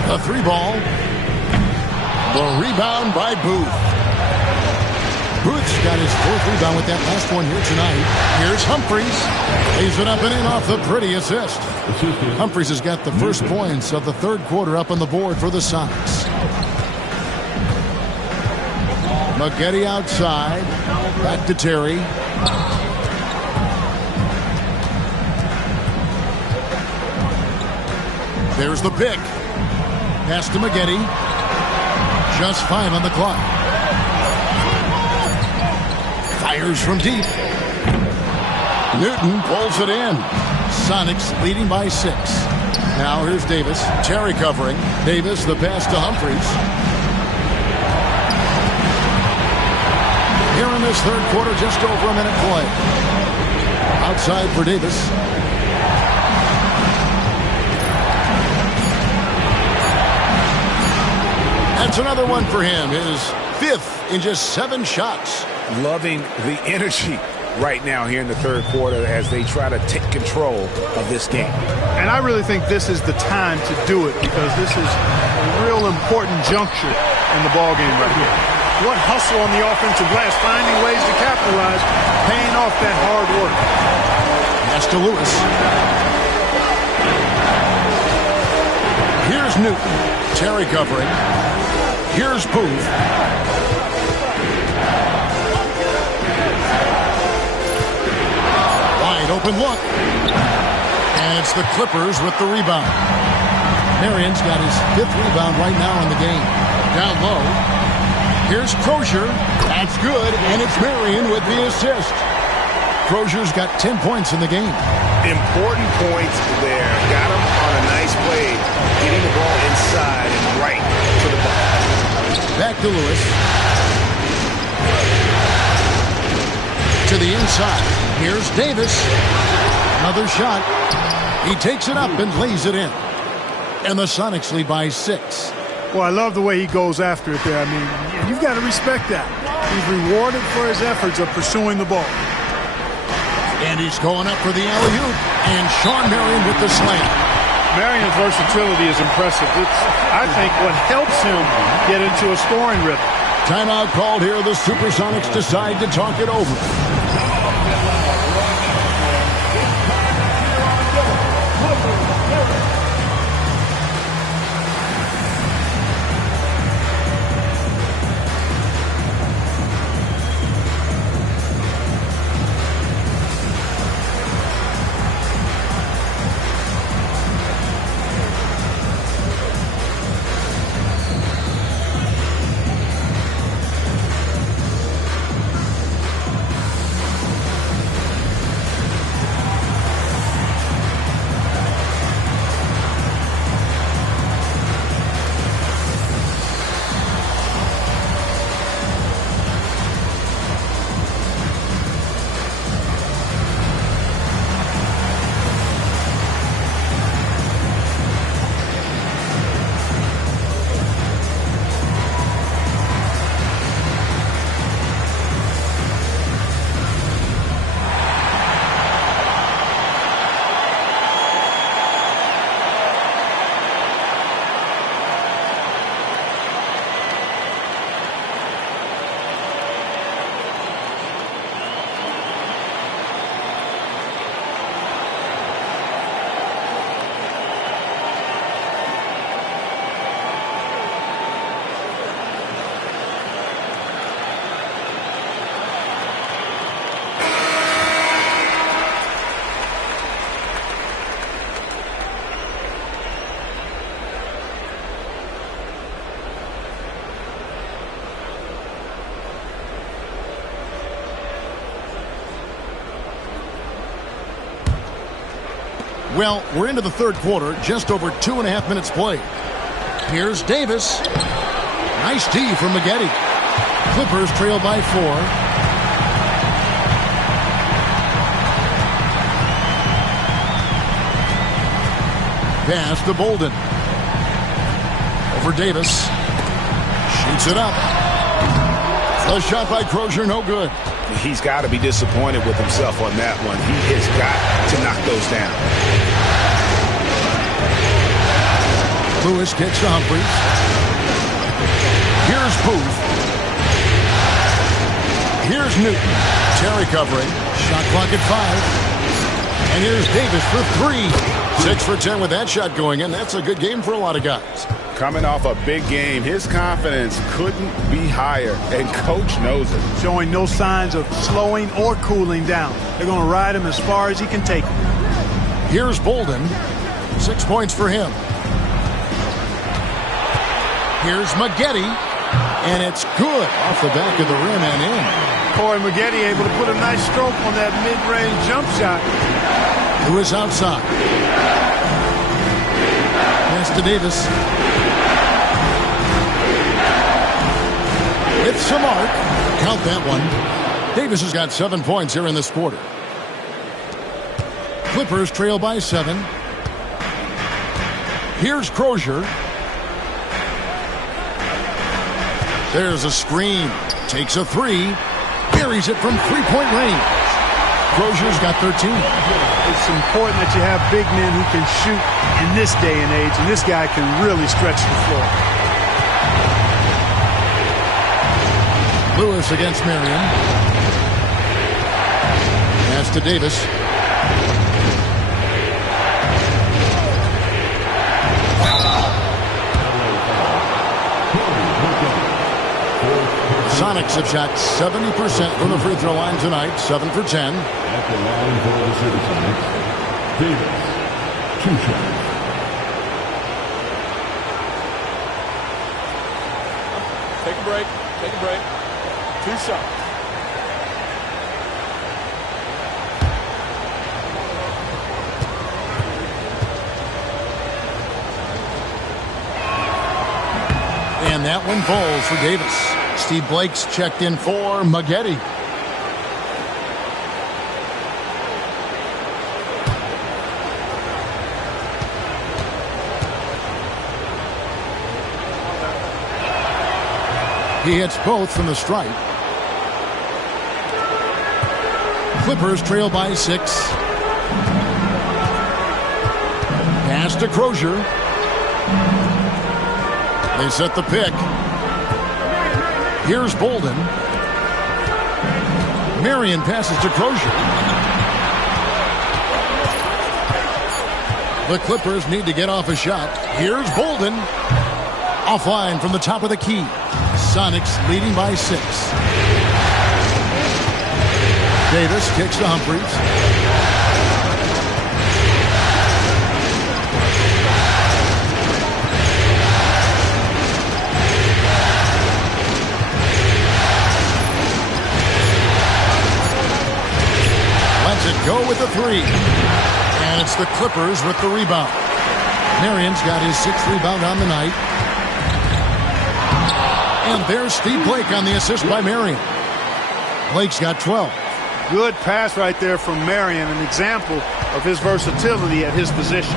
The 3-ball. The rebound by Booth. Booth's got his 4th rebound with that last one here tonight. Here's Humphries. Lays it up and in off the pretty assist. Humphries has got the first points of the 3rd quarter up on the board for the Sonics. Maggette outside. Back to Terry. There's the pick. Pass to Maggette. Just 5 on the clock. Fires from deep. Newton pulls it in. Sonics leading by 6. Now here's Davis. Terry covering. Davis, the pass to Humphries. Here in this 3rd quarter, just over a minute play. Outside for Davis. That's another one for him. His 5th in just 7 shots. Loving the energy right now here in the 3rd quarter as they try to take control of this game. And I really think this is the time to do it because this is a real important juncture in the ballgame right here. What hustle on the offensive glass, finding ways to capitalize, paying off that hard work. Pass to Lewis. Here's Newton. Terry covering. Here's Booth. Wide open look. And it's the Clippers with the rebound. Marion's got his 5th rebound right now in the game. Down low. Here's Crozier. That's good. And it's Marion with the assist. Crozier's got 10 points in the game. Important points there. Got him on a nice play. Getting the ball inside and right to the ball. Back to Lewis. To the inside. Here's Davis. Another shot. He takes it up and lays it in. And the Sonics lead by 6. Well, I love the way he goes after it there. I mean, you've got to respect that. He's rewarded for his efforts of pursuing the ball. And he's going up for the alley-oop. And Shawn Marion with the slam. Marion's versatility is impressive. It's, I think, what helps him get into a scoring rhythm. Timeout called here. The Supersonics decide to talk it over. Well, we're into the third quarter, just over 2.5 minutes played. Here's Davis. Nice D from Maggette. Clippers trail by 4. Pass to Bolden. Over Davis. Shoots it up. The shot by Crozier, no good. He's got to be disappointed with himself on that one. He has got to knock those down. Lewis kicks to Humphries. Here's Booth. Here's Newton. Terry covering. Shot clock at 5. And here's Davis for 3. 6 for 10 with that shot going in. That's a good game for a lot of guys. Coming off a big game, his confidence couldn't be higher, and Coach knows it. Showing no signs of slowing or cooling down. They're going to ride him as far as he can take him. Here's Bolden. 6 points for him. Here's Maggette. And it's good off the back of the rim and in. Corey Maggette able to put a nice stroke on that mid-range jump shot. Lewis outside. Pass to Davis. With some arc. Count that one. Davis has got 7 points here in this quarter. Clippers trail by 7. Here's Crozier. There's a screen. Takes a 3. Buries it from 3-point range. Crozier's got 13. It's important that you have big men who can shoot in this day and age, and this guy can really stretch the floor. Lewis against Marion. Pass to Davis. Sonics have shot 70% from the free throw line tonight. 7 for 10. At the line for the Supersonics, Davis, 2 shots. Take a break. Take a break. 2 shots. And that one falls for Davis. Steve Blake's checked in for Maggette. He hits both from the stripe. Clippers trail by 6. Pass to Crozier. They set the pick. Here's Bolden. Marion passes to Crozier. The Clippers need to get off a shot. Here's Bolden. Offline from the top of the key. Sonics leading by 6. Davis kicks to Humphries. Lets it go with the 3. And it's the Clippers with the rebound. Marion's got his 6th rebound on the night. And there's Steve Blake on the assist by Marion. Blake's got 12. Good pass right there from Marion, an example of his versatility at his position.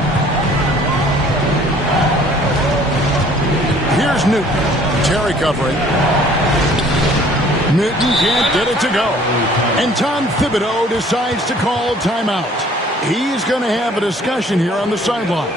Here's Newton. Terry covering. Newton can't get it to go. And Tom Thibodeau decides to call timeout. He's going to have a discussion here on the sideline.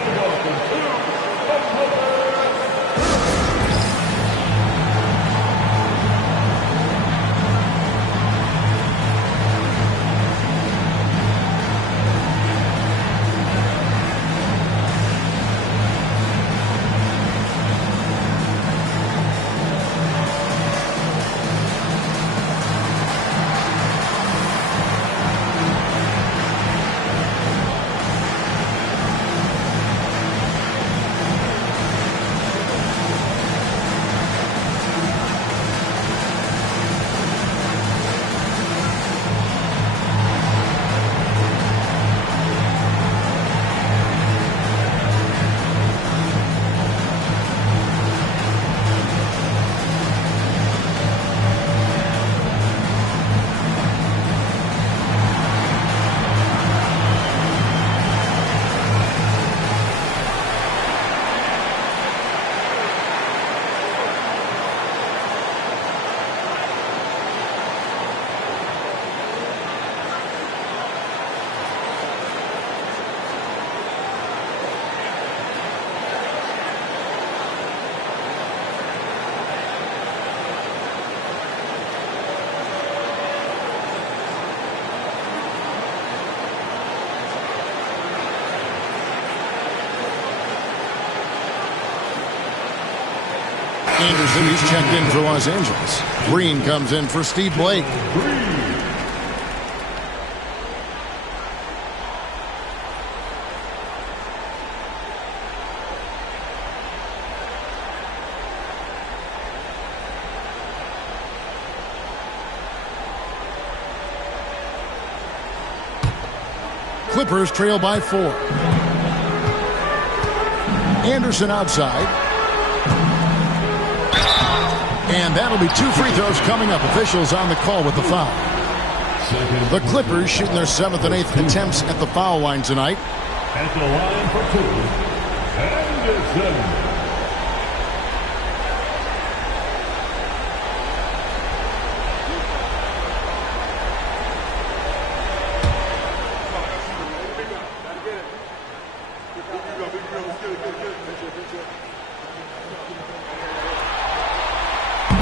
Anderson, he's checked in for Los Angeles. Green comes in for Steve Blake. Clippers trail by 4. Anderson outside. And that'll be 2 free throws coming up. Officials on the call with the foul. The Clippers shooting their 7th and 8th attempts at the foul line tonight. At the line for 2, Anderson.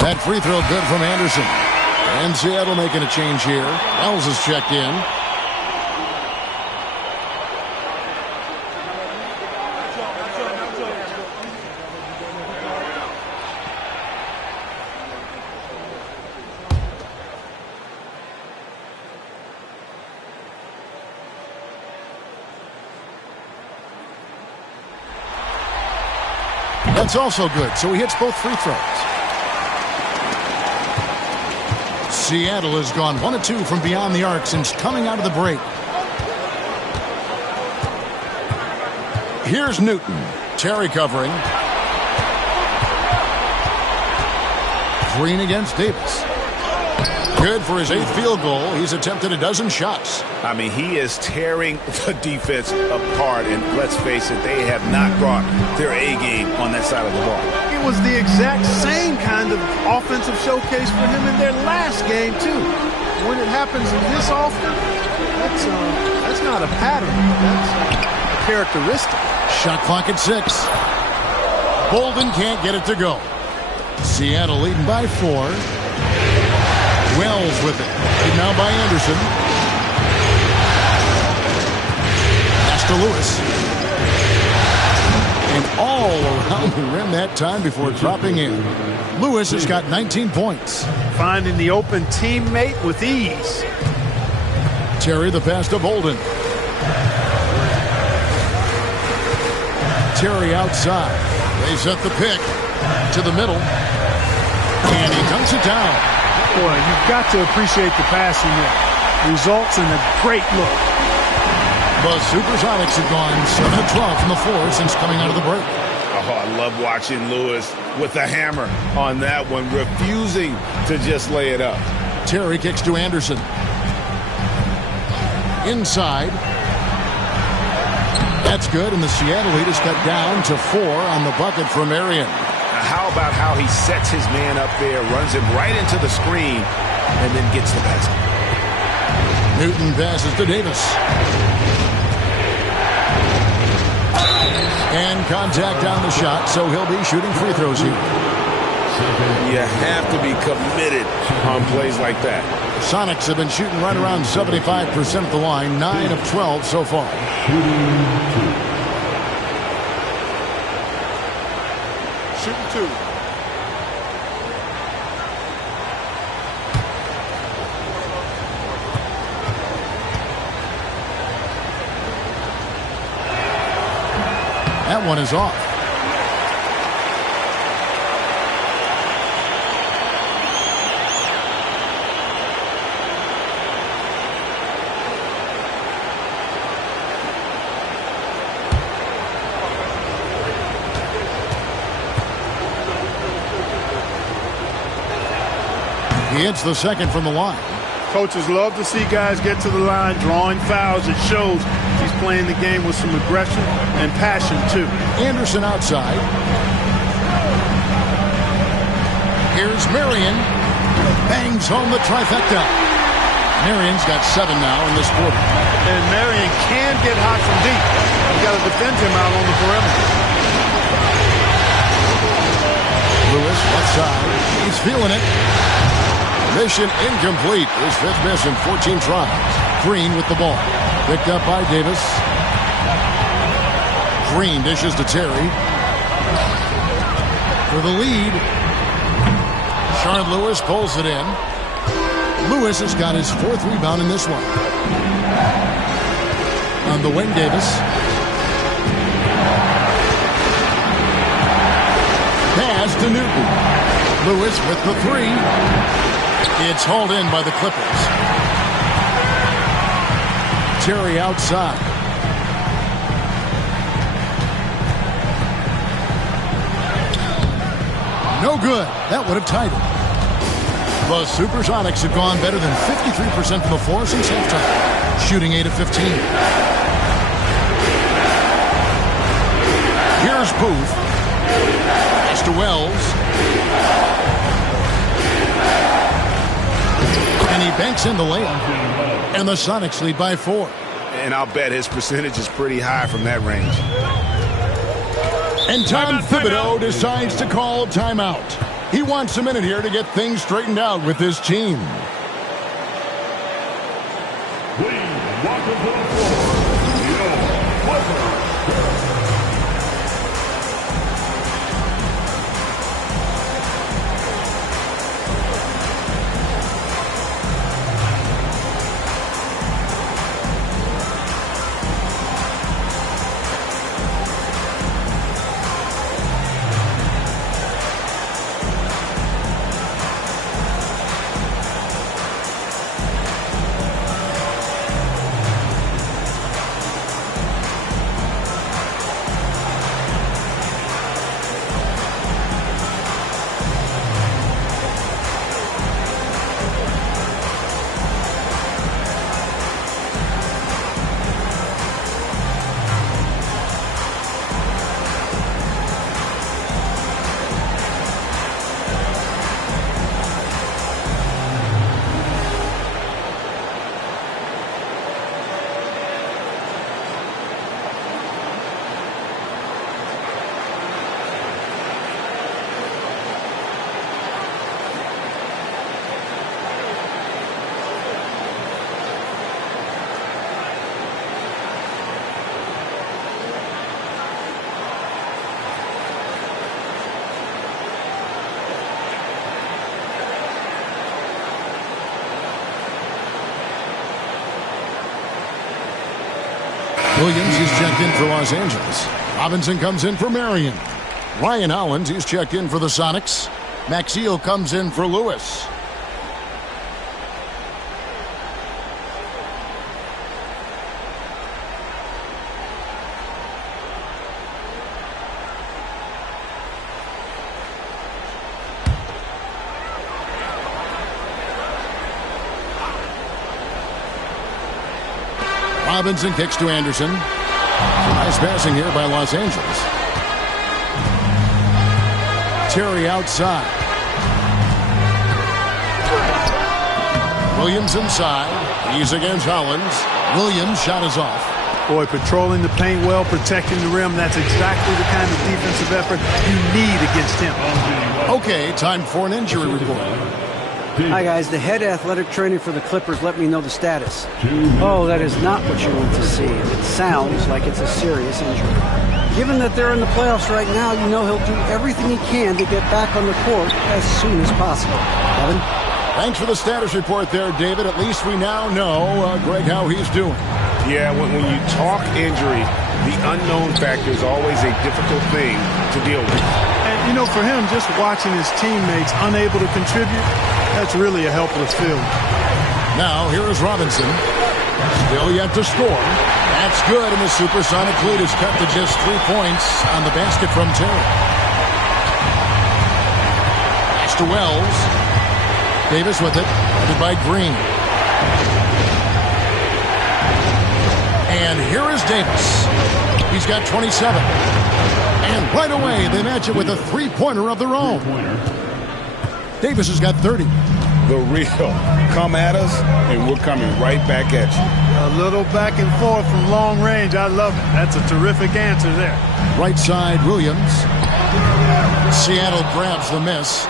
That free throw good from Anderson. And Seattle making a change here. Wells is checked in. That's also good, so he hits both free throws. Seattle has gone 1 of 2 from beyond the arc since coming out of the break. Here's Newton. Terry covering. Green against Davis. Good for his 8th field goal. He's attempted a dozen shots. I mean, he is tearing the defense apart, and let's face it, they have not brought their A game on that side of the ball. It was the exact same kind of offensive showcase for him in their last game, too. When it happens this often, that's not a pattern. That's a characteristic. Shot clock at 6. Bolden can't get it to go. Seattle leading by 4. Wells with it. And now by Anderson. Pass to Lewis. And all around the rim that time before dropping in. Lewis has got 19 points. Finding the open teammate with ease. Terry the pass to Bolden. Terry outside. They set the pick to the middle. And he dunks it down. Boy, you've got to appreciate the passing there. Results in a great look. The Supersonics have gone 7 of 12 from the floor since coming out of the break. Oh, I love watching Lewis with the hammer on that one, refusing to just lay it up. Terry kicks to Anderson. Inside. That's good, and the Seattle lead is cut down to 4 on the bucket from Marion. Now, how about how he sets his man up there, runs him right into the screen, and then gets the basket. Newton passes to Davis. And contact on the shot, so he'll be shooting free throws here. You have to be committed on plays like that. Sonics have been shooting right around 75% at the line, 9 of 12 so far. Shooting 2. That one is off. He hits the second from the line. Coaches love to see guys get to the line, drawing fouls. It shows he's playing the game with some aggression and passion, too. Anderson outside. Here's Marion. Bangs home the trifecta. Marion's got 7 now in this quarter. And Marion can get hot from deep. You've got to defend him out on the perimeter. Lewis, left side. He's feeling it. Mission incomplete. His 5th miss in 14 tries. Green with the ball. Picked up by Davis. Green dishes to Terry. For the lead. Sean Lewis pulls it in. Lewis has got his 4th rebound in this one. On the wing, Davis. Pass to Newton. Lewis with the 3. It's hauled in by the Clippers. Terry outside. No good. That would have tied it. The Supersonics have gone better than 53% from the floor since halftime, shooting 8 of 15. Here's Booth. Pass to Wells. And he banks in the layup. And the Sonics lead by 4. And I'll bet his percentage is pretty high from that range. And Tom Thibodeau decides to call timeout. He wants a minute here to get things straightened out with his team. Please welcome to the floor, your Clippers. Williams is checked in for Los Angeles. Robinson comes in for Marion. Ryan Hollins is checked in for the Sonics. Maxiel comes in for Lewis. Robinson kicks to Anderson. Nice passing here by Los Angeles. Terry outside. Williams inside. He's against Hollins. Williams' shot is off. Boy, patrolling the paint well, protecting the rim. That's exactly the kind of defensive effort you need against him. Okay, time for an injury report. Hi, guys. The head athletic trainer for the Clippers let me know the status. Oh, that is not what you want to see. It sounds like it's a serious injury. Given that they're in the playoffs right now, you know he'll do everything he can to get back on the court as soon as possible. Kevin? Thanks for the status report there, David. At least we now know, Greg, how he's doing. Yeah, when you talk injury, the unknown factor is always a difficult thing to deal with. And, you know, for him, just watching his teammates unable to contribute, that's really a helpless feeling. Now, here is Robinson. Still yet to score. That's good, and the supersonic lead is cut to just 3 points on the basket from Terry. Pass to Wells. Davis with it, headed by Green. And here is Davis. He's got 27. And right away, they match it with a three-pointer of their own. Davis has got 30. The real. Come at us, and we're coming right back at you. A little back and forth from long range. I love it. That's a terrific answer there. Right side, Williams. Seattle grabs the miss.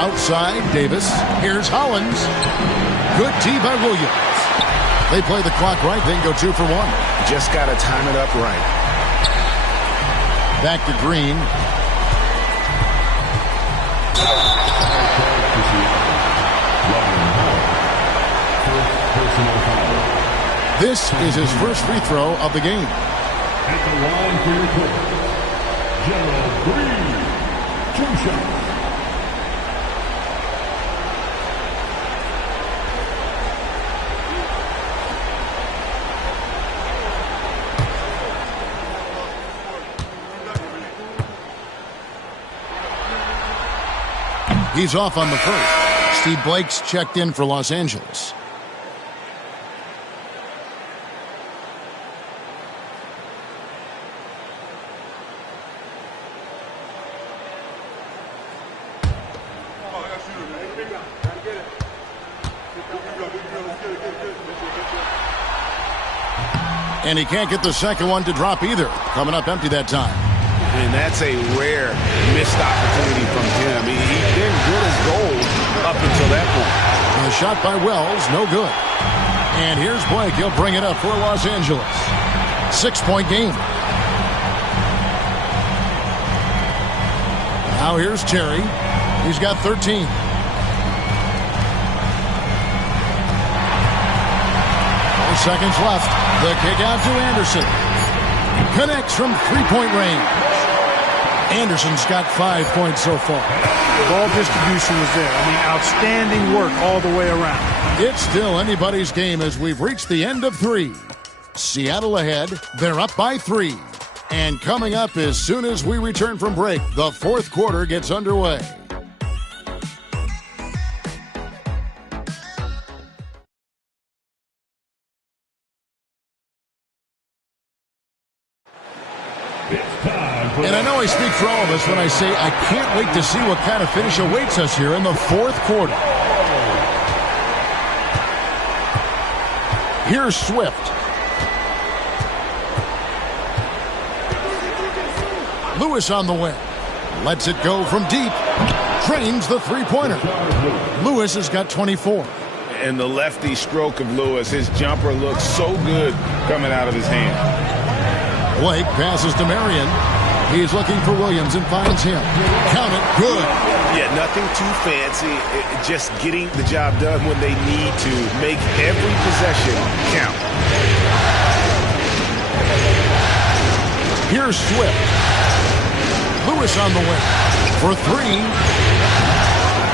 Outside, Davis. Here's Hollins. Good tee by Williams. They play the clock right, then go 2 for 1. Just got to time it up right. Back to Green. This is his first free throw of the game. At the line for your Gerald Green. 2 shots. He's off on the first. Steve Blake's checked in for Los Angeles. And he can't get the second one to drop either. Coming up empty that time. And that's a rare missed opportunity from him. He's been good as gold up until that point. And a shot by Wells, no good. And here's Blake. He'll bring it up for Los Angeles. 6-point game. Now here's Terry. He's got 13. 4 seconds left. The kick out to Anderson. Connects from 3-point range. Anderson's got 5 points so far. Ball distribution was there. I mean, outstanding work all the way around. It's still anybody's game as we've reached the end of 3. Seattle ahead. They're up by 3. And coming up as soon as we return from break, the 4th quarter gets underway. And I know I speak for all of us when I say I can't wait to see what kind of finish awaits us here in the 4th quarter. Here's Swift. Lewis on the wing. Lets it go from deep. Trains the three-pointer. Lewis has got 24. And the lefty stroke of Lewis, his jumper looks so good coming out of his hand. Blake passes to Marion. He's looking for Williams and finds him. Count it. Good. Yeah, nothing too fancy. Just getting the job done when they need to. Make every possession count. Here's Swift. Lewis on the wing for three.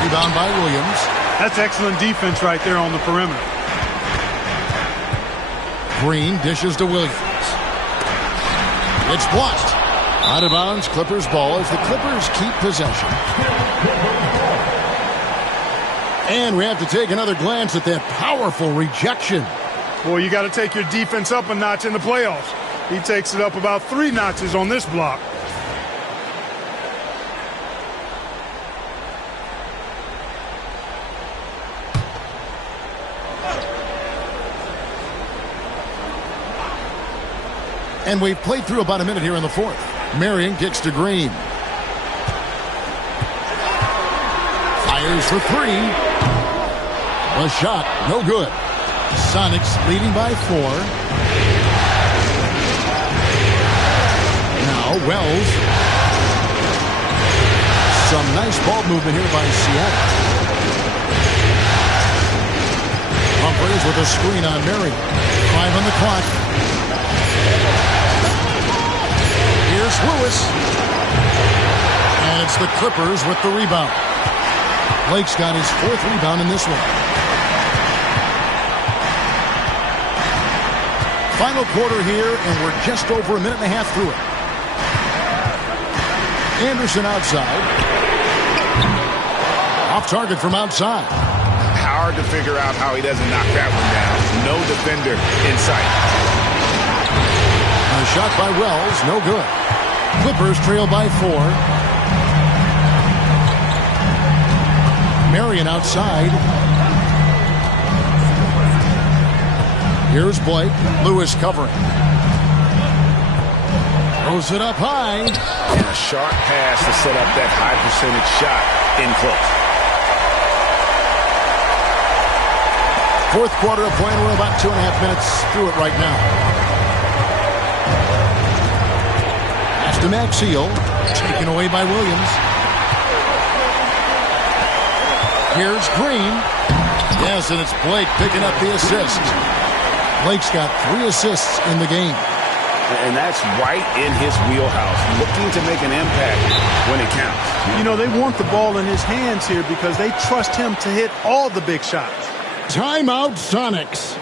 Rebound by Williams. That's excellent defense right there on the perimeter. Green dishes to Williams. It's blocked. Out of bounds, Clippers ball as the Clippers keep possession. And we have to take another glance at that powerful rejection. Boy, you got to take your defense up a notch in the playoffs. He takes it up about 3 notches on this block. And we've played through about a minute here in the fourth. Marion kicks to Green. Fires for three. A shot, no good. Sonics leading by 4. Now Wells. Some nice ball movement here by Seattle. Humphries with a screen on Marion. 5 on the clock. Here's Lewis. And it's the Clippers with the rebound. Blake's got his 4th rebound in this one. Final quarter here, and we're just over a minute and a half through it. Anderson outside. Off target from outside. Hard to figure out how he doesn't knock that one down. No defender in sight. A shot by Wells, no good. Clippers trail by 4. Marion outside. Here's Blake. Lewis covering. Throws it up high. And a sharp pass to set up that high percentage shot in close. Fourth quarter of play. We're about 2.5 minutes through it right now. Pass to Maxiell. Taken away by Williams. Here's Green. Yes, and it's Blake picking up the assist. Blake's got 3 assists in the game. And that's right in his wheelhouse, looking to make an impact when it counts. You know, they want the ball in his hands here because they trust him to hit all the big shots. Timeout, Sonics.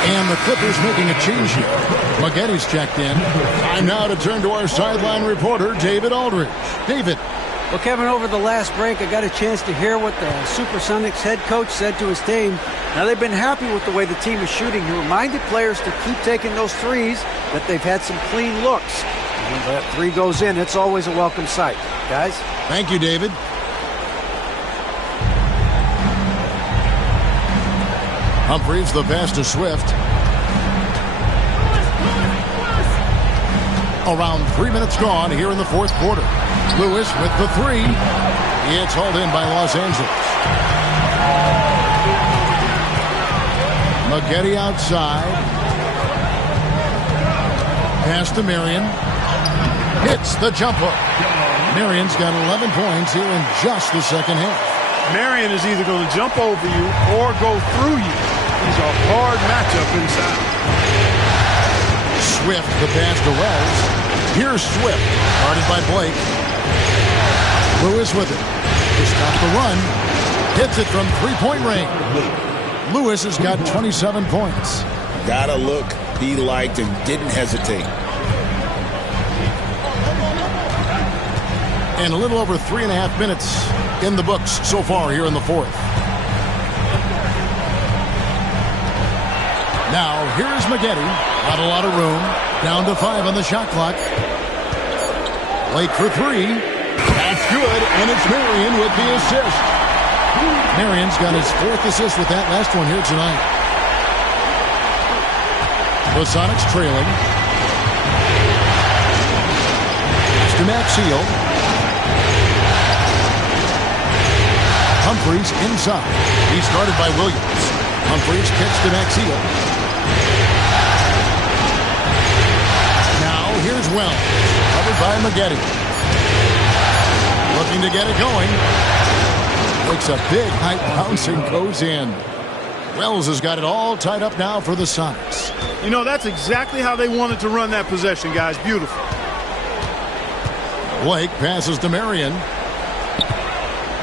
And the Clippers making a change here. Maggetti's checked in. Time now to turn to our sideline reporter, David Aldridge. David. Well, Kevin, over the last break, I got a chance to hear what the Supersonics head coach said to his team. Now, they've been happy with the way the team is shooting. He reminded players to keep taking those threes, that they've had some clean looks. And when that 3 goes in, it's always a welcome sight. Guys? Thank you, David. Humphries, the pass to Swift. Around 3 minutes gone here in the fourth quarter. Lewis with the three. It's hauled in by Los Angeles. Maggette outside. Pass to Marion. Hits the jump hook. Marion's got 11 points here in just the second half. Marion is either going to jump over you or go through you. He's a hard matchup inside. Swift, the pass to Wells. Here's Swift, guarded by Blake. Lewis with it. To stop the run. Hits it from three-point range. Lewis has got 27 points. Got a look he liked and didn't hesitate. And a little over 3.5 minutes in the books so far here in the fourth. Now, here's Maggette. Not a lot of room. Down to 5 on the shot clock. Blake for three. That's good, and it's Marion with the assist. Marion's got his 4th assist with that last one here tonight. The Sonics trailing. To Maxiell. Humphries inside. He's guarded by Williams. Humphries kicks to Maxiell. Now here's Wells. Covered by Maggette. Looking to get it going. Takes a big height bounce and goes in. Wells has got it all tied up now for the Sonics. You know, that's exactly how they wanted to run that possession, guys. Beautiful. Blake passes to Marion.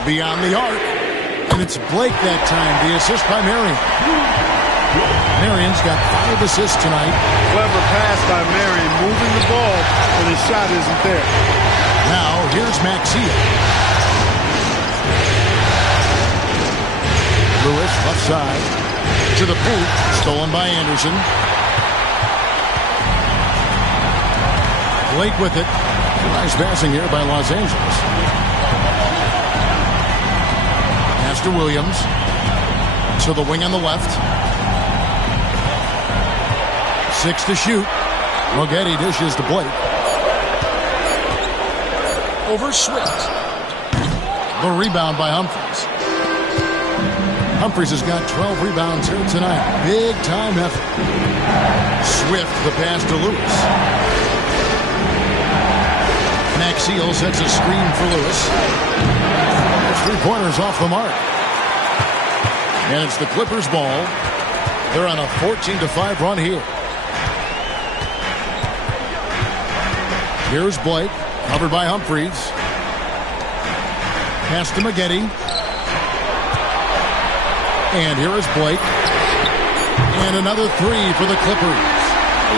Beyond the arc. And it's Blake that time. The assist by Marion. Marion's got 5 assists tonight. Clever pass by Marion, moving the ball, but his shot isn't there. Now, here's Maxiell. Lewis, left side. To the paint. Stolen by Anderson. Blake with it. Nice passing here by Los Angeles. Pass to Williams. To the wing on the left. 6 to shoot. Maggette dishes to Blake. Over Swift. The rebound by Humphries. Humphries has got 12 rebounds here tonight. Big time effort. Swift the pass to Lewis. Maxiell sets a screen for Lewis. 3-pointers off the mark. And it's the Clippers ball. They're on a 14-5 run here. Here's Blake, covered by Humphries. Pass to Maggette. And here is Blake. And another three for the Clippers.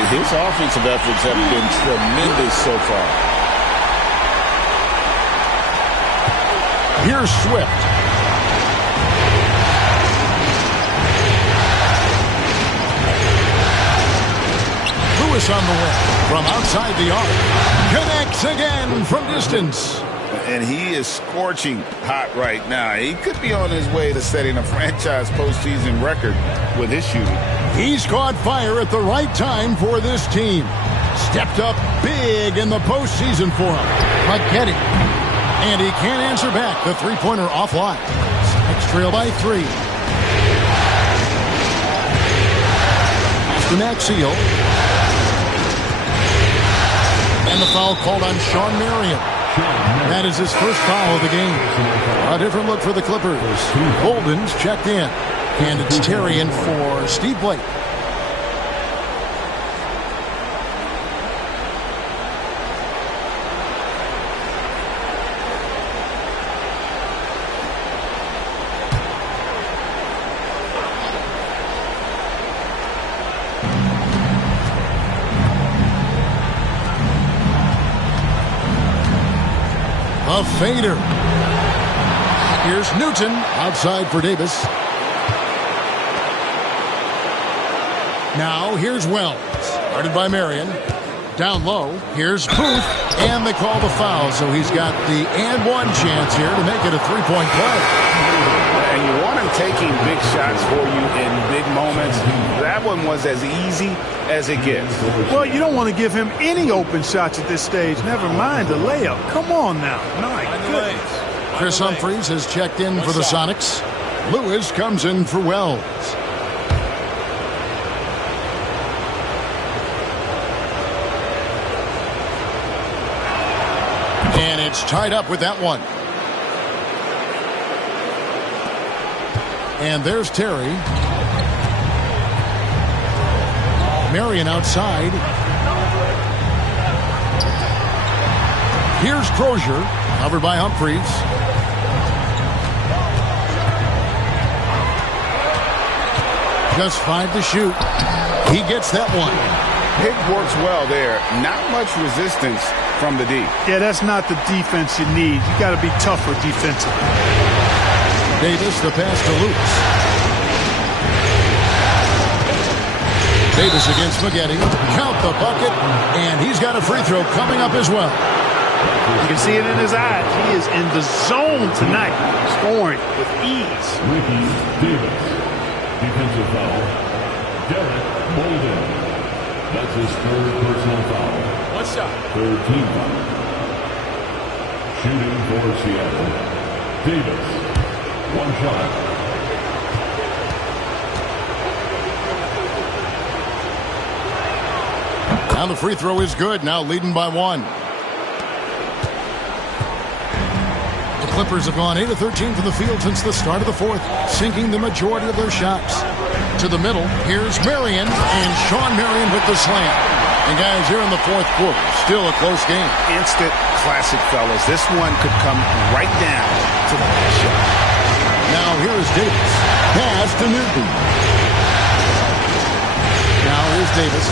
His offensive efforts have been tremendous so far. Here's Swift. Lewis on the way from outside the arc. Connects again from distance. And he is scorching hot right now. He could be on his way to setting a franchise postseason record with his shooting. He's caught fire at the right time for this team. Stepped up big in the postseason for him. Maggette. And he can't answer back. The three-pointer offline. Sonics trail by 3. Pass to Maxiell. And the foul called on Shawn Marion. That is his first foul of the game. A different look for the Clippers. Holden's checked in. And it's Terry in for Steve Blake. A fader. Here's Newton outside for Davis. Now here's Wells. Guarded by Marion. Down low. Here's Booth. And they call the foul. So he's got the and one chance here to make it a three-point play. And you want to taking big shots for you in big moments. That one was as easy as it gets. Well, you don't want to give him any open shots at this stage. Never mind a layup. Come on now. My goodness. Chris Humphries has checked in for the Sonics. Lewis comes in for Wells. And it's tied up with that one. And there's Terry. Marion outside. Here's Crozier, covered by Humphries. Just 5 to shoot. He gets that one. Pick works well there. Not much resistance from the D. Yeah, that's not the defense you need. You got to be tougher defensively. Davis, the pass to Lewis. Davis against Maggette. Count the bucket, and he's got a free throw coming up as well. You can see it in his eyes. He is in the zone tonight, scoring with ease. Ricky Davis. Defensive foul. Derek Bolden. That's his third personal foul. One shot. Third team foul. Shooting for Seattle. Davis. One shot. Now the free throw is good. Now leading by 1. The Clippers have gone 8 of 13 from the field since the start of the fourth, sinking the majority of their shots. To the middle, here's Marion, and Sean Marion with the slam. And guys, here in the fourth quarter, still a close game. Instant classic, fellas. This one could come right down to the last shot. Now here's Davis. Pass to Newton. Now here's Davis.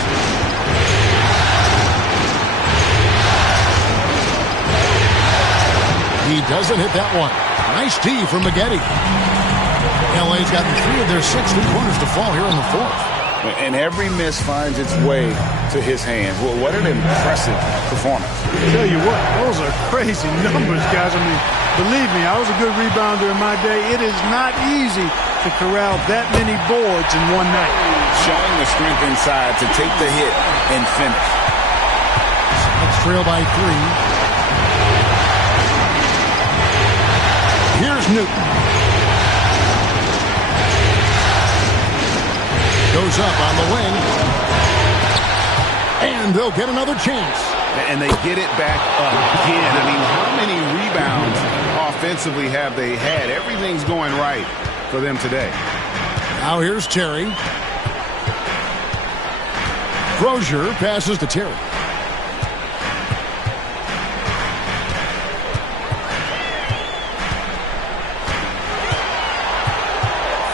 He doesn't hit that one. Nice tee from Maggette. LA's gotten 3 of their 6 three-pointers to fall here in the fourth. And every miss finds its way to his hands. Well, what an impressive performance. I tell you what, those are crazy numbers, guys. I mean, believe me, I was a good rebounder in my day. It is not easy to corral that many boards in one night. Showing the strength inside to take the hit and finish. Let's trail by 3. Here's Newton. Goes up on the wing. And they'll get another chance. And they get it back again. I mean, how many rebounds offensively have they had? Everything's going right for them today. Now here's Terry. Crozier passes to Terry.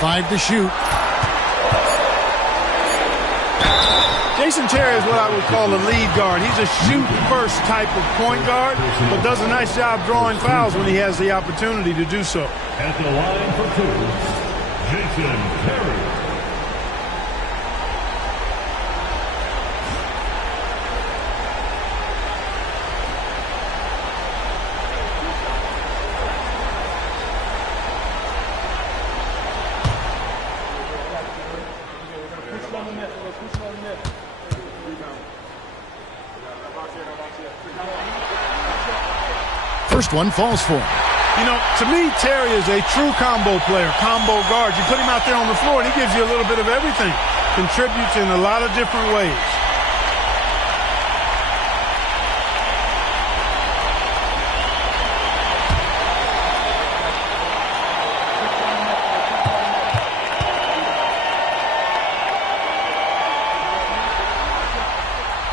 Five to shoot. Jason Terry is what I would call a lead guard. He's a shoot-first type of point guard, but does a nice job drawing fouls when he has the opportunity to do so. At the line for 2, Jason Terry. First one falls for him. You know, to me, Terry is a true combo player, combo guard. You put him out there on the floor, and he gives you a little bit of everything. Contributes in a lot of different ways.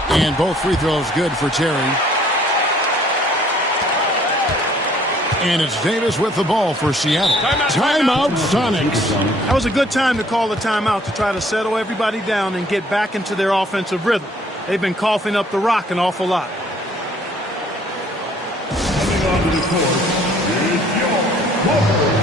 And both free throws good for Terry. And it's Davis with the ball for Seattle. Timeout, Sonics. That was a good time to call the timeout to try to settle everybody down and get back into their offensive rhythm. They've been coughing up the rock an awful lot. Coming onto the court is your Walker.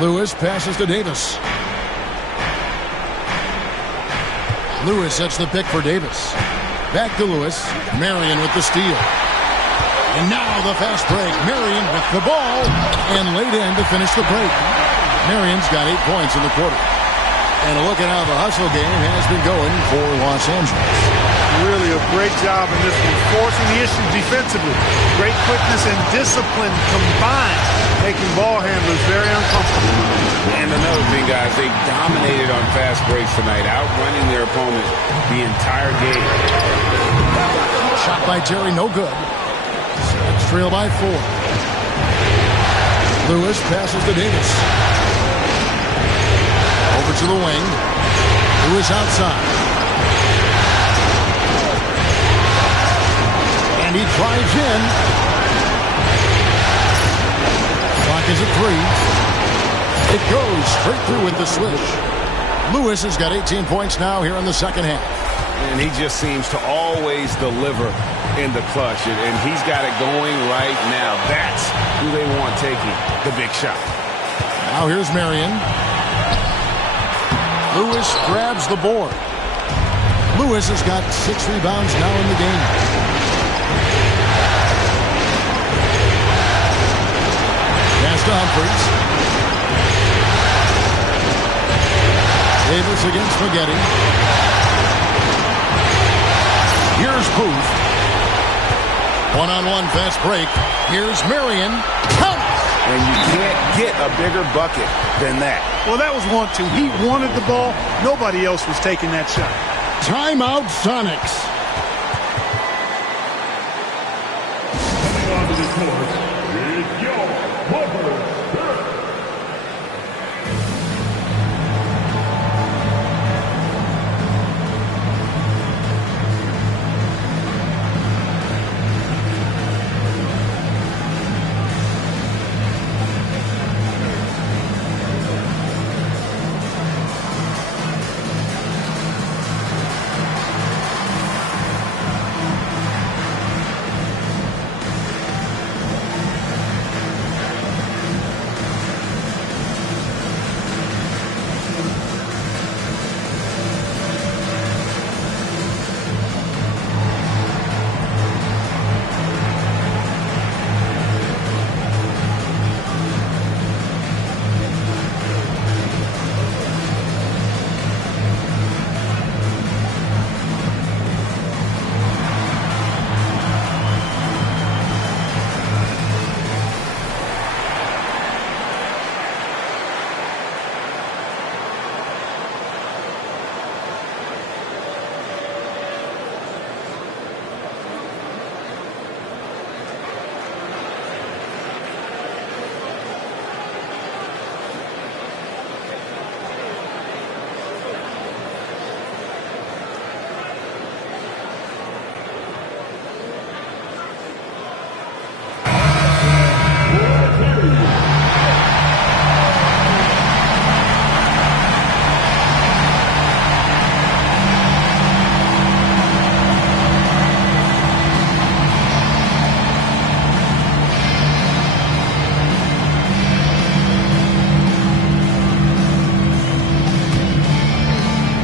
Lewis passes to Davis. Lewis sets the pick for Davis. Back to Lewis. Marion with the steal. And now the fast break. Marion with the ball and laid in to finish the break. Marion's got 8 points in the quarter. And a look at how the hustle game has been going for Los Angeles. Really a great job in this one, forcing the issue defensively. Great quickness and discipline combined, making ball handlers very uncomfortable. And another thing, guys, they dominated on fast breaks tonight, outrunning their opponent the entire game. Shot by Terry, no good. It's trail by 4. Lewis passes to Davis. Over to the wing. Lewis outside. And he drives in. Clock is at 3. It goes straight through with the switch. Lewis has got 18 points now here in the second half. And he just seems to always deliver in the clutch. And he's got it going right now. That's who they want taking the big shot. Now here's Marion. Lewis grabs the board. Lewis has got 6 rebounds now in the game. Pass to Humphries. Davis against Spaghetti. Here's Booth. One-on-one fast break. Here's Marion. Count! And you can't get a bigger bucket than that. Well, that was 1-2. He wanted the ball. Nobody else was taking that shot. Timeout, Sonics. Coming onto the court is your Butler.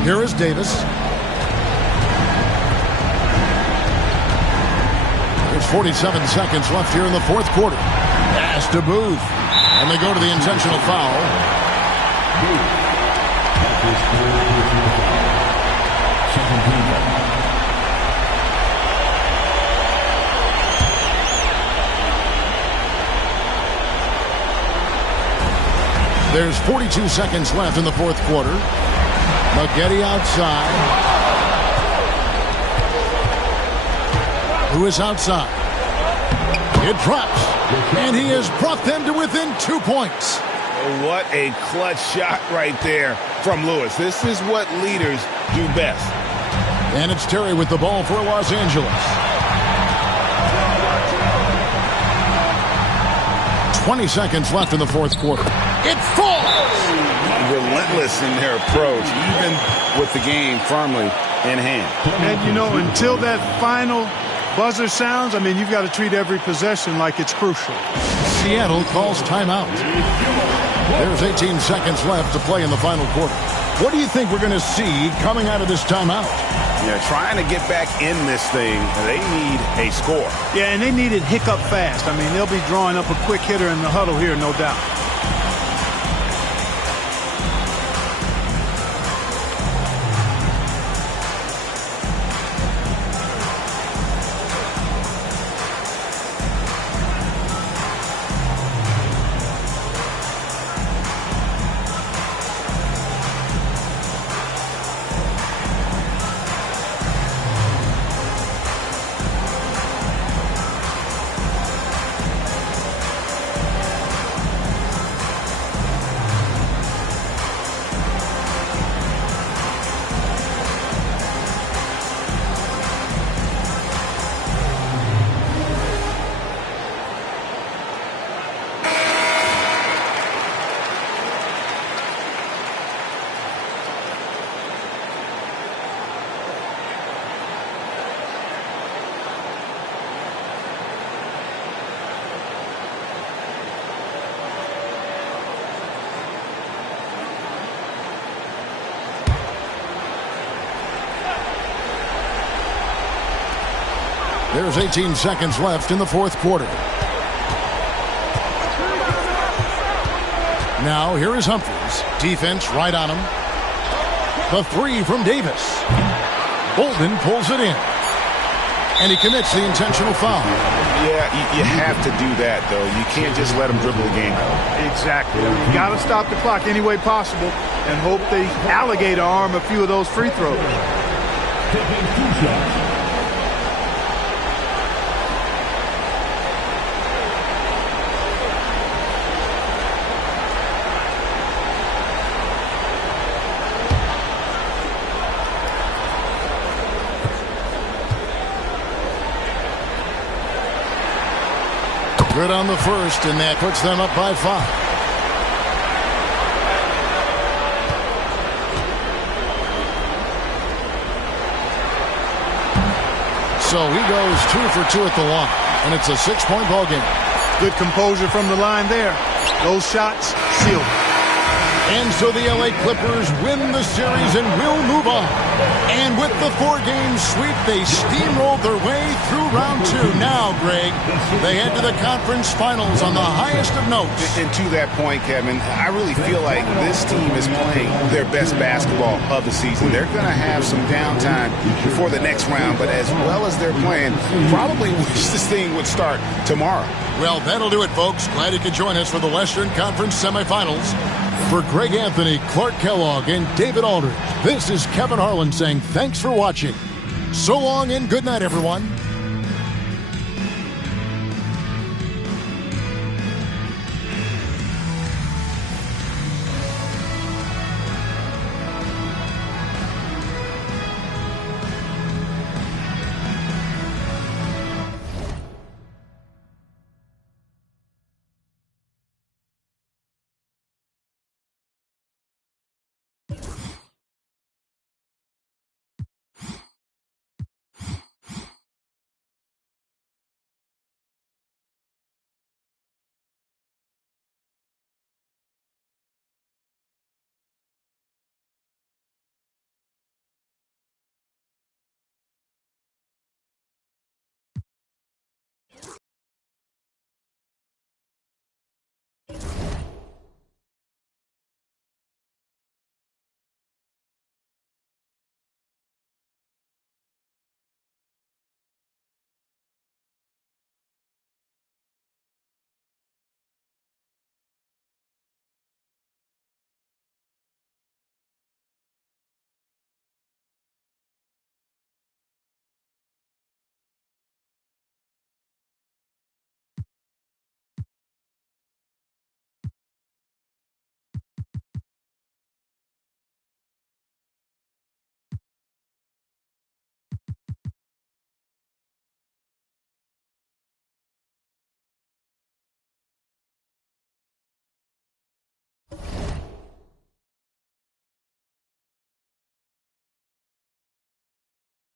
Here is Davis. There's 47 seconds left here in the fourth quarter. Pass to Booth. And they go to the intentional foul. There's 42 seconds left in the fourth quarter. Spaghetti outside. Who is outside? It drops. And he has brought them to within 2 points. What a clutch shot right there from Lewis. This is what leaders do best. And it's Terry with the ball for Los Angeles. 20 seconds left in the fourth quarter. It falls! Relentless in their approach, even with the game firmly in hand. And, you know, until that final buzzer sounds, I mean, you've got to treat every possession like it's crucial. Seattle calls timeout. There's 18 seconds left to play in the final quarter. What do you think we're going to see coming out of this timeout? Yeah, trying to get back in this thing, they need a score. Yeah, and they need it hiccup fast. I mean, they'll be drawing up a quick hitter in the huddle here, no doubt. There's 18 seconds left in the fourth quarter. Now here is Humphries. Defense right on him. The three from Davis. Bolden pulls it in. And he commits the intentional foul. Yeah, you have to do that, though. You can't just let him dribble the game. Exactly. You got to stop the clock any way possible and hope they alligator arm a few of those free throws. Taking 2 shots. Good on the first, and that puts them up by 5. So he goes 2 for 2 at the line, and it's a 6-point ball game. Good composure from the line there. Those shots sealed. And so the LA Clippers win the series and will move on. And with the 4-game sweep, they steamrolled their way through round 2. Now, Greg, they head to the conference finals on the highest of notes. And to that point, Kevin, I really feel like this team is playing their best basketball of the season. They're going to have some downtime before the next round, but as well as they're playing, probably wish this thing would start tomorrow. Well, that'll do it, folks. Glad you could join us for the Western Conference semifinals. For Greg Anthony, Clark Kellogg, and David Aldridge, this is Kevin Harlan saying thanks for watching. So long and good night, everyone.